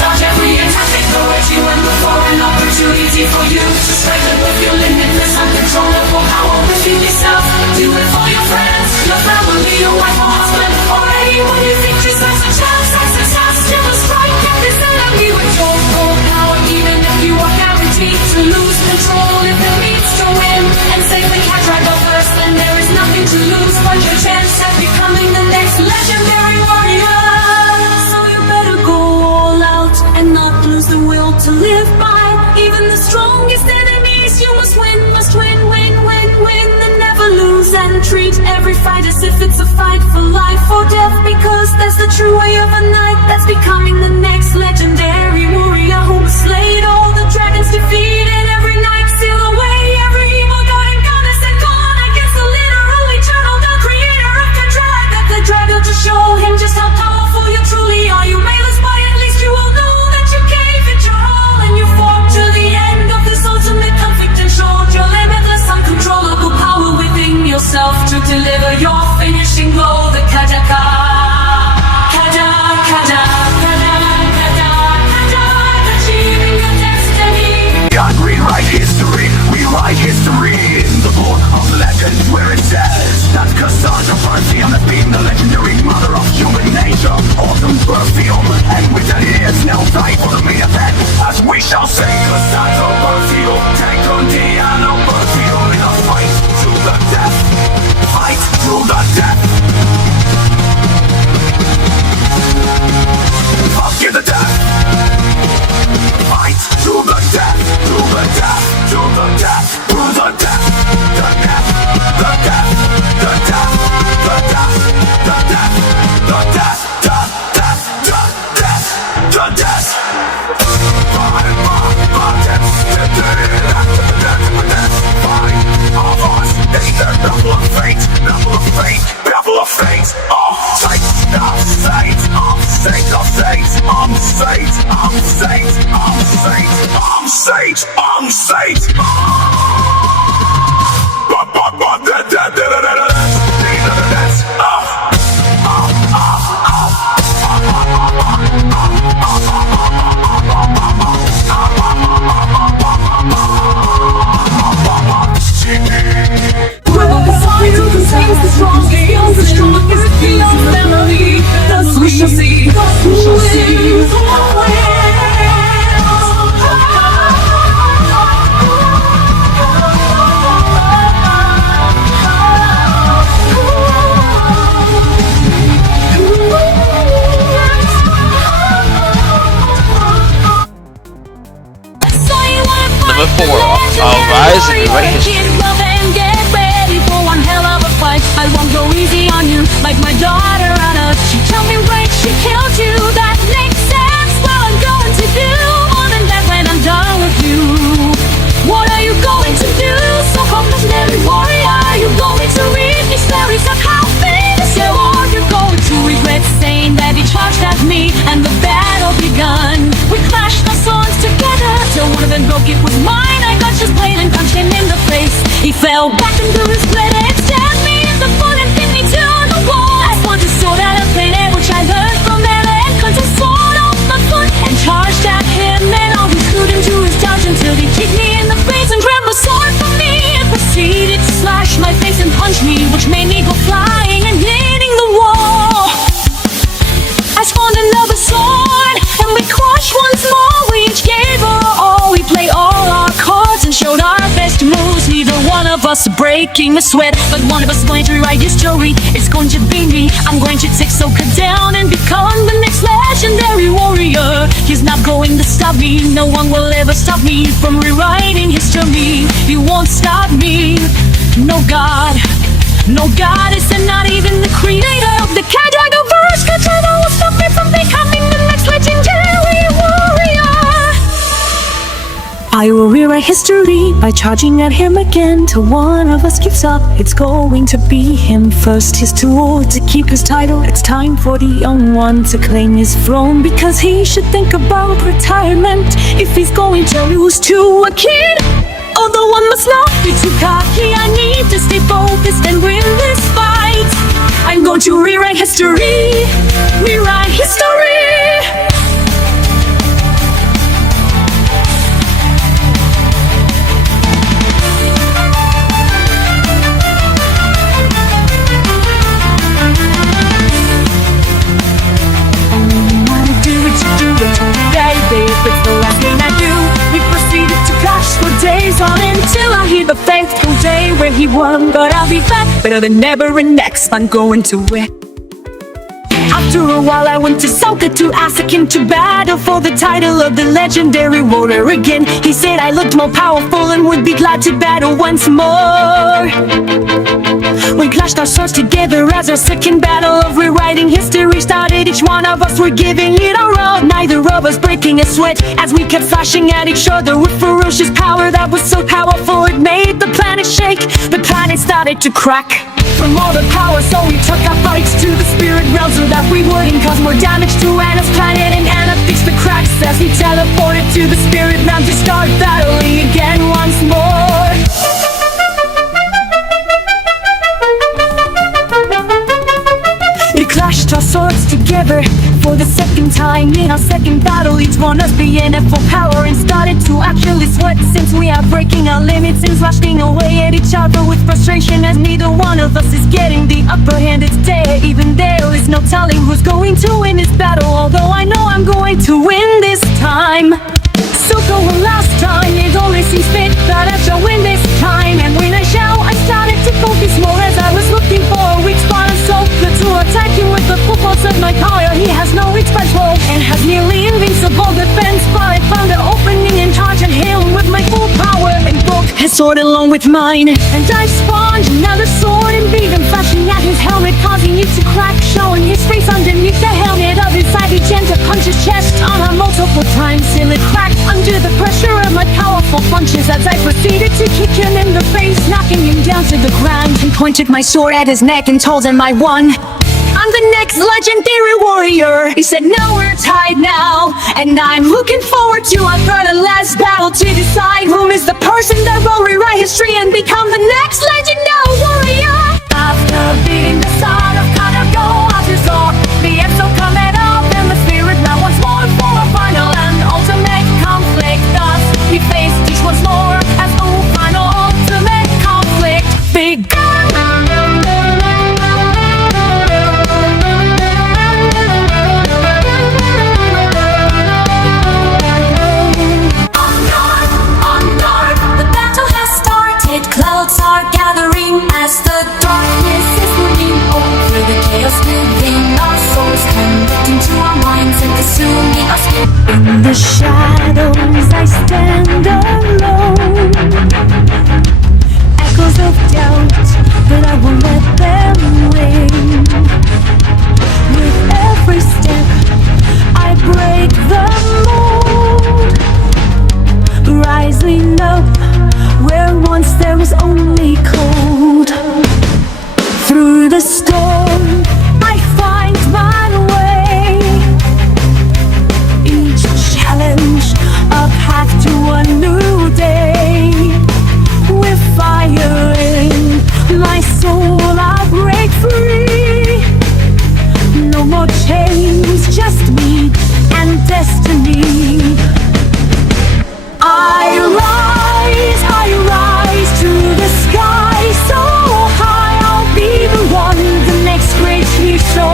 Dodge every attack they throw at you and look for an opportunity for you to strengthen with your limitless uncontrollable power within yourself. Do it for your friends, your family, your wife or husband, or anyone you think deserves a chance at success. You will strike at this enemy with your full power, even if you are guaranteed to lose control. If it means to win and safely catch right the first, then there is nothing to lose but your chance at becoming the next legendary warrior. So you better go all out and not lose the will to live by. Even the strongest enemies you must win, win, and never lose. And treat every fight as if it's a fight for life or death, because that's the true way of a knight that's becoming the next legendary warrior who has slayed all the dragons, defeated every night, seal away every evil god and goddess, and gone against the literal eternal, the creator of Kandra. That the dragon to show him just how powerful you truly are. You may lose, but at least you will know that you gave it your all, and you fought to the end of this ultimate conflict and showed your limitless uncontrollable power within yourself to deliver your finishing blow. The Kadaka, Kada, Kada, Kada, Kada, Kada, achieving your destiny. Beyond rewrite history, we write history in the book of legends where it says that Cassandra Perseum has been the legendary mother of human nature. Awesome perfume, and with that it is now time for the main event, as we shall say Cassandra Perseum, take on Diana Perseum in a fight to the death, fight to the death. Fuck you the death. Fight to the death, to the death, to the death, to the death, the death, the death, the death, the death, the death, the death, the death, the death, the death. Fight of us, it's the battle of fate, battle of fate, battle of fate, of fate, of fate, of fate, of fate, of fate, of fate, of fate, of fate, of fate. The strongest family. Thus we shall see. Thus we shall see. Number 4, I'll rise and rewrite history. I won't go easy on you like my daughter Anna. She told me when she killed you, that makes sense. Well, I'm going to do more than that when I'm done with you. What are you going to do? So legendary warrior, you're going to read these stories of how famous you are. You're going to regret saying that he charged at me and the battle begun. We clashed our swords together till one of them broke. It was mine. I got just played and punched him in the face. He fell back into his blade and stabbed me in the foot and pinned me to the wall. I spun the sword out of pain, which I learned from that, and cut the sword off my foot and charged at him. And all he screwed into his charge until he kicked me in the face and grabbed the sword from me and proceeded to slash my face and punch me, which made me go flying and hitting the wall. I spawned another sword and we crushed once more. We each gave her all. We played all our cards and showed our best moves. Neither one of us breaking a sweat, but one of us going to rewrite history. It's going to be me. I'm going to take Soka down and become the next legendary warrior. He's not going to stop me. No one will ever stop me from rewriting history. You won't stop me. No God, no goddess, and not even the creator of the Kadaverse could ever stop me from becoming the next legendary warrior. I will rewrite history by charging at him again till one of us gives up. It's going to be him first. He's too old to keep his title. It's time for the young one to claim his throne, because he should think about retirement if he's going to lose to a kid. Although one must not be too cocky, I need to stay focused and win this fight. I'm going to rewrite history, rewrite history. It's the last thing I do. We proceeded to clash for days on until I hear the faithful day where he won. But I'll be back better than ever, and next I'm going to win. After a while I went to Salka to ask him to battle for the title of the legendary warrior again. He said I looked more powerful and would be glad to battle once more. We clashed our swords together as our second battle of rewriting history started. Each one of us were giving it our all, neither of us breaking a sweat, as we kept flashing at each other with ferocious power that was so powerful it made the planet shake. The planet started to crack from all the power, so we took our fights to the spirit realm so that we wouldn't cause more damage to Anna's planet. And Anna fixed the cracks as he teleported to the spirit realm to start battling again once more. We clashed our swords together for the second time in our second battle. Each one us being at full power and started to actually sweat, since we are breaking our limits and slashing away at each other with frustration, as neither one of us is getting the upper hand. It's there, even there is no telling who's going to win this battle, although I know I'm going to win this time. So go on last time, it only seems fit that I shall win this time. And when I shall, I started to focus more as I was looking for a weak spot and so to attack him with the full force of my power. He has no weak spot role and has nearly invincible defense, but I found an opening and charged him with my full power and broke his sword along with mine. And I spawned another sword and beat him, flashing at his helmet, causing it to crack, showing his face underneath the helmet of his side. He jammed to punch his chest on multiple times till it cracked under the pressure of my powerful punches, as I proceeded to kick him in the face, knocking him down to the ground, and pointed my sword at his neck and told him I won. I'm the next legendary warrior. He said no, we're tied now, and I'm looking forward to our third and last battle to decide who is the person that will rewrite history and become the next legendary warrior. After beating the son of Connor, go out to Zor, the Exo coming up and the spirit now once more for a final and ultimate conflict. Thus we face each once more as a final ultimate conflict begun. Clouds are gathering as the darkness is moving over the chaos within our souls, connecting to our minds and consuming our skin. In the shadows I stand alone, echoes of doubt, but I won't let them ring. With every step I break the mold, rising up where once there was only cold. Through the storm I find my way, each challenge a path to a new day. With fire in my soul I break free. No more chains, just me and destiny. I rise to the sky so high, I'll be the one, the next great hero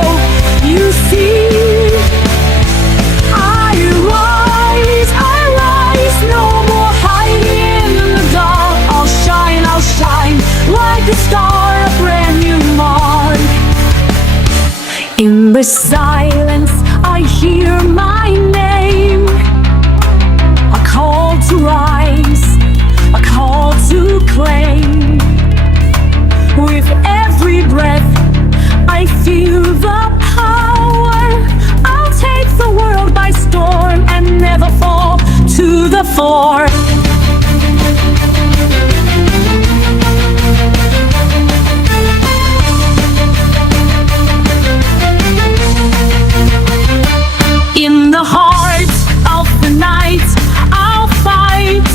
you see. I rise, no more hiding in the dark. I'll shine like a star, a brand new morn. In the silence I hear my name, a call to rise, a call to claim before. In the heart of the night, I'll fight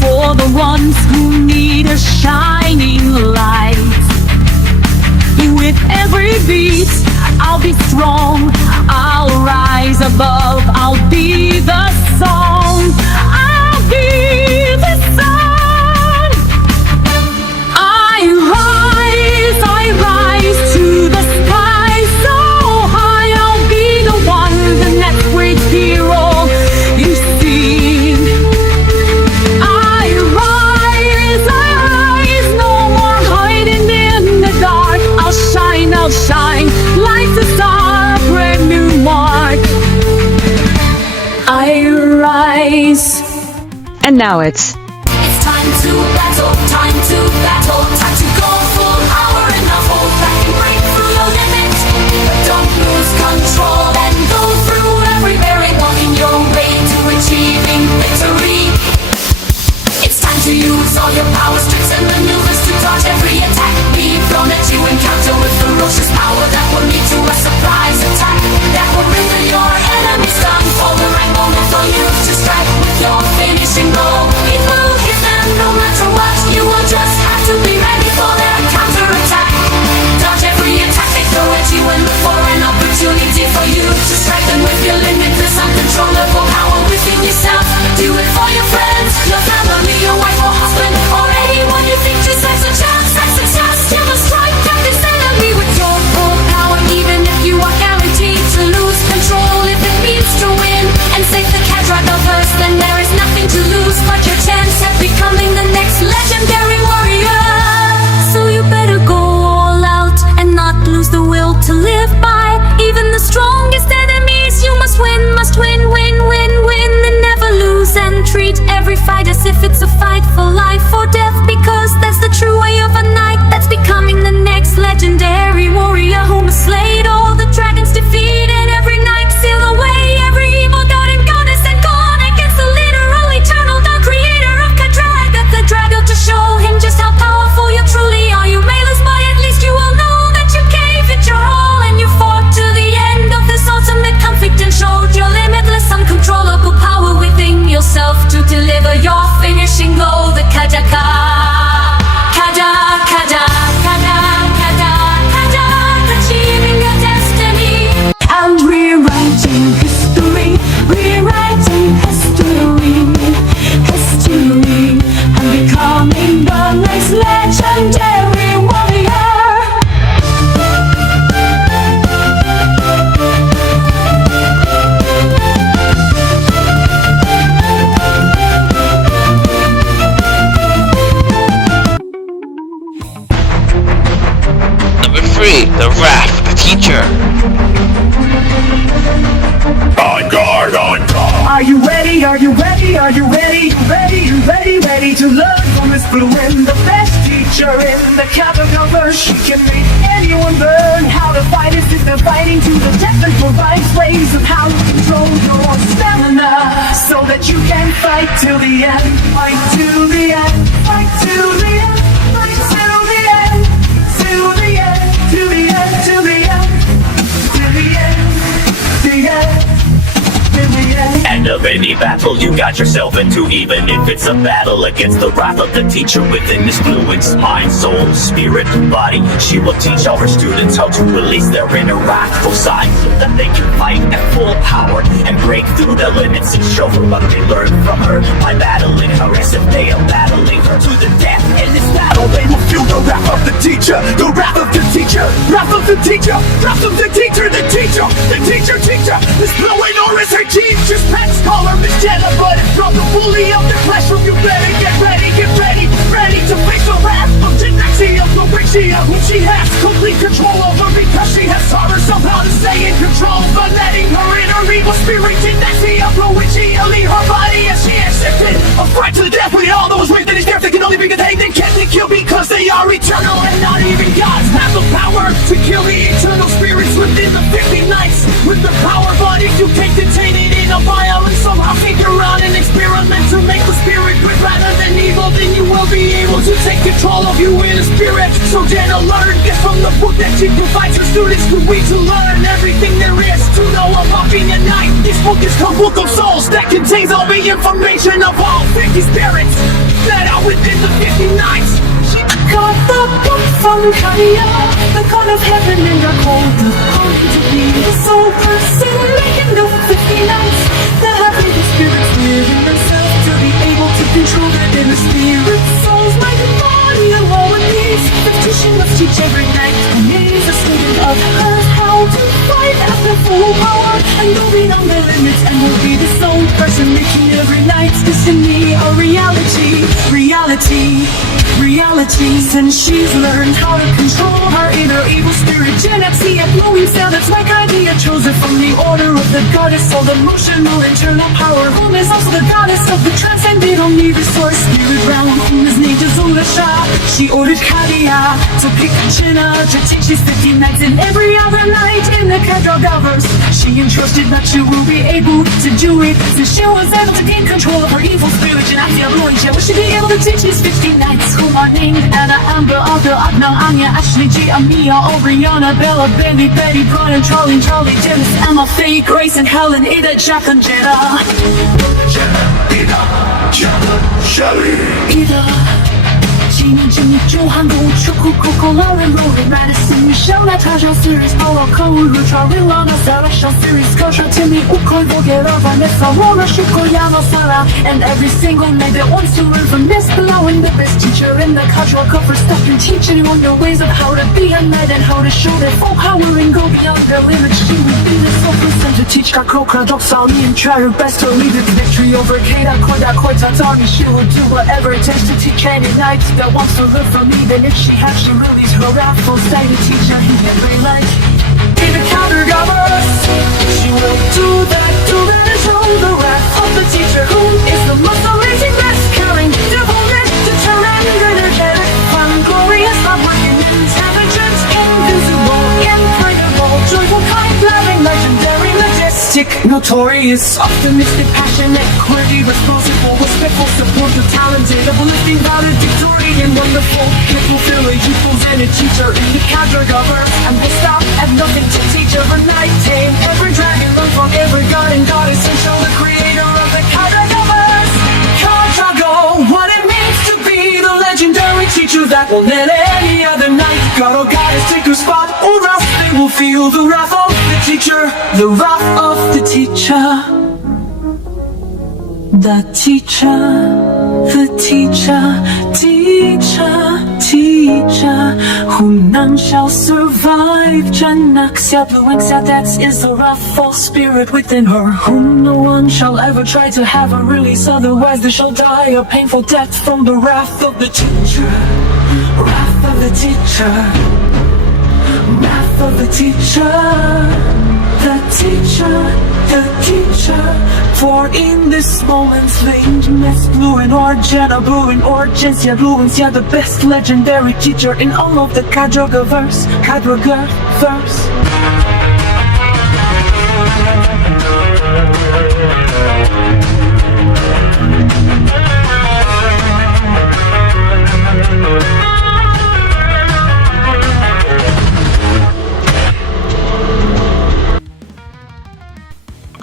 for the ones who need a shining light. With every beat, I'll be strong, I'll rise above, I'll be the song, I'll be the sun. I rise to the sky so high, I'll be the one, the next great hero you see. I rise, no more hiding in the dark. I'll shine like the star, a brand new mark. I rise. And now it's Time to battle, time to battle, time to go full power and not hold back and break through the limit. But don't lose control and go through every barrier, walking your way to achieving victory. It's time to use all your powers, tricks and maneuvers to dodge every attack being thrown at you. Encounter with ferocious power that will lead to a surprise attack that will render your enemies stunned. For the right moment for you to strike with your finishing blow. It will hit them no matter what. You will just have to be ready for their counter-attack. Dodge every attack they throw at you and look for an opportunity for you to strike them with your limitless, uncontrollable power within yourself. Do it for your friends, your family, your wife or husband, or anyone you think deserves a chance at success. You must strike at this enemy with your full power, even if you are guaranteed to lose control. If it means to win and save the cat right first, then there is nothing to lose but your chance at becoming the next legendary warrior. So you better go all out and not lose the will to live by. Even the strongest enemies you must win, and never lose. And treat every fight as if it's a fight for life or death, because that's the true way of a knight. That's becoming the next legendary warrior who must slay all the dragons, defeated every night, seal away every evil god and goddess, and gone against the literal eternal, the creator of Kadrag. That's the dragon to show him just how powerful you truly are. You may lose, but at least you will know that you gave it your all, and you fought to the end of this ultimate conflict and showed your limitless, uncontrollable power within yourself to deliver your finishing blow. The Kadaka, achieving your destiny. I'm rewriting history, I'm becoming the next legendary warrior. Number 3, the Wrath, the Teacher. On guard, on guard. Are you ready? Are you ready? Are you ready? Ready to learn from Miss Blue and the best teacher in the capital verse. She can make anyone learn how to fight as if they're fighting to the death, and provides ways of how to control your stamina so that you can fight till the end. Fight till the end. Fight till the end. Fight till the end. Till the end. Till the end. Till the end. Till the end. The end. Till the end. End of any battle you got yourself into, even if it's a battle against the wrath of the teacher within this fluid's mind, soul, spirit, body. She will teach all her students how to release their inner wrathful side so that they can fight at full power and break through their limits and show her what they learned from her by battling her as if they are battling her to the death. In this battle they will feel the wrath of the teacher, the wrath of the teacher, wrath of the teacher, wrath of the teacher, the teacher, the teacher, teacher. This blue and orange her teacher's pets call her Miss Jenna, but it's from the bully of the classroom. You better get ready to face the wrath of Gymnasia, who she has complete control over, because she has taught herself how to stay in control, but letting her inner evil spirit Gymnasia fluidly her body as she has shifted. A fight to the death with all those within his death that can only be contained and can't be killed, because they are eternal and not even gods have the power to kill the eternal spirits within the 50 nights with the power. But if you can't contain it in of violence. Somehow figure out an experiment to make the spirit good rather than evil. Then you will be able to take control of you in a spirit. So Jenna, learn this from the book that she provides her students. Good way to learn everything there is to know about being a knight. This book is called Book of Souls, that contains all the information of all 50 spirits that are within the 50 knights. She got the book from Kaya, the god of heaven, and are called upon to be the sole person making the 50 knights that have evil spirits within themselves to be able to control their inner spirit souls, mind and body along with these. The she must teach every night and is a student of hers how to fight at their full power and go beyond their limits and will be the sole person making every night's destiny a reality. Since she's learned how to control her inner evil spirit, Genexy a glowing sound that's like idea chosen from the order of the goddess of emotional internal power, whom is also the goddess of the transcendental need resource spirit realm, whom is named Azulasha. She ordered Kadia to pick Jenna to teach these 50 nights and every other night in the Kadrogaverse. She entrusted that she will be able to do it since she was able to gain control of her evil spirit. And I feel ruined, will she be able to teach these 50 nights whom are named Anna, Amber, Arthur, Adnan, Anya, Ashley, G, Amia, Oriana, Bella, Bailey, Betty, Brian, Charlie, Dennis, Emma, Faye, Grace, and Helen, Ida, Jack, and Jenna. Ida, Jack, Shelly. Ida. Jimmy, Joe, Hango, Chuku, Coco, Lauren, Rory, Madison, Michelle, Natasha, Series, Paula, Cole, Rucha, Rilana, Sarah, Sean, Series, Kosha, Timmy, Ukoi, Vogera, Vanessa, Laura, Shiko, Yana, Sarah, and every single night that wants to learn from Miss Blowing, the best teacher in the casual cover stuff can teach anyone the ways of how to be a knight and how to show their full power and go beyond their limits. She would be the self-person to teach Kakokra, Doksali, and try her best to lead it to victory over Keda, Koida, Koitatami. She would do whatever it takes to teach any knight that wants to live from even if she has to release her wrathful side to teach her every light. Be the counter governors. She will do that to let her show the wrath of the teacher who is the most amazing, best caring, devoted, determined, energetic, fun, glorious, hardworking, intelligent, invisible, incredible, joyful, kind, loving, legendary, majestic, notorious, optimistic, passionate, quirky, responsible, respectful, supportive, talented, uplifting, valedictory, and wonderful. It will fill a youthful and a teacher in the cadre governor, and will stop at nothing to teach overnight. Tame every dragon, learn from every god and goddess, and show the creator of the cadre governors. Kadrago, what it means to be the legendary teacher that will let any other knight, god or goddess, take her spot, or else they will feel the wrath of the teacher. The wrath of the teacher. The teacher, whom none shall survive. Janaxia, Bluenxia, that is the wrathful spirit within her, whom no one shall ever try to have a release, otherwise they shall die a painful death from the wrath of the teacher. Wrath of the teacher. Wrath of the teacher. The teacher, for in this moment flamed Miss Blue and Orgena, Blue and Orgensia, Bluensia, the best legendary teacher in all of the Kadrogaverse.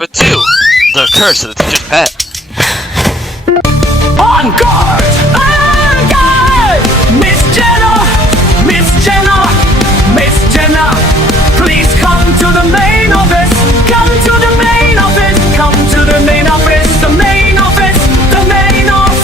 Number 2, The Curse of the Teacher's Pet. On guard! On guard! Miss Jenna! Miss Jenna! Miss Jenna! Please come to the main office! Come to the main office! Come to the main office! The main office! The main office!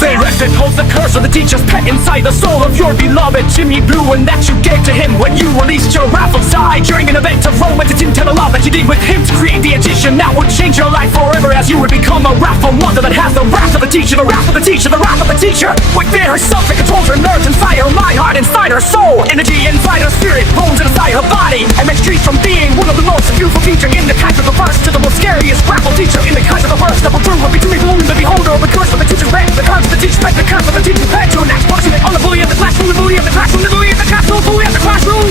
The rest it holds the curse of the teacher's pet inside the soul of your beloved Jimmy Blue, and that you gave to him when you released your wrathful side during an event of romantic intent love that you did with him to create the addition that would change your life forever, as you would become a wrathful mother that has the wrath of the teacher, the wrath of the teacher, the wrath of the teacher. Within herself that controls her nerves inside her mind, heart inside her soul, energy inside her spirit, bones inside her body, and makes streets from being one of the most beautiful teacher in the kind of the verse to the most scariest wrathful teacher in the kind of the verse that will prove will be Jimmy Blue, the beholder of the curse of the teacher's pet, the curse of the teacher's pet, the curse of the teacher's pet, to an act punishment on the bully of the classroom, the bully of the classroom, the bully of the classroom, the bully of the classroom.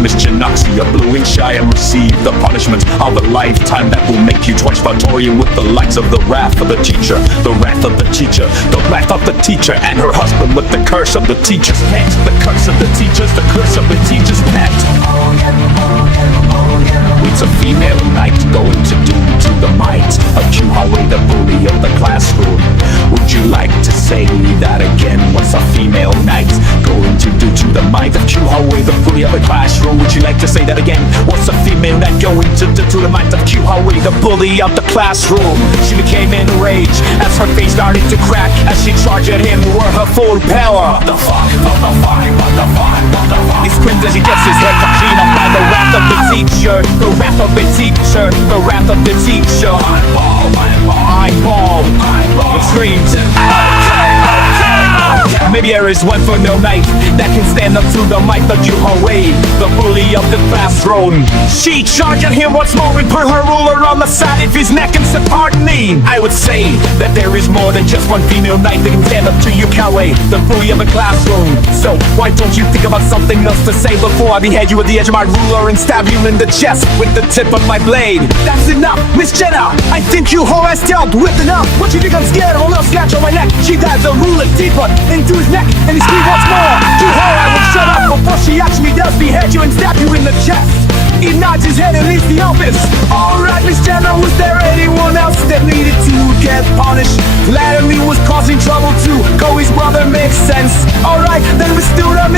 Miss Genoxia Blue Inch, I am received the punishment of a lifetime that will make you twice Victorian with the likes of the wrath of the teacher, the wrath of the teacher, the wrath of the teacher, and her husband with the curse of the teacher's pet, the curse of the teachers, the curse of the teacher's pet. It's a female knight going to do to the might of Q-Haway, the bully of the classroom. Would you like to say that again? What's a female knight going to do to the might of Q-Haway, the bully of the classroom? Would you like to say that again? What's a female knight going to do to the might of Q-Haway, the bully of the classroom? She became enraged as her face started to crack as she charged at him with her full power. What the fuck? What the fuck? What the fuck? What the fuck? He screams as he gets his head cut clean up by the wrath of the teacher, the wrath of the teacher, the wrath of the teacher. Eyeball, it screams. Maybe there is one for no night that can stand up to the might of Q-Haway, the bully of the classroom. She charged at him once more and put her ruler on the side of his neck and said, pardon me. I would say that there is more than just one female knight that can stand up to you, Q-Haway, the bully of the classroom. So why don't you think about something else to say before I behead you with the edge of my ruler and stab you in the chest with the tip of my blade? That's enough, Miss Jenna. I think you whore has dealt with enough. What you think I'm scared of? A little scratch on my neck. She dives a ruler deeper into his neck and he screams once more. You whore, I will shut up before she actually does behead you and stab you in the chest. He nods his head and leaves the office. Alright, Miss Jenna, was there anyone else that needed to get punished? Latterly was causing trouble too. Go, his brother makes sense. Alright, then Miss Duda,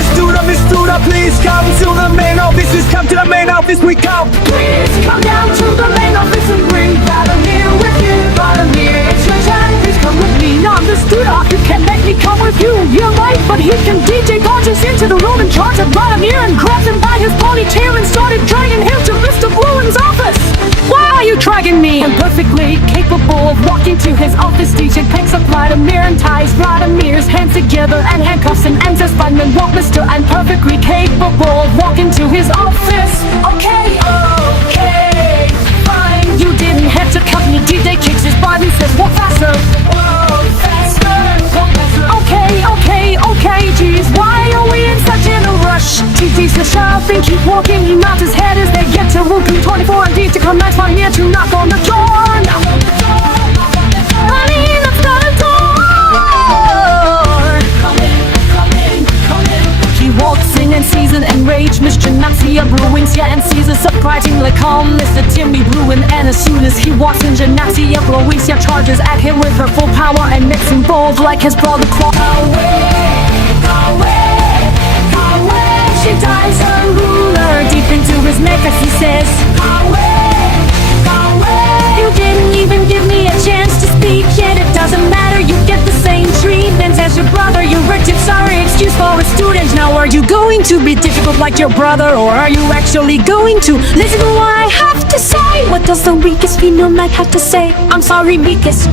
please come to the main office. Please come to the main office, we come. Please come down to the main office and bring Vladimir with you. Vladimir, it's your time, please come with me. Not the Studok, you can't make me come with you. You're right, but he can DJ launches into the room and charged at Vladimir and grabs him by his ponytail and started dragging him to Mr. Bluen's office. Why are you dragging me? I'm perfectly capable of walking to his office. DJ picks up Vladimir and ties Vladimir's hands together and handcuffs him and says, fine man, walk mister, I'm perfectly capable of walking to his office. Okay, Fine, you didn't have to cut me. DJ kicks his butt and says, walk faster. whoa, faster, walk faster. Okay, geez, why are we in such a rush? DJ says, shut up and keep walking. He nods his head as they get to room 224 and DJ commands Vladimir to knock on the door. Honey, knock on the door. Come in. He walks in and sees an enraged Miss Genoxia Bruins, and sees a surprisingly calm Mr. Timmy Bruin. And as soon as he walks in, Genoxia Bruins charges at him with her full power and makes him bold like his brother Claw. Go away. She ties her ruler deep into his neck as he says, Go away. you didn't even give me a chance to speak, yet it doesn't matter, you get the same treatment as your brother. You wrecked it, sorry excuse for a student. Now are you going to be difficult like your brother, or are you actually going to listen to what I have to say? What does the weakest female knight have to say? I'm sorry, weakest.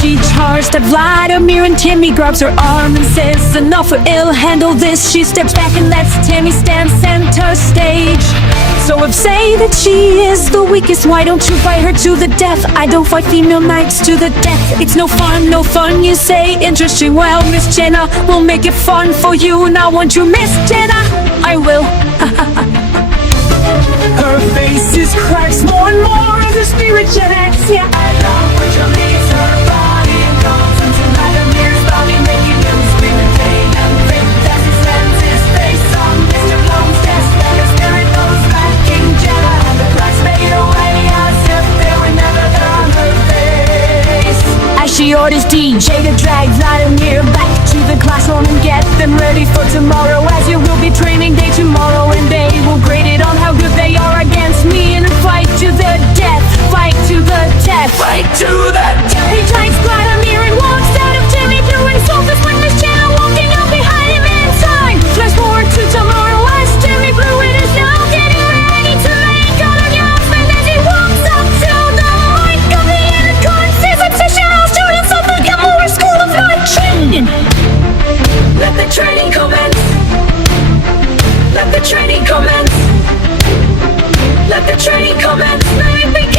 She charged at Vladimir and Timmy grabs her arm and says, enough, I'll handle this. She steps back and lets Timmy stand center stage. So if say that she is the weakest, why don't you fight her to the death? I don't fight female knights to the death. It's no fun, you say. Interesting, well, Miss Jenna, we'll make it fun for you. Now won't you, Miss Jenna? I will. Her face is cracks more and more as the spirit generates. Yeah, I love when she leaves her body and goes into Vladimir's body, making him scream and pain and think as he sends his face on Mr. Bloom's desk. Like a spirit goes back in Jenna, and the cracks fade away as if they were never there on her face. As she orders DJ to drag Vladimir back to the classroom and get them ready for tomorrow, as it will be training day tomorrow, and they will grade it on how good they are against me in a fight to the death. Fight to the death. He takes Vladimir and walks out of Timmy Bruin's office with Miss Jenna walking up behind him inside. Flash forward to tomorrow as Timmy Bruin is now getting ready to make an announcement as he walks up to the mic of the intercom and says, attention all students of the Gamora School of Life Training. Let the training commence. Let the training commence. Let the training commence. Let it begin.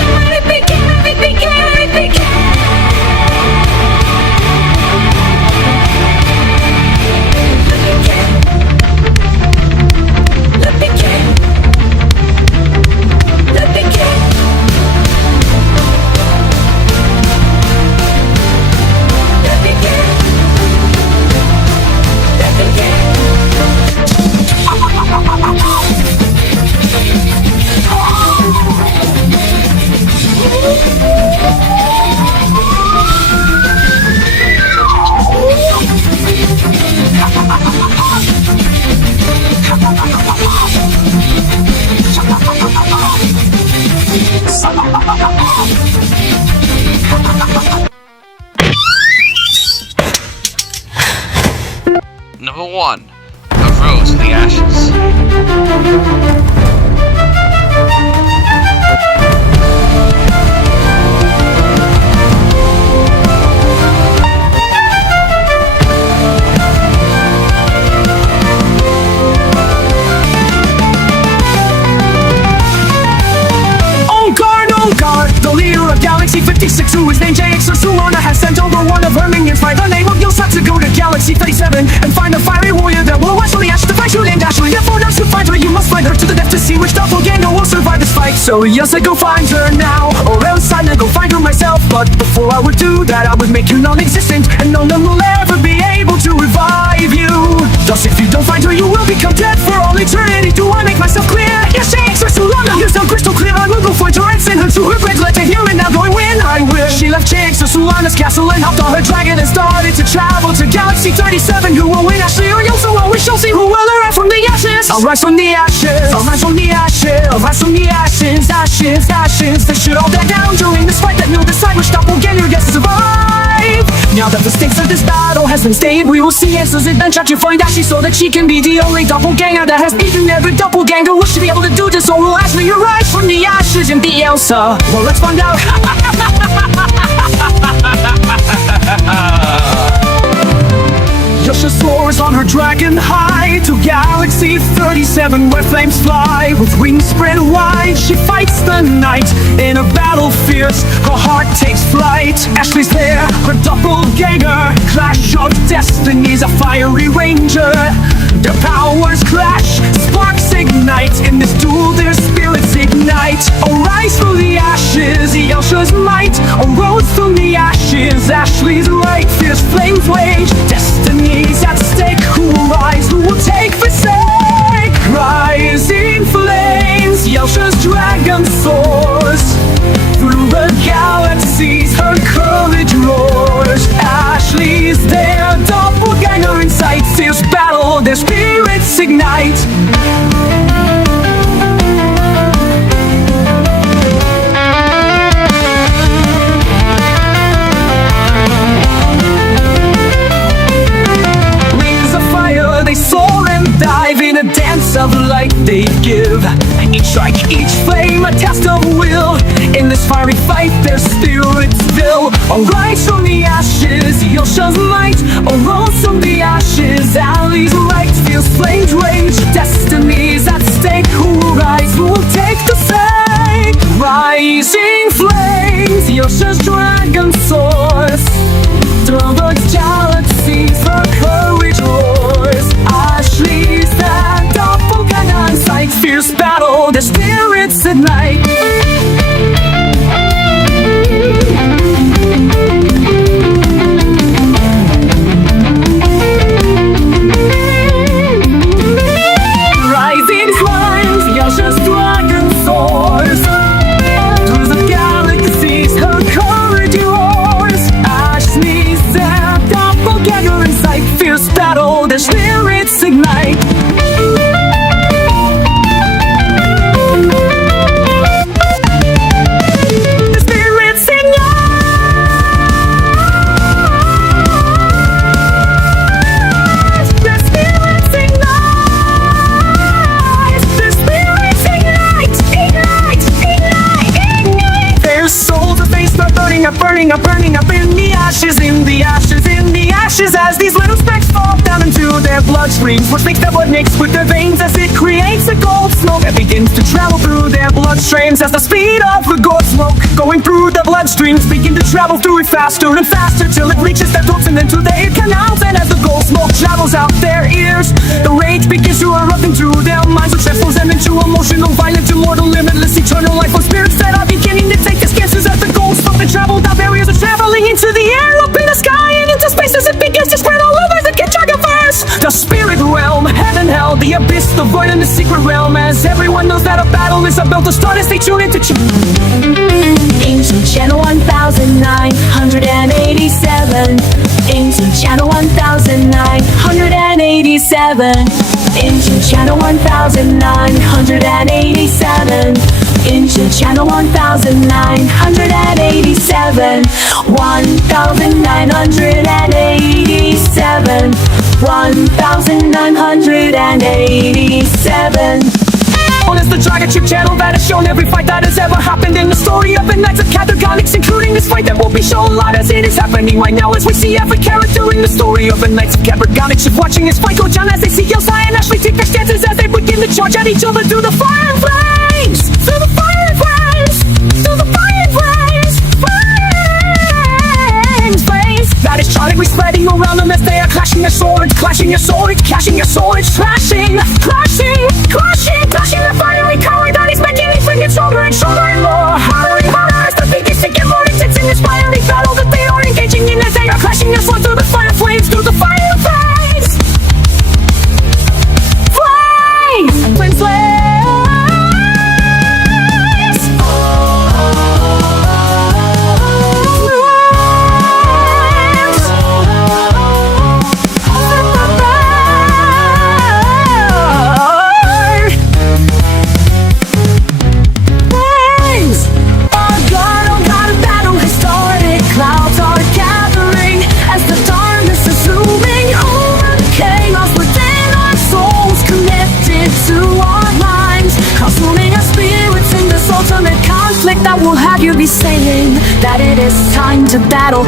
Number 1, A Rose in the Ashes. On guard, the leader of Galaxy 56, who is named JX Solana, has sent over one of her minions by the name of Gilsa to go to Galaxy 37 and find the fiery warrior that will rise from the ashes to fight you named Ashley. Therefore, now to find her, you must find her to the death to see which doppelganger will survive this fight. So yes, I go find her now, or else I'm gonna go find her myself. But before I would do that, I would make you non-existent, and no one will ever be able to revive you. Thus, if you don't find her, you will become dead for all eternity. Do I make myself clear? Yes, JX Solana, you sound crystal clear. I will go find her and send her to her grave. Let her hear it now, going when I will. She left JX Solana's castle and hopped on her dragon and started to travel to Galaxy 37. Who will win, Ashley or Yoso? Well, we shall see. Who will arise from the ashes? I'll rise from the ashes. I'll rise from the ashes. I'll rise from the ashes. Ashes, ashes. They should all die down during this fight. Then you'll decide which doppelganger gets to survive. Now that the stakes of this battle has been stayed, we will see answers and then try to find Ashley so that she can be the only doppelganger that has beaten every doppelganger. Will she be able to do this, or will Ashley arise from the ashes and be Elsa? Well, let's find out. Yasha soars on her dragon high to Galaxy 37, where flames fly. With wings spread wide, she fights the night. In a battle fierce, her heart takes flight. Ashley's there, her doppelganger. Clash of destinies, a fiery ranger. Their powers clash, sparks ignite. In this duel, their spirits ignite. Arise from the ashes, Yasha's might. Arose from the ashes, Ashley's light. Fierce flames wage, destinies at stake. Who will rise, who will take the sake? Rising flames, Yasha's dragon soars. Through the galaxies, her courage roars. Ashley's there, doppelganger in sight. Fierce battle, their spirits ignite. They soar and dive in a dance of light they give. Each strike, each flame, a test of will. In this fiery fight, their spirits fill. Arise from the ashes, Yasha's might. Arose from the ashes, Ali's light. Feels flames rage, destinies at stake. Who will rise, who will take the sake? Rising flames, Yasha's dragon soars. Through the galaxies, her courage roars. Ashley's that doppelganger in sight. Fierce battle, their spirits ignite. Rising flames, Yasha's dragon soars. Through the galaxies, her courage roars. Ashley's that doppelganger in sight. Fierce battle, their spirits ignite. The spirits ignite. The spirits ignite. The spirits ignite. Ignite, ignite, ignite. Their souls as they start burning up, burning up, burning up in the ashes, in the ashes, in the ashes. As these little specks fall down into their bloodstreams, which makes their blood mix with their veins as it creates a gold smoke that begins to travel through their bloodstreams. As the speed of the gold smoke going through the bloodstreams begin to travel through it faster and faster till it reaches their throats and then to their canals. And as the gold smoke travels out their ears, the rage begins to erupt into their minds, which transforms them into emotional, violent, immortal, limitless, eternal life of spirits that are beginning to take their chances. As the gold smoke that traveled out barriers are traveling into the air, up in the sky and into space, as it begins to spread all over the cartographers. The spirit realm, heaven, hell, the abyss, the void, and the secret realm. As everyone knows that a battle is about to start, as they tune into Into channel 1987. Into channel 1987. Into channel 1987. Into channel 1987. 1987. 1987. It's the Dragon Chip channel that has shown every fight that has ever happened in the story of the Knights of Catatonics, including this fight that will be shown live as it is happening right now, as we see every character in the story of the Knights of Catatonics. Just watching this fight go down as they see Elsa and Ashley take their stances as they begin to charge at each other through the fire and flames, through the fire and flames, through the fire and flames, flames. That is charmingly spreading around them as they are clashing their swords, clashing their swords, clashing their swords, clashing, clashing, clashing, clashing the fiery color that is making these fingers stronger and stronger and more harder and harder as the biggest to get more intense in this fiery battle that they are engaging in as they are clashing their swords through the fire flames, through the fire flames, flames, flames, flames. That will have you be saying that it is time to battle,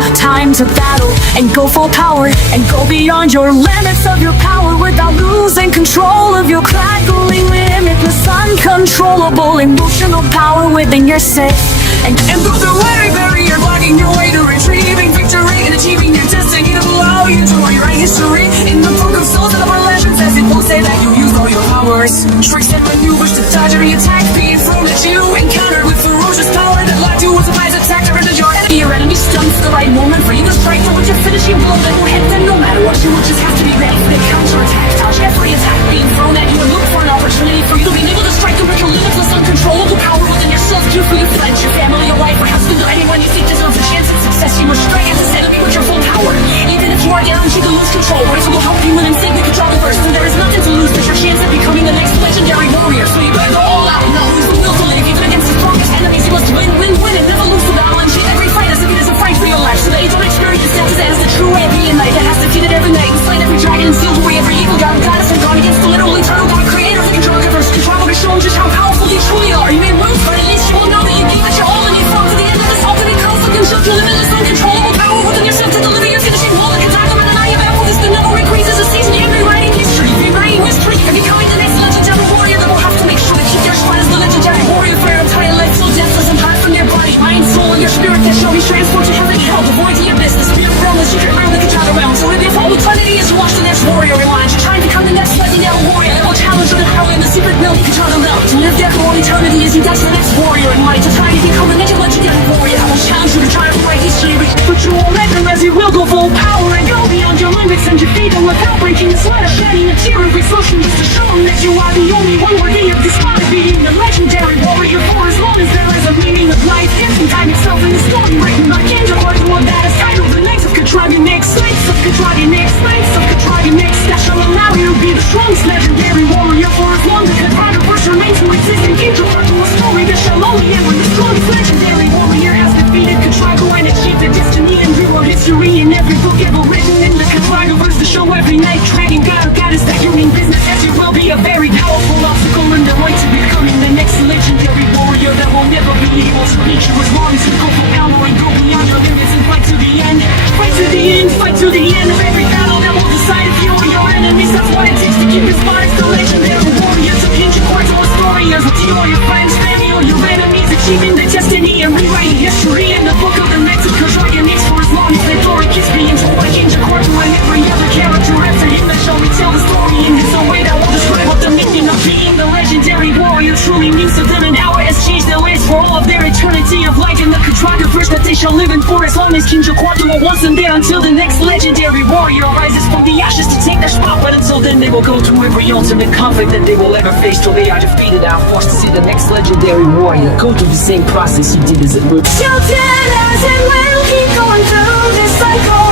and go full power, and go beyond your limits of your power without losing control of your crackling, limitless, uncontrollable emotional power within yourself. And through the very barrier, blocking your way to retrieving victory and achieving your destiny to allow you to rewrite history in the book of souls and of our legends, as it will say that you use all your powers, tricks and maneuvers to dodge every attack being thrown at you, encountered with ferocious power that locked you with a surprise attack to render your enemy. Your enemy stumps the right moment for you to strike towards your finishing blow that will hit them no matter what. You will just have to be ready for the counter-attack, dodge every attack being thrown at you, and look for an opportunity for you to be able to strike with your limitless, uncontrollable power within yourself, due for your friends, your family, your wife, or husband, or anyone you think deserves a chance at success. You must strike at this enemy with your full power, even if you are guaranteed to lose control. Words will help you and instantly control the first, and there is nothing to lose but your chance at becoming the next legendary warrior. So you better go all out and not lose the will to live, even against the strongest enemies. You must win, win, win, and never lose the battle, and treat every fight as if it is a fight for your life, so that you don't experience death as the true way of being knight that has defeated every knight and slain every dragon and sealed away every evil god and goddess and gone against the literal eternal god creator of the control universe. Control to show just how powerful you truly are. You may lose, but at least you will know that you gave it your all and you fought to the end of this ultimate conflict and showed your limitless, uncontrollable power within yourself to deliver your finishing blow that can tackle and deny you battle. This the never increases a season. You're rewriting history, rewriting history, and becoming the next legendary warrior that will have to make sure to keep your spine as the legendary warrior for your entire life, till death doesn't part from your body, mind, soul, and your spirit that shall be transported to heaven and hell, the void to your abyss, the spirit realm, the secret realm, the Kajana realm. So if all eternity is to watch the next warrior rewind, to try and become the next legendary warrior that will challenge the power in the secret realm, the Kajana realm. To live there for all eternity as you dash the next warrior in line, to try to become the next legendary warrior that will challenge you to try and rewrite history. But you won't let them, as you will go full power and go beyond your limits and defeat them without breaking the sweat or shedding a tear of exhaustion, just to show them that you are the only one worthy of this spot of being the legendary warrior. For as long as there is a meaning of life, dancing time itself in the story written by Kendra Hart, one that is titled The Knights of Catragonics, Knights of Catragonics, Knights of Catragonics, that shall allow you to be the strongest legendary warrior for as long as Catragonics remains to exist in Kendra Hart, to a story that shall only end when the strongest legendary warrior has defeated Catrago and achieved the destiny and rewrote history in every book ever written in the Catragoverse, to show every knight, dragon, god, or goddess that you mean business, as you will be a very powerful obstacle in the way to becoming the next legendary warrior that will never be able to beat you as long as you go for power and go beyond your limits and fight to the end, fight to the end, fight to the end of every battle that will decide if you or your enemies. That's what it takes to keep your spot as the legendary warrior. So hinge your core to a story as with you or your friends, family, or your enemies, achieving the destiny and rewriting history in the book of the Knights of Catragonics. For as long as the story keeps being told, I hinge your core to every other character after him that shall retell the story in his own way that will describe what the meaning of being the legendary warrior truly means to them, and how it has changed their lives for all of their eternity of life in the Catragoverse that they shall live in for as long as Kinja Quarto will once and there, until the next legendary warrior rises from the ashes to take their spot. But until then, they will go through every ultimate conflict that they will ever face till they are defeated and forced to see the next legendary warrior go through the same process he did as it will. Till then, as it will keep going through this cycle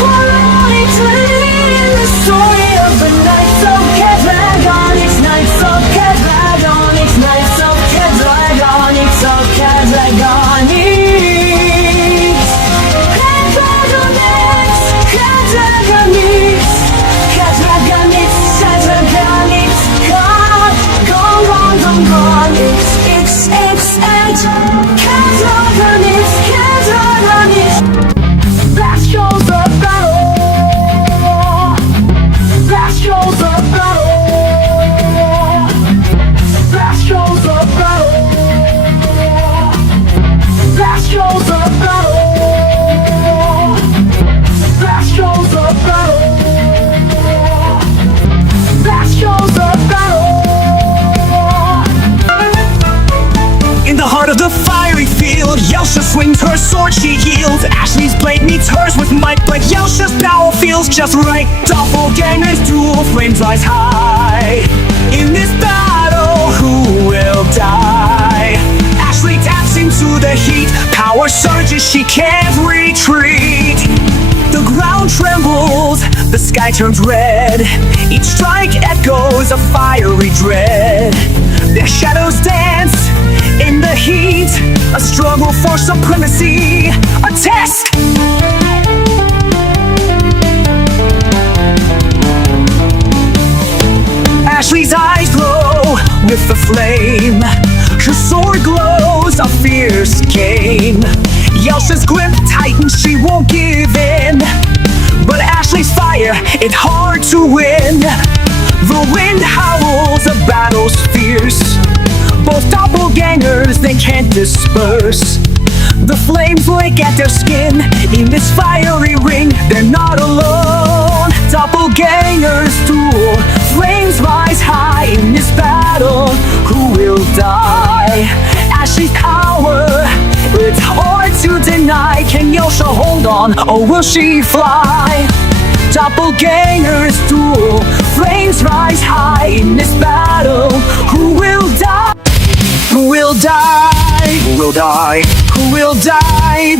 for all eternity in the story of the Knights of Catragonics, Knights of Catragonics, Knights of Catragonics, of Catragonics. Catragonics, Catragonics, sword she yields. Ashley's blade meets hers with might, but Yelsha's power feels just right. Doppelgangers duel, flames rise high. In this battle, who will die? Ashley taps into the heat, power surges, she can't retreat. The ground trembles, the sky turns red. Each strike echoes a fiery dread. Their shadows dance in the heat, a struggle for supremacy, a test. Ashley's eyes glow with the flame. Her sword glows a fierce game. Yelsha's grip tightens, she won't give in. But Ashley's fire, it's hard to win. The wind howls, the battle's fierce. Both doppelgangers, they can't disperse. The flames lick at their skin. In this fiery ring, they're not alone. Doppelgangers duel, flames rise high. In this battle, who will die? Ashley's power, it's hard to deny. Can Yelsha hold on, or will she fly? Doppelgangers duel, flames rise high. In this battle, who will die? Who will die? Who will die? Who will die?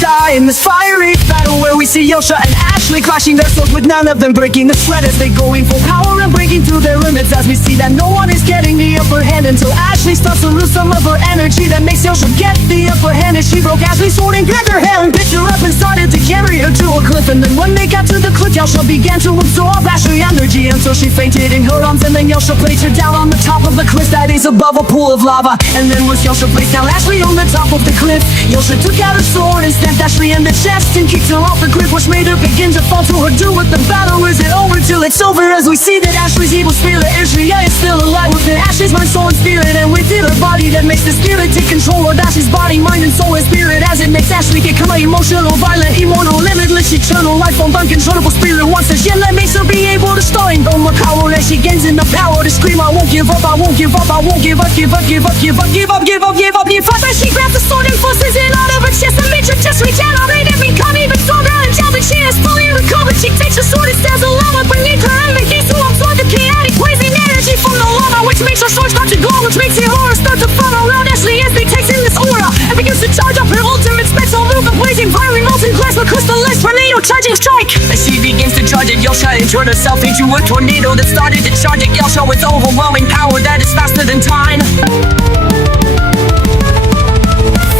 Die in this fiery battle where we see Yelsha and Ashley clashing their swords with none of them breaking the sweat as they go in full power and breaking through their limits. As we see that no one is getting the upper hand until Ashley starts to lose some of her energy that makes Yelsha get the upper hand. As she broke Ashley's sword and grabbed her hand, picked her up and started to carry her to a cliff. And then when they got to the cliff, Yelsha began to absorb Ashley energy until she fainted in her arms. And then Yelsha placed her down on the top of the cliff that is above a pool of lava. And then was Yelsha placed down Ashley on the top of the cliff. Yelsha took out her sword and stabbed Ashley in the chest and kicked her off the cliff, which made her begin to fall to her doom. With the battle isn't over till it's over, as we see that Ashley's evil spirit, Ashley is still alive within Ashley's mind, soul, and spirit. And within her body that makes the spirit take control of Ashley's body, mind, and soul, and spirit. As it makes Ashley become emotional, violent, immortal, limitless, eternal, life form, uncontrollable spirit. Once as yet, that makes her be able to start in the power as she gains in the power to scream, I won't give up, I won't give up, I won't give up, give up, give up, give up, give up, give up, give up, give up. As she grabs the sword and forces it out of her chest, the matrix just regenerate and become even stronger until that she has fully recovered. She takes her sword and stabs the lava beneath her and begins to absorb the chaotic blazing energy from the lava, which makes her sword start to glow, which makes the aura start to fall around Ashley as they takes in this aura and begins to charge up her ultimate spectral move, the blazing fiery molten glass, the crystallized tornado charging strike. As she begins to charge it, Yelsha turned herself into a tornado that started to charge it. Yelsha with overwhelming power that is faster than time.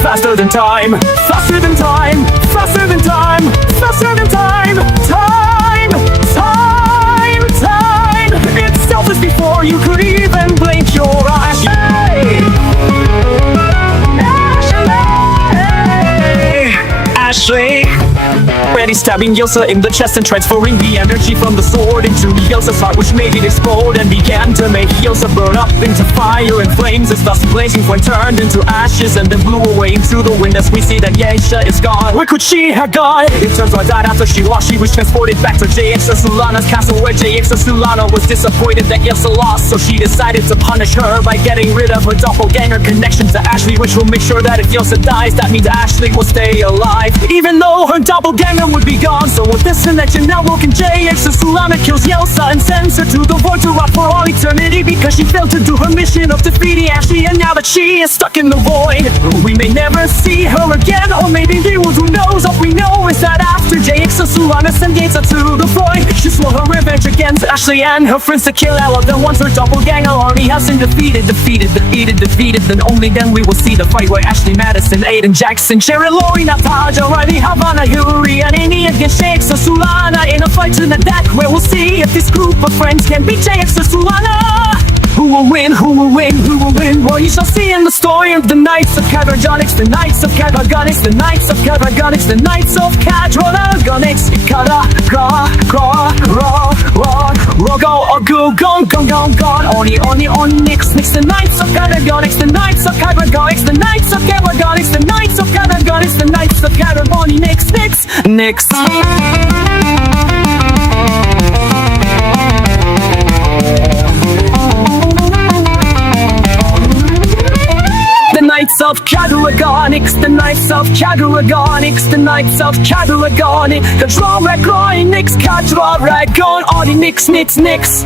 Faster than time, faster than time, faster than time, faster than time, time, time, time. It's selfless before you could even blink your eyes. Ashley, ready stabbing Yelsha in the chest and transferring the energy from the sword into Yelsa's heart, which made it explode and began to make Yelsha burn up into fire and flames. As thus blazing flame turned into ashes and then blew away into the wind. As we see that Yelsha is gone, where could she have gone? It turns out that after she lost, she was transported back to JX Sulana's castle, where JX Sulana was disappointed that Yelsha lost, so she decided to punish her by getting rid of her doppelganger connection to Ashley, which will make sure that if Yelsha dies, that means Ashley will stay alive, even though her doppelganger would be gone. So with this in legend, now woken JX Sulana kills Yelsha and sends her to the void to rot for all eternity, because she failed to do her mission of defeating Ashley. And now that she is stuck in the void, we may never see her again, or maybe we will, who knows. All we know is that after JX Sulana sent Yelsa to the void, she swore her revenge against Ashley and her friends to kill all of them. Once her doppelganger army has been defeated, then only then we will see the fight where Ashley, Madison, Aiden, Jackson, Cheryl, Lori, Natalia, Riley, Havana, Hillary, and Amy against JX Sulana in a fight to the death, where we'll see if this group of friends can beat JX Sulana. Who will win? Who will win? Who will win? Well, you shall see in the story of the Knights of Cadragonics, the Knights of Cadragonics, the Knights of Cadragonics, the Knights of Cadragonics. Kada, gra, gra, ra, ra, rogo, go, gong, gong, gong, gong, oni, nix, nix. The Knights of Cadragonics, the Knights of Cadragonics, the Knights of Cadragonics, the Knights of Cadragonics, the Knights of Cadragonics, nix, nix, nix. The Knights of Cadragonics, the Knights of Cadragonics, the Knights of Cadragonic, the Dradragonix, Cadragon, Audinix, Nix, Nix.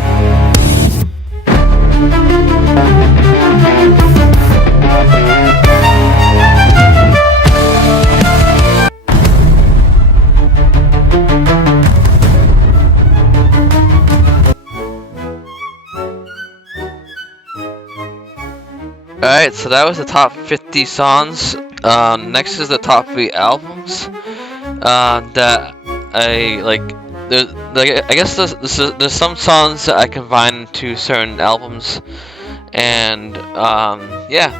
Alright, so that was the top 50 songs. Next is the top 3 albums that I like. I guess there's some songs that I combine into certain albums, and yeah.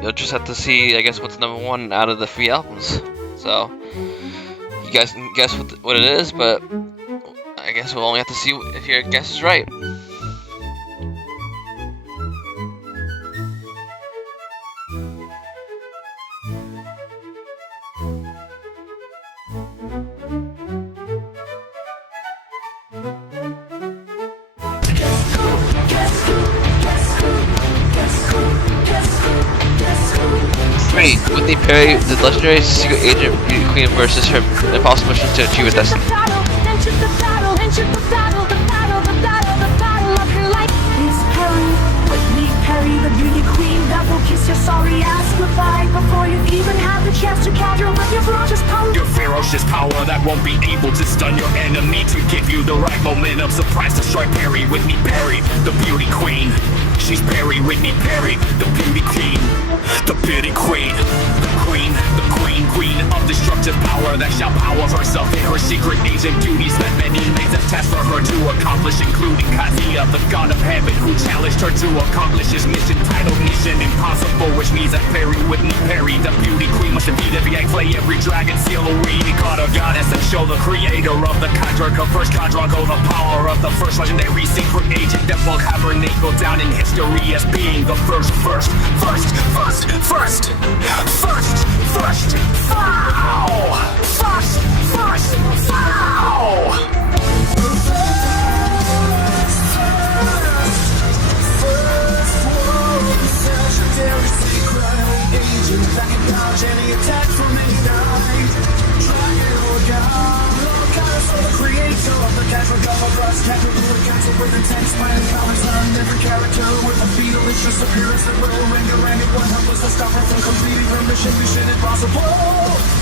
You'll just have to see, I guess, what's number 1 out of the 3 albums. So you guys can guess what it is, but I guess we'll only have to see if your guess is right. Whitney Perry, the legendary secret agent beauty queen, versus her impossible mission to achieve her destiny. Perry, the beauty queen that will kiss your sorry ass goodbye before you even have the chance to counter with your ferocious power. Your ferocious power that won't be able to stun your enemy, to give you the right momentum. Surprise to strike Perry, Whitney Perry, the beauty queen. She's Perry, Whitney Perry, the beauty queen, the beauty queen, the queen of destructive power that shall power herself in her secret agent duties that many made a test for her to accomplish, including Katia, the god of heaven, who challenged her to accomplish his mission titled Mission Impossible, which means that Perry, Whitney Perry, the beauty queen, must defeat every egg, play every dragon, seal a reading card of goddess, and show the creator of the Cadrago, first Cadrago, the power of the first legendary secret agent that will have her name go down in history as being the first, foul! Dodge any attack from any night. Dragon or god, the creator of the Cadrago Plus, Cadrago council with intense plan, comments on every character with a fearless appearance that will render anyone helpless to stop her from completing her mission. Mission impossible.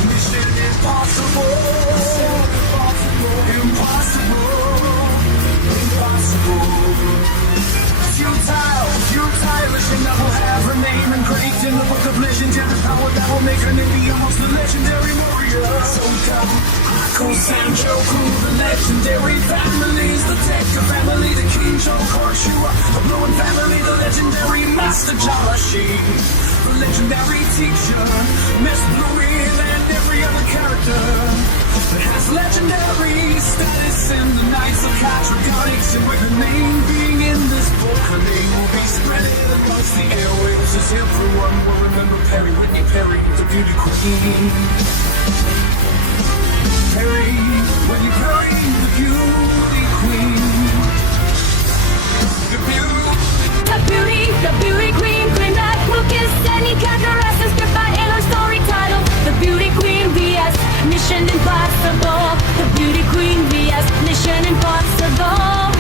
Mission impossible. Futile, mission that will have her name engraved in the book of legend. And the power that will make her name be almost the legendary warrior. So come, Akko, Sanjoku, the legendary families, the Tekka family, the King Joke, Horseshoe, the Bruin family, the legendary Master Jalashi, the legendary teacher, Miss Bluin, and every other character that has legendary status in the Knights of Cadragonics. And with her name being in this book, her name will be spreading amongst the airwaves as everyone will remember Perry, Whitney Perry, the beauty queen. Perry, Whitney Perry, the beauty queen. The beauty queen that will kiss any cat or ass by in her story title. The beauty queen vs Mission Impossible. The beauty queen vs Mission Impossible.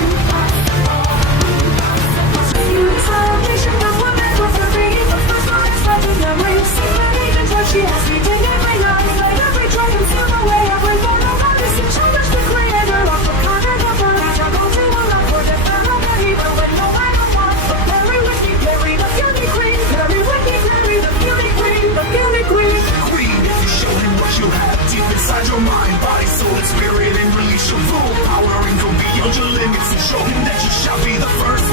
Mission she has beaten every night, like every dragon, still away every born of others. She challenged the creator of the content of her life. I go to a love for the pharaoh that he will win no matter what. But Perry, Whitney Perry, the beauty queen. Perry, Whitney Perry, the beauty queen. The beauty queen. Queen, if you show him what you have deep inside your mind, body, soul, and spirit, and release your full power and go beyond your limits, and show him that you shall be the first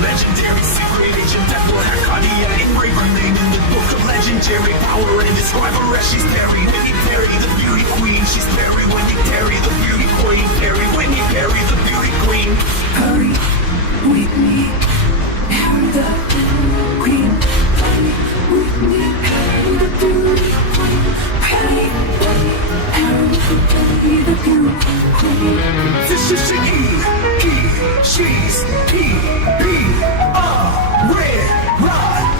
legendary secret agent that will have Katia engrave her name in the book of legendary power and describe her as she's Perry, Whitney Perry, the beauty queen. She's Perry, Whitney Perry, the beauty queen. Perry, Whitney Perry, the beauty queen. Perry, Whitney, Perry, the queen. Perry, Whitney, Perry, the beauty queen. Perry, Whitney, Perry, the beauty queen. This is the she's P, B, red, rod.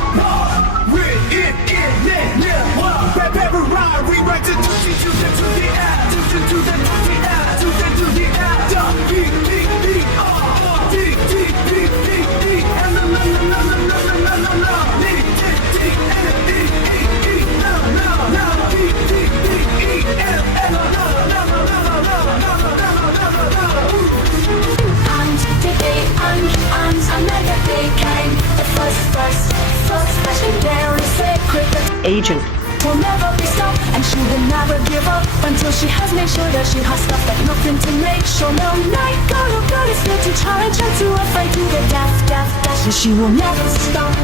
and she will never give up until she has made sure that she has stuff like nothing to make sure. No night, God, oh God, is here to challenge her to a fight to the death, death, death. So she will never stop,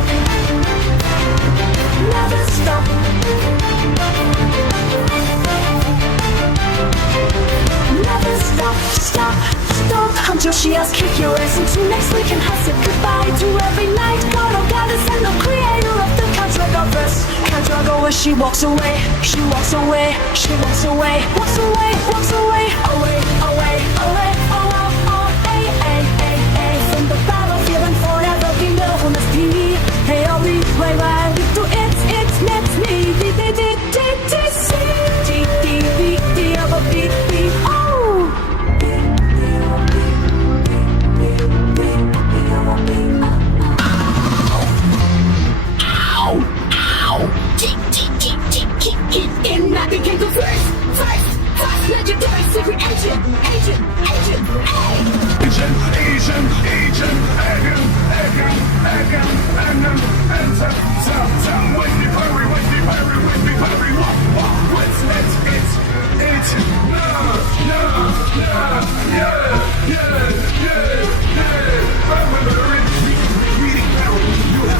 never stop. Never stop, stop, stop until she has kicked your ass into next week and has said goodbye to every night. God, oh goddess, and the creator of the contract of us. Can't drag away, she walks away, she walks away, she walks away, walks away, walks away, away, away, away, oh, oh, oh, ay, ay, ay, ay. From the battlefield and forever we know who must be. Hey, I'll be right to it's me, Nothing can go first, legendary secret agent, Agent,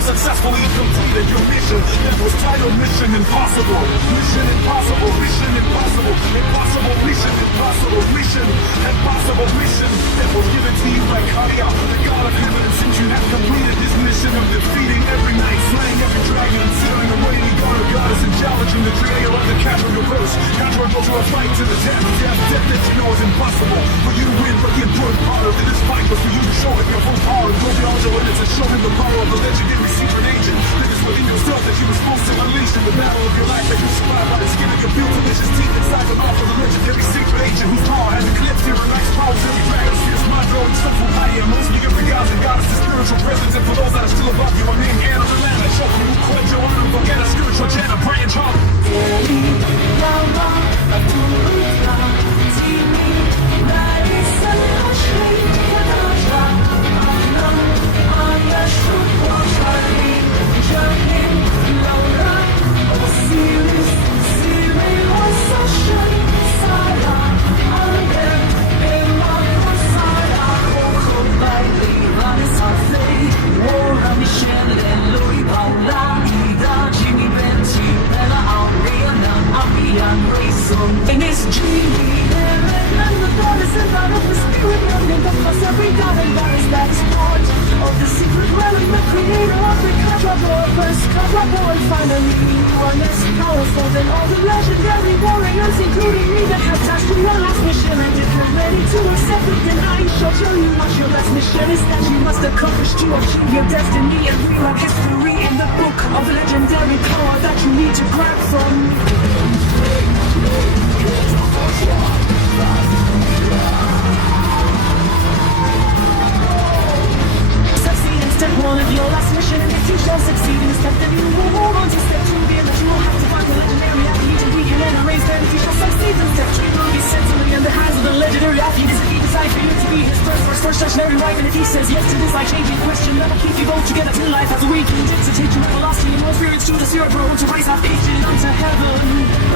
successfully completed your mission that was titled Mission Impossible. Mission Impossible, Mission Impossible, Impossible Mission, Impossible Mission, Impossible Mission that was given to you by Kalia, the god of heaven. And since you have completed this mission of defeating every knight, slaying every dragon, and sealing away the god of goddess, and challenging the creator of the Contra Verse, Contra go to a fight to the death, death that you know is impossible for you to win. But the important part of this fight was for you to show him your full power and go beyond your limits and show him the power of the legendary secret agent that is within yourself that you were supposed to unleash in the battle of your life. That you survived by the skin of your built delicious teeth inside the mouth of the legendary secret agent whose power has eclipsed your relaxed powers. Every dragon's fierce mind blowing stuff will hide you. Mostly every gods and goddesses spiritual presence. And for those that are still above you, I'm named Anna the land. I show you who quench your honor, forget a spiritual channel, branch home. In this dream, and the goddess and out of the spirit realm, encompass every god and goddess that is part of the secret realm, the creator of the Contra-Verse, and finally you are less powerful than all the legendary warriors, including me, that have tasked you your last mission. And if you're ready to accept it, then I shall tell you what your last mission is that you must accomplish to achieve your destiny and rewrite history in the book of legendary power that you need to grab from. Succeed in step one of your last mission, and if you shall succeed in step, then you will move on to step two. There that you will have to find the legendary athlete and weaken and erase them. If you shall succeed in step three, you will be sent to in the hands of the legendary athlete. Is if he decides for you to be his first legendary right, and if he says yes to this life-changing question, that will keep you both together till life has a weekend. To take you everlasting and more experience to the zero grown to rise half aged unto heaven.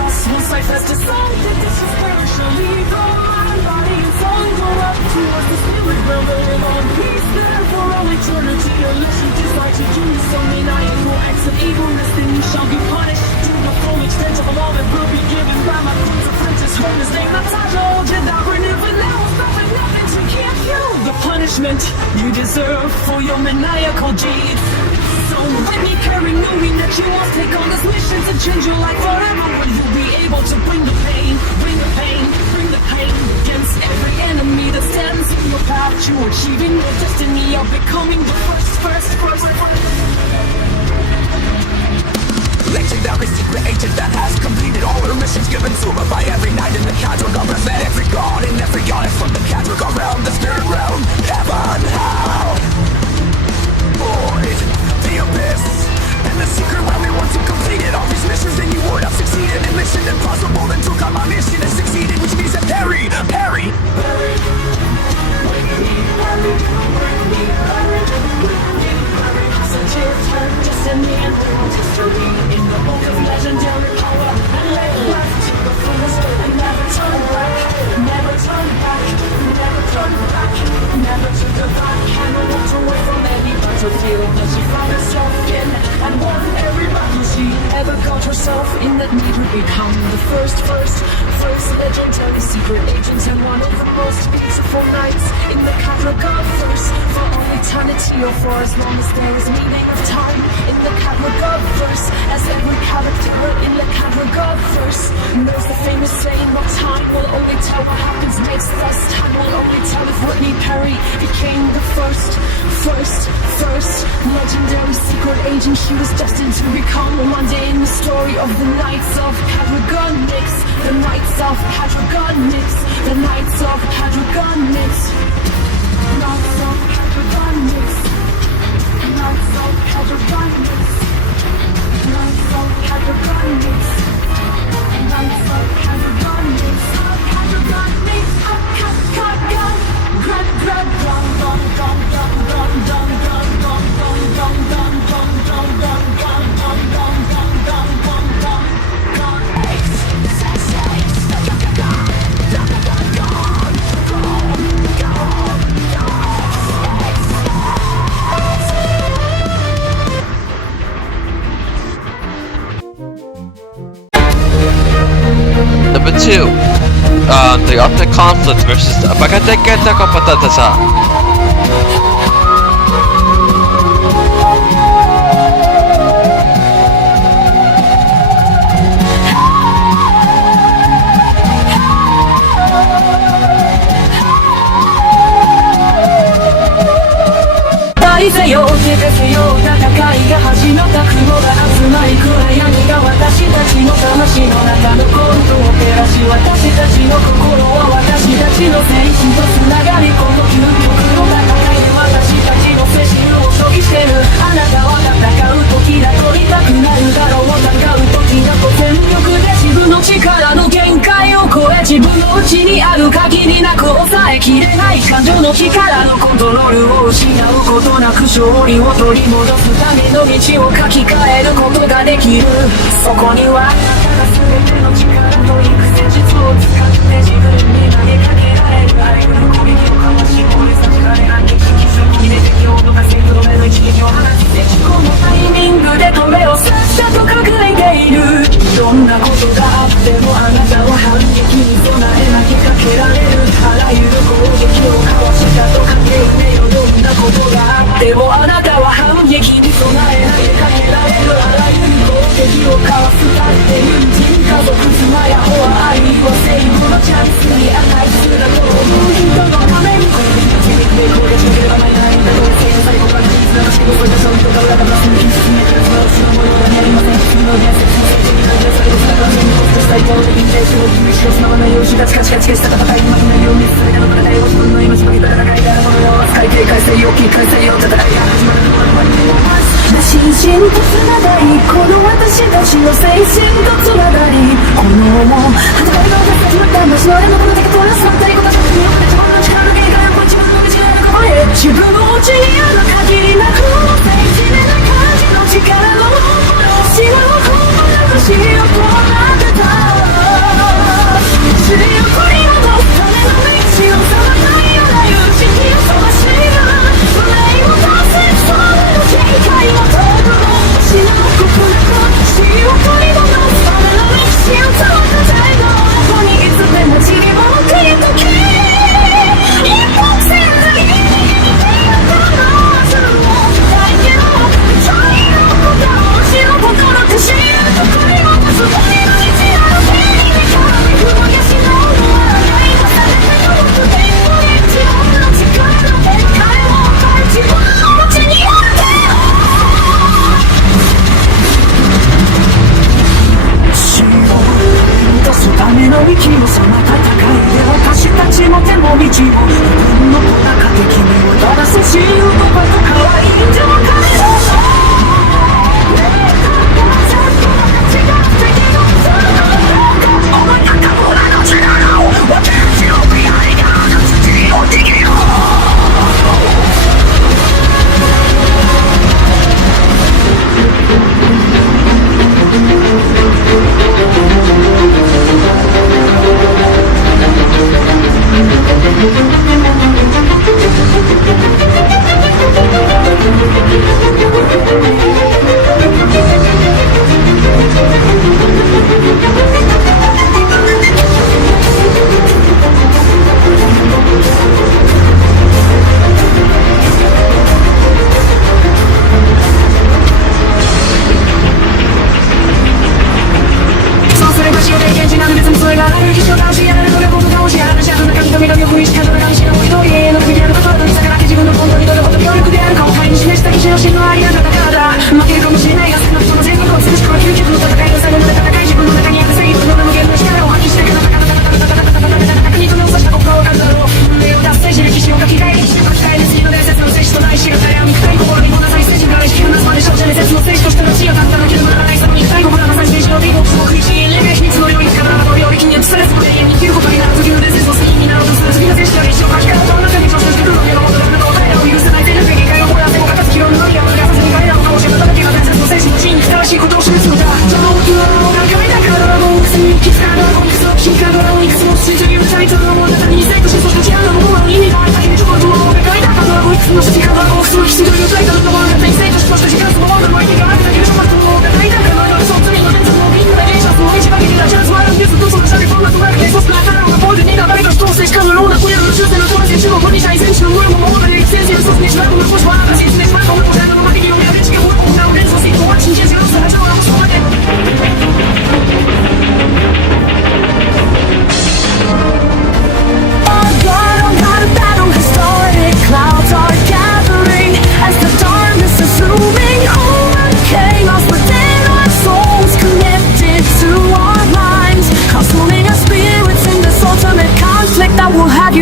Thus once life has decided this is spiritually though my body and soul go up towards the spirit realm, the live on peace there for all eternity. A listen desire to do so maniacal acts of evilness, then you shall be punished to the full extent of the law that will be given by my prince apprentice. Heard his name, not title, did not renew, but now it's nothing, nothing to give you the punishment you deserve for your maniacal deed. So let me carry, knowing that you must take on this mission to change your life forever. Will you be able to bring the pain, bring the pain, bring the pain against every enemy that stands in your path to achieving your destiny of becoming the first. Legendary secret agent that has completed all her missions given to her by every knight in the Contra-Verse, and every god and every goddess from the Contra realm, the spirit realm, heaven, hell, void, the abyss, and the secret realm. And once you completed all these missions, then you would have succeeded in Mission Impossible, then took on my mission and succeeded, which means that Harry. Destiny and history in the book of legendary power and late life battlefield, but she found herself in and won every battle she ever got herself in that made her become the first legendary secret agent and one of the most beautiful nights in the catalog verse for all eternity or for as long as there is meaning of time in the catalog verse, as every character in the catalog verse knows the famous saying, "What time will only tell what happens next, thus time will only tell if Whitney Perry became the first legendary secret agent she was destined to become one day in the story of the Knights of Cadragonix, the Knights of Cadragonix, the Knights of Cadragonix, Knights of Cadragonix, Knights of Cadragonix, Knights of Cadragonix, Knights of Cadragonix, Cadragonix, Number 2, the ultimate conflict versus the Bakateketa Kopatata.せよ手べせよ戦いが始まった雲が集まり暗闇が私たちの魂の中のコントを照らし私たちの心は私たちの精神とつながりこの究極の戦いで私たちの精神を消費してるあなたは戦う時だと痛くなるだろう戦う時だと全力で自分の力の限界を超え自分の内にある限りなく抑えきれない感情の力のコントロールを失うことなく勝利を取り戻すための道を書き換えることができるそこにはあなたが全ての力と育成術を使って自分に投げかけられるあらゆる攻撃をかわしこれさ力で反撃する決め敵を脅かせとどめの一撃を放つこのタイミングで止めをさっさと隠れているどんなことがあってもあなたは反撃に備え投げかけられるあらゆる攻撃をかわしたとかけるねよどんなことがあってもあなたは反撃に備え投げかけられるあらゆる攻撃をかわすだって友人家族妻や子は愛は成功のチャンスに値するだと思う人のためにこの時にで攻撃しなければならないんだと正義最後から実なしこそいた勝利とか裏が出すに進めてるその後ろもようにありません君の伝説の成績に感じされる姿は全部と最高的に練習を決めしろしまわないようしがチカチカチカした戦いに負けないように全ての戦いを自分の命負けた戦いだこの世は海底海水を切り返せよ戦いが始まるのは終わり心身とつながりこの私たちの精神とつながりこのもう戦いが始まった虫のあれのこの手が取らすったりことが自分の力の限界を自分の道があるここへ自分の内にある限りなく精神な感じの力の死をこうなくしようとなってた死を取り戻すための道をさばないような有識を飛ばしている無礼を達成そうなの限界を飛ぶの死のここなく死を取り戻すための道を飛ばないのここにいつでも散り戻っている時一歩線の意味に手がこのするも大気の距離のことを死のことなく死ぬとこに戻すための道なの手に目から見るもやしの笑いはされてよくて自分の力の限界を変え自分のうちにある死を出すための息のその戦いで私たちの手の道を自分の中で君を正す自由の場と可愛いんじゃわかる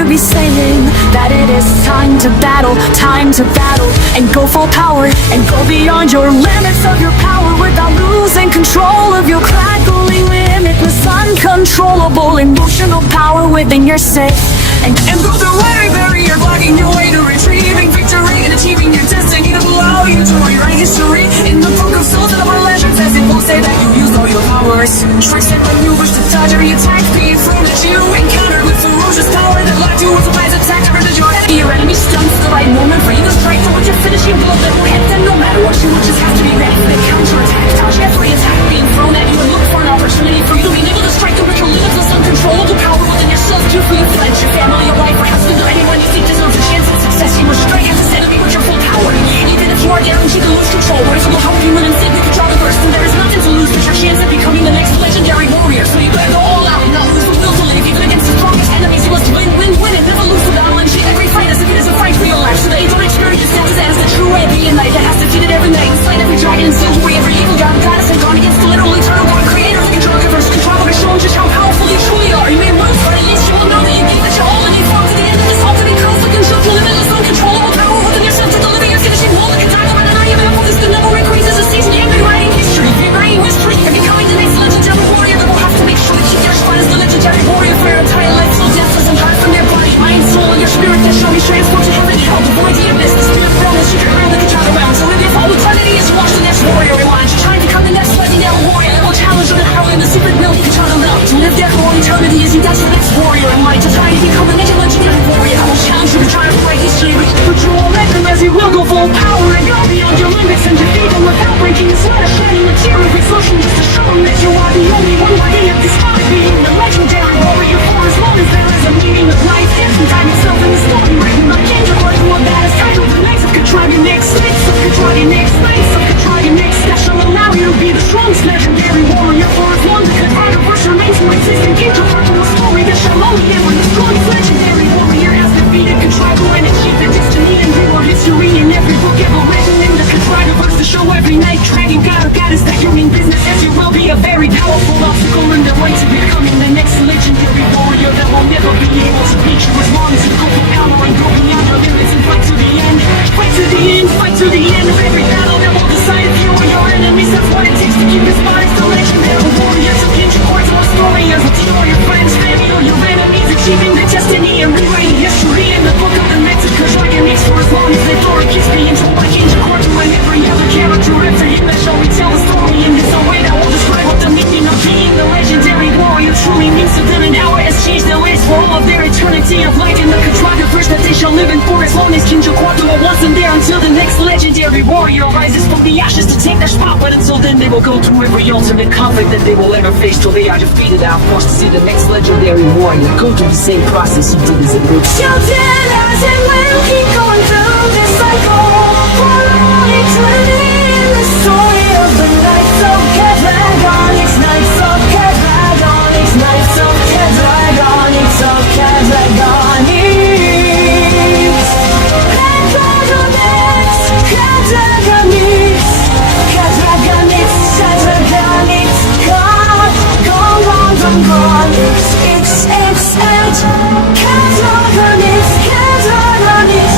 be saying that it is time to battle, and go full power, and go beyond your limits of your power without losing control of your crackling limitless, uncontrollable emotional power within your safe. And through the very barrier, blocking your way to retrieving victory and achieving your destiny to allow you to rewrite history in the book of souls and our legends, as it will say that you used all your powers, tricks and maneuvers to dodge every attack, being thrown at you, encountered with ferocious power that locked you with a wise attack, turned your enemy. Your enemy stunts the right moment for you to strike towards your finishing blow that will hit them no matter what you will just have to be ready for the counterattack, dodge every attack being thrown at you, and look for an opportunity for you to be able to strike them with your limitless, uncontrollable power within yourself to free your friends, your family, your wife, your husband, or anyone you think deserves a chance at success. You must strike at this enemy with your full power, even if you are guaranteed to lose control. What if it will help you win and think we could draw the first, and there is nothing to lose but your chance at becoming the next legendary warrior. So you better go all out and not lose the will to live, even against the strongest enemies. You must win, win, win, and never lose the battle, and treat every fight as if it is a fight for your life, so that you don't experience death as the true way of being knight that has defeated every knight and slain every dragon and sealed away every evil god and goddess and gone against the literal eternal God creator of control, converse, control, and show just how powerful you truly are. You may lose, but at least you will know that you gave it your all, and you fought to the end of this ultimate conflict and showed the limitless, uncontrollable power within yourself to deliver your finishing blow. Like a dynamite, and I am able this the number increases as season you have been writing history, rewriting history, and becoming the next legendary warrior that will have to make sure that you get your spot as the legendary warrior for your entire life, so deathless and hard from their body, mind, soul, and your spirit that shall be transformed to heaven and hell, the void the abyss, the spirit realm, and secret realm that can travel around. So if all eternity is watch the next warrior rewind, to try and become the next legendary warrior that will challenge them and hurl in the secret realm you can try to melt. To live there for all eternity as you dash the next warrior in mind, to try and become the next legendary warrior that will challenge you to try to fight history with control legend as you will go full power and go beyond your limits and defeat them without breaking the sweat of shedding the tear of exhaustion, just to show them that you are the only one worthy of this time, being the legendary warrior for as long as there is a meaning of life. Sometime yourself in the story written by Kendra, or what that is titled the next of contriving next space of contriving next space of contriving next that shall allow you to be the strongest legendary warrior for as long as the universe remains to exist and keep to a story that shall only end when the strongest legendary warrior has defeated contriver and achieved the destiny and rewrote history in every book ever written in the contriverse to show every night dragon god or goddess that you mean business as you will be a very powerful obstacle in the way to becoming the next legendary warrior that will never be able to beat you as long as you go for power and go beyond your limits and fight to the end, fight to the end, fight to the end of every battle that will decide if you or your enemies. That's what it takes to keep his body the legendary warrior. So get your course on a story as with you or your friends, family or your enemies, achieving their destiny and rewriting history in the book of the Mexico dragon makes for as long as they Dora keeps being told by King Jakarta and every other character every image shall retell the story in this way that will describe what the meaning of being the legendary warrior truly means to them and how it has changed their ways for all of their eternity of life in the contriverse that they shall live in for as long as King Jakarta wasn't there, until the next legendary warrior rises from the ashes to take their spot. But until then they will go through every ultimate conflict that they will ever face till they are defeated out, forced to see the next legendary warrior go through the same process you did as a group. Shouting as it will keep going through this cycle for all eternity in the story of the Knights of Cadragon. It's Knights of Cadragon. It's Knights of Cadragon. It's of Cadragon. It's Cadragonix. Cadragonix. Cadragonix. Cadragonix. God. Go on, don't go on. It's Cadragonix. Cadragonix.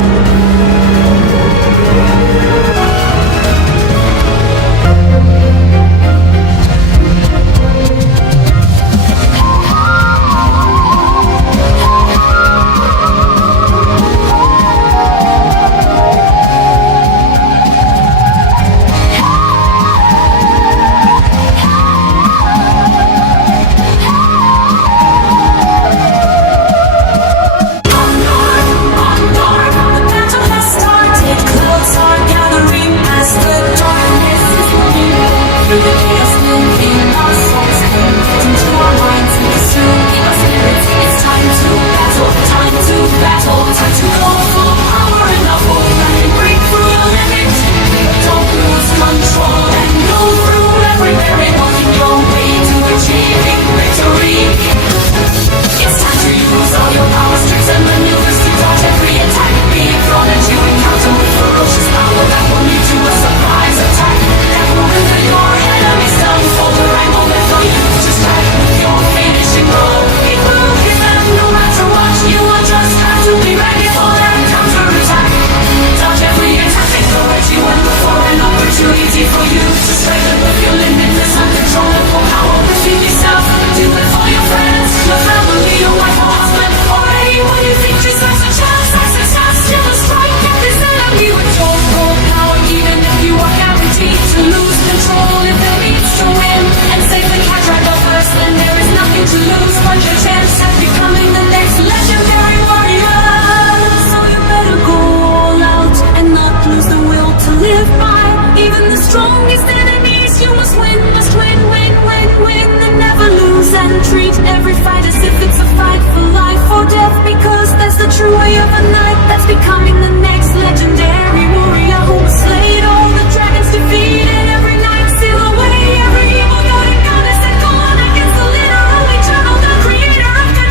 stand your chance at becoming the next legendary warrior. So you better go all out and not lose the will to live by. Even the strongest enemies, you must win, and never lose. And treat every fight as if it's a fight for life or death, because that's the true way of a knight. That's becoming the next legendary warrior who has slayed all the dragons, defeated every night, seal away every evil god and goddess, and gone against the literal eternal, the creator of the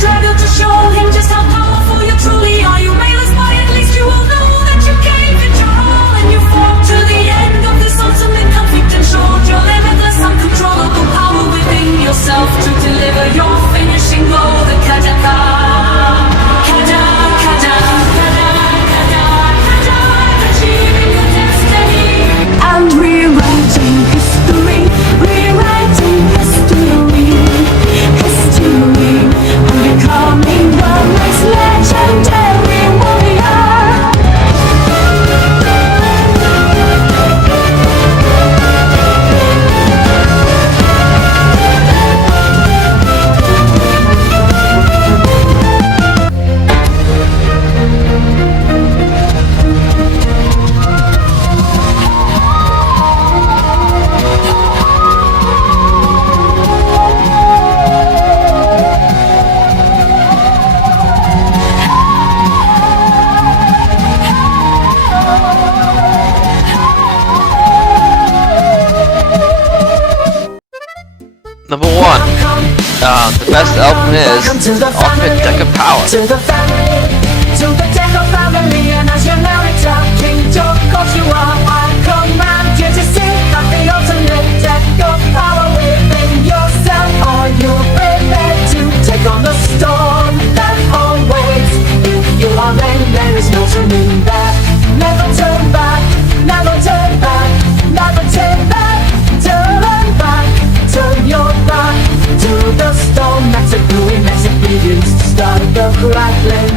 dragon, to show him just how powerful you truly are. You may lose, but at least you will know that you gave it your all, and you fought to the end of this ultimate conflict and showed your limitless, uncontrollable power within yourself to deliver your finishing blow, the Kadaka. I'm rewriting history, history. I'm becoming the next legendary warrior. Number one, the best album is Ultimate Deck of Power. To the family, to the deck of family, and as your narrator, King Joe, cause you are, I command you to sing like the ultimate deck of power within yourself. Are you prepared to take on the storm that awaits? If you are ready, there is no turning back. Never turn back, never turn back, never turn back, turn back. Turn your back to the storm that's a brewing as it begins to start the crackling.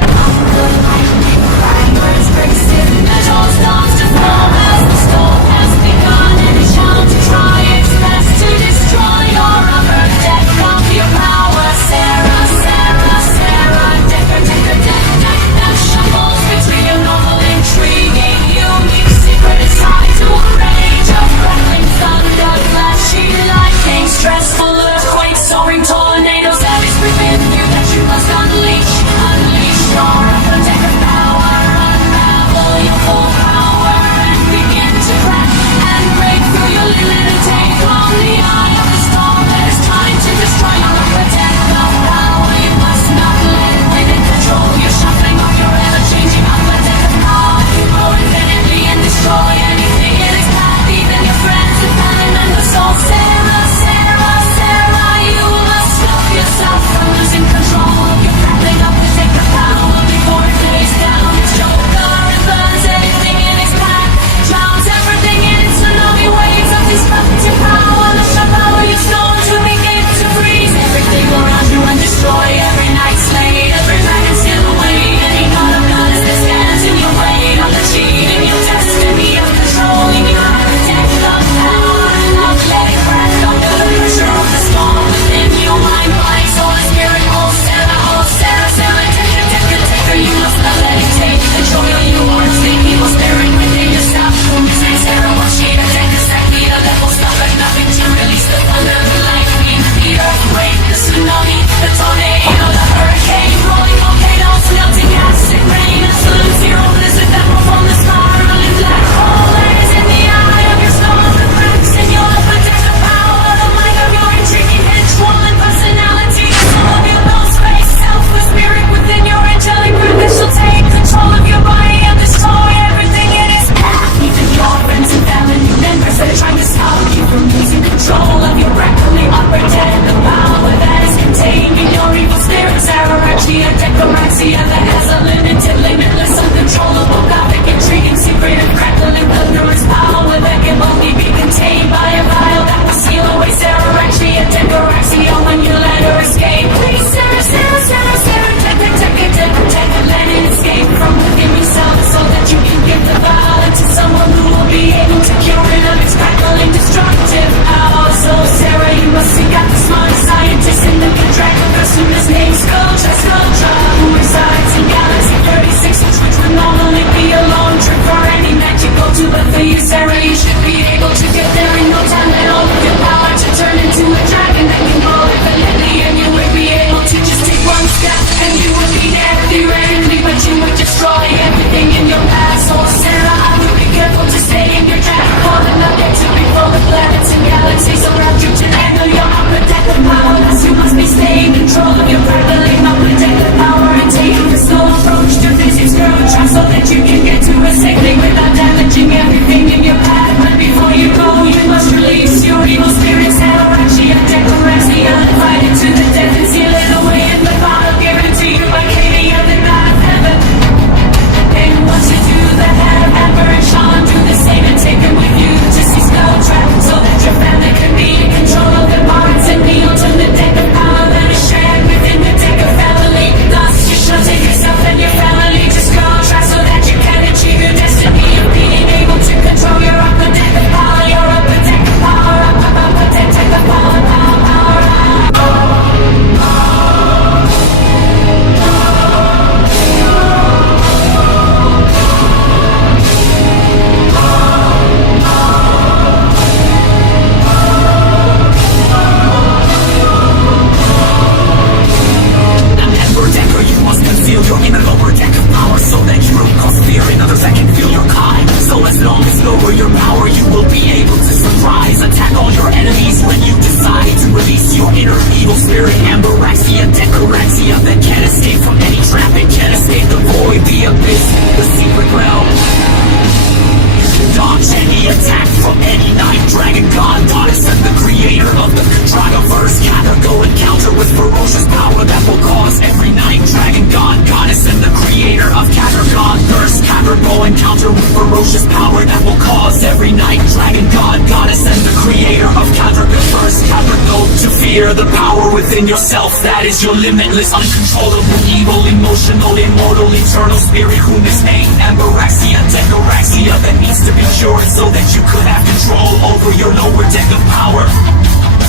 power that will cause every night. Dragon god, goddess, and the creator of Catergon. Thirst, Catergo, encounter with ferocious power that will cause every night. Dragon god, goddess, and the creator of Catergon. Thirst, Catergo, to fear the power within yourself. That is your limitless, uncontrollable, evil, emotional, immortal, eternal spirit, whom is named Emberaxia, Decoraxia, that needs to be cured so that you could have control over your lower deck of power.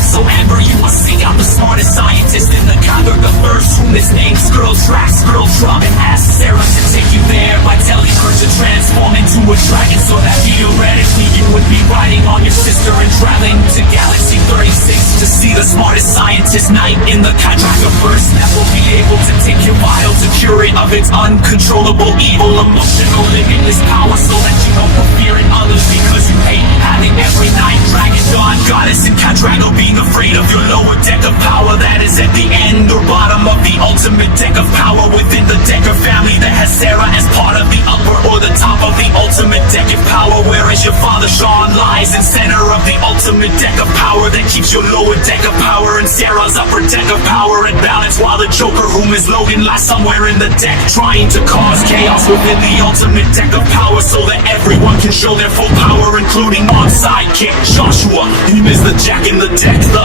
So Amber, you must seek out the smartest scientist in the gather the verse, whom is named Skrull Track, Skrull Drum, and ask Sarah to take you there by telling her to transform into a dragon so that theoretically you would be riding on your sister and traveling to Galaxy 36 to see the smartest scientist knight in the Cadragaverse that will be able to take your vial to cure it of its uncontrollable, evil, emotional, limitless power so that you don't put fear in others because you hate having every night. Dragon, god, goddess, and Cadrago being afraid of your lower deck of power that is at the end or bottom of the ultimate deck of power within the Decker family that has Sarah as part of the upper or the top of the ultimate deck of power, whereas your father Sean lies in center of the ultimate deck of power that keeps your lower deck of power and Sarah's upper deck of power in balance, while the Joker, whom is Logan, lies somewhere in the deck trying to cause chaos within the ultimate deck of power so that everyone can show their full power, including on sidekick Joshua. He is the jack in the deck. The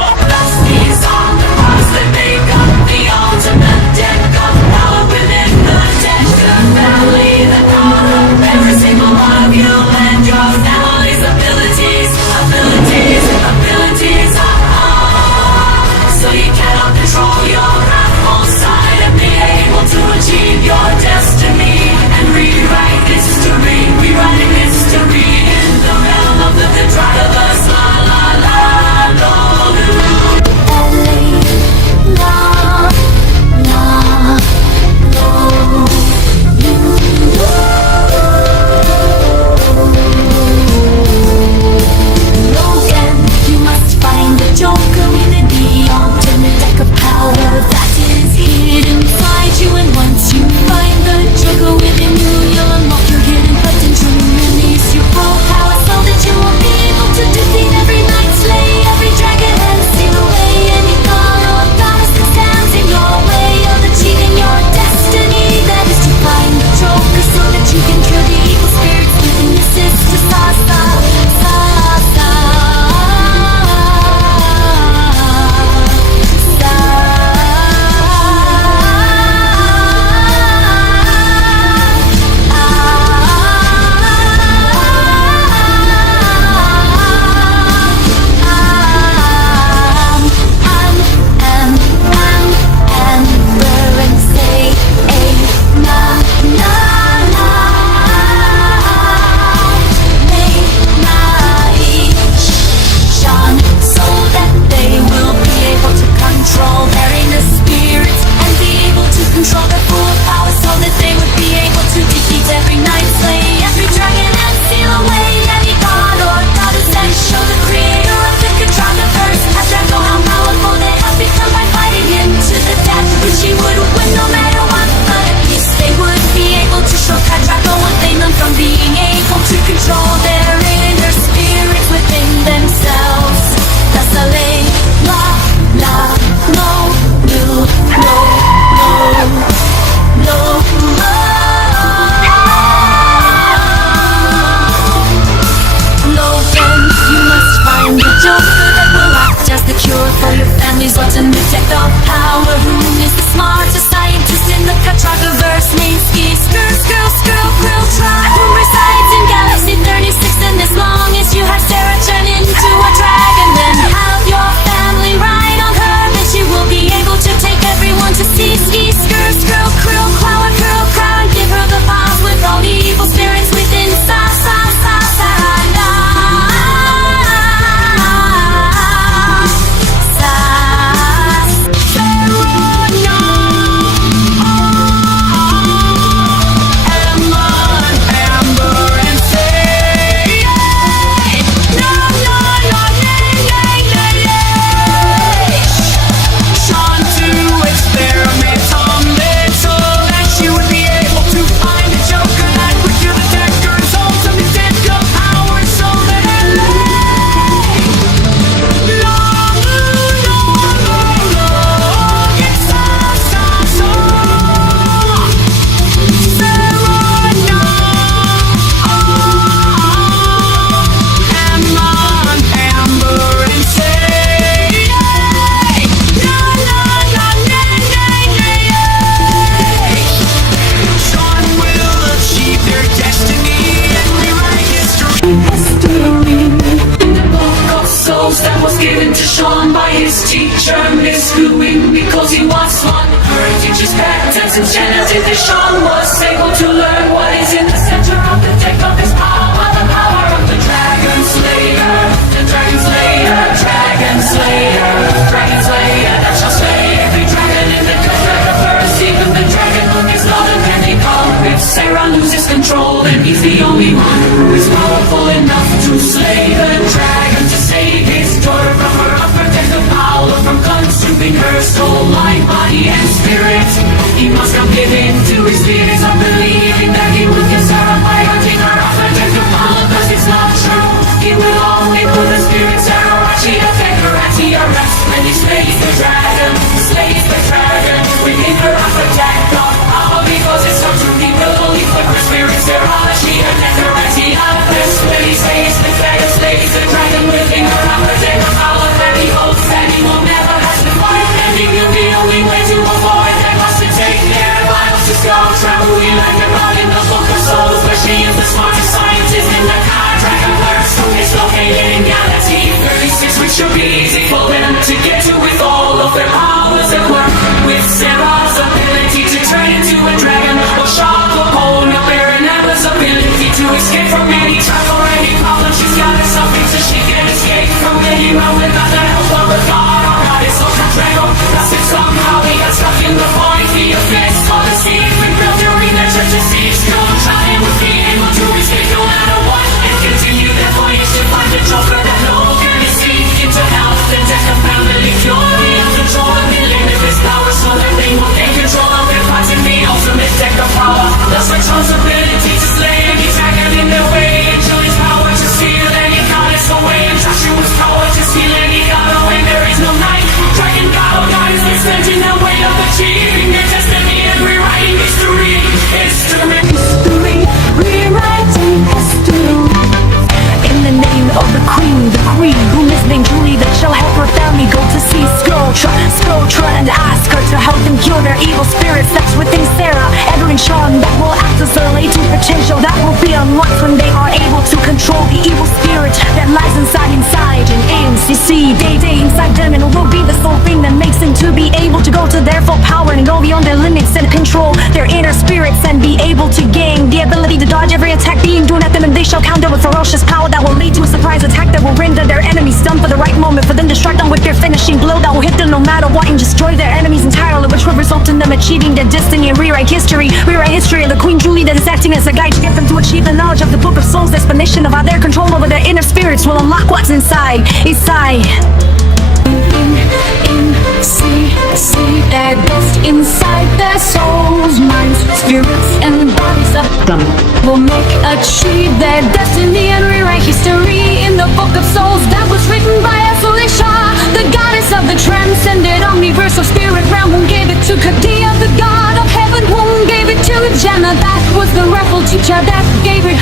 These are the parts that make up the ultimate deck of power within the Decker family. The power of every single one of you and your family's abilities. So you cannot control your wrathful side and be able to achieve your destiny and rewrite history. Rewriting history in the realm of the Cadragaverse. La la la, no. dragons enchanted. Sean was able to learn what is in the center of the deck of his power, the power of the Dragon Slayer, the Dragon Slayer, Dragon Slayer, Dragon Slayer that shall slay every dragon in the universe. Even the dragon whom is not a penny come. If Sarah loses control, then he's the only one who is powerful enough to slay the dragon, to save his daughter from her unprotected power, from consuming her soul, mind, body, and spirit. He must not give in to his fears of believing that he will kiss her up by hunting her unprotected power, cause it's not true. He will only put the spirit Sarah she affect her as he arrests when he slays the dragon, slays the dragon within her unprotected power, because it's so true. He will only put her spirit Sarah she affect her as he arrests when he slays the dragon, slays the dragon within her unprotected power, that he hopes that he will never have to fight, and he will the only way to avoid them was to take their lives. Just go traveling like a god in the book of souls, where she is the smartest scientist in the car dragon verse, who is located in galaxy 36, which should be easy for them to get to with all of their powers at work. With Sarah's ability to turn into a dragon, or shock the pole, no Baron Emma's ability to escape from any trap or any problem. She's got herself so she can escape from anywhere without the help of a god or goddess or dragon. That's it, somehow he got stuck in the void. The offense for the secret building the church is siege. No giant would be able to escape no matter what, and continue their voyage to find the joker that no can escape into health and death, a family cure. The uncontrollability of his power, so that they will take control of their fights in the ultimate deck of power. Thus responsibility to slay any dragon in their way, and his power to steal any goddess away, and Joshua's power to steal any god away. There is no night, dragon god or goddess is spent in the way of achieving their destiny and rewriting history. History, Rewriting history. In the name of the queen who is named Julie, that shall help her family go to see Scotra, and ask her to help them cure their evil spirits that's within Sarah, Edward, and Sean, that will act as the latent potential that will be unlocked when they are able to control the evil spirit that lies inside and AMCC day inside them, and it will be the sole thing that makes them to be able to go to their full power and go beyond their limits and control their inner spirits, and be able to gain the ability to dodge every attack being thrown at them, and they shall counter with ferocious power that will lead to a surprise attack that will render their enemies stunned for the right moment, for them to strike them with their finishing blow that will hit them no matter what and destroy their enemies entirely, which will result in them achieving their destiny and rewrite history of the Queen Julie that is acting as a guide to get them to achieve the knowledge of the Book of Souls, the explanation of how their control over their inner spirits will unlock what's inside. See their best inside their souls, minds, spirits, and bodies of them will achieve their destiny and rewrite history in the Book of Souls that was written by Felicia, the goddess of the transcended omniverse of spirit realm, who gave it to Kadia, the god of heaven, who gave it to Jenna, that was the raffle teacher that gave it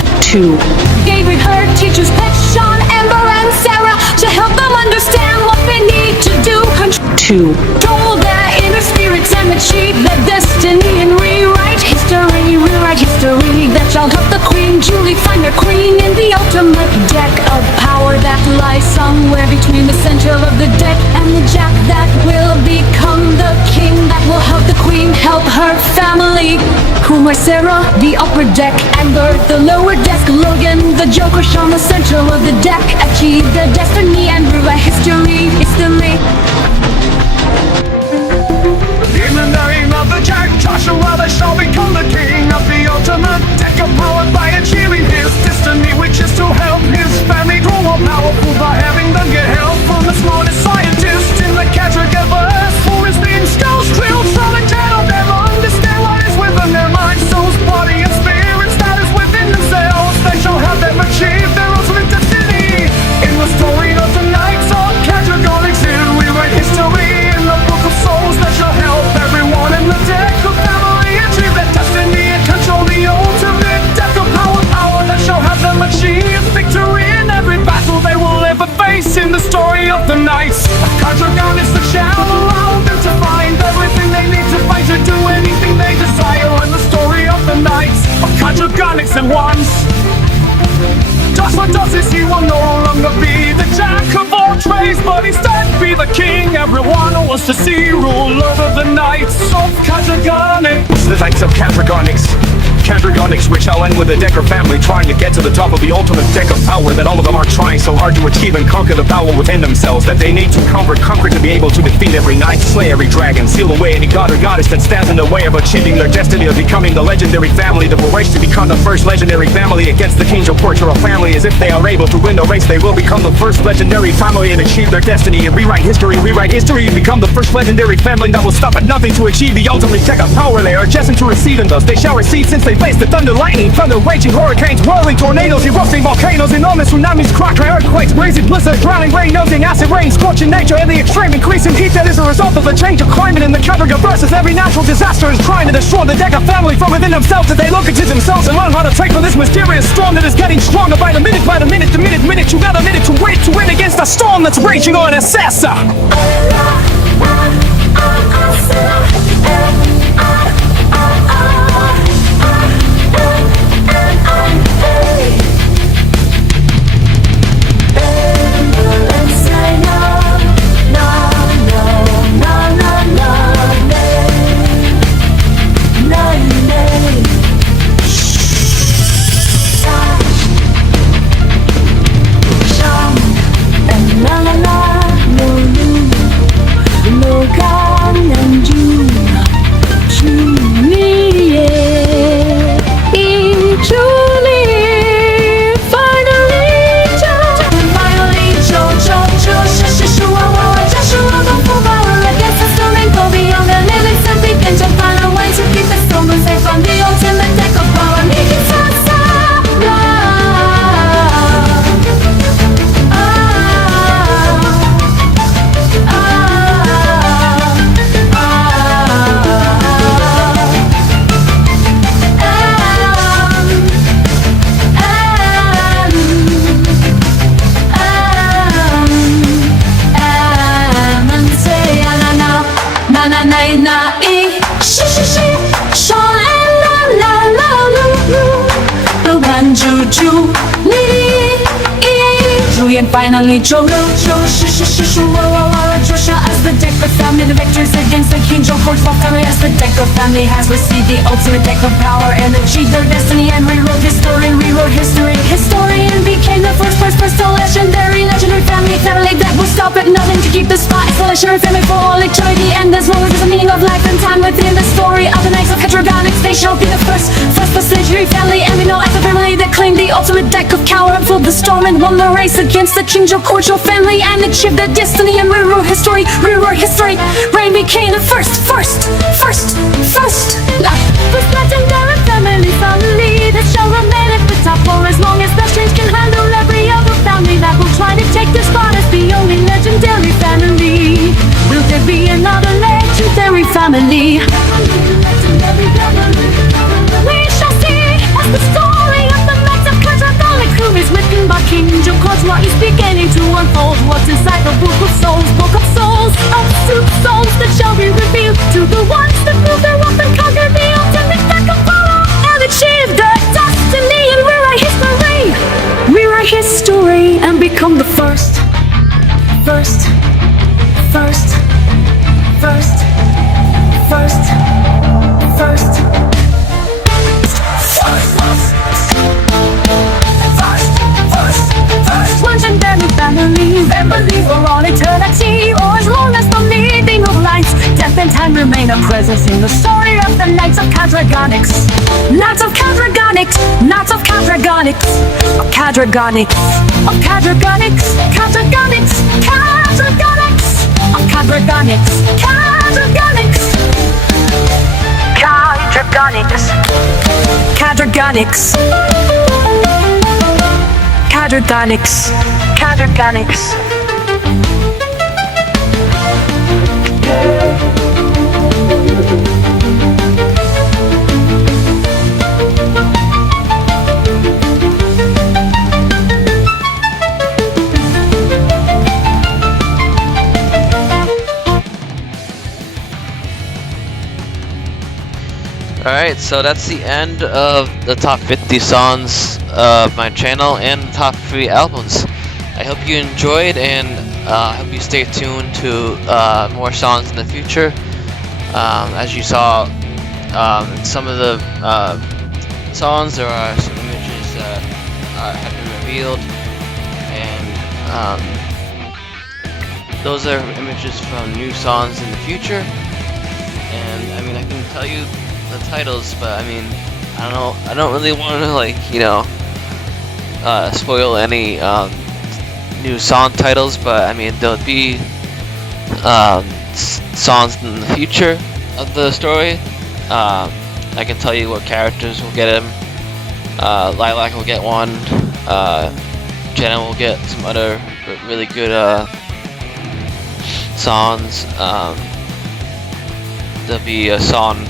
her teachers, Pet, Sean, Amber, and Sarah, to help them understand what they need to do. Control their inner spirits and achieve their destiny and rewrite history that shall help the Queen Julie find her queen in the ultimate deck of power that lies somewhere between the center of the deck and the jack that will become the king that will help the queen help her family, whom are Sarah, the upper deck, Amber, the lower deck, Logan, the Joker, Sean, the center of the deck, achieve their destiny and rewrite history. In the name of the Jack, Joshua, they shall become the king of the ultimate deck of power by achieving his destiny, which is to help his family grow more powerful by having them get help from the smartest scientist in the categories, who is being skills drilled so they tell them understand what is within their minds, souls, body, and spirits that is within themselves. They shall have them achieve their ultimate destiny in the story of the Knights of Categorics. We write history in the Book of Souls that shall help everyone in the deck of family achieve their destiny and control the ultimate deck of power that shall have them achieve victory in every battle they will ever face in the story of the Knights of Categorics that shall allow them to find everything they need to fight, to do anything they desire in the story of the Knights of Categorics. And once Joshua does this, he will no longer be the jack of all trades, but instead be the king everyone wants to see, rule over the Knights of Categorics. Knights of Cadragonics. Cadragonics, which I'll end with the Decker family trying to get to the top of the ultimate deck of power that all of them are trying so hard to achieve and conquer the power within themselves that they need to conquer to be able to defeat every knight, slay every dragon, seal away any god or goddess that stands in the way of achieving their destiny of becoming the legendary family that will race to become the first legendary family against the King's cultural family. As if they are able to win the race, they will become the first legendary family and achieve their destiny and rewrite history and become the first legendary family that will stop at nothing to achieve the ultimate deck of power they are destined to receive, and thus they shall receive since they face the thunder, lightning, thunder, raging hurricanes, whirling tornadoes, erupting volcanoes, enormous tsunamis, crackling earthquakes, blazing blizzards, drowning rain, nosing acid rain, scorching nature, and the extreme increase in heat that is a result of the change of climate in the Caprica versus every natural disaster is trying to destroy the Deca family from within themselves as they look into themselves and learn how to take from this mysterious storm that is getting stronger by the minute, you got a minute to wait to win against the storm that's raging on Assessa. Finally, Joshua as the Decker family, the victors against the King Joe Court family, as the Decker family has received the ultimate deck of power and achieved their destiny and rewrote history. Historian became the first legendary family that will stop at nothing to keep the spot. It's a legendary family for all eternity, and as long as there's a meaning of life and time within the story of the Knights of Cadragonics, they shall be the first legendary family, and we know as the family that claimed the ultimate deck of power and filled the storm and won the race against the King Joe Cordial family and achieved their destiny and rewrote history. Rain became the first legendary family that shall remain at the top for as long as the streets can handle every other family that will try to take the spot as the only legendary family. Will there be another legendary family? We shall see as the story of the Knights of Cadragonic who is written by King Joe Cordial is beginning to unfold. What's inside the book of souls that shall be revealed to the ones that prove their worth and conquer the ultimate deck of power and achieve their destiny and rewrite history and become the first legendary family for all eternity, or as long as the leading of lights, death and time remain a presence in the story of the Knights of Cadragonics. Knights of Cadragonics, Knights of Cadragonics, of Cadragonics, of Cadragonics, Cadragonics, Cadragonics, of Cadragonics, Cadragonics, Cadragonics, Cadragonics, Cadragonics, Cadragonics. Alright, so that's the end of the top 50 songs of my channel and the top 3 albums. I hope you enjoyed, and I hope you stay tuned to more songs in the future. As you saw, some of the songs, there are some images that have been revealed, and those are images from new songs in the future. And I mean, I can tell you the titles, but I mean, I don't know. I don't really want to spoil any new song titles, but I mean, there'll be songs in the future of the story. I can tell you what characters will get him. Lilac will get one. Jenna will get some other really good songs. There'll be a song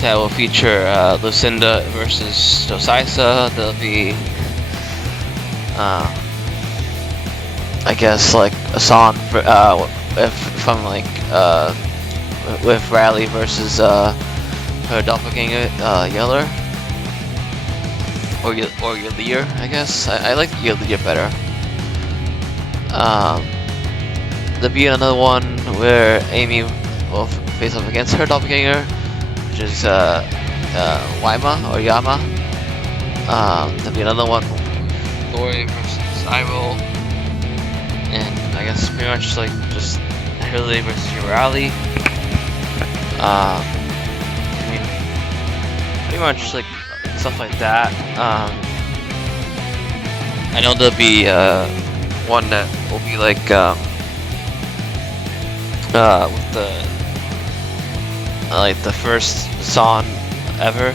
that will feature Lucinda versus Dosisa. There'll be, I guess, like a song for, from like with Riley versus her doppelganger Yeller, or Yelir, I guess. I like Yelir better. There'll be another one where Amy will face off against her doppelganger, which is Waima or Yama. There'll be another one, Lori versus Cyril, and I guess pretty much like just Hillary versus Urali. I mean, pretty much like stuff like that. I know there'll be one that will be like with the first song ever.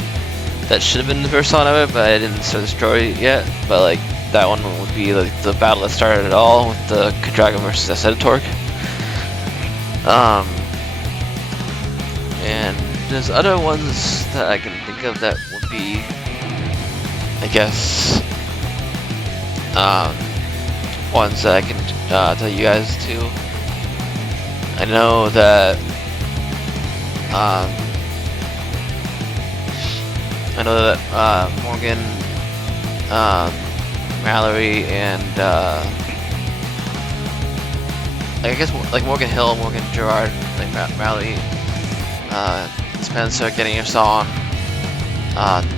That should have been the first song ever, but I didn't start the story yet. But like that one would be like the battle that started it all with the Kadraga versus Ascetatork. And there's other ones that I can think of that would be, I guess, ones that I can tell you guys too. I know that Morgan, Mallory, and I guess like Morgan Hill, Morgan Gerard, like Mallory, Spencer getting your song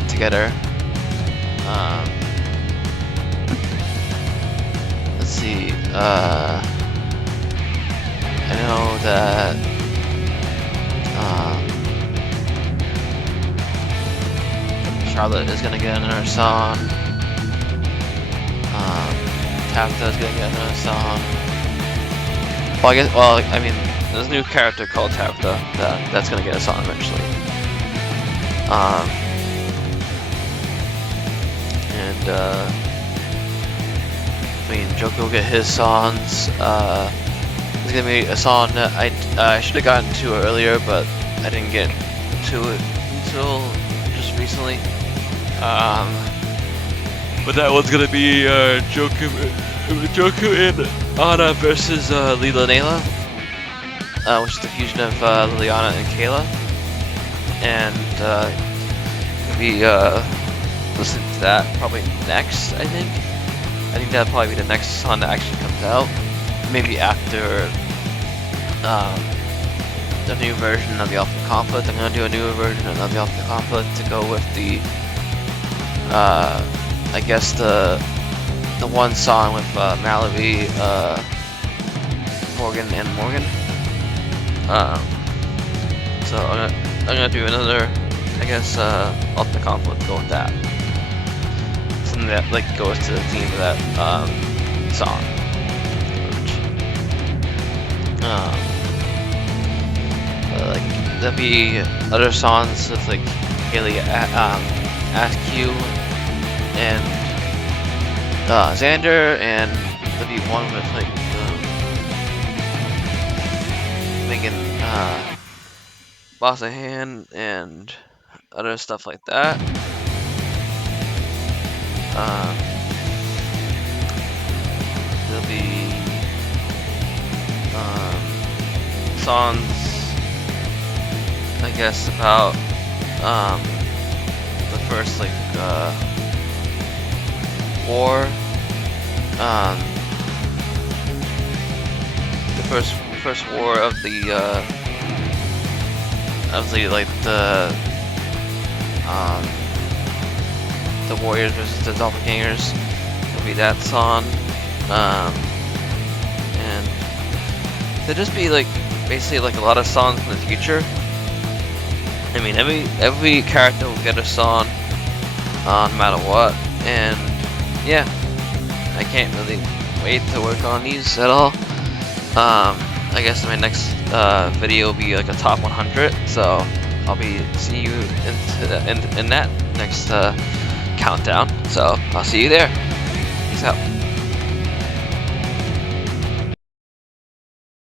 together. Let's see. I know that Charlotte is gonna get another song. Tafta is gonna get another song. Well, I mean, there's a new character called Tafta that's gonna get a song eventually. I mean, Joker will get his songs. There's gonna be a song that I should have gotten to earlier, but I didn't get to it until just recently. But that one's gonna be Joker and Anna versus Leela Nayla, which is the fusion of Liliana and Kayla, and we'll be listening to that probably next. I think that'll probably be the next song that actually comes out. Maybe after the new version of the Ultimate Conflict. I'm gonna do a newer version of the Ultimate Conflict to go with the I guess the one song with Mallory, Morgan, and Morgan. So I'm gonna do another, I guess, Ultimate Conflict to go with that. Something that like goes to the theme of that song. Like there'll be other songs with like Haley Askew and Xander, and there'll be one with like Megan Bossahan and other stuff like that. There'll be songs, I guess, about the first like war, the first war of the obviously like the Warriors versus the Doppelgangers will be that song, and there'll just be like basically like a lot of songs in the future. I mean, every character will get a song, no matter what, and yeah, I can't really wait to work on these at all. I guess my next video will be like a top 100, so I'll be seeing you in that next countdown. So I'll see you there. Peace out.